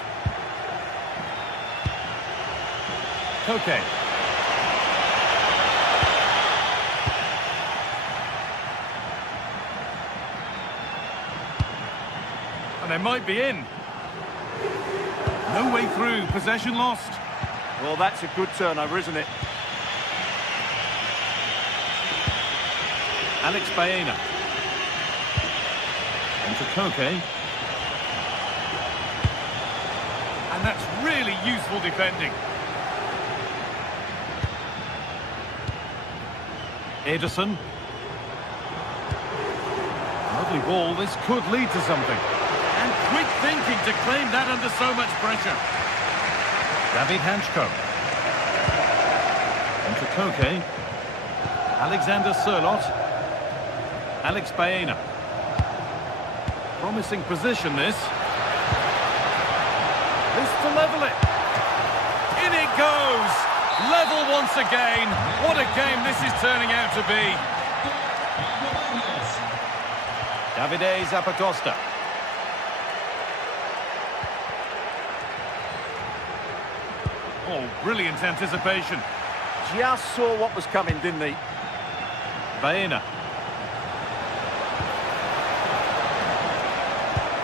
Koke. And they might be in. No way through. Possession lost. Well, that's a good turnover, isn't it? Alex Baena. Onto Koke. And that's really useful defending. Ederson. Lovely ball. This could lead to something. And quick thinking to claim that under so much pressure. David Hanchko. Onto Koke. Alexander Sørloth. Alex Baena. Promising position, this. This to level it. In it goes. Level once again. What a game this is turning out to be. Davide Zappacosta. Oh, brilliant anticipation. Just saw what was coming, didn't he? Baena.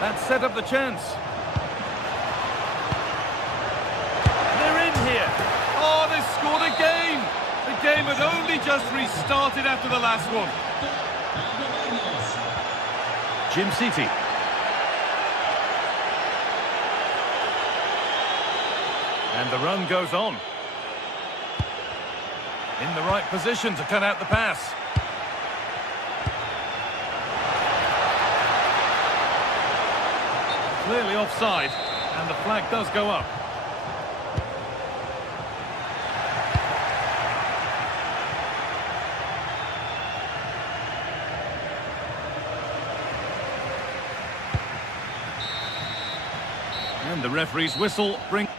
That set up the chance. They're in here. Oh, they scored again. The game had only just restarted after the last one. Jim City. And the run goes on. In the right position to cut out the pass. Clearly offside, and the flag does go up. And the referee's whistle brings...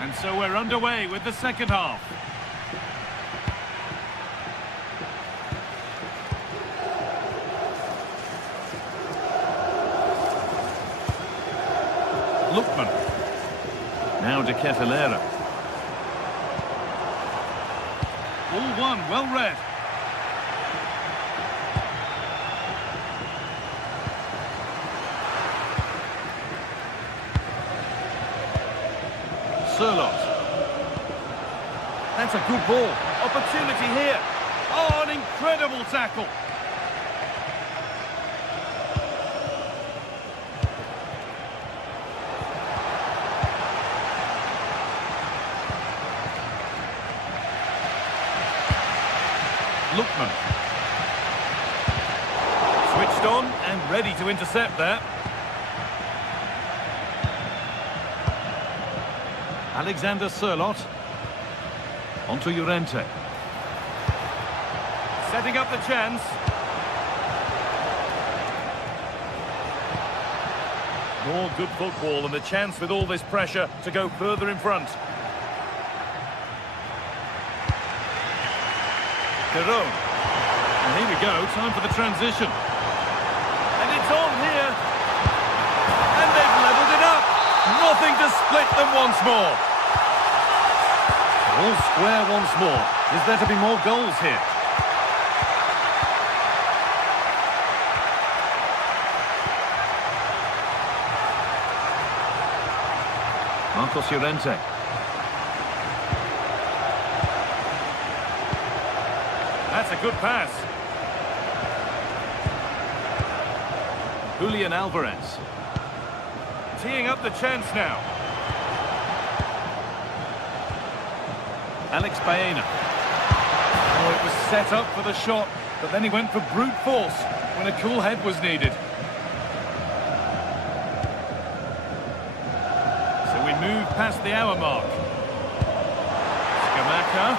And so we're underway with the second half. Lookman. Now De Ketelaere. All one, well read. Sørloth. That's a good ball. Opportunity here. Oh, an incredible tackle. Lookman. Switched on and ready to intercept there. Alexander Sørloth. Onto Llorente. Setting up the chance. More good football and the chance with all this pressure to go further in front. Theron. And here we go, time for the transition. And it's on here. And they've levelled it up. Nothing to split them once more. All square once more. Is there to be more goals here? Marcos Llorente. That's a good pass. Julian Alvarez. Teeing up the chance now. Alex Baena. Oh, it was set up for the shot, but then he went for brute force when a cool head was needed. So we move past the hour mark. Scamacca.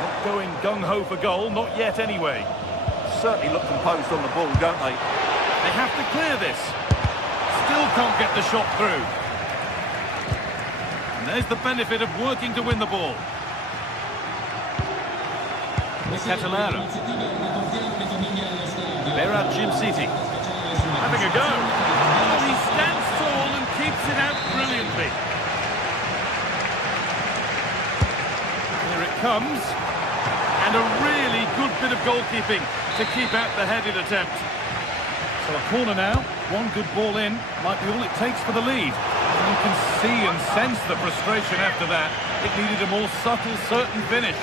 Not going gung-ho for goal, not yet anyway. Certainly look composed on the ball, don't they? They have to clear this. Still can't get the shot through. And there's the benefit of working to win the ball. Ketelaere. Berat Jim City. Having a go. Oh, he stands tall and keeps it out brilliantly. Here it comes. And a really good bit of goalkeeping to keep out the headed attempt. So a corner now, one good ball in, might be all it takes for the lead. And you can see and sense the frustration after that. It needed a more subtle, certain finish.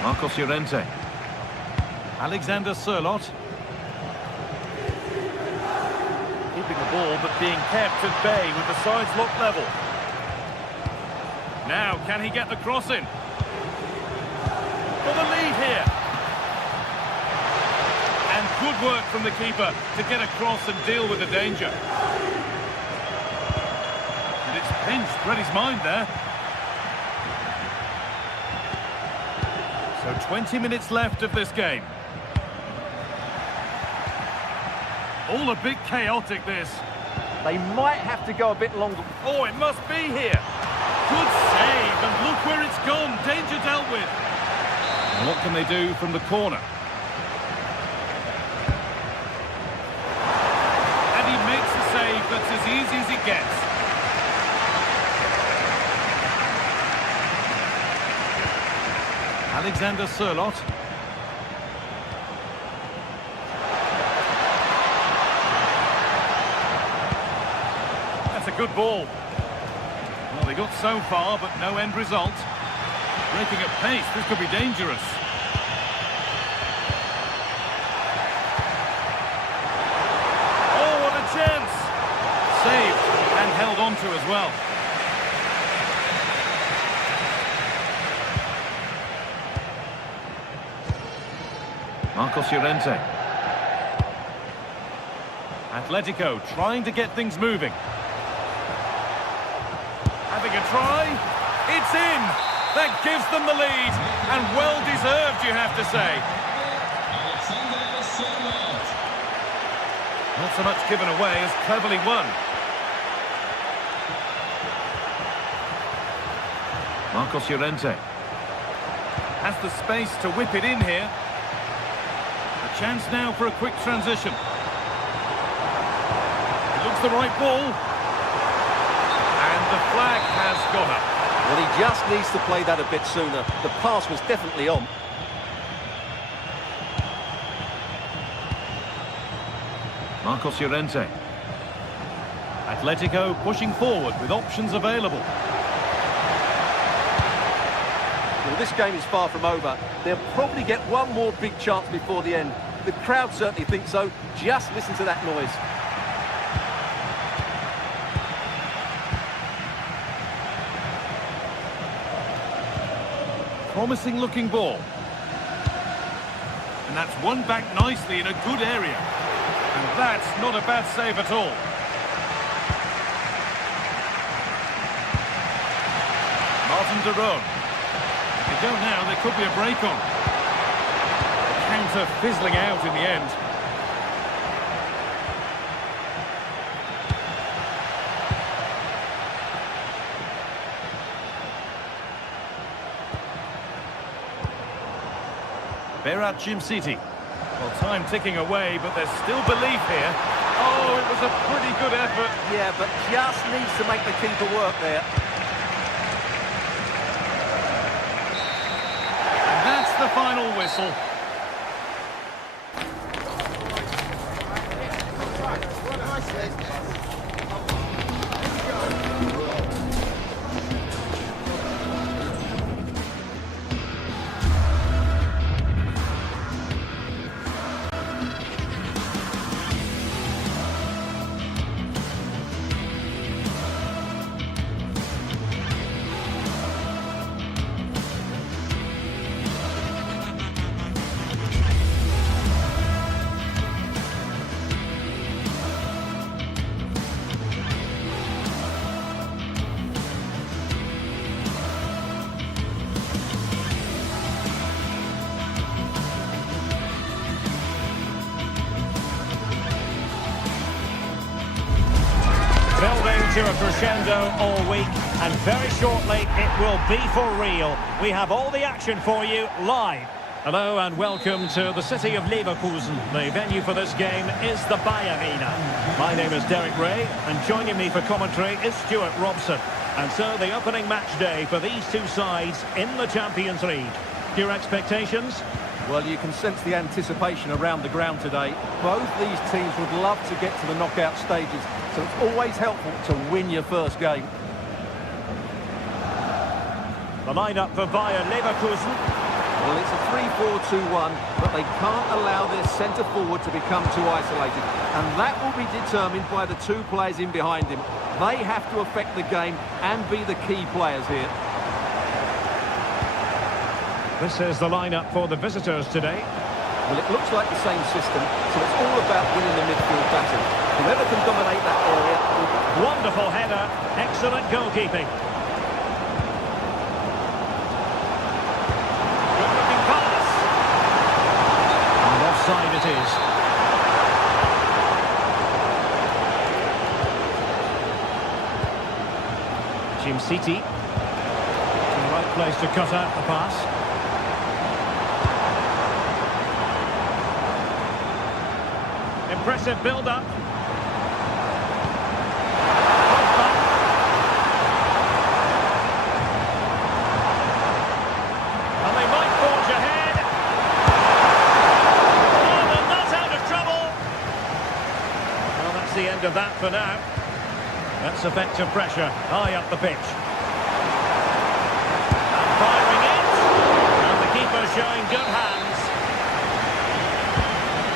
Marcos Llorente. Alexander Sørloth. Keeping the ball but being kept at bay with the sides locked level. Now, can he get the cross in? For the lead here. And good work from the keeper to get across and deal with the danger. And it's pinched, read his mind there. So 20 minutes left of this game. All a bit chaotic, this. They might have to go a bit longer. Oh, it must be here. Good save, and look where it's gone. Danger dealt with. And what can they do from the corner? And he makes a save that's as easy as it gets. Alexander Sørloth. That's a good ball. Well, they got so far, but no end result. Breaking at pace, this could be dangerous. and held on to as well. Marcos Llorente. Atletico trying to get things moving. Having a try. It's in. That gives them the lead. And well deserved, you have to say. Not so much given away as cleverly won. Marcos Llorente. Has the space to whip it in here. A chance now for a quick transition. It looks the right ball. And the flag has gone up. Well, he just needs to play that a bit sooner. The pass was definitely on. Marcos Llorente. Atletico pushing forward with options available. Well, this game is far from over. They'll probably get one more big chance before the end. The crowd certainly think so. Just listen to that noise. Promising looking ball. And that's won back nicely in a good area. And that's not a bad save at all. Martin de Roon. If they go now, there could be a break on. The counter fizzling out in the end. Berat City. Well, time ticking away, but there's still belief here. Oh, it was a pretty good effort. Yeah, but just needs to make the keeper work there. And that's the final whistle. Building to a crescendo all week, and very shortly it will be for real. We have all the action for you live. Hello and welcome to the city of Leverkusen. The venue for this game is the Arena. My name is Derek Ray, and joining me for commentary is Stuart Robson. And so the opening match day for these two sides in the Champions League. Your expectations? Well, you can sense the anticipation around the ground today. Both these teams would love to get to the knockout stages, so it's always helpful to win your first game. The lineup for Bayer Leverkusen. Well, it's a 3-4-2-1, but they can't allow their centre-forward to become too isolated. And that will be determined by the two players in behind him. They have to affect the game and be the key players here. This is the lineup for the visitors today. Well, it looks like the same system, so it's all about winning the midfield battle. Whoever can dominate that area will... Wonderful header, excellent goalkeeping. Good-looking pass. And offside it is. Jim City. The right place to cut out the pass. Impressive build-up. And they might forge ahead. Oh, they're not out of trouble. Well, that's the end of that for now. That's effective pressure, high up the pitch. And firing it. And the keeper showing good hands.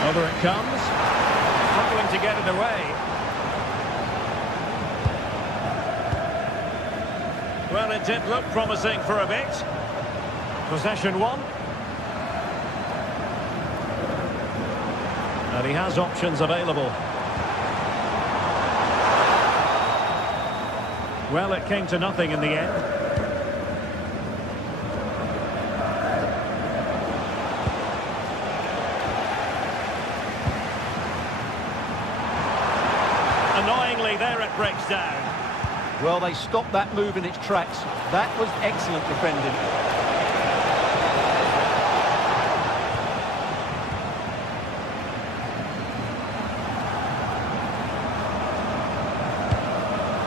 Over it comes. Struggling to get it away. Well, it did look promising for a bit. Possession one. And he has options available. Well, it came to nothing in the end. Annoyingly, there it breaks down. Well, they stopped that move in its tracks. That was excellent defending.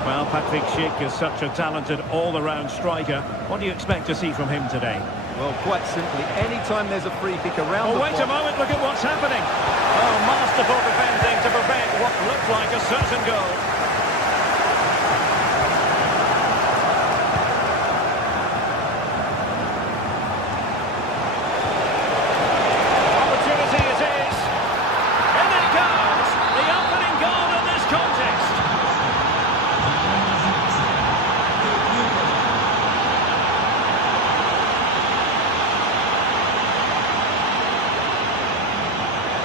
Well, Patrick Schick is such a talented all-around striker. What do you expect to see from him today? Well, quite simply, anytime there's a free kick around the Oh, wait a moment, look at what's happening. Oh, masterful defending to prevent what looked like a certain goal. Opportunity it is. In it goes. The opening goal in this contest.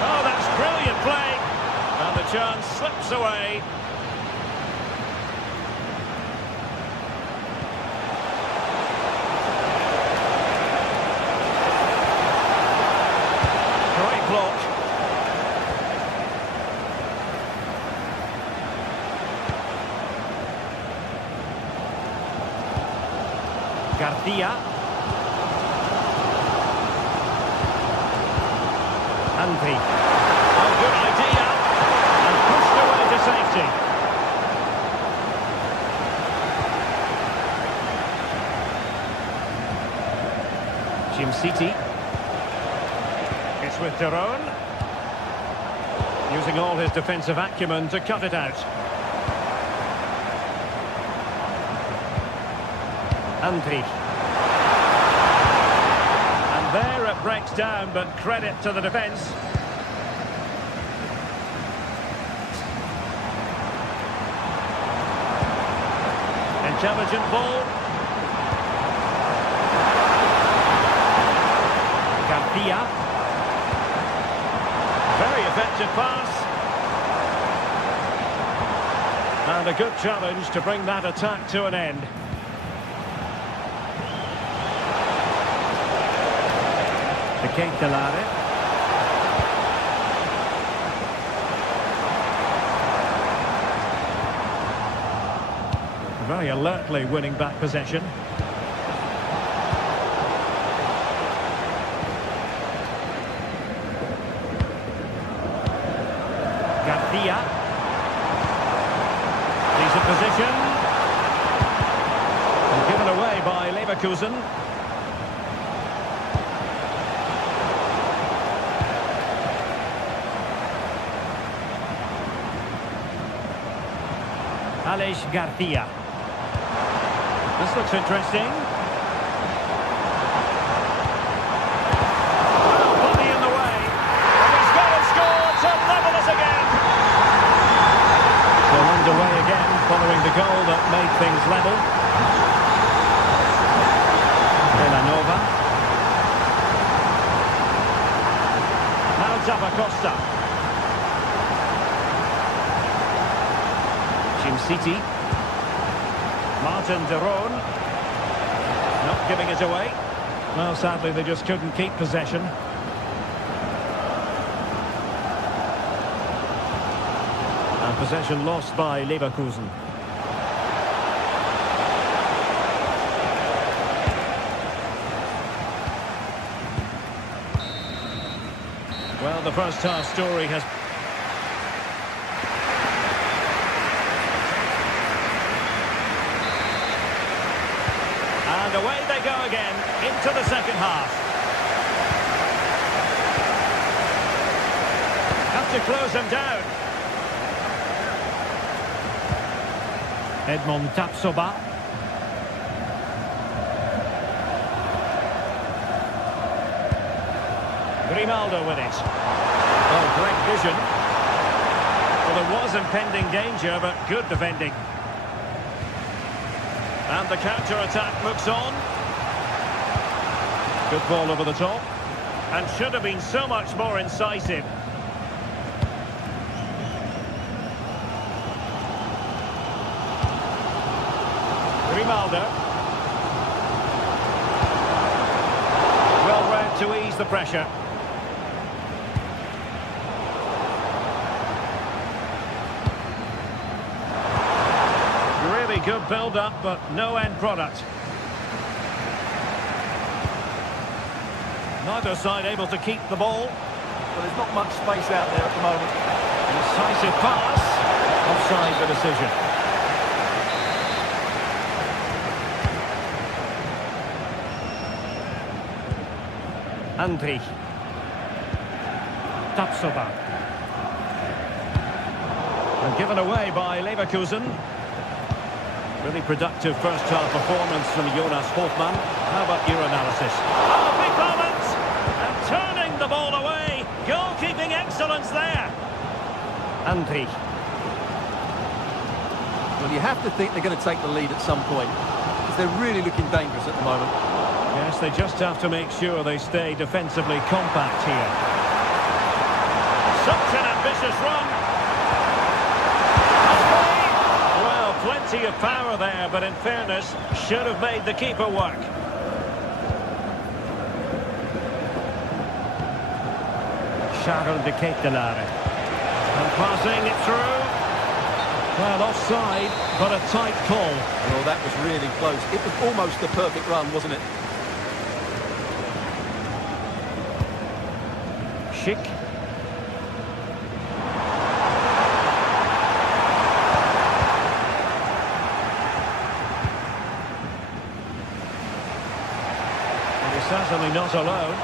Oh, that's brilliant play. And the chance slips away. Great block. Garcia. Antti. Oh, good idea. And pushed away to safety. Jim City. It's with Daron. Using all his defensive acumen to cut it out. Antti. And there it breaks down, but credit to the defence. Intelligent ball. Garcia. Very effective pass. And a good challenge to bring that attack to an end. The Keitelare. Very alertly winning back possession. Garcia. Decent position. And given away by Leverkusen. Alex Garcia. This looks interesting. Well, body in the way. And he's got and scored to level us again. So underway again following the goal that made things level. Villanova. Now Zappacosta. Jim City. Martin Daron. Not giving it away. Well, sadly, they just couldn't keep possession. And possession lost by Leverkusen. Well, the first half story has... And away they go again, into the second half. Have to close them down. Edmond Tapsoba. Grimaldo with it. Oh, great vision. Well, there was impending danger, but good defending. And the counter-attack looks on. Good ball over the top. And should have been so much more incisive. Grimaldo. Well read to ease the pressure. Really good build-up, but no end product. Neither side able to keep the ball. Well, there's not much space out there at the moment. Incisive pass. Offside the decision. Andri. Tapsoba. And given away by Leverkusen. Really productive first-half performance from Jonas Hofmann. How about your analysis? Oh, big moment! And turning the ball away. Goalkeeping excellence there. Andri. Well, you have to think they're going to take the lead at some point, because they're really looking dangerous at the moment. Yes, they just have to make sure they stay defensively compact here. Such an ambitious run. Well, plenty of power there, but in fairness, should have made the keeper work. Charles de Ketelaere. And passing it through. Well, offside, but a tight call. Well, that was really close. It was almost the perfect run, wasn't it? Schick. And he's certainly not alone.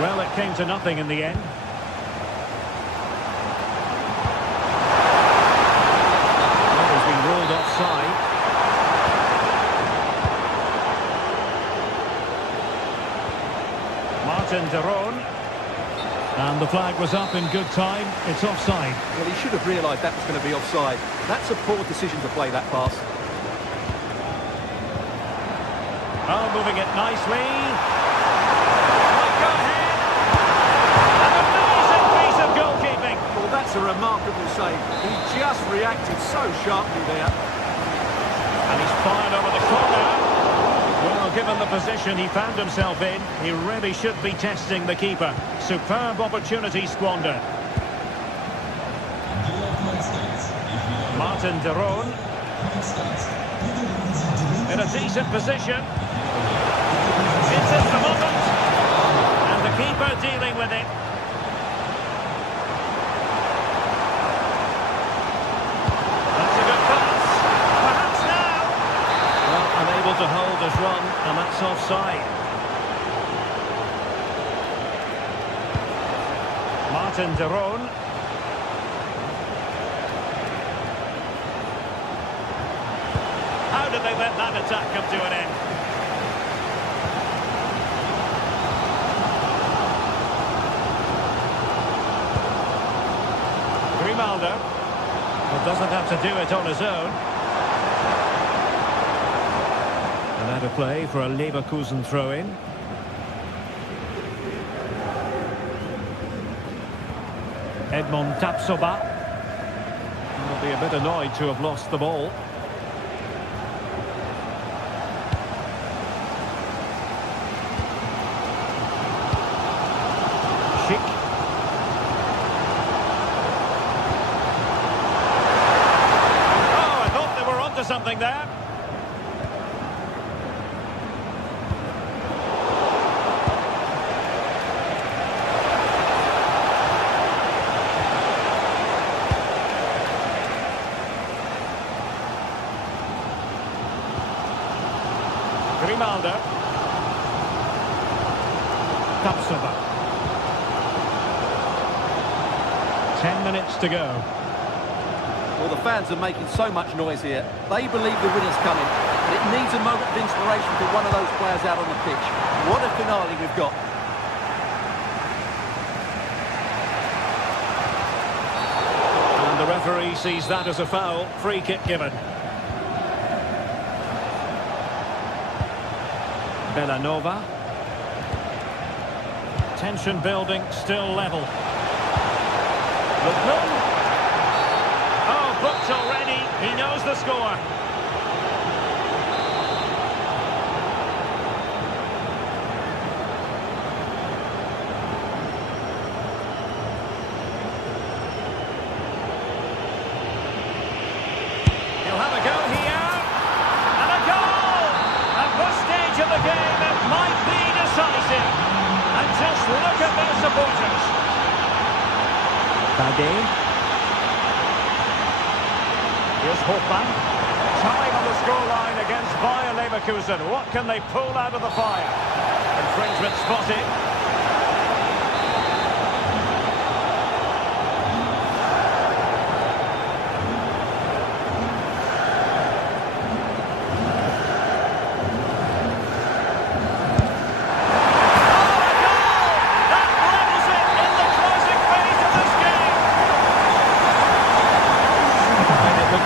Well, it came to nothing in the end. Well, he's been ruled offside. Martin de Roon. And the flag was up in good time. It's offside. Well, he should have realised that was going to be offside. That's a poor decision to play that pass. Oh, moving it nicely. Go ahead. An amazing piece of goalkeeping. Well, that's a remarkable save. He just reacted so sharply there. And he's fired over the corner. Well, given the position he found himself in, he really should be testing the keeper. Superb opportunity squandered. Martin de Roon. In a decent position. It's in the moment. And the keeper dealing with it. That's a good pass. Perhaps now. Well, unable to hold his run, and that's offside. Martin de Roon. How did they let that attack come to an end? Grimaldo. But doesn't have to do it on his own. And out of play for a Leverkusen throw-in. Edmond Tapsoba. Will be a bit annoyed to have lost the ball. Schick. Oh, I thought they were onto something there. Grimaldo. Tapsoba. 10 minutes to go. Well, the fans are making so much noise here. They believe the winner's coming, but it needs a moment of inspiration for one of those players out on the pitch. What a finale we've got. And the referee sees that as a foul. Free kick given. Nova. Tension building, still level. Oh, booked already. He knows the score. He'll have a go here. And a goal! At this stage of the game, it might be decisive. And just look at their supporters. Bade. Here's Hofmann. Time on the scoreline against Bayer Leverkusen. What can they pull out of the fire? Infringement spotted.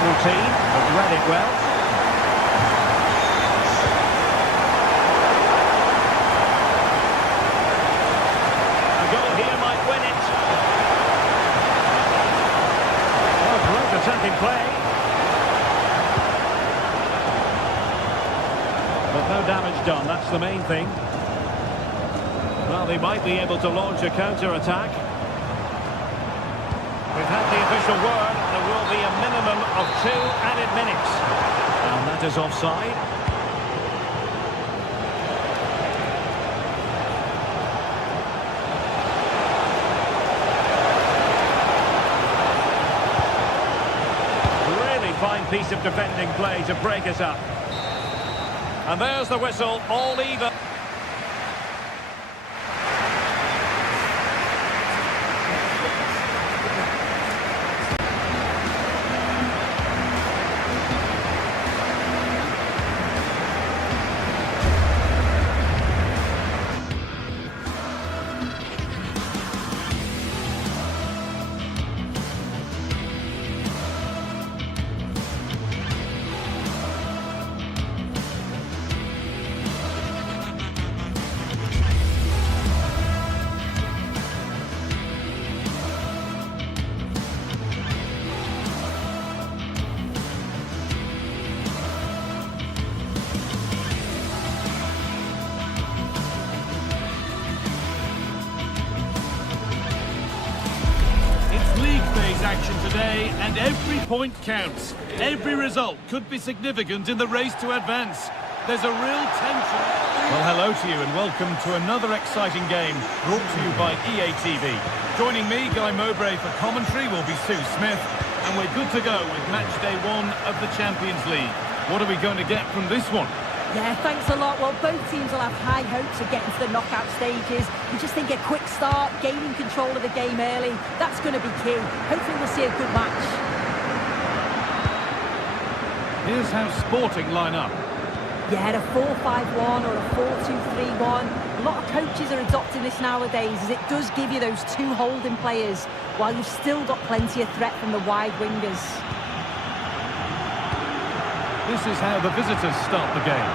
Routine, but read it well. A goal here might win it. Oh, great attacking play. But no damage done, that's the main thing. Well, they might be able to launch a counter-attack. We've had the official word. There will be a minimum of 2 added minutes. And that is offside. Really fine piece of defending play to break us up. And there's the whistle, all even. Action today, and every point counts. Every result could be significant in the race to advance. There's a real tension. Well, hello to you and welcome to another exciting game brought to you by EA TV. Joining me, Guy Mowbray, for commentary will be Sue Smith, and we're good to go with match day 1 of the Champions League. What are we going to get from this one? Yeah, thanks a lot. Well, both teams will have high hopes of getting to the knockout stages. We just think a quick start, gaining control of the game early, that's going to be key. Hopefully we'll see a good match. Here's how Sporting line up. Yeah, a 4-5-1 or a 4-2-3-1. A lot of coaches are adopting this nowadays, as it does give you those 2 holding players, while you've still got plenty of threat from the wide wingers. This is how the visitors start the game.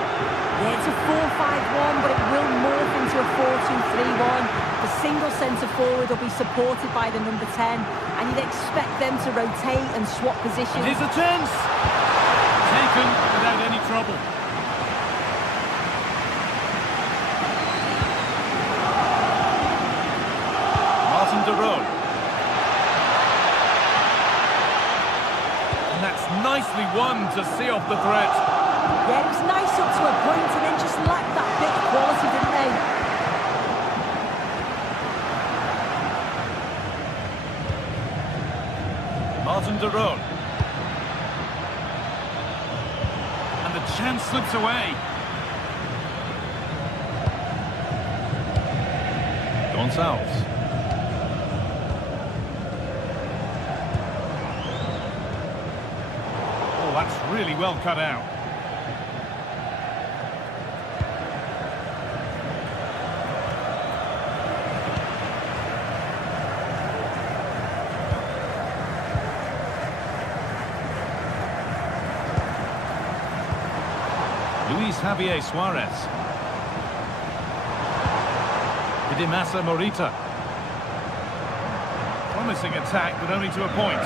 Yeah, it's a 4-5-1, but it will morph into a 4-2-3-1. The single centre forward will be supported by the number 10, and you'd expect them to rotate and swap positions. And here's a chance! Taken without any trouble. Martin de Roon. And that's nicely won to see off the threat. Yeah, it was nice up to a point, and then just lacked that bit of quality, didn't they? Martin de Roon. And the chance slips away. Gonçalves. Oh, that's really well cut out. Luis Javier Suarez. Hidemasa Morita. Promising attack, but only to a point.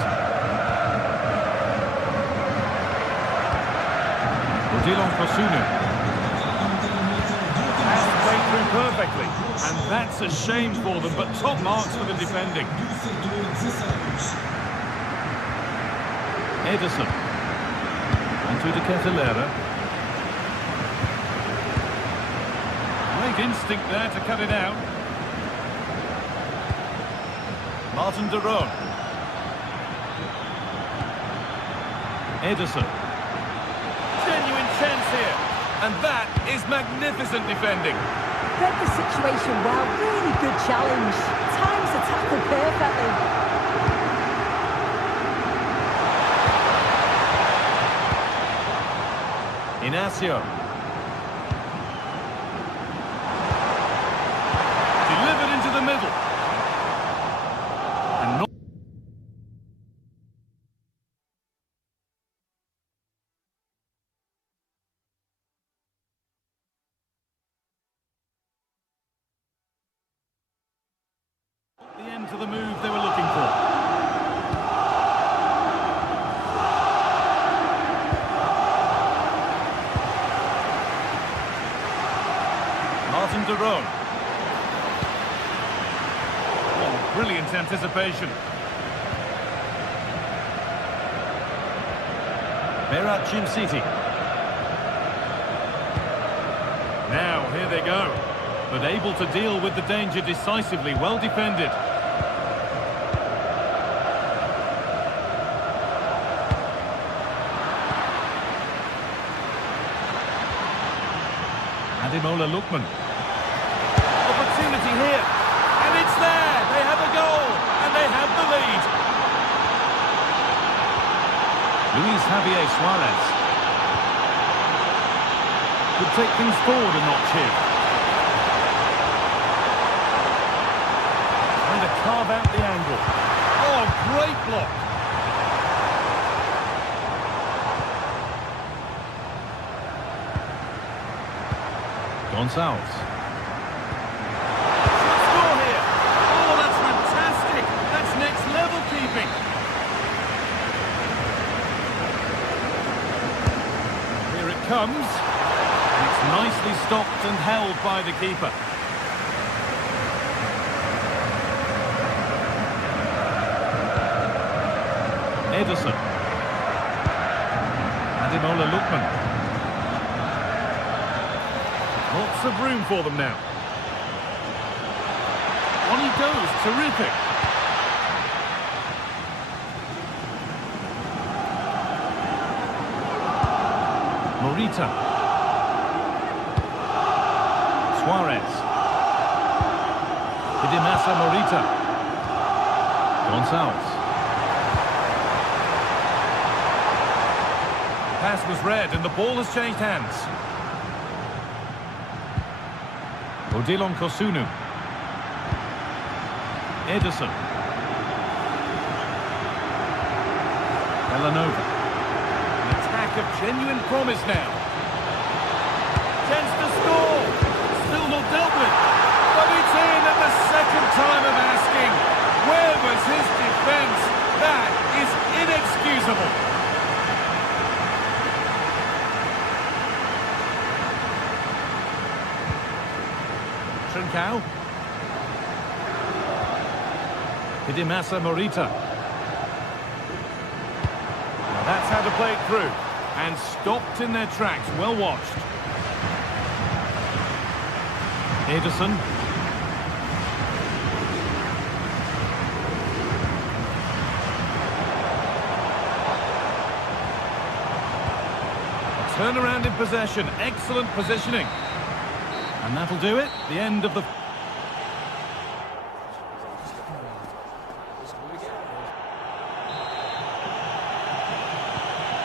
Odilon Kosunu. And played through perfectly. And that's a shame for them, but top marks for the defending. Ederson. Onto De Ketelera. Great instinct there to cut it out. Martin de Roon. Ederson. Genuine chance here. And that is magnificent defending. Read the situation well. Really good challenge. Times the tackle perfectly. Inacio. Delivered into the middle. And not the end to the move they were looking for. Martin de Roon. Oh, brilliant anticipation. Berat City. Now, here they go. But able to deal with the danger decisively. Well defended. Ademola Lookman. Opportunity here. And it's there. They have a goal. And they have the lead. Luis Javier Suarez. Could take things forward a notch here. Trying to carve out the angle. Oh, great block. Gonçalves. Score here. Oh, that's fantastic. That's next level keeping. Here it comes. It's nicely stopped and held by the keeper. Ederson. Ademola Lookman. Lots of room for them now. On he goes, terrific. Morita. Suarez. Hidemasa Morita. Gonçalves. The pass was read and the ball has changed hands. Odilon Kosunu. Ederson. Villanova. An attack of genuine promise now. Chance to score. Still not dealt with. But it's in at the second time of asking. Where was his defence? That is inexcusable. Trincao. Hidemasa Morita. Now that's how to play it through. And stopped in their tracks. Well watched. Ederson. A turnaround in possession. Excellent positioning. And that'll do it. The end of the...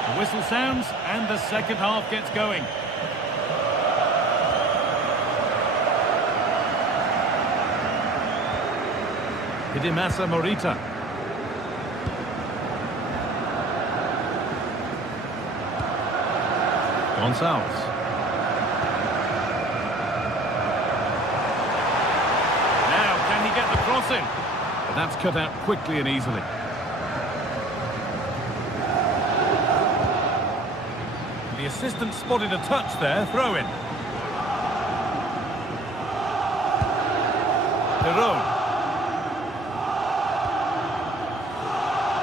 The whistle sounds and the second half gets going. Hidemasa Morita. Gonçalves. crossing. But that's cut out quickly and easily. The assistant spotted a touch there, throw in. Perron.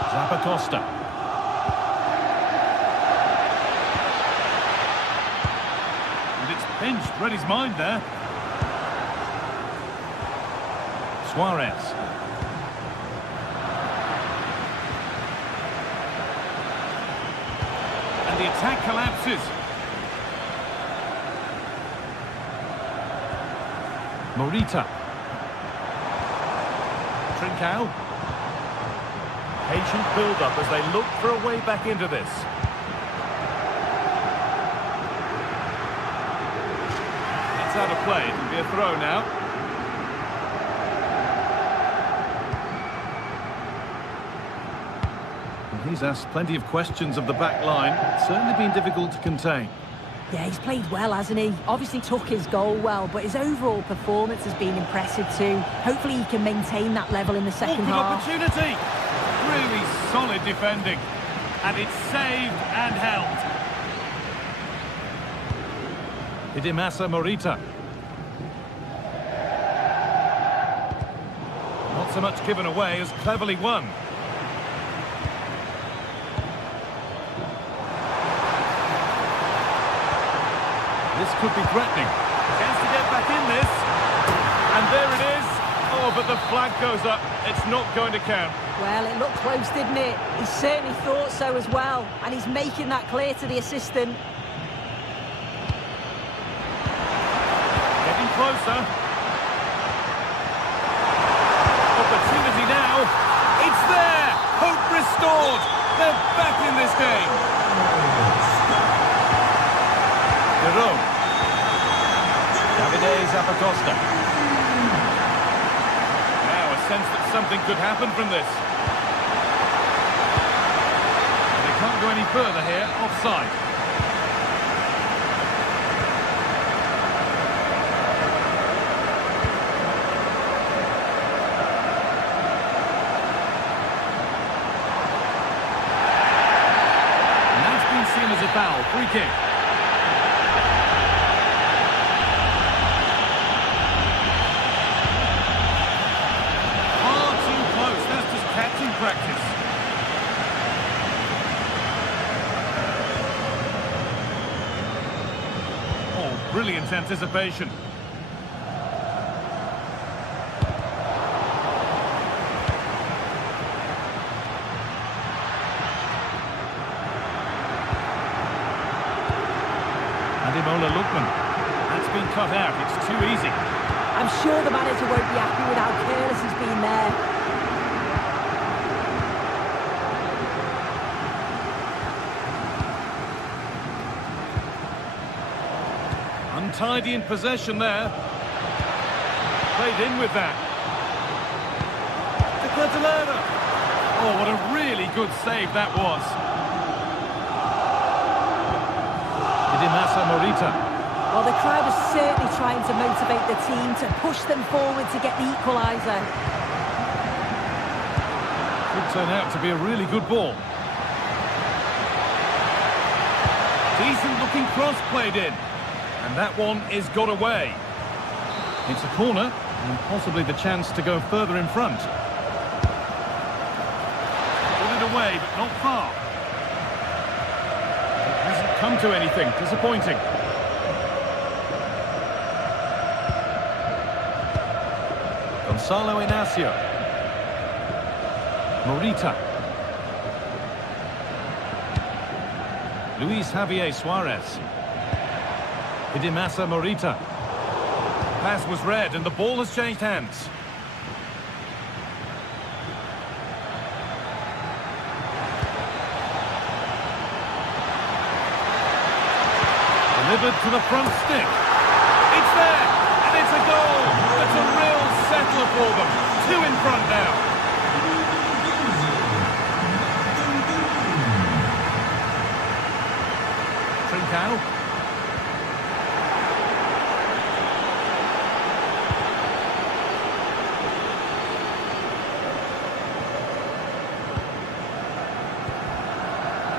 Zappacosta. And it's pinched, read his mind there. Suarez. And the attack collapses. Morita. Trincao. Patient build-up as they look for a way back into this. It's out of play. It'll be a throw now. He's asked plenty of questions of the back line. It's certainly been difficult to contain. Yeah, he's played well, hasn't he? Obviously took his goal well, but his overall performance has been impressive too. Hopefully he can maintain that level in the second half. Opportunity! Really solid defending. And it's saved and held. Hidemasa Morita. Not so much given away as cleverly won. This could be threatening. Chance to get back in this. And there it is. Oh, but the flag goes up. It's not going to count. Well, it looked close, didn't it? He certainly thought so as well. And he's making that clear to the assistant. Getting closer. Opportunity now. It's there. Hope restored. They're back in this game. Perron. Davide Zappacosta. Now a sense that something could happen from this. They can't go any further here, offside. And that's been seen as a foul, free kick. Practice. Oh, brilliant anticipation. Ademola Lookman. That's been cut out. It's too easy. I'm sure the manager won't be happy with how careless he's been there. Untidy in possession there. Played in with that. To Catalana. Oh, what a really good save that was. Hidemasa Morita. Well, the crowd is certainly trying to motivate the team to push them forward to get the equaliser. Could turn out to be a really good ball. Decent looking cross played in. And that one is got away. It's a corner, and possibly the chance to go further in front. Put it away, but not far. It hasn't come to anything. Disappointing. Gonzalo Inacio. Morita. Luis Javier Suarez. Hidemasa Morita. Pass was read and the ball has changed hands. Delivered to the front stick. It's there! And it's a goal! It's a real settler for them. Two in front now. Trincao.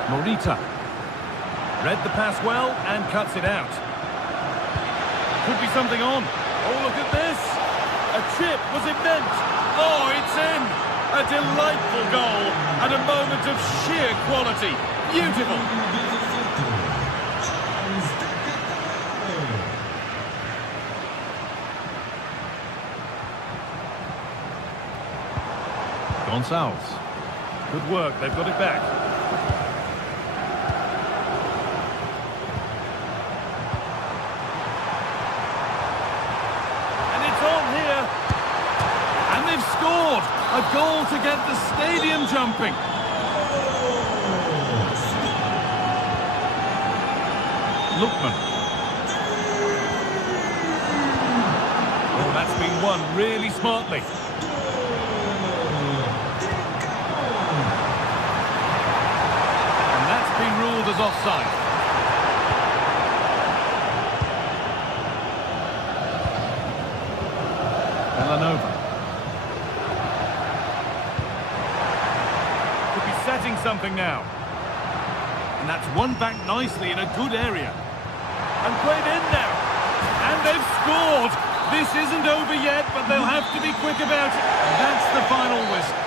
Morita. Read the pass well and cuts it out. Could be something on. Oh, look at this. A chip, was it meant? Oh, it's in. A delightful goal and a moment of sheer quality. Beautiful. Gonçalves. Good work, they've got it back. And it's on here. And they've scored. A goal to get the stadium jumping. Lookman. Oh, that's been won really smartly. Been ruled as offside. Villanova. Could be setting something now. And that's won back nicely in a good area. And played in now. And they've scored. This isn't over yet, but they'll have to be quick about it. That's the final whistle.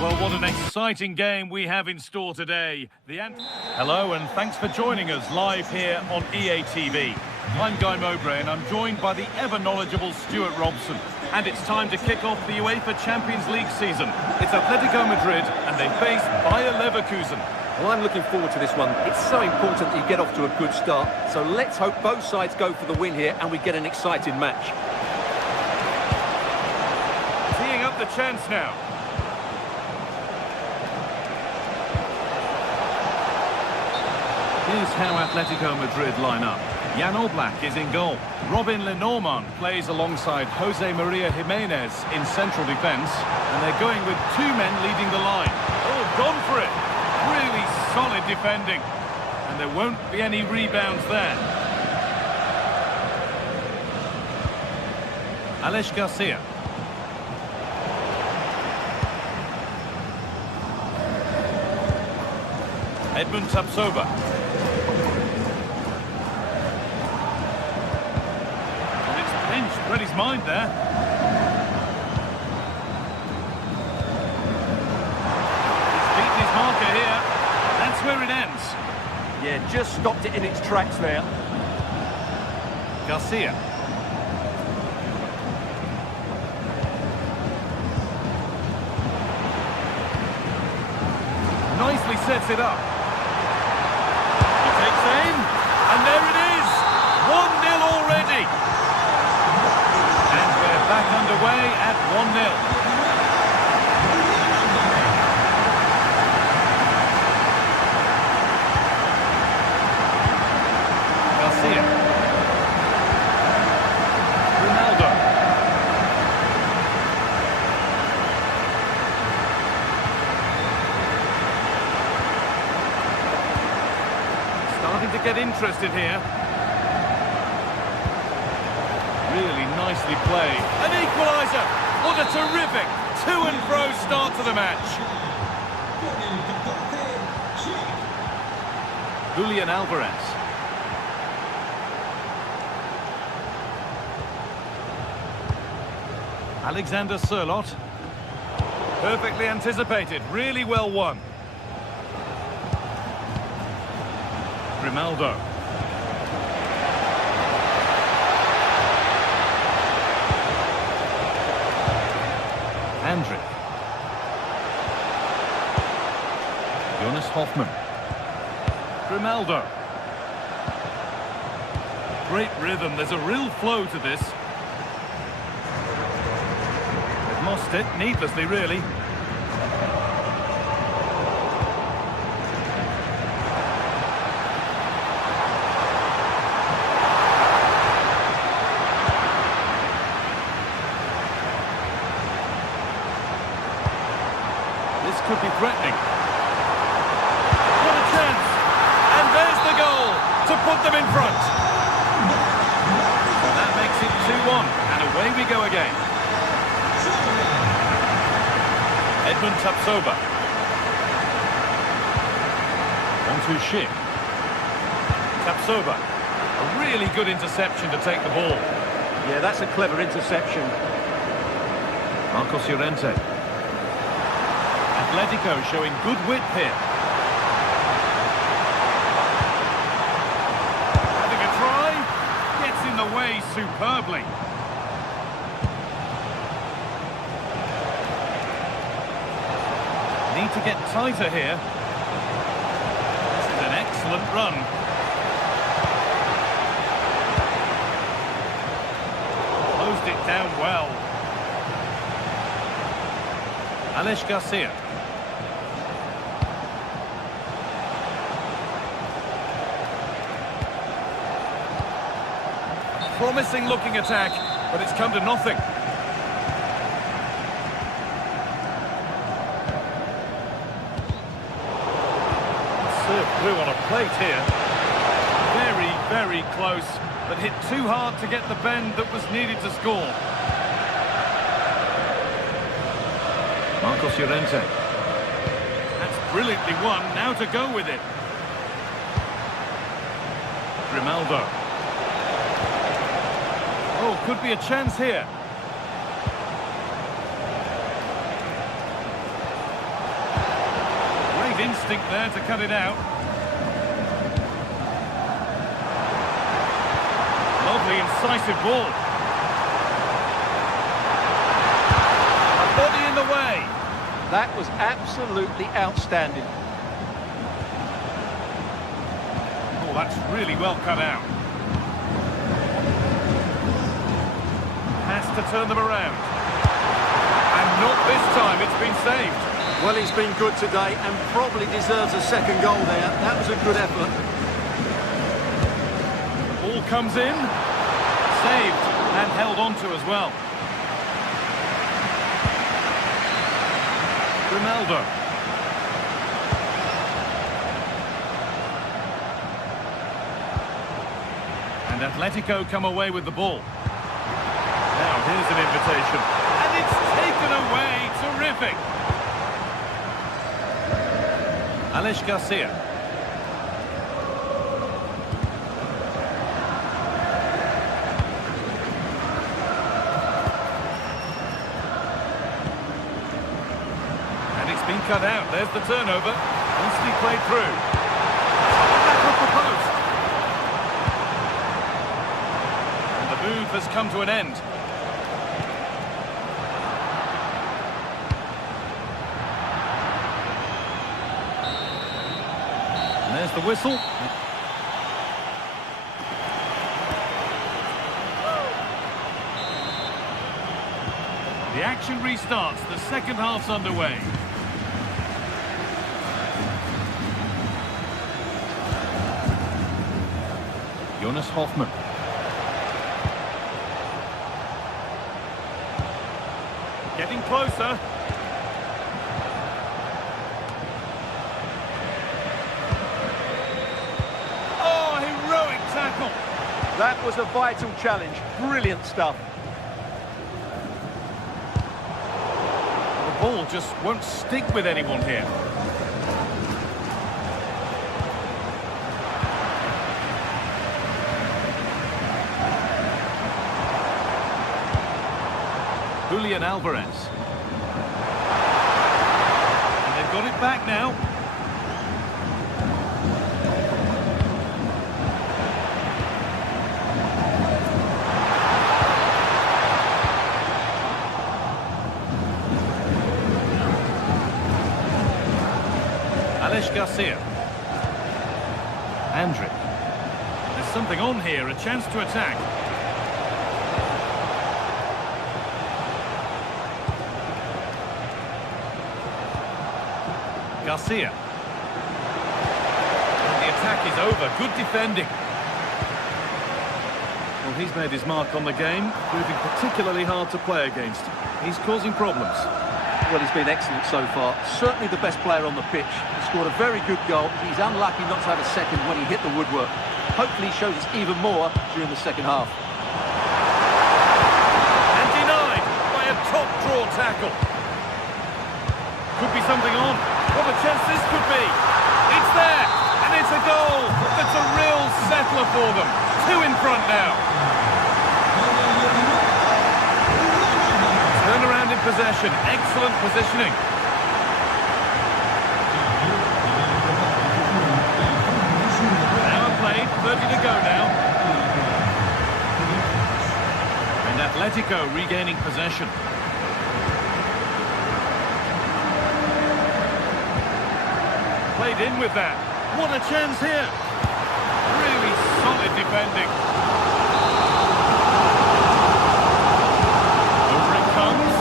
Well, what an exciting game we have in store today. Hello and thanks for joining us live here on EA TV. I'm Guy Mowbray and I'm joined by the ever-knowledgeable Stuart Robson. And it's time to kick off the UEFA Champions League season. It's Atletico Madrid and they face Bayer Leverkusen. Well, I'm looking forward to this one. It's so important that you get off to a good start. So let's hope both sides go for the win here and we get an exciting match. Teeing up the chance now. Here's how Atletico Madrid line up. Jan Oblak is in goal. Robin Lenormand plays alongside Jose Maria Jimenez in central defence. And they're going with two men leading the line. Oh, gone for it. Really solid defending. And there won't be any rebounds there. Alex Garcia. Edmund Tapsoba. Read his mind there. He's beaten his marker here. That's where it ends. Yeah, just stopped it in its tracks there. Garcia. Nicely sets it up. He takes aim. And there it is. 1-0 already. Back underway at 1-0. Garcia. Ronaldo. Starting to get interested here. Really nicely played. An equaliser! What a a terrific to and fro start to the match. Julian Alvarez. Alexander Sørloth. Perfectly anticipated, really well won. Grimaldo. Andrick. Jonas Hoffmann. Grimaldo. Great rhythm, there's a real flow to this. They've lost it, needlessly really. This could be threatening. What a chance! And there's the goal to put them in front. So that makes it 2-1, and away we go again. Edmund Tapsoba. On to Schick. Tapsoba. A really good interception to take the ball. Yeah, that's a clever interception. Marcos Llorente. Atletico showing good width here. Having a try. Gets in the way superbly. Need to get tighter here. This is an excellent run. Closed it down well. Alex Garcia. Promising looking attack, but it's come to nothing. Served through on a plate here. Very, very close, but hit too hard to get the bend that was needed to score. Marcos Llorente. That's brilliantly won, now to go with it. Grimaldo. Oh, could be a chance here. Great instinct there to cut it out. Lovely, incisive ball. A body in the way. That was absolutely outstanding. Oh, that's really well cut out. Has to turn them around. And not this time, it's been saved. Well, he's been good today and probably deserves a second goal there. That was a good effort. Ball comes in. Saved and held on to as well. Ronaldo. And Atletico come away with the ball. Now here's an invitation. And it's taken away. Terrific. Alex Garcia. And it's been cut out. There's the turnover. Nicely played through. Back off the post. And the move has come to an end. And there's the whistle. The action restarts. The second half's underway. Jonas Hoffmann. Getting closer. Oh, heroic tackle. That was a vital challenge. Brilliant stuff. ball just won't stick with anyone here. Julian Alvarez. And they've got it back now. Garcia. Andrick. There's something on here, a chance to attack. Garcia. The attack is over. Good defending. Well, he's made his mark on the game, proving particularly hard to play against. He's causing problems. Well, he's been excellent so far. Certainly the best player on the pitch. He scored a very good goal. He's unlucky not to have a second when he hit the woodwork. Hopefully he shows us even more during the second half. And denied by a top draw tackle. Could be something on. What a chance this could be. It's there, and it's a goal. That's a real settler for them. 2 in front now. Turn around in possession. Excellent positioning. Hour played, 30 to go now. And Atletico regaining possession. Played in with that. What a chance here. Really solid defending. Over it comes.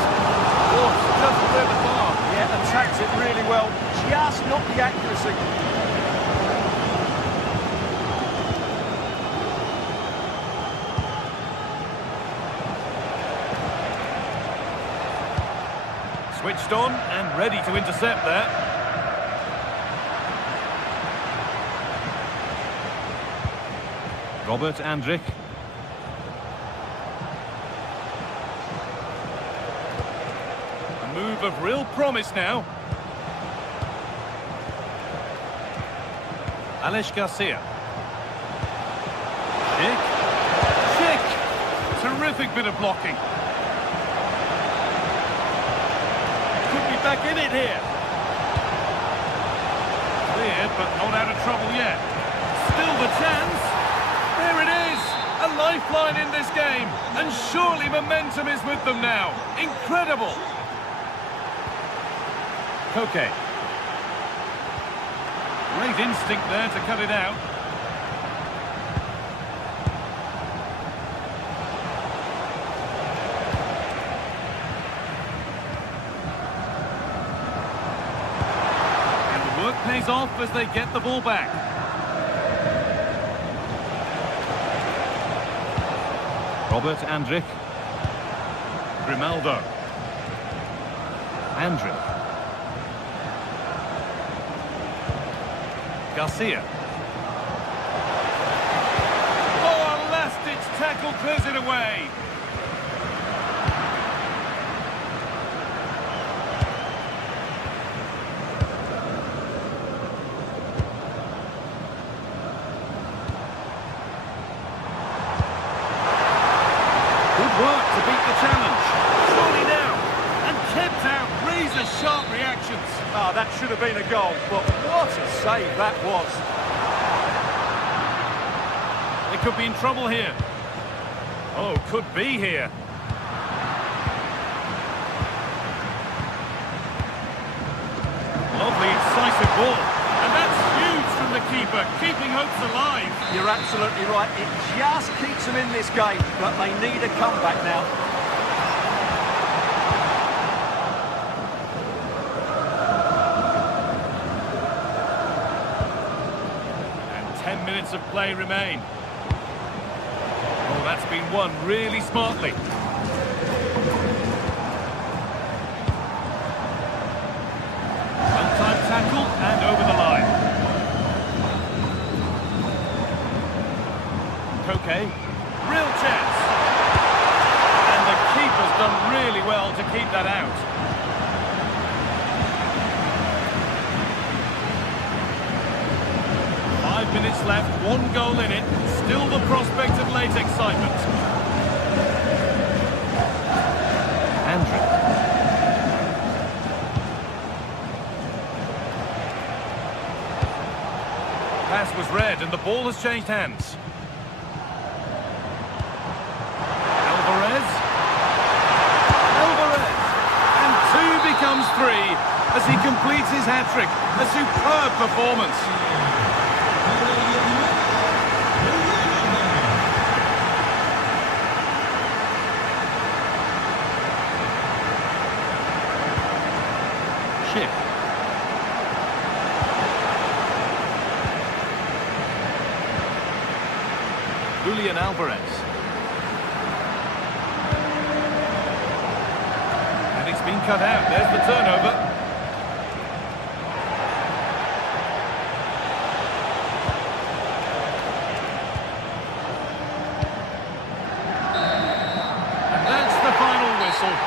Oh, just clear the bar. Yeah, attacked it really well. Just not the accuracy. Switched on and ready to intercept there. Robert Andrick. A move of real promise now. Alex Garcia. Schick. Terrific bit of blocking. Could be back in it here. Cleared, but not out of trouble yet. Still the chance. There it is! A lifeline in this game. And surely momentum is with them now. Incredible! Koke. Great instinct there to cut it out. And the work pays off as they get the ball back. Robert Andrick. Grimaldo. Andrick. Garcia. Oh, a last-ditch tackle clears it away. Good work to beat the challenge. Surely now. And kept out. Razor-sharp reactions. Ah, that should have been a goal, but what a save that was. They could be in trouble here. Oh, could be here. Lovely, incisive ball. And that's huge from the keeper, keeping hopes alive. You're absolutely right. It just keeps them in this game, but they need a comeback now. And 10 minutes of play remain. Oh, that's been won really smartly. One-time tackle and over the line. Koke, real chance. And the keeper's done really well to keep that out. minutes left, 1 goal in it. Still the prospect of late excitement. Andrew. Pass was read and the ball has changed hands. Alvarez. And 2 becomes 3 as he completes his hat-trick. A superb performance. Chip. Julian Alvarez. And it's been cut out. There's the turnover. And that's the final whistle.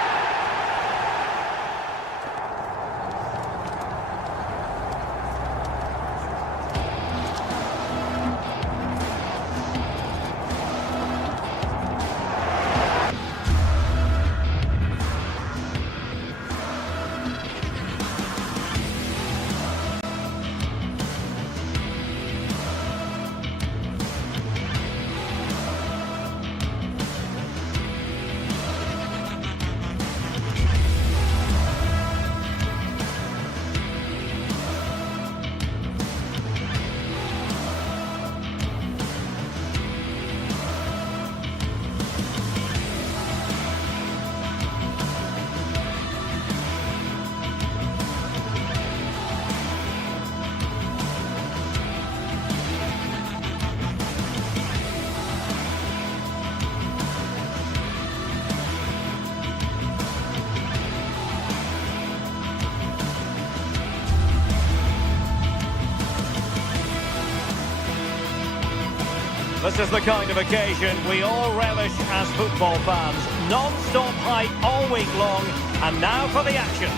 This is the kind of occasion we all relish as football fans. Non-stop hype all week long, and now for the action.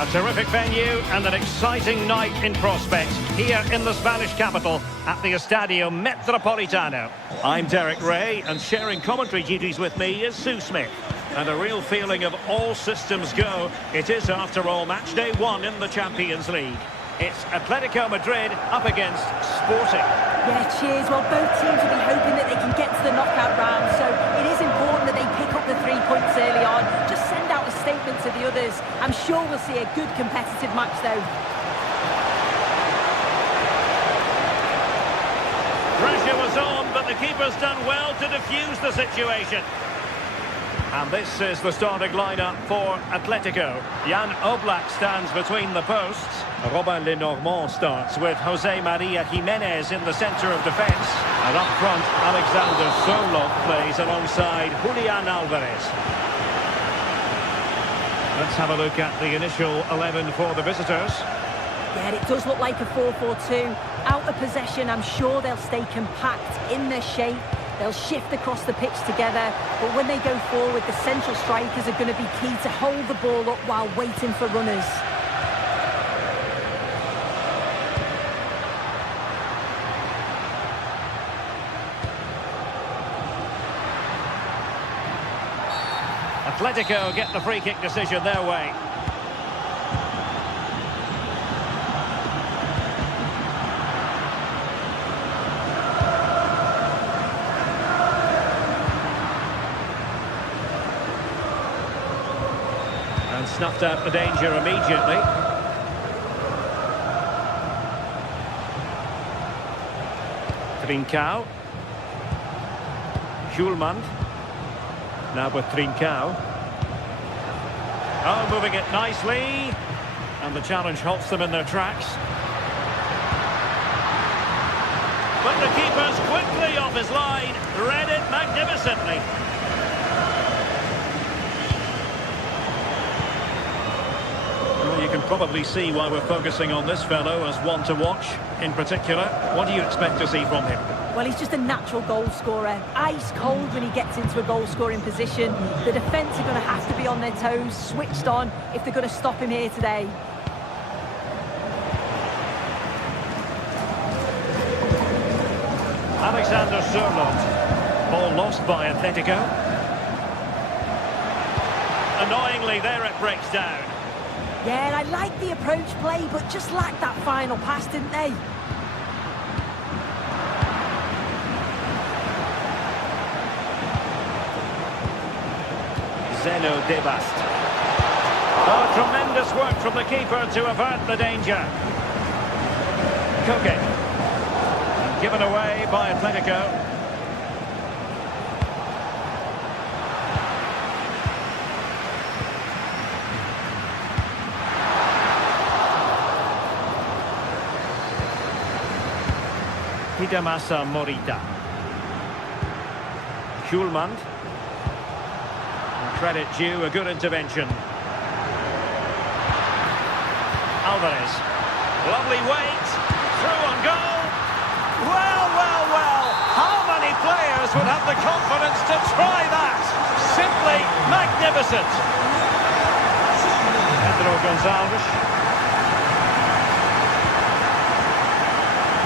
A terrific venue and an exciting night in prospect here in the Spanish capital at the Estadio Metropolitano. I'm Derek Ray, and sharing commentary duties with me is Sue Smith. And a real feeling of all systems go. It is, after all, match day 1 in the Champions League. It's Atletico Madrid up against Sporting. Yeah, cheers. Well, both teams will be hoping that they can get to the knockout round, so it is important that they pick up the 3 points early on. Just send out a statement to the others. I'm sure we'll see a good competitive match, though. Pressure was on, but the keeper's done well to defuse the situation. And this is the starting lineup for Atletico. Jan Oblak stands between the posts. Robin Lenormand starts with Jose Maria Jimenez in the centre of defence. And up front, Alexander Solov plays alongside Julian Alvarez. Let's have a look at the initial 11 for the visitors. Yeah, it does look like a 4-4-2. Out of possession, I'm sure they'll stay compact in their shape. They'll shift across the pitch together, but when they go forward, the central strikers are going to be key to hold the ball up while waiting for runners. Atletico get the free kick decision their way. And snuffed out the danger immediately. Trincao. Schulman. Now with Trincao. Oh, moving it nicely. And the challenge halts them in their tracks. But the keeper's quickly off his line. Read it magnificently. Well, you can probably see why we're focusing on this fellow as one to watch. in particular. What do you expect to see from him? Well, he's just a natural goal scorer. Ice cold when he gets into a goal-scoring position. The defence are going to have to be on their toes, switched on, if they're going to stop him here today. Alexander Sørloth. Ball lost by Atletico. Annoyingly, there it breaks down. Yeah, I like the approach play, but just lacked that final pass, didn't they? Zeno Debast. Oh, tremendous work from the keeper to avert the danger. Koke. Given away by Atletico. Hidemasa Morita. Schulman. Credit due, a good intervention. Alvarez. Lovely weight. Through on goal. Well, well, well. How many players would have the confidence to try that? Simply magnificent. Pedro Gonçalves.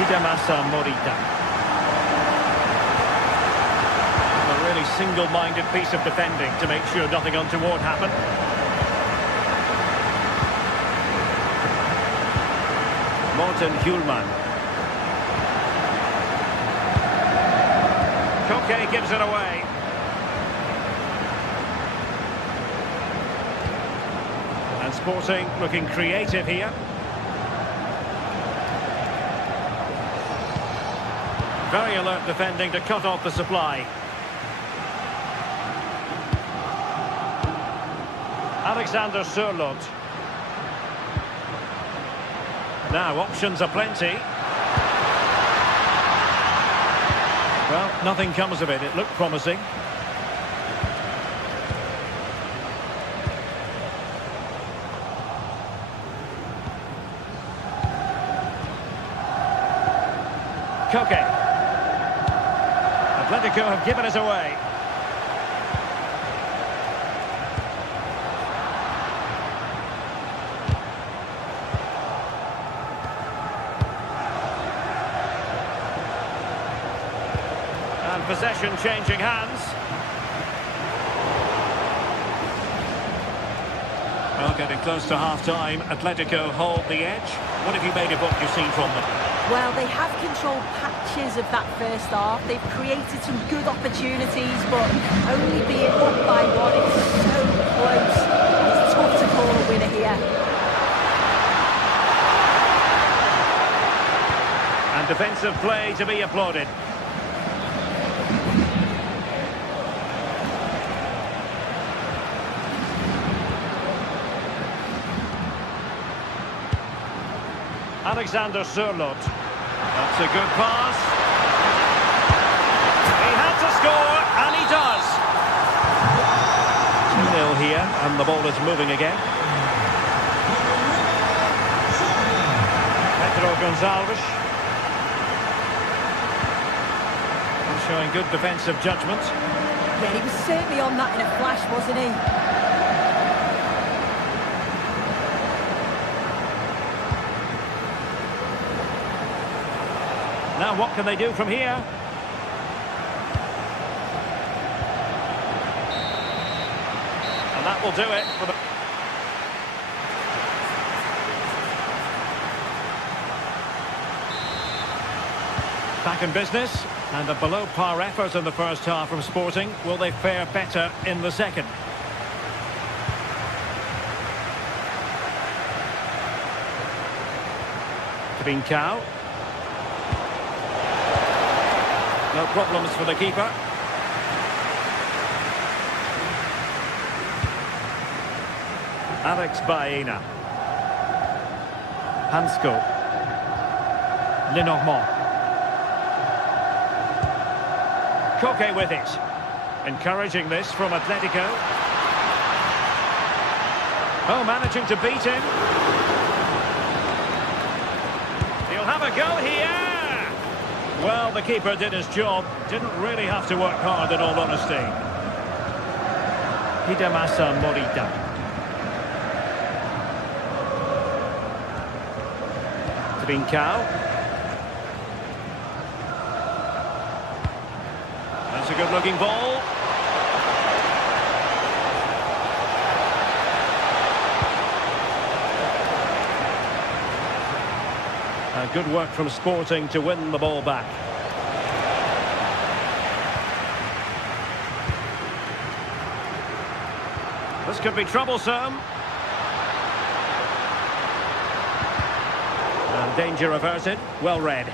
Hidemasa Morita. A really single-minded piece of defending to make sure nothing untoward happened. Morten Hjulman. Koke gives it away. And Sporting looking creative here. Very alert defending to cut off the supply. Alexander Sørloth. Now options are plenty. Well, nothing comes of it. It looked promising. Koke. Atletico have given it away. And possession changing hands. Well, getting close to half-time. Atletico hold the edge. What have you made of what you've seen from them? Well, they have controlled patches of that first half. They've created some good opportunities, but only being up by one, it's so close. It's tough to call a winner here. And defensive play to be applauded. Alexander Sørloth. That's a good pass. He had to score, and he does. 2-0 here, and the ball is moving again. Pedro Gonçalves. Showing good defensive judgment. Yeah, he was certainly on that in a flash, wasn't he? Now what can they do from here? And that will do it for the... Back in business, and a below-par effort in the first half from Sporting. Will they fare better in the second? Trincao. No problems for the keeper. Alex Baena. Hansko. Lenormand. Koke with it. Encouraging this from Atletico. Oh, managing to beat him. He'll have have a go here. Well, the keeper did his job. Didn't really have to work hard, in all honesty. Hidemasa Morita. Trincao. That's a good-looking ball. Good work from Sporting to win the ball back. This could be troublesome. And danger averted. Well read.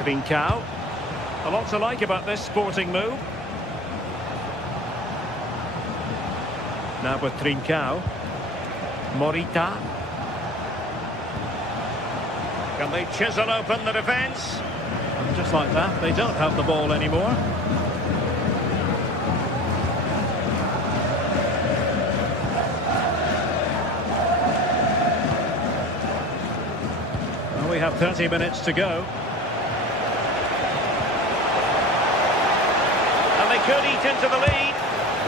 Trincao. A lot to like about this Sporting move. Now with Trincao. Morita. Can they chisel open the defence? And just like that, they don't have the ball anymore. Well, we have 30 minutes to go. And they could eat into the lead.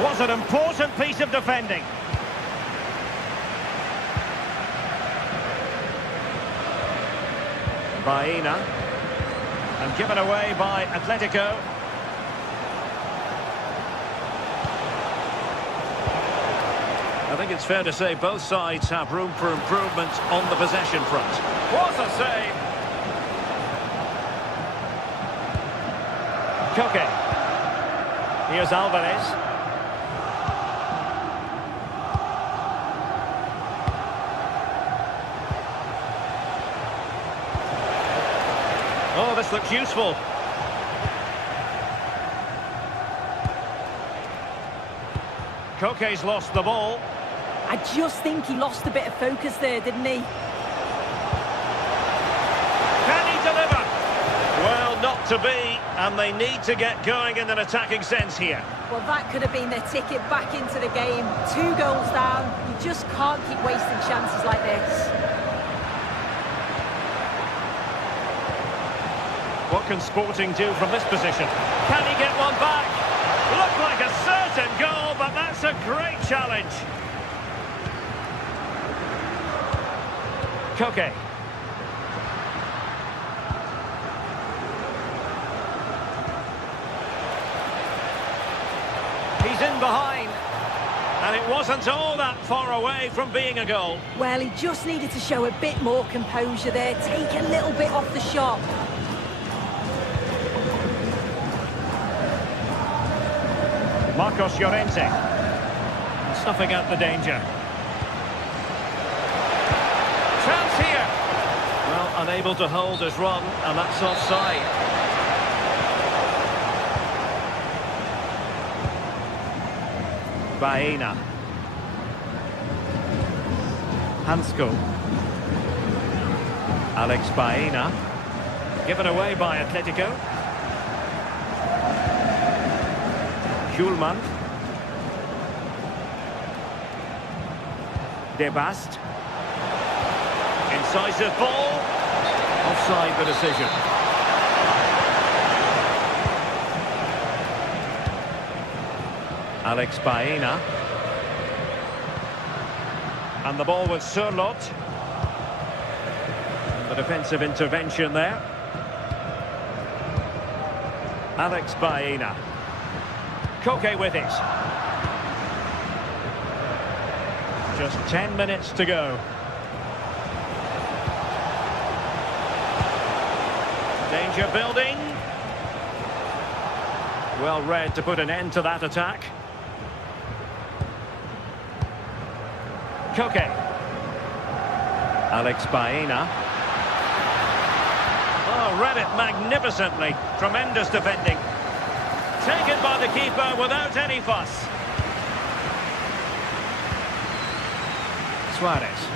Was an important piece of defending. Baena, and given away by Atletico. I think it's fair to say both sides have room for improvement on the possession front. What a save! Koke. Here's Alvarez. Oh, this looks useful. Koke's lost the ball. I just think he lost a bit of focus there, didn't he? Can he deliver? Well, not to be, and they need to get going in an attacking sense here. Well, that could have been their ticket back into the game. 2 goals down. You just can't keep wasting chances like this. What can Sporting do from this position? Can he get one back? Looked like a certain goal, but that's a great challenge. Koke. He's in behind. And it wasn't all that far away from being a goal. Well, he just needed to show a bit more composure there. Take a little bit off the shot. Marcos Llorente. Snuffing out the danger. Chance here. Well, unable to hold his run, and that's offside. Baena. Hansko. Alex Baena. Given away by Atletico. Schulman. De Bast. Incisive ball. Offside the decision. Alex Baena. And the ball with Sørloth. The defensive intervention there. Alex Baena. Koke with it. Just 10 minutes to go. Danger building. Well read to put an end to that attack. Koke. Alex Baena. Oh, read it magnificently. Tremendous defending. Taken by the keeper without any fuss. Suarez.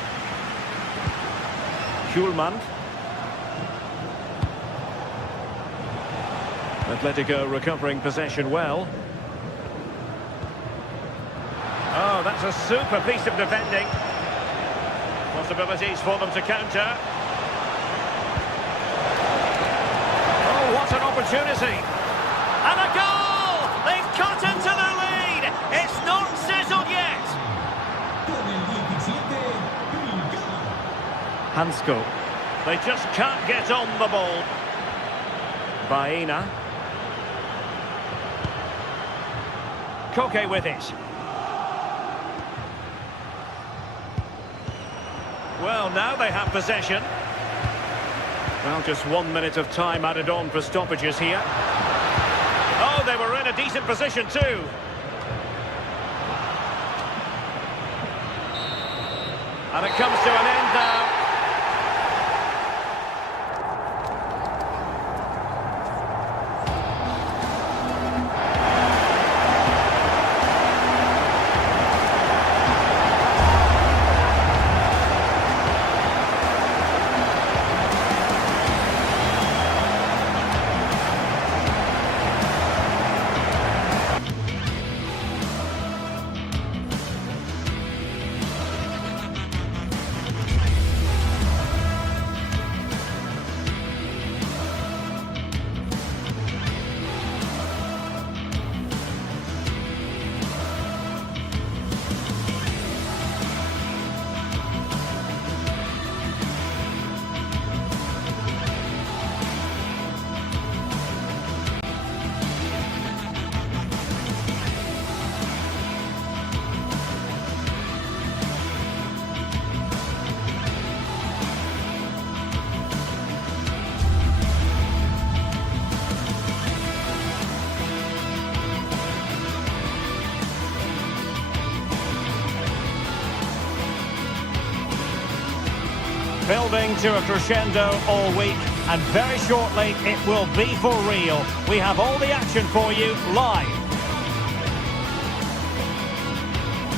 Schulman. Atletico recovering possession well. Oh, that's a super piece of defending. possibilities for them to counter. Oh, what an opportunity. And a goal! They've cut into the lead! It's not settled yet! Hansko. They just can't get on the ball. Baena. Koke with it. Well, now they have possession. Well, just 1 minute of time added on for stoppages here. Oh, they were in a decent position too. And it comes to an end now. Building to a crescendo all week, and very shortly it will be for real. We have all the action for you live.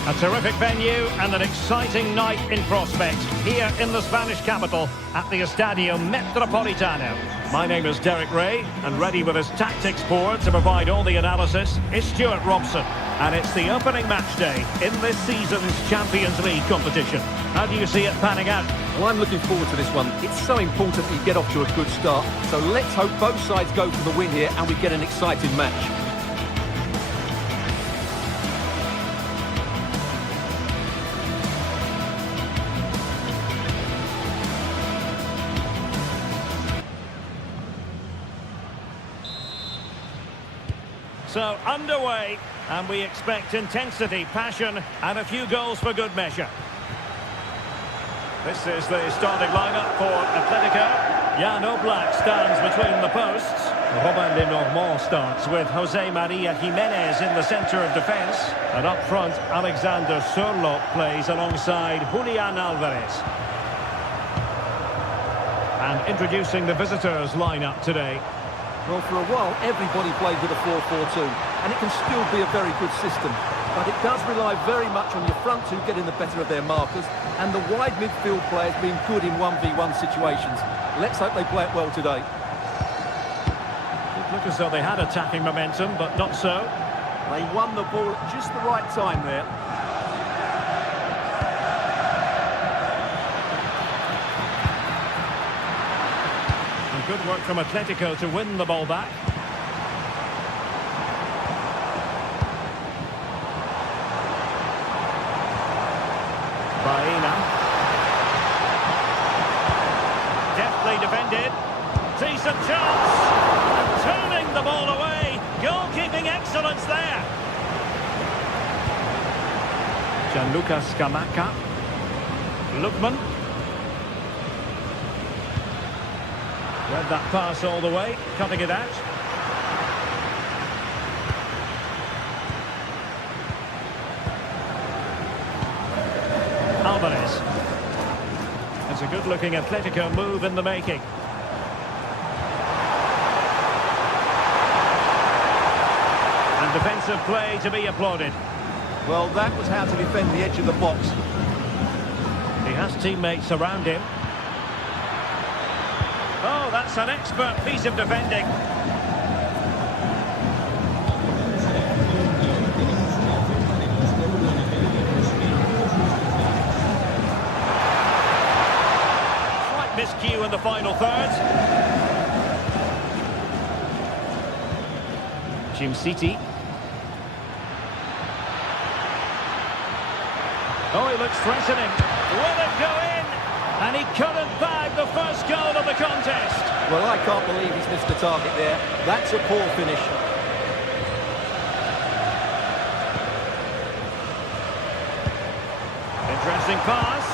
A terrific venue and an exciting night in prospect here in the Spanish capital at the Estadio Metropolitano. My name is Derek Ray, and ready with his tactics board to provide all the analysis is Stuart Robson. And it's the opening match day in this season's Champions League competition. How do you see it panning out? Well, I'm looking forward to this one. It's so important that you get off to a good start. So let's hope both sides go for the win here and we get an exciting match. So underway, and we expect intensity, passion, and a few goals for good measure. This is the starting lineup for Atletico. Jan Oblak stands between the posts. Robin Lenormand starts with Jose Maria Jimenez in the centre of defence. And up front, Alexander Sørloth plays alongside Julian Alvarez. And introducing the visitors lineup today. Well, for a while, everybody played with a 4-4-2, and it can still be a very good system. But it does rely very much on your front two getting the better of their markers, and the wide midfield players being good in 1v1 situations. Let's hope they play it well today. It looked as though they had attacking momentum, but not so. They won the ball at just the right time there. Good work from Atletico to win the ball back. Baena. Deftly defended. Decent chance. And turning the ball away. Goalkeeping excellence there. Gianluca Scamacca. Lookman. Read that pass all the way, cutting it out. Alvarez. It's a good-looking Atletico move in the making. And defensive play to be applauded. Well, that was how to defend the edge of the box. He has teammates around him. Oh, that's an expert piece of defending. miscue in the final third. City. Oh, he looks threatening. Will it go in? And he couldn't bag the first goal of the contest. Well, I can't believe he's missed the target there. That's a poor finish. Interesting pass.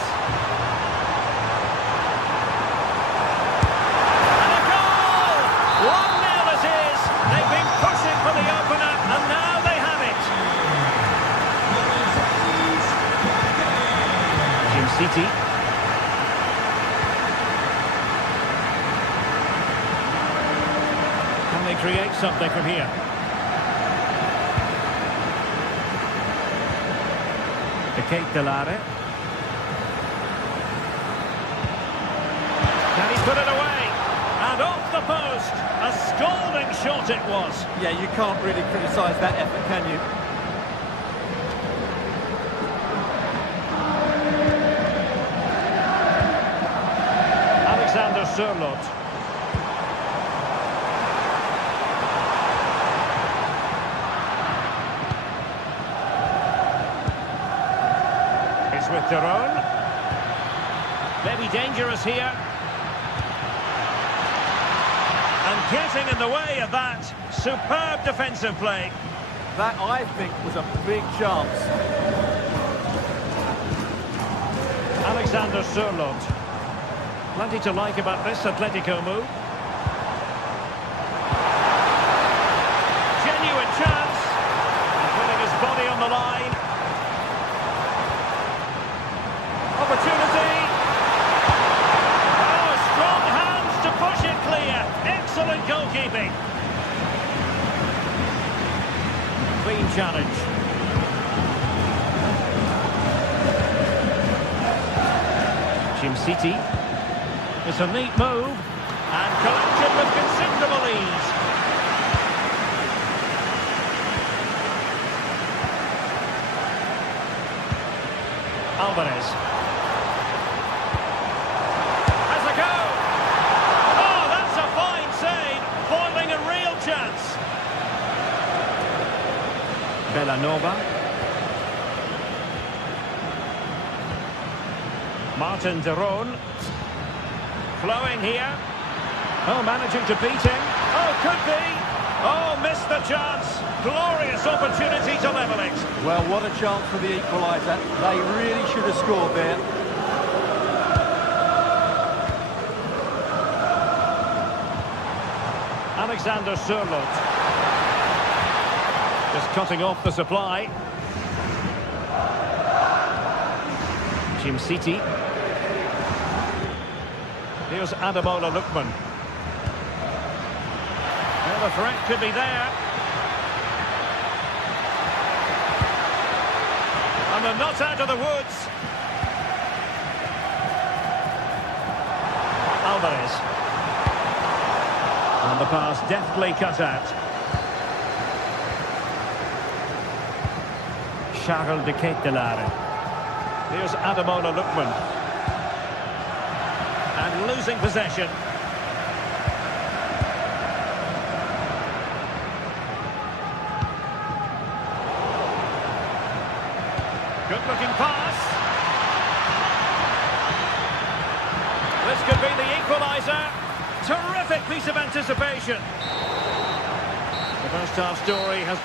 And a goal! 1-0 it is. They've been pushing for the opener, and now they have it. City. Can they create something from here? GTSports. Can he put it away? And off the post. A scalding shot it was. Yeah, you can't really criticise that effort, can you? Sørloth. It's with Daron. Maybe dangerous here. And getting in the way of that. Superb defensive play. That, I think, was a big chance. Sørloth. Plenty to like about this Atletico move. Genuine chance. Putting his body on the line. Opportunity. Oh, strong hands to push it clear. Excellent goalkeeping. Clean challenge. City. It's a neat move, and collected with considerable ease. Alvarez. Has a go! Oh, that's a fine save, foiling a real chance. Bellanova. Martin Daron. Flowing here. Oh, managing to beat him. Oh, could be. Oh, missed the chance. Glorious opportunity to level it. Well, what a chance for the equaliser. They really should have scored there. Sørloth. Just cutting off the supply. City. Here's Ademola Lookman. Well, the threat could be there. And they're not out of the woods. Alvarez. And the pass deftly cut out. Charles de Ketelaere. Here's Ademola Lookman. And losing possession. Good-looking pass. This could be the equaliser. Terrific piece of anticipation. The first half story has...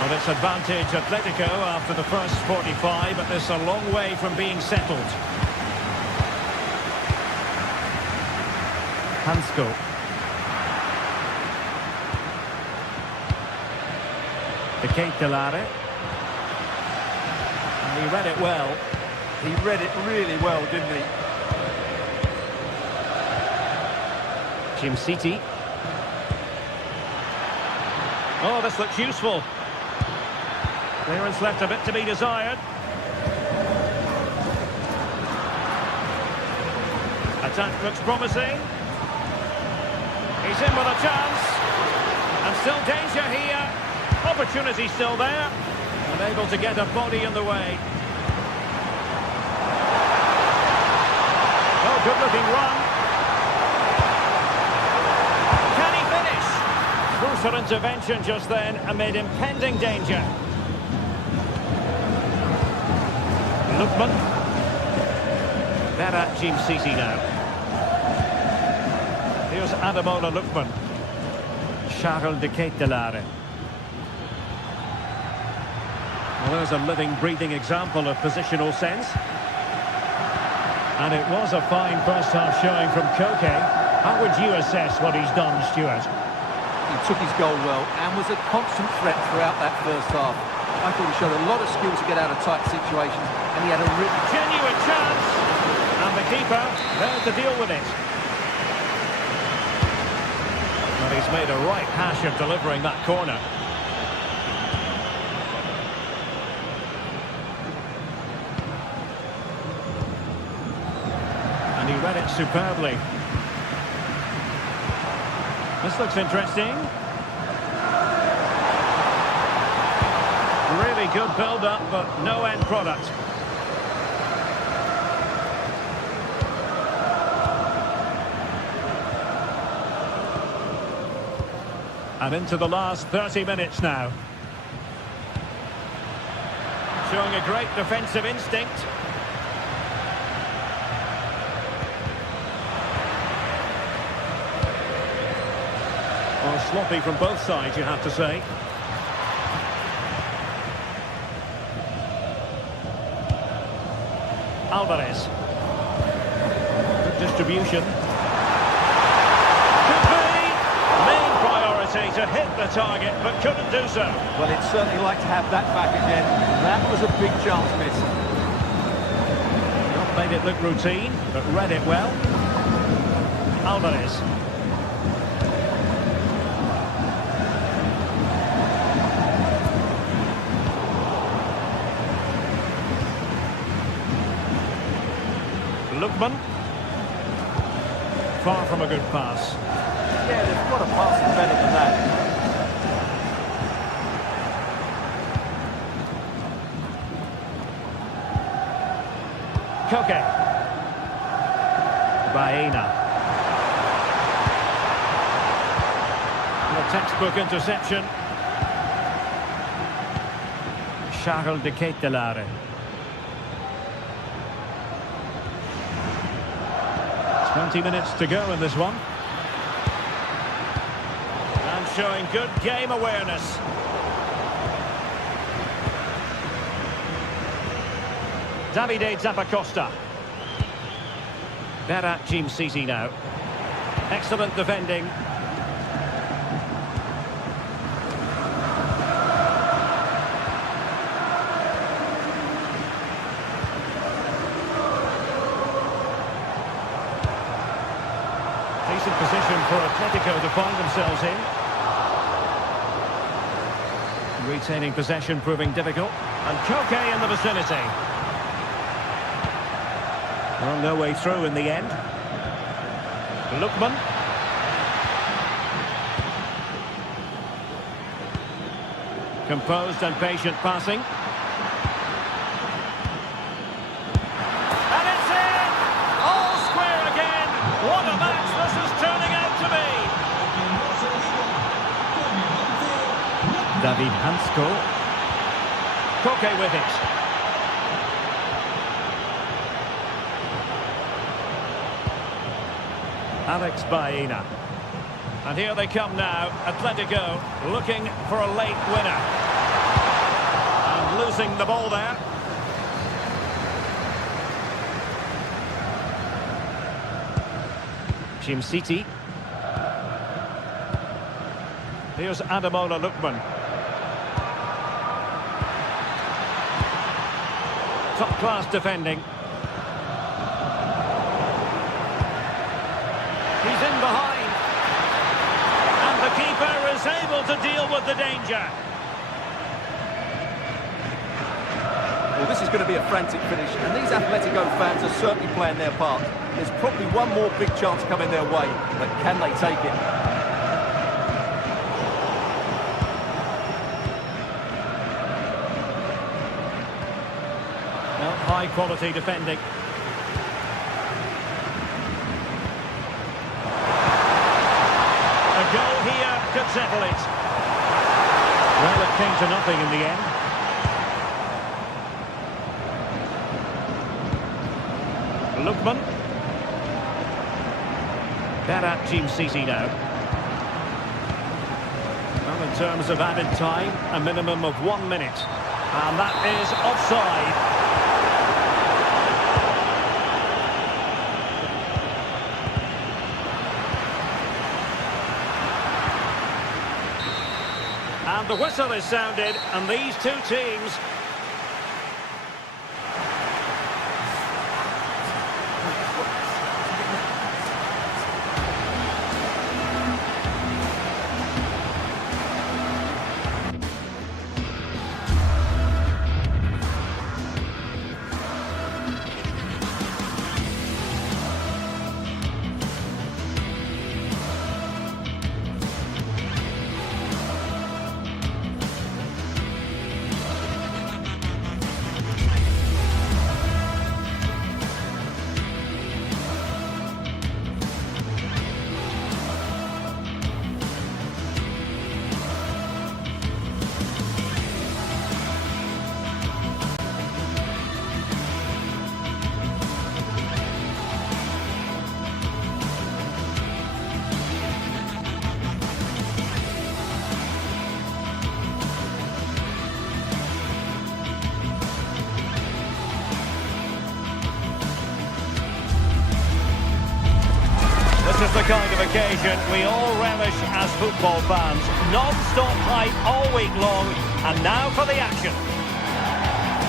Well, it's advantage Atletico after the first 45, but this a long way from being settled. Hansko. The Ketelaere. And he read it well. He read it really well, didn't he? City. Oh, this looks useful. Clearance left a bit to be desired. Attack looks promising. He's in with a chance. And still danger here. Opportunity still there. Unable to get a body in the way. Oh, good-looking run. Can he finish? Crucial intervention just then amid impending danger. Lookman. Vera Jim-Sisi now. Here's Ademola Lookman. Charles de Ketelare. Well, there's a living, breathing example of positional sense. And it was a fine first-half showing from Koke. How would you assess what he's done, Stuart? He took his goal well and was a constant threat throughout that first half. I thought he showed a lot of skill to get out of tight situations, and he had a really genuine chance. And the keeper there to deal with it. Well, he's made a right hash of delivering that corner. And he read it superbly. This looks interesting. Really good build-up, but no end product. And into the last 30 minutes now. Showing a great defensive instinct. Well, sloppy from both sides, you have to say. Alvarez. Good distribution. Could be. Main priority to hit the target, but couldn't do so. well, he'd certainly like to have that back again. That was a big chance miss. Not made it look routine, but read it well. Alvarez. Lookman. Far from a good pass. Yeah, they've got to pass it better than that. Koke. Baena. And a textbook interception. Charles de Ketelare. 20 minutes to go in this one. And showing good game awareness. Davide Zappacosta. Vera Jim-Sisi now. Excellent defending. Decent position for Atletico to find themselves in. Retaining possession proving difficult. And Koke in the vicinity. Well, no way through in the end. Lookman. Composed and patient passing. And it's in! All square again! What a match this is turning out to be! David Hansko. Koke with it. Alex Baena. And here they come now, Atletico looking for a late winner. And losing the ball there. Jim-Sisi. Here's Ademola Lookman. Top-class defending. He's in behind. And the keeper is able to deal with the danger. Well, this is going to be a frantic finish, and these Atletico fans are certainly playing their part. There's probably one more big chance coming their way, but can they take it? high-quality defending. A goal here could settle it. Well, it came to nothing in the end. Lookman. Berat Team City now. Well, in terms of added time, a minimum of 1 minute. And that is offside. And the whistle is sounded, and these two teams... This is the kind of occasion we all relish as football fans. Non-stop hype all week long, and now for the action.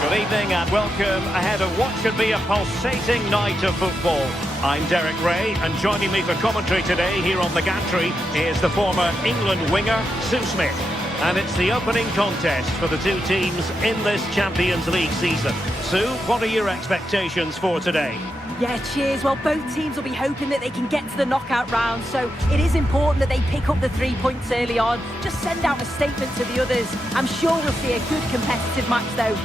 Good evening and welcome ahead of what should be a pulsating night of football. I'm Derek Ray, and joining me for commentary today here on the gantry is the former England winger, Sue Smith. And it's the opening contest for the two teams in this Champions League season. Sue, what are your expectations for today? Yeah, cheers. Well, both teams will be hoping that they can get to the knockout round, so it is important that they pick up the 3 points early on. Just send out a statement to the others. I'm sure we'll see a good competitive match, though.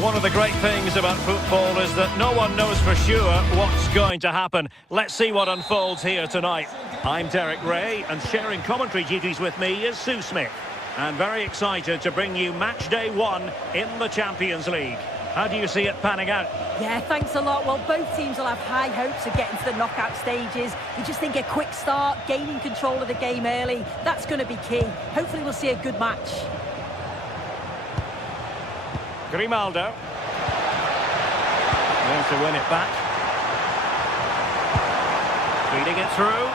One of the great things about football is that no one knows for sure what's going to happen. Let's see what unfolds here tonight. I'm Derek Ray, and sharing commentary duties with me is Sue Smith. And very excited to bring you match day 1 in the Champions League. How do you see it panning out? Yeah, thanks a lot. Well, both teams will have high hopes of getting to the knockout stages. You just think a quick start, gaining control of the game early, that's going to be key. Hopefully we'll see a good match. Grimaldo. Going to win it back. Feeding it through.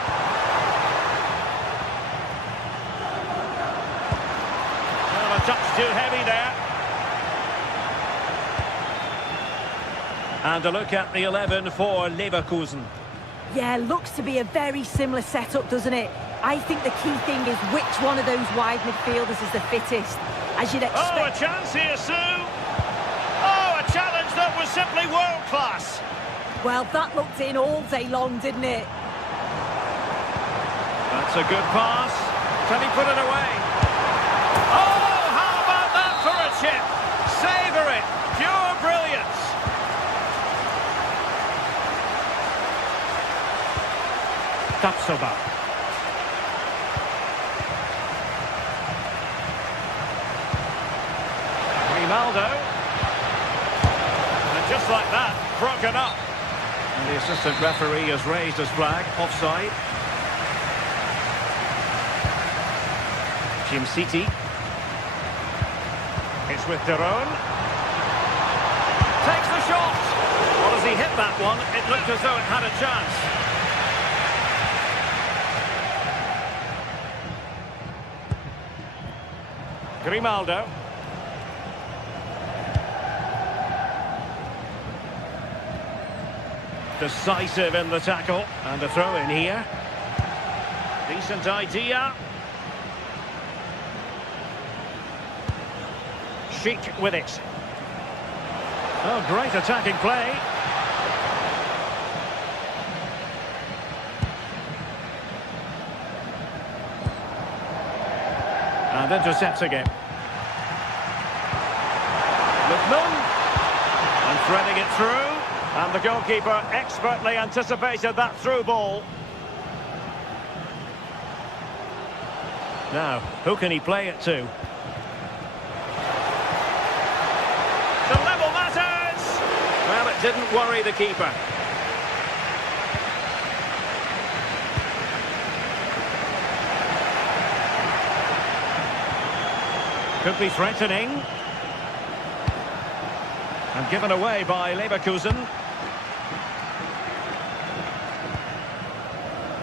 Well, a touch too heavy there. And a look at the 11 for Leverkusen. Yeah, looks to be a very similar setup, doesn't it? I think the key thing is which one of those wide midfielders is the fittest. As you'd expect... Oh, a chance here, Sue! Oh, a challenge that was simply world-class! Well, that looked in all day long, didn't it? That's a good pass. Can he put it away? Oh, how about that for a chip? Savour it! Pure brilliance! Tapsoba. Grimaldo. And just like that, broken up. And the assistant referee has raised his flag, offside. Team City. It's with Deron. Takes the shot. Well, as he hit that one, it looked as though it had a chance. Grimaldo. Decisive in the tackle. And a throw in here. Decent idea. Sheik with it. Oh, great attacking play. And intercepts again. Lookman. And threading it through. And the goalkeeper expertly anticipated that through ball. Now, who can he play it to? To level matters! Well, it didn't worry the keeper. Could be threatening. And given away by Leverkusen.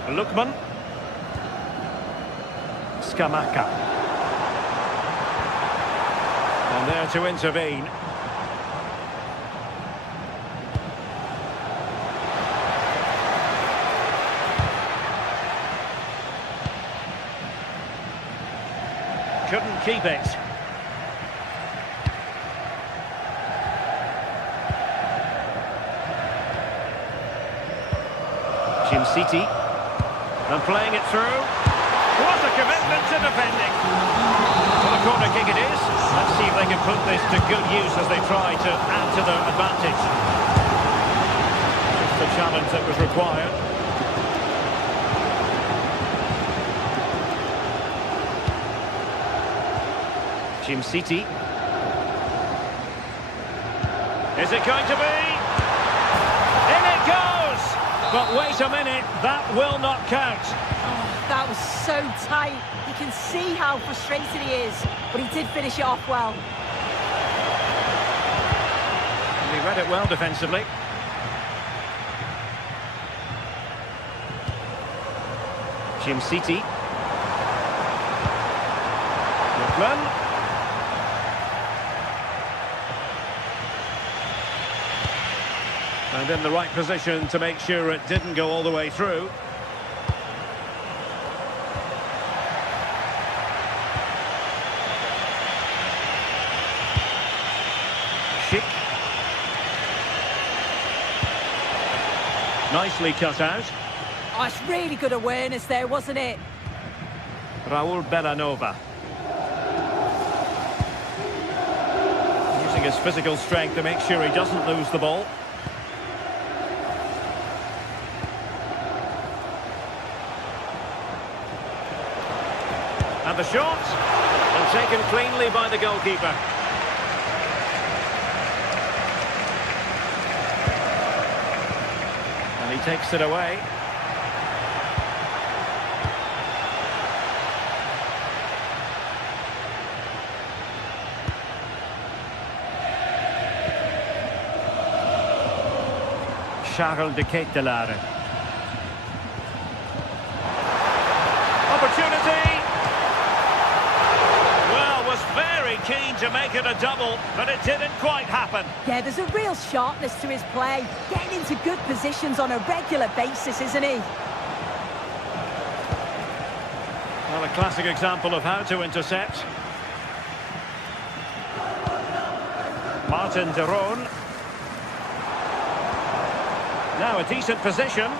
Lookman. Scamacca. And there to intervene. Couldn't keep it. City. And playing it through. What a commitment to defending. Well, a corner kick it is. Let's see if they can put this to good use as they try to add to their advantage. Just the challenge that was required. City. Is it going to be? In it goes! But wait a minute, that will not count. Oh, that was so tight. You can see how frustrated he is, but he did finish it off well. He read it well defensively. City. Lookman. And in the right position to make sure it didn't go all the way through. Sheik. Nicely cut out. Oh, it's really good awareness there, wasn't it? Raul Bellanova. Using his physical strength to make sure he doesn't lose the ball. And the shot, and taken cleanly by the goalkeeper. And he takes it away. Charles de Ketelaere. Opportunity! Very keen to make it a double, but it didn't quite happen. Yeah, there's a real sharpness to his play. Getting into good positions on a regular basis, isn't he? Well, a classic example of how to intercept. Martin de Roon. Now a decent position.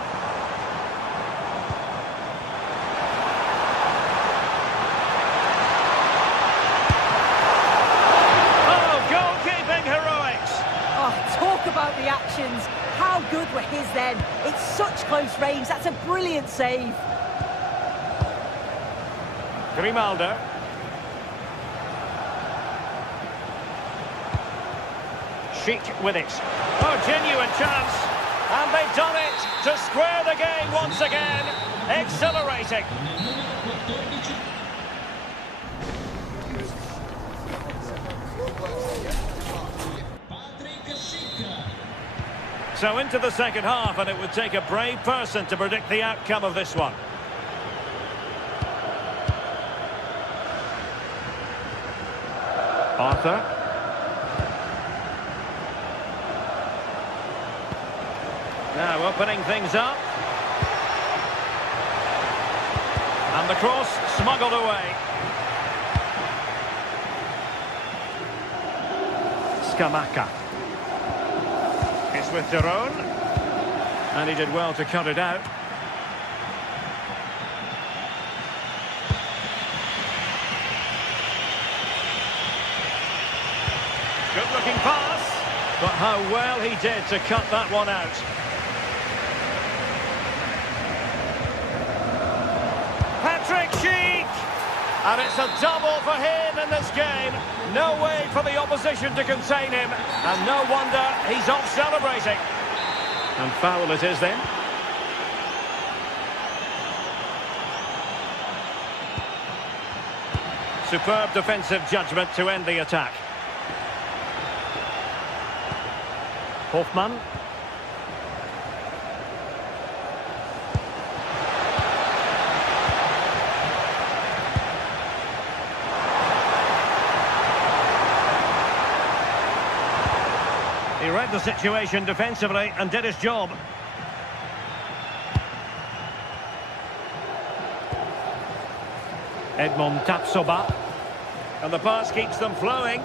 About reactions, how good were his then? It's such close range. That's a brilliant save. Grimaldo. Sheik with it. Oh, genuine chance. And they've done it to square the game once again. Exhilarating. So into the second half, and it would take a brave person to predict the outcome of this one. Arthur. Now opening things up. And the cross smuggled away. Scamacca. It's with Daron. And he did well to cut it out. Good-looking pass. But how well he did to cut that one out. Patrick Schick! And it's a double for him in this game. No way for the opposition to contain him. And no wonder he's off celebrating. And foul it is then. Superb defensive judgment to end the attack. Hoffmann. He read the situation defensively and did his job. Edmond Tapsoba. And the pass keeps them flowing.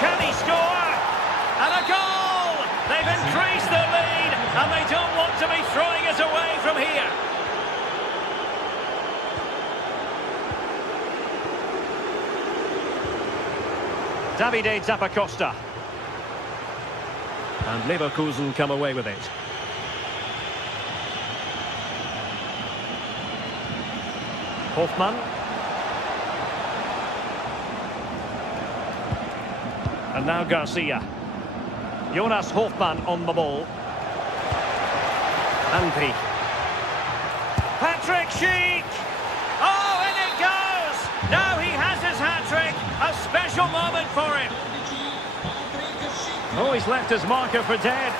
Can he score? And a goal! They've increased their lead and they don't want to be throwing it away from here. Davide Zappacosta. And Leverkusen come away with it. Hoffmann. And now Garcia. Jonas Hoffmann on the ball. Anpi. Patrick Schick! Oh, in it goes! Now he has his hat-trick. A special moment for him. Oh, he's left his marker for dead.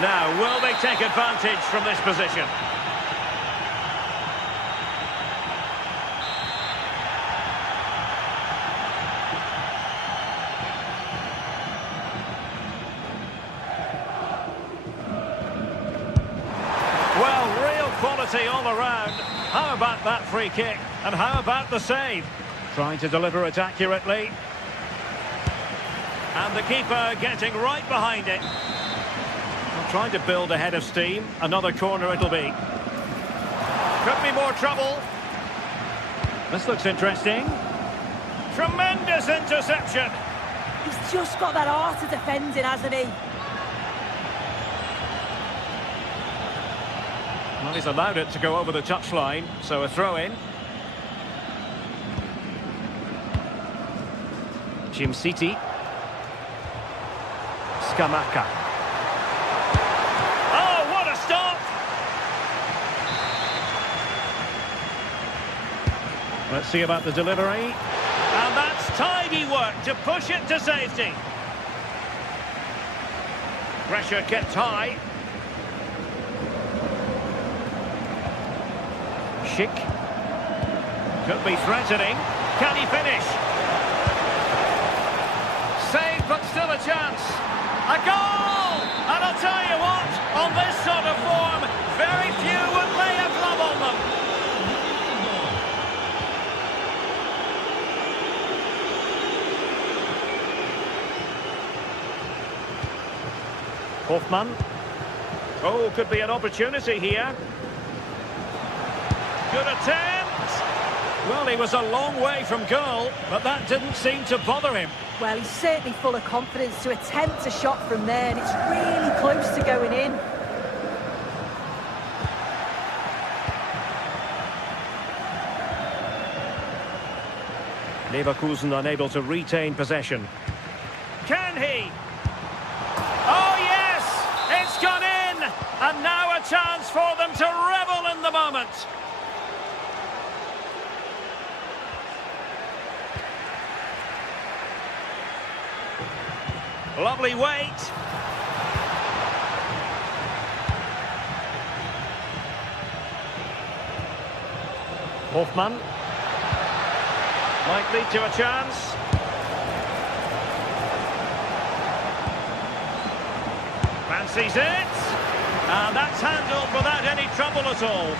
Now, will they take advantage from this position? Well, real quality all around. How about that free kick? And how about the save? Trying to deliver it accurately. And the keeper getting right behind it. Trying to build a head of steam. Another corner it'll be. Could be more trouble. This looks interesting. Tremendous interception. He's just got that art of defending, hasn't he? Well, he's allowed it to go over the touchline, so a throw-in. Jim City. Scamacca. Oh, what a stop! Let's see about the delivery. And that's tidy work to push it to safety. Pressure kept high. Schick. Could be threatening. Can he finish? Saved, but still a chance. A goal! And I'll tell you what, on this sort of form, very few would lay a glove on them. Hoffmann. Oh, could be an opportunity here. Good attempt. Well, he was a long way from goal, but that didn't seem to bother him. Well, he's certainly full of confidence to attempt a shot from there, and it's really close to going in. Leverkusen unable to retain possession. Can he? Oh, yes! It's gone in! And now a chance for them to revel in the moment. Lovely weight. Hoffmann. Might lead to a chance. Fancies it. And that's handled without any trouble at all.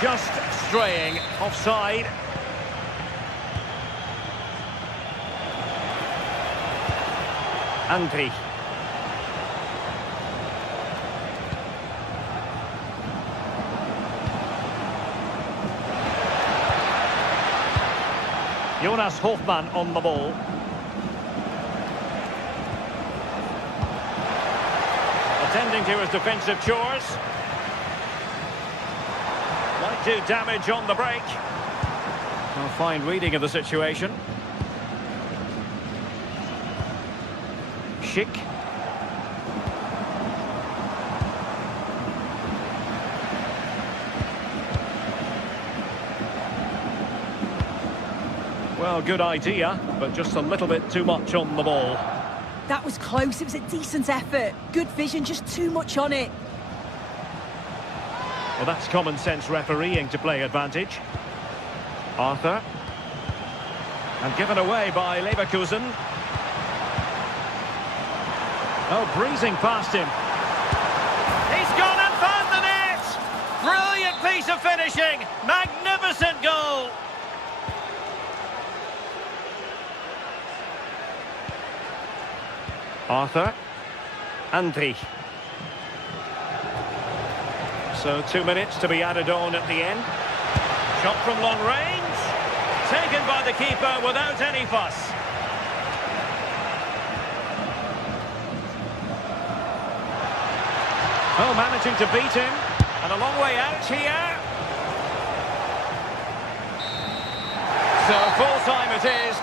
just straying offside. Andri. Jonas Hofmann on the ball. Attending to his defensive chores. Might do damage on the break. A fine reading of the situation. Schick. Well, good idea, but just a little bit too much on the ball. That was close. It was a decent effort. Good vision, just too much on it. Well, that's common sense refereeing to play advantage. Arthur. And given away by Leverkusen. Oh, breezing past him. He's gone and found the net! Brilliant piece of finishing! Magnificent goal! Arthur. Andri. So 2 minutes to be added on at the end. Shot from long range. Taken by the keeper without any fuss. Oh, managing to beat him. And a long way out here. So full time it is.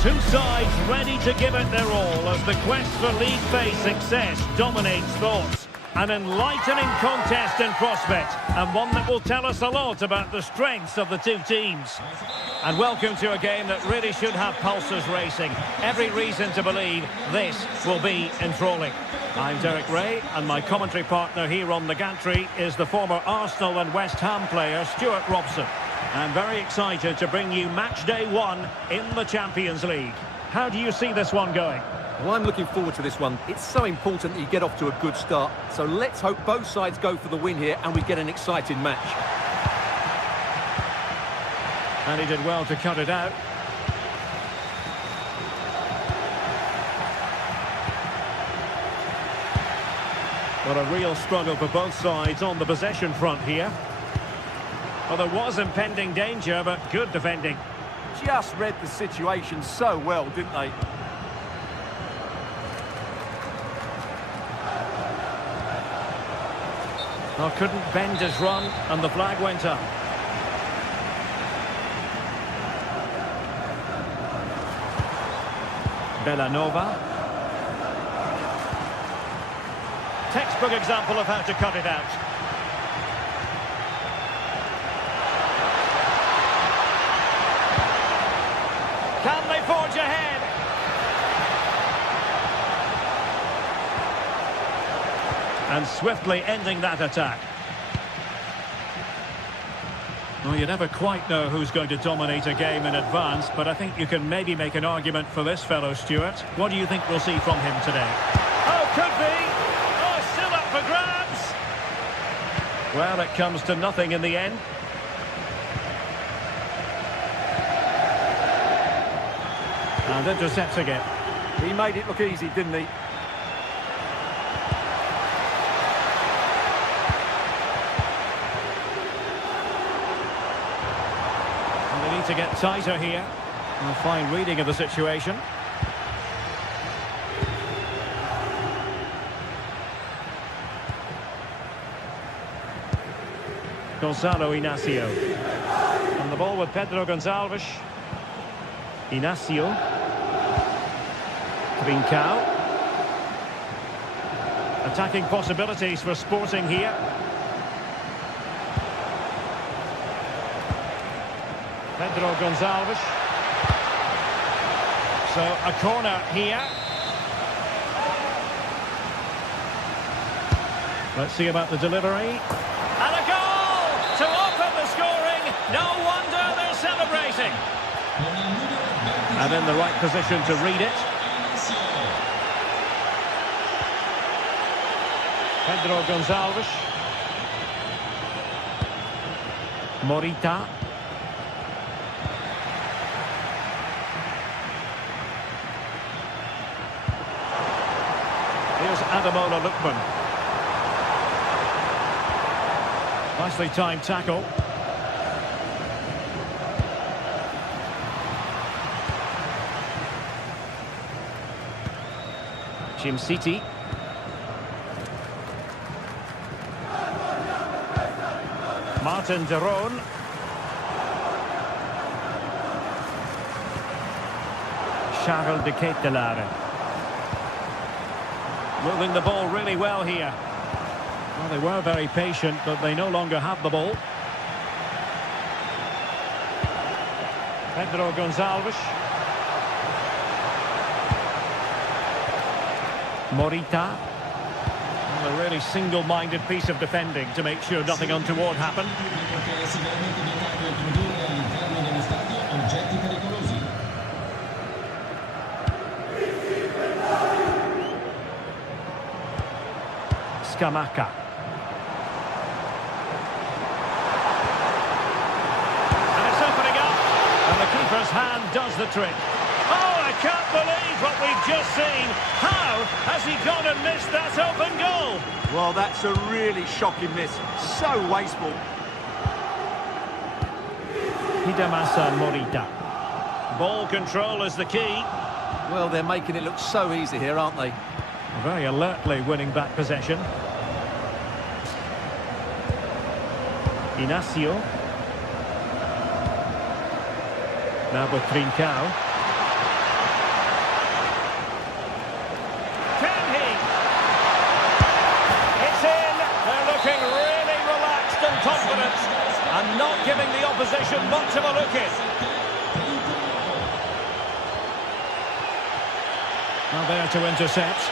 Two sides ready to give it their all as the quest for league phase success dominates thoughts. An enlightening contest in prospect, and one that will tell us a lot about the strengths of the two teams. And welcome to a game that really should have pulses racing. Every reason to believe this will be enthralling. I'm Derek Ray, and my commentary partner here on the gantry is the former Arsenal and West Ham player Stuart Robson. I'm very excited to bring you match day 1 in the Champions League. How do you see this one going? Well, I'm looking forward to this one. It's so important that you get off to a good start. So let's hope both sides go for the win here and we get an exciting match. And he did well to cut it out. Well, a real struggle for both sides on the possession front here. Well, there was impending danger, but good defending. Just read the situation so well, didn't they? Well, couldn't bend his run, and the flag went up. Bellanova. Textbook example of how to cut it out. Can they forge ahead? And swiftly ending that attack. Well, you never quite know who's going to dominate a game in advance, but I think you can maybe make an argument for this fellow, Stuart. What do you think we'll see from him today? Oh, could be! Oh, still up for grabs! Well, it comes to nothing in the end. And intercepting it. He made it look easy, didn't he? And they need to get tighter here. A fine reading of the situation. Gonzalo Inacio. ball with Pedro Gonçalves. Inacio. Trincao. Attacking possibilities for Sporting here. Pedro Gonçalves. So a corner here. Let's see about the delivery. And a goal to open the scoring. No wonder they're celebrating. And in the right position to read it. Pedro Gonçalves. Morita. Here's Ademola Lookman. Nicely timed tackle. Jim City. Martin de Roon. Charles de Ketelaere. Moving the ball really well here. Well, they were very patient, but they no longer have the ball. Pedro Gonçalves. Morita. Well, a really single-minded piece of defending to make sure nothing untoward happened. Scamacca. And it's opening up. And the keeper's hand does the trick. Oh, I can't believe what we've just seen. How has he gone and missed that open goal? Well, that's a really shocking miss. So wasteful. Hidemasa Morita. Ball control is the key. Well, they're making it look so easy here, aren't they? Very alertly winning back possession. Inacio. Now with Trincao. Can he? It's in. They're looking really relaxed and confident and not giving the opposition much of a look in. Now there to intercept.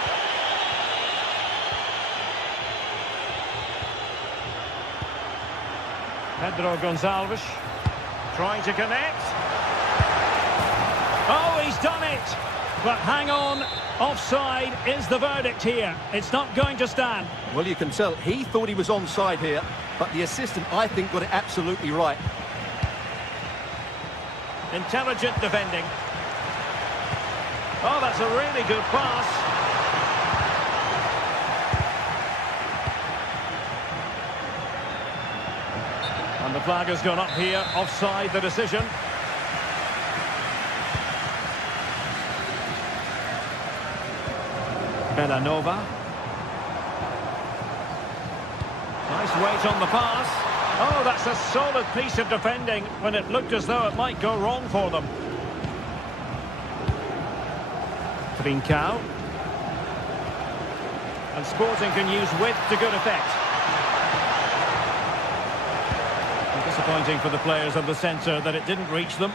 Pedro Gonçalves trying to connect. Oh, he's done it! But hang on, offside is the verdict here. It's not going to stand. Well, you can tell he thought he was onside here, but the assistant, I think, got it absolutely right. Intelligent defending. Oh, that's a really good pass. And the flag has gone up here, offside the decision. Bellanova. Nice weight on the pass. Oh, that's a solid piece of defending when it looked as though it might go wrong for them. Trincao. And Sporting can use width to good effect. Disappointing for the players of the centre that it didn't reach them.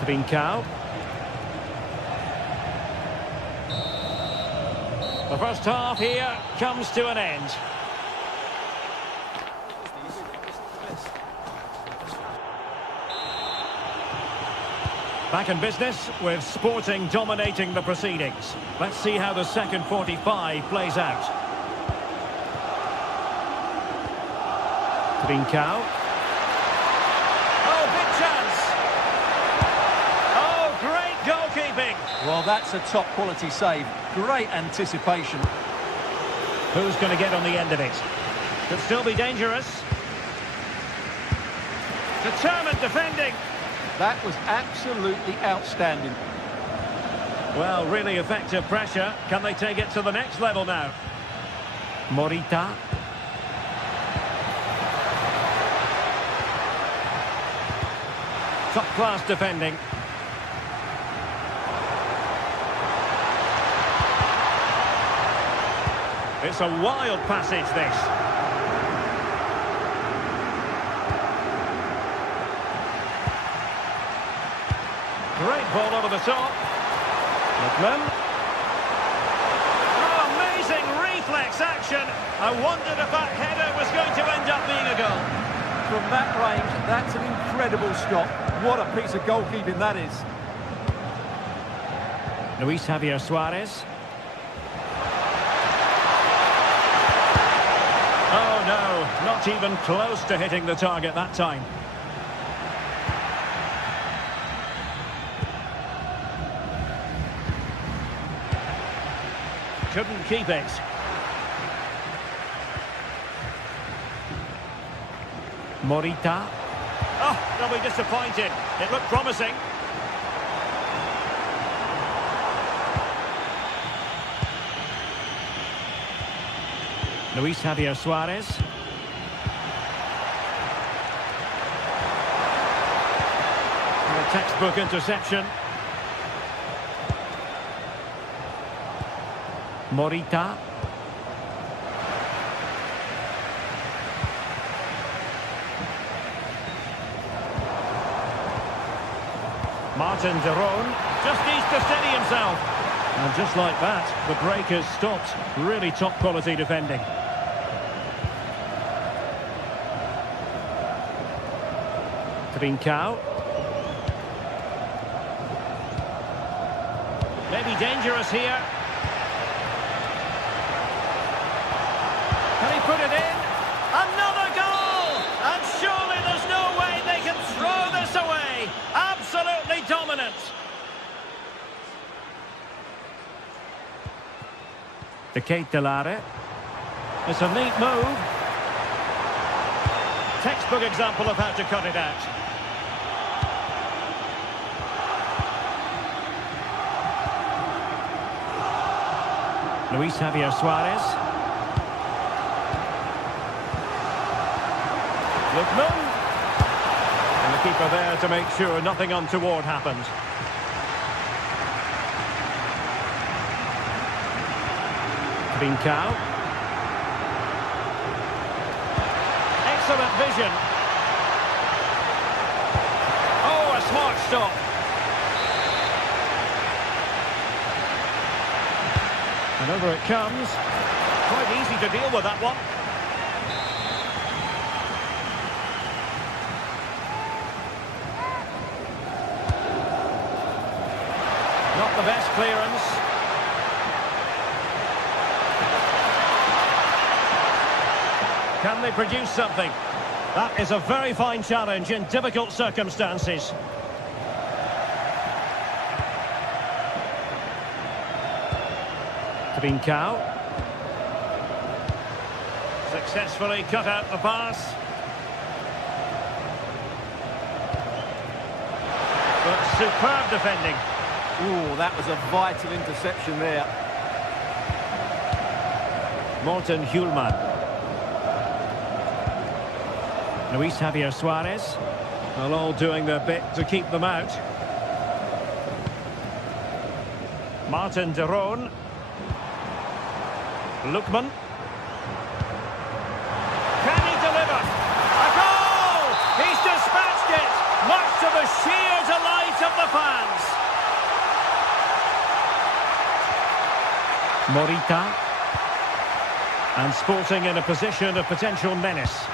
Trincao. The first half here comes to an end. Back in business with Sporting dominating the proceedings. Let's see how the second 45 plays out. Trincao. Oh, big chance. Oh, great goalkeeping. Well, that's a top quality save. Great anticipation. Who's going to get on the end of it? Could still be dangerous. Determined defending. That was absolutely outstanding. Well, really effective pressure. Can they take it to the next level now? Morita. Top-class defending. It's a wild passage, this. Great ball over the top. Lookman. Oh, amazing reflex action. I wondered if that header was going to end up being a goal. From that range, that's an incredible shot. What a piece of goalkeeping that is. Luis Javier Suarez. Oh no, not even close to hitting the target that time. Couldn't keep it. Morita. Oh, they'll be disappointed. It looked promising. Luis Javier Suarez. And a textbook interception. Morita. Martin de Roon just needs to steady himself. And just like that, the break has stopped. Really top quality defending. Trincao. Maybe dangerous here. Can he put it in? Another goal! And surely there's no way they can throw this away. Absolutely dominant. De Ketelare. It's a neat move. Textbook example of how to cut it out. Luis Javier Suarez. Lookman. And the keeper there to make sure nothing untoward happened. Trincao. Excellent vision. Oh, a smart stop. And over it comes. Quite easy to deal with that one. Not the best clearance. Can they produce something? That is a very fine challenge in difficult circumstances. Trincao. Successfully cut out the pass. But superb defending. Ooh, that was a vital interception there. Morten Hjulman. Luis Javier Suarez. Well, all doing their bit to keep them out. Martin de Roon. Lookman. Can he deliver? A goal! He's dispatched it, much to the sheer delight of the fans. Morita. And Sporting in a position of potential menace.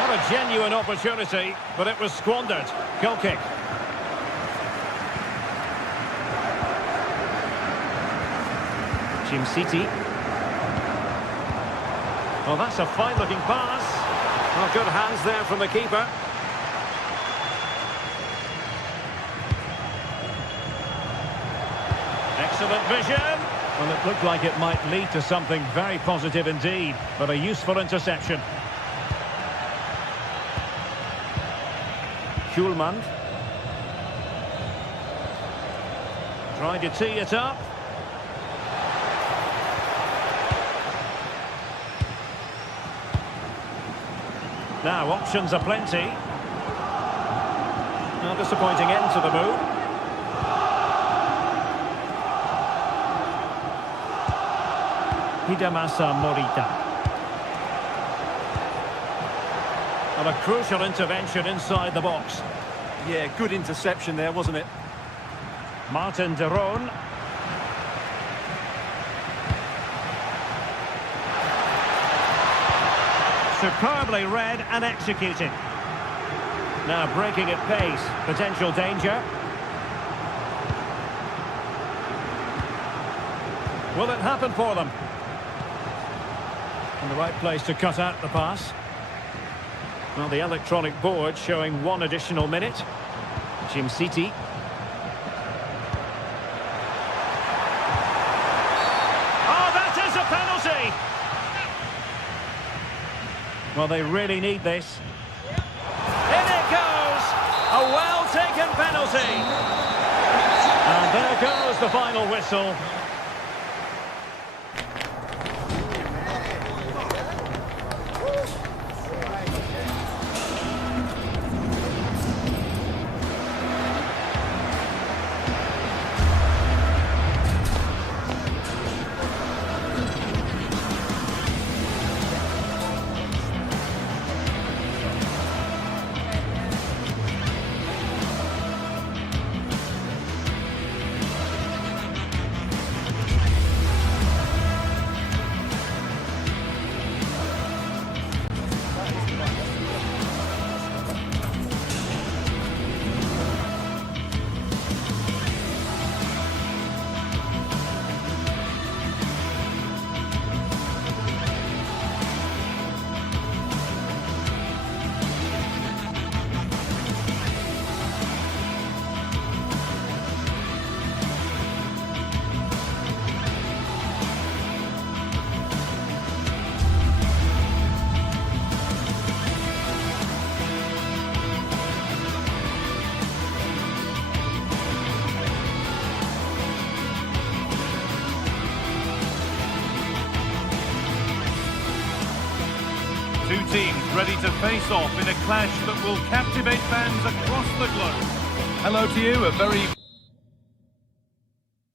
What a genuine opportunity, but it was squandered. Goal kick. Jim City. Well, that's a fine-looking pass. Well, good hands there from the keeper. Excellent vision. Well, it looked like it might lead to something very positive indeed, but a useful interception. Hjulman. Trying to tee it up. Now, options are plenty. A disappointing end to the move. Hidemasa Morita. And a crucial intervention inside the box. Yeah, good interception there, wasn't it? Martin de Roon. Superbly read and executed. Now breaking at pace. Potential danger. Will it happen for them? In the right place to cut out the pass. Well, the electronic board showing 1 additional minute. Jim City. Oh, that is a penalty! Well, they really need this. In it goes! A well-taken penalty! And there goes the final whistle. Two teams ready to face off in a clash that will captivate fans across the globe. Hello to you, a very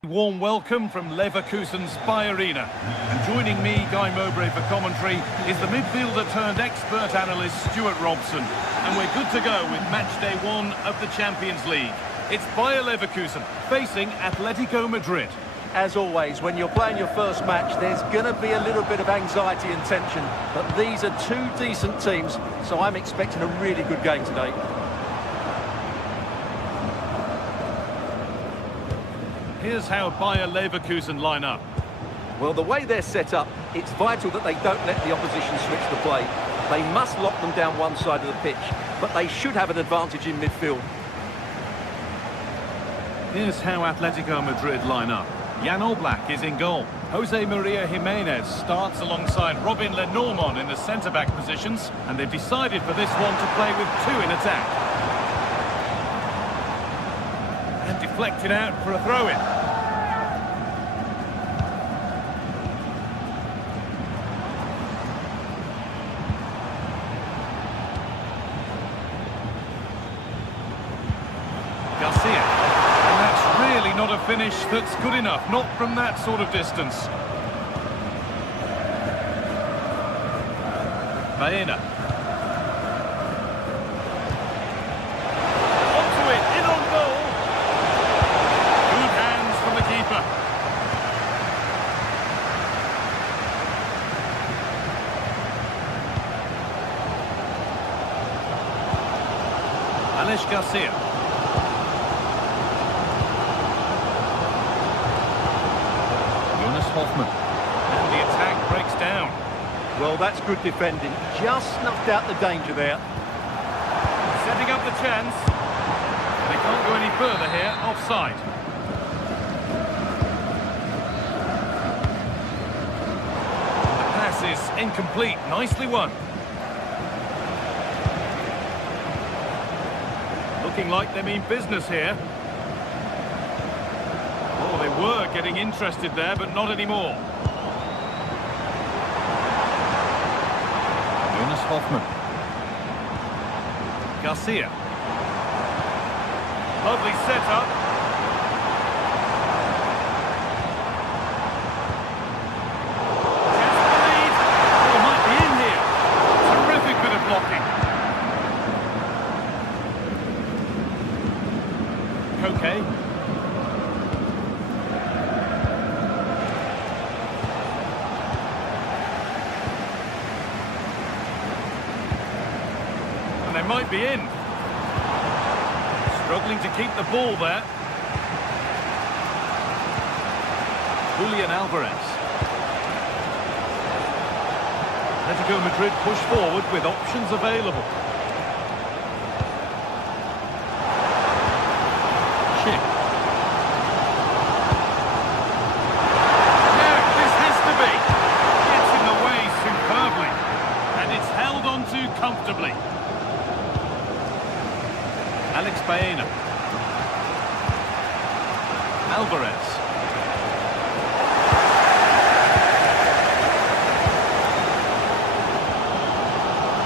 warm welcome from Leverkusen's Spy Arena. And joining me, Guy Mowbray, for commentary is the midfielder turned expert analyst Stuart Robson. And we're good to go with match day 1 of the Champions League. It's Bayer Leverkusen facing Atletico Madrid. As always, when you're playing your first match, there's going to be a little bit of anxiety and tension. But these are two decent teams, so I'm expecting a really good game today. Here's how Bayer Leverkusen line up. Well, the way they're set up, it's vital that they don't let the opposition switch the play. They must lock them down one side of the pitch, but they should have an advantage in midfield. Here's how Atletico Madrid line up. Jan Oblak is in goal. Jose Maria Jimenez starts alongside Robin Lenormand in the centre-back positions, and they've decided for this one to play with 2 in attack. And deflected out for a throw-in. Garcia. Not a finish that's good enough, not from that sort of distance. Baena. Onto it, in on goal. Good hands from the keeper. Alex Garcia. Hoffman. And the attack breaks down. Well, that's good defending. Just snuffed out the danger there. Setting up the chance. They can't go any further here. Offside. The pass is incomplete. Nicely won. Looking like they mean business here. Oh, they were getting interested there, but not anymore. Jonas Hoffman. Garcia. Lovely setup. Chance for the lead. Oh, might be in here. Terrific bit of blocking. Koke. And they might be in. Struggling to keep the ball there. Julian Alvarez. Atletico Madrid push forward with options available. Schick. Yeah, this has to be. Gets in the way superbly. And it's held on to comfortably. Alex Baena. Alvarez.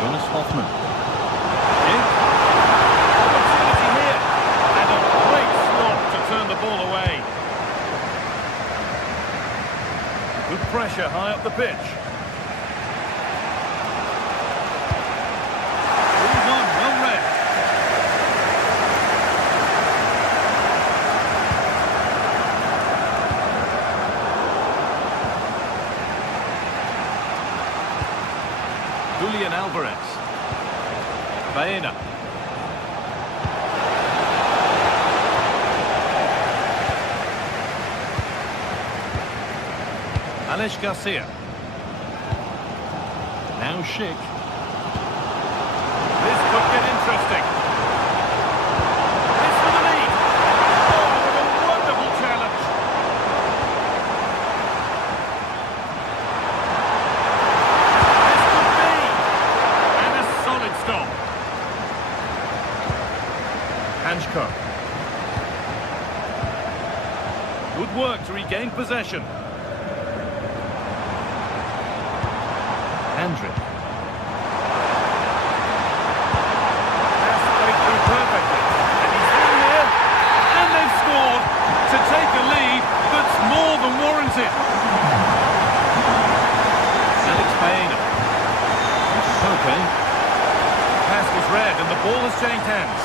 Jonas Hoffman. In. Opportunity here. And a great stop to turn the ball away. Good pressure high up the pitch. 3-1, well read. Julian Alvarez. Baena. Alex Garcia. Now Schick. This could get interesting. It's for the lead. Oh, what a wonderful challenge. Stop. Hanchko. Good work to regain possession. Andrick. Pass played through perfectly. And he's in here. And they've scored to take a lead that's more than warranted. Alex Baena. Okay. Pass was read and the ball has changed hands.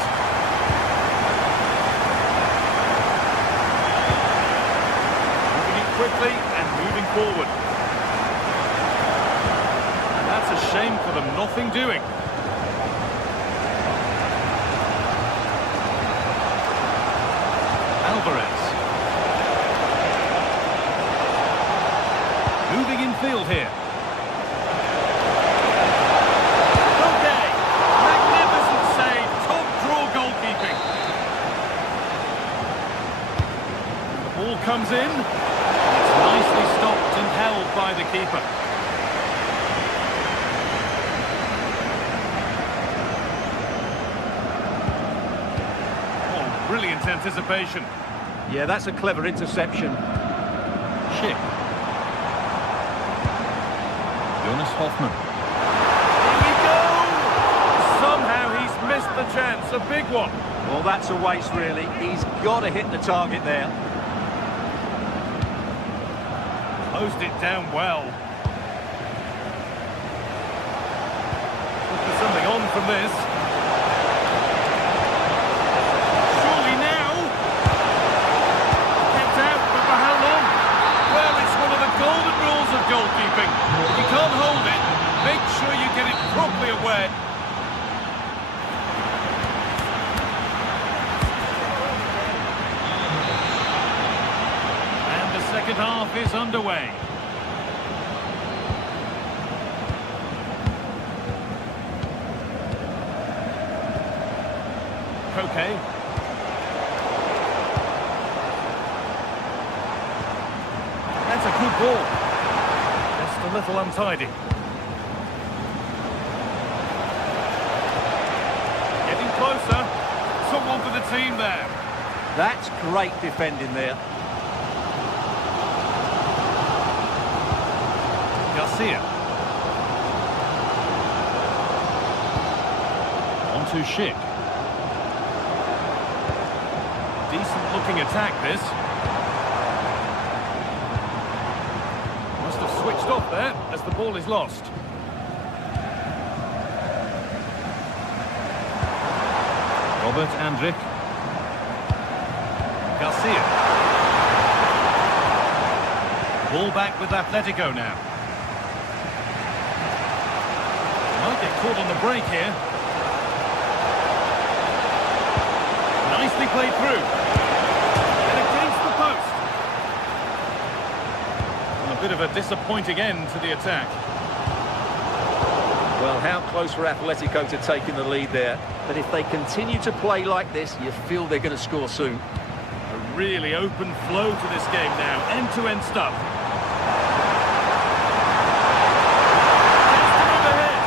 Moving it quickly and moving forward. And that's a shame for them, nothing doing. Alvarez. Moving in field here. Ball comes in. It's nicely stopped and held by the keeper. Oh, brilliant anticipation. Yeah, that's a clever interception. Schick. Jonas Hoffman. Here we go! Somehow he's missed the chance, a big one. Well, that's a waste, really. He's got to hit the target there. Closed it down well. Look for something on from this. Surely now. Kept out, but for how long? Well, it's one of the golden rules of goalkeeping. If you can't hold it, make sure you get it properly away. Second half is underway. Koke. That's a good ball. Just a little untidy. Getting closer. Someone for the team there. That's great defending there. Garcia. On to Schick. Decent looking attack, this. Must have switched off there as the ball is lost. Robert Andrik. Garcia. Ball back with Atletico now. Might get caught on the break here. Nicely played through. And against the post. And a bit of a disappointing end to the attack. Well, how close for Atletico to taking the lead there. But if they continue to play like this, you feel they're going to score soon. A really open flow to this game now. End-to-end stuff. Just to move ahead.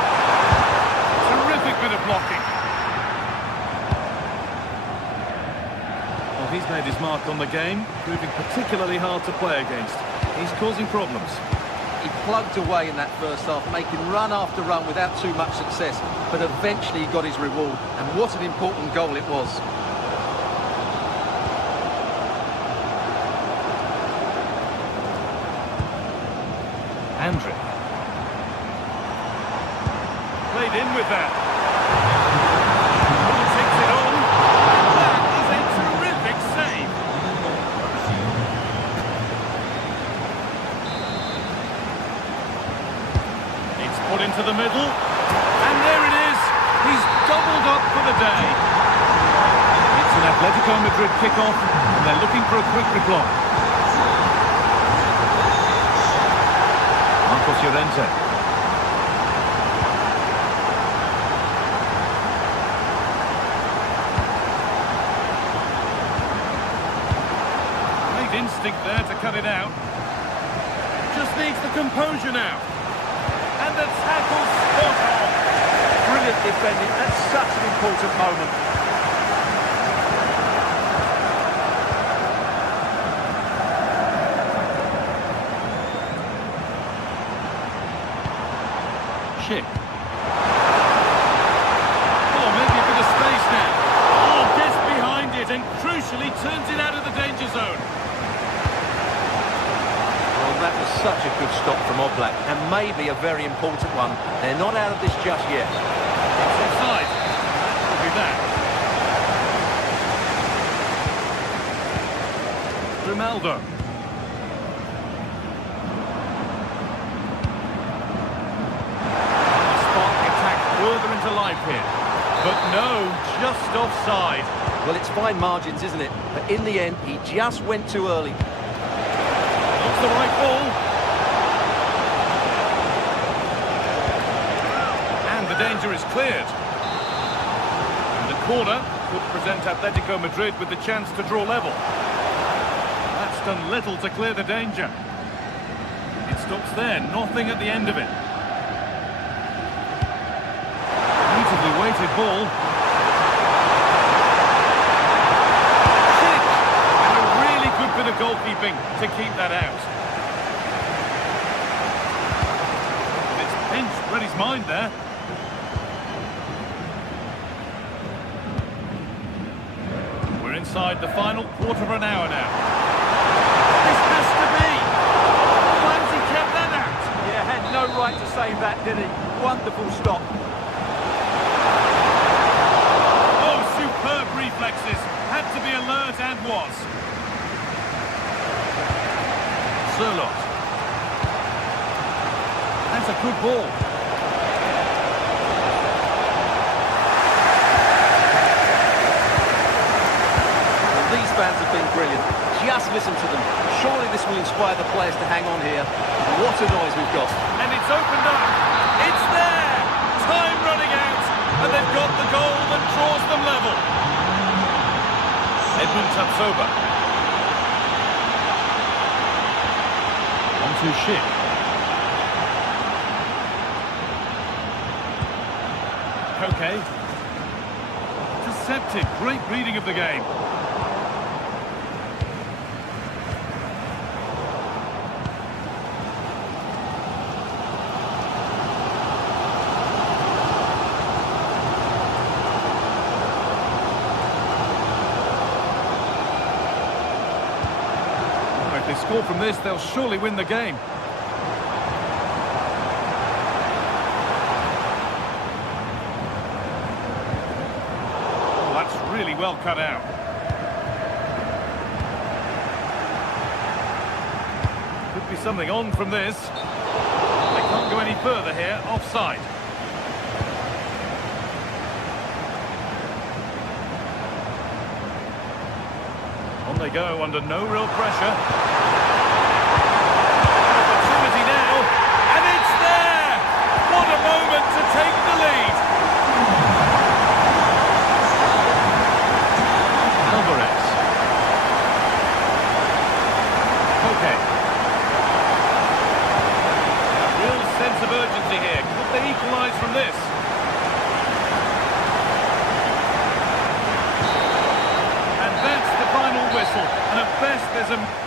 Terrific bit of blocking. Well, he's made his mark on the game, proving particularly hard to play against. He's causing problems. He plugged away in that first half, making run after run without too much success, but eventually he got his reward, and what an important goal it was. Andrik. Played in with that. Takes it on. That is a terrific save. It's put into the middle. And there it is. He's doubled up for the day. It's an Atletico Madrid kickoff, and they're looking for a quick reply. Llorente. Great instinct there to cut it out. Just needs the composure now. And the tackle spot on. Brilliant defending. That's such an important moment. Schick. Oh, maybe a bit of space now. Oh, gets behind it and crucially turns it out of the danger zone. Well, that was such a good stop from Oblak, and maybe a very important one. They're not out of this just yet. It's offside. That will be that. Ronaldo. Further into life here. But no, just offside. Well, it's fine margins, isn't it? But in the end, he just went too early. Looks the right ball. And the danger is cleared. And the corner could present Atletico Madrid with the chance to draw level. That's done little to clear the danger. It stops there, nothing at the end of it. Beautifully weighted ball. Schick! And a really good bit of goalkeeping to keep that out. And it's pinched Reddy's mind there. We're inside the final quarter of an hour now. This has to be. Why has he kept that out? Yeah, had no right to save that, did he? Wonderful stop. Superb reflexes, had to be alert and was. Sirlot. That's a good ball. Well, these fans have been brilliant. Just listen to them. Surely this will inspire the players to hang on here. What a noise we've got. And it's opened up. It's there. Time running out. And they've got the goal that draws them level. Edmund Tapsoba. On to Schick. Okay. Deceptive. Great reading of the game. they score from this, they'll surely win the game. Oh, that's really well cut out. Could be something on from this. They can't go any further here, offside. On they go under no real pressure. Opportunity now, and it's there! What a moment to take the lead! Alvarez. Okay. Real sense of urgency here. Could they equalise from this? Whistle, and at best there's a...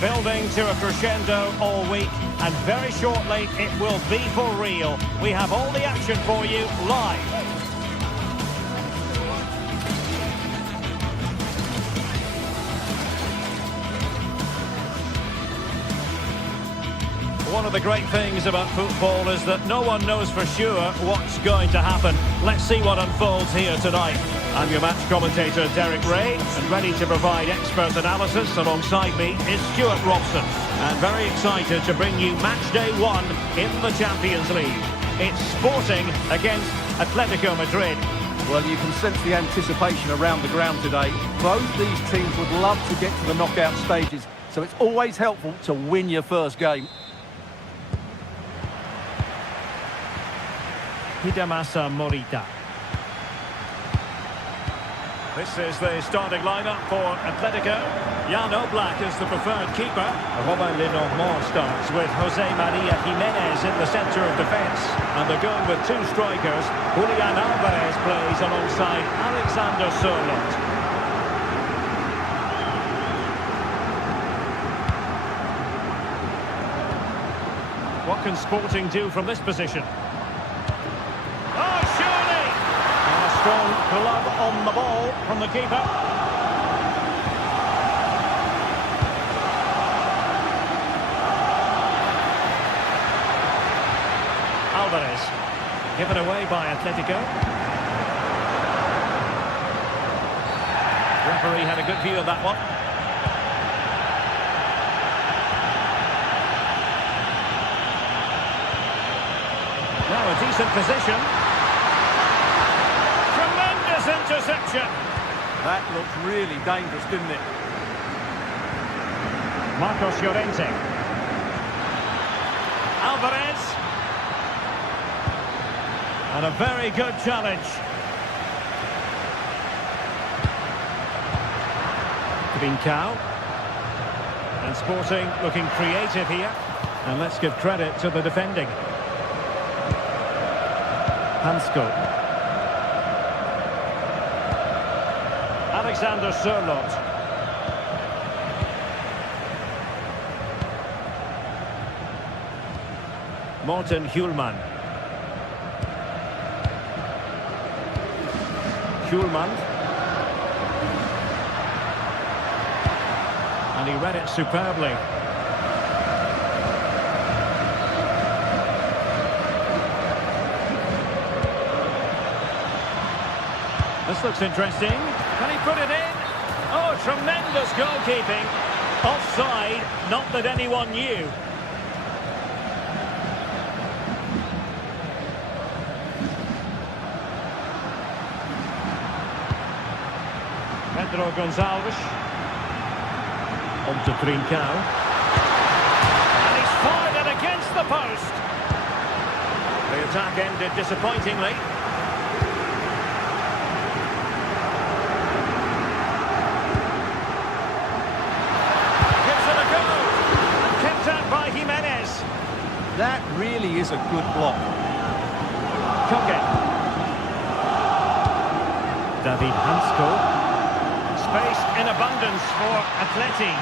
Building to a crescendo all week, and very shortly it will be for real. We have all the action for you live. One of the great things about football is that no one knows for sure what's going to happen. Let's see what unfolds here tonight. I'm your match commentator, Derek Ray, and ready to provide expert analysis. Alongside me is Stuart Robson, and very excited to bring you match day 1 in the Champions League. It's Sporting against Atletico Madrid. Well, you can sense the anticipation around the ground today. Both these teams would love to get to the knockout stages, so it's always helpful to win your first game. Hidemasa Morita. This is the starting lineup for Atletico. Jan Oblak is the preferred keeper. Robin Lenormand starts with Jose Maria Jimenez in the centre of defence. And they're going with two strikers. Julian Alvarez plays alongside Alexander Sørloth. What can Sporting do from this position? Oh, surely! And a strong glove on the ball from the keeper. Alvarez, given away by Atletico. Referee had a good view of that one. Now a decent position. Tremendous interception. That looked really dangerous, didn't it? Marcos Llorente. Alvarez. And a very good challenge. Trincao. And Sporting looking creative here. And let's give credit to the defending. Hansko. Alexander Sørloth. Morten Hjulmand. Hjulmand. And he read it superbly. This looks interesting. Can he put it in? Oh, tremendous goalkeeping. Offside, not that anyone knew. Pedro Gonçalves. On to Trincao. And he's fired it against the post. The attack ended disappointingly. Gives it a go. And kept out by Jimenez. That really is a good block. Koke. David Hansko. Space in abundance for Atleti.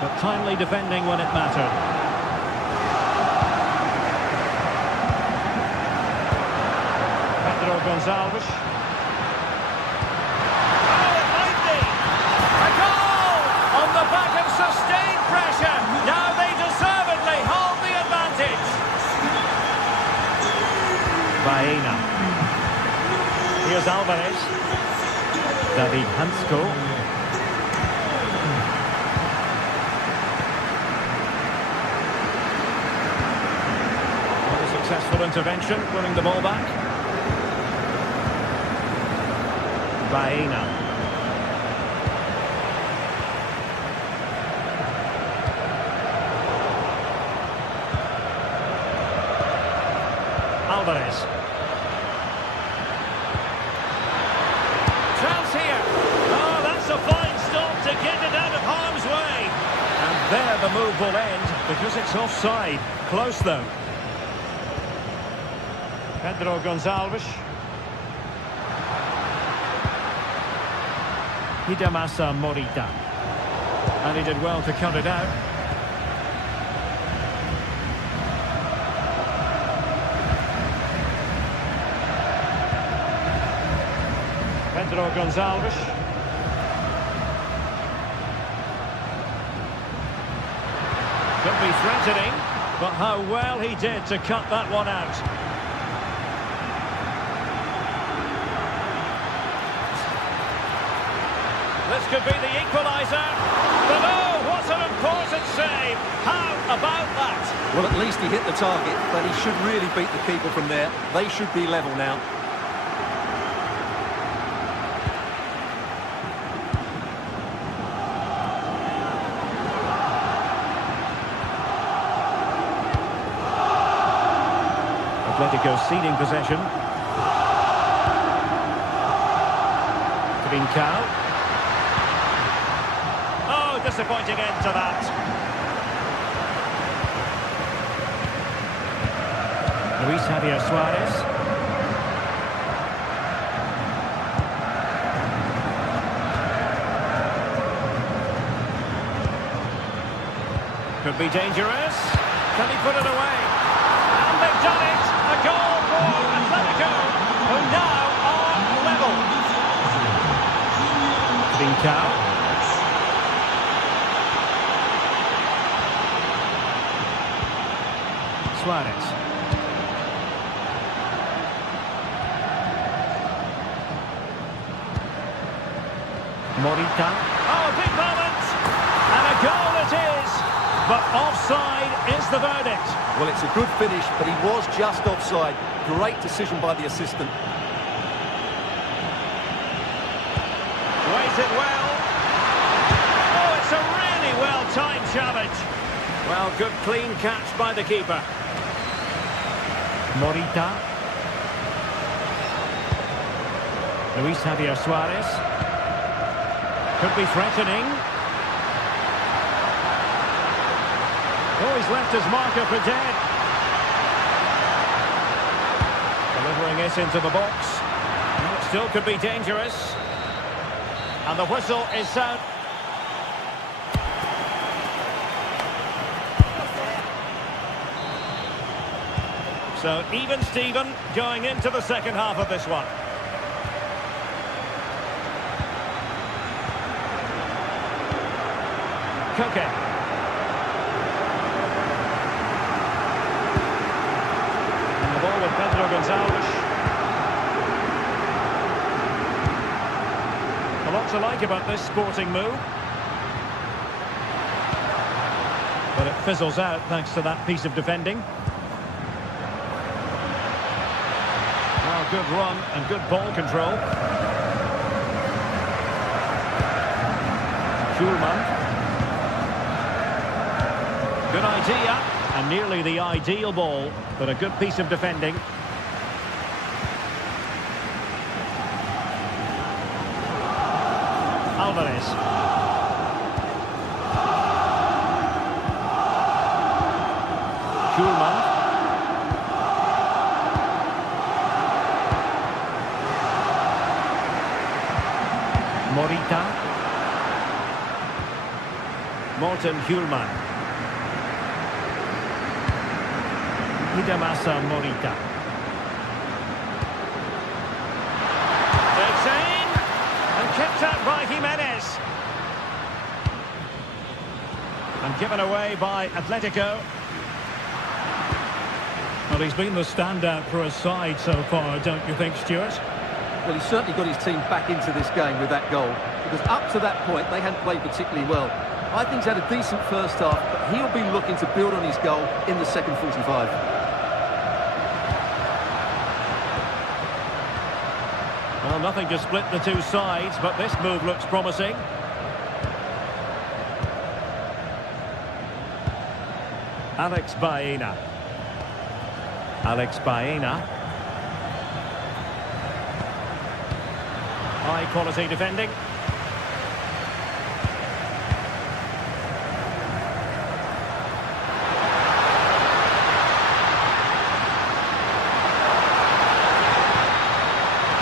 But timely defending when it mattered. Pedro Gonçalves. Oh, it might be! A goal! On the back of sustained pressure. Now they deservedly hold the advantage. Baena. Here's Alvarez. David Hansko. What a successful intervention, winning the ball back. Baena. Alvarez. Chance here. Oh, that's a fine stop to get it out of harm's way. And there the move will end because it's offside. Close though. Pedro Gonçalves. Hidemasa Morita. And he did well to cut it out. Pedro Gonçalves. Could be threatening, but how well he did to cut that one out. This could be the equaliser. But oh, what an important save. How about that? Well, at least he hit the target, but he should really beat the keeper from there. They should be level now. Atletico ceding possession. Trincao. Oh, disappointing end to that. Luis Javier Suarez. Could be dangerous. Can he put it away? And they've done it! A goal for Atletico, who now are level. Trincao. Suarez. Morita. Oh, a big moment! And a goal it is! But offside is the verdict. Well, it's a good finish, but he was just offside. Great decision by the assistant. Waited well. Oh, it's a really well-timed challenge. Well, good clean catch by the keeper. Morita. Luis Javier Suarez. Could be threatening. Oh, he's left his marker for dead. Delivering it into the box. Oh, it still could be dangerous. And the whistle is sound. So even Steven going into the second half of this one. Koke. And the ball with Pedro Gonçalves. A lot to like about this sporting move. But it fizzles out thanks to that piece of defending. Well, good run and good ball control. Schulman. Good idea. And nearly the ideal ball, but a good piece of defending. Alvarez. Schulman. Morita. Morten Hjulman. Hidemasa Morita. Takes in and kicked out by Jimenez. And given away by Atletico. Well, he's been the standout for his side so far, don't you think, Stuart? Well, he's certainly got his team back into this game with that goal, because up to that point, they hadn't played particularly well. I think he's had a decent first half, but he'll be looking to build on his goal in the second 45. Well, nothing to split the two sides, but this move looks promising. Alex Baena. Alex Baena. High quality defending.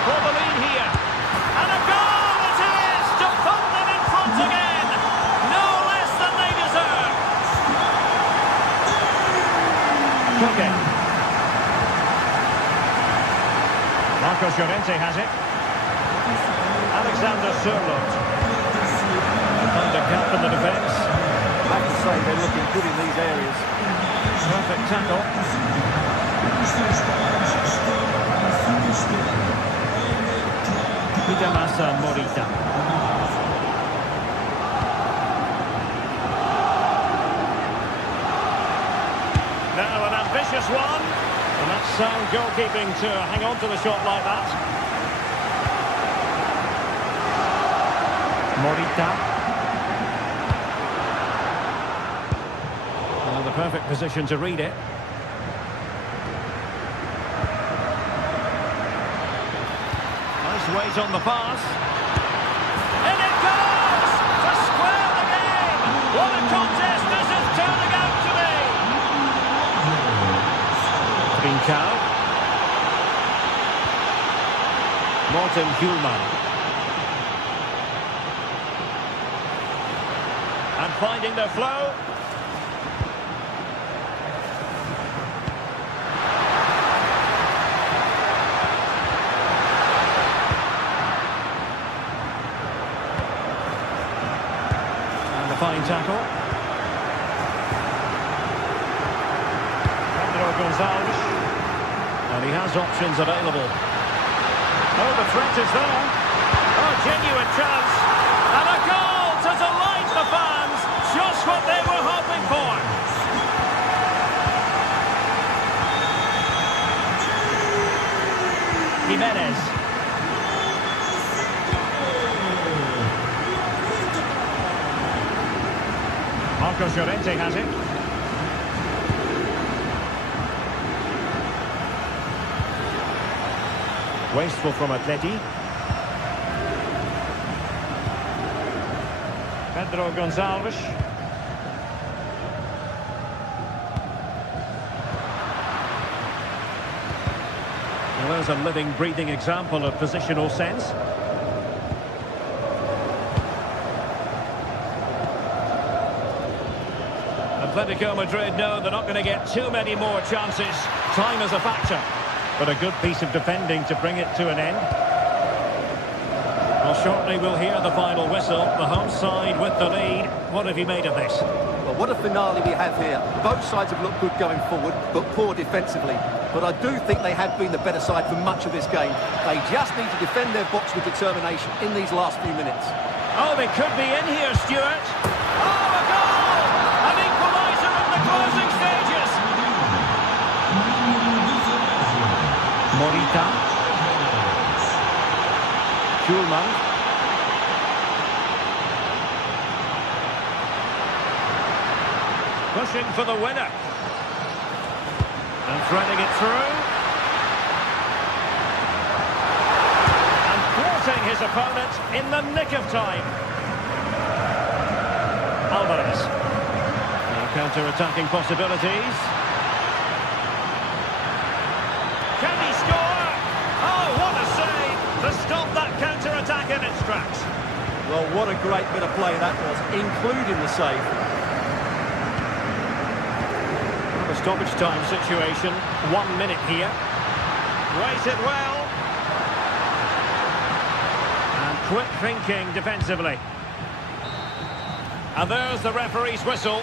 For the lead here. And a goal it is to put them in front again. No less than they deserve. Cooking. Marcos Llorente has it. Alexander Sørloth. Under cap in the defence. I have to say they're looking good in these areas. Perfect tackle. Hidemasa Morita. Now an ambitious one. And that's sound goalkeeping to hang on to the shot like that. Morita. Well, the perfect position to read it. Nice weight on the pass. And it goes! To square the game! What a contest this is turning out to be! Trincao. Morten Hjulman. And finding their flow. And a fine tackle. Pedro Gonzalez. And he has options available. Oh, the threat is there. Oh, genuine chance. And a goal to delight the fans. Just what they were hoping for. Jimenez. Marcos Llorente has it. Wasteful from Atleti. Pedro Gonzalez. Well, there's a living, breathing example of positional sense. Atletico Madrid know they're not going to get too many more chances. Time is a factor. But a good piece of defending to bring it to an end. Well, shortly we'll hear the final whistle. The home side with the lead. What have you made of this? Well, what a finale we have here. Both sides have looked good going forward, but poor defensively. But I do think they have been the better side for much of this game. They just need to defend their box with determination in these last few minutes. Oh, they could be in here, Stuart. Oh, a goal! An equaliser in the closing stages. Morita. Schulman. Pushing for the winner. threading it through. And thwarting his opponent in the nick of time. Alvarez. Now counter-attacking possibilities. Can he score? Oh, what a save to stop that counter-attack in its tracks. Well, what a great bit of play that was, including the save. A stoppage time situation, 1 minute here. Waited well. And quick thinking defensively. And there's the referee's whistle.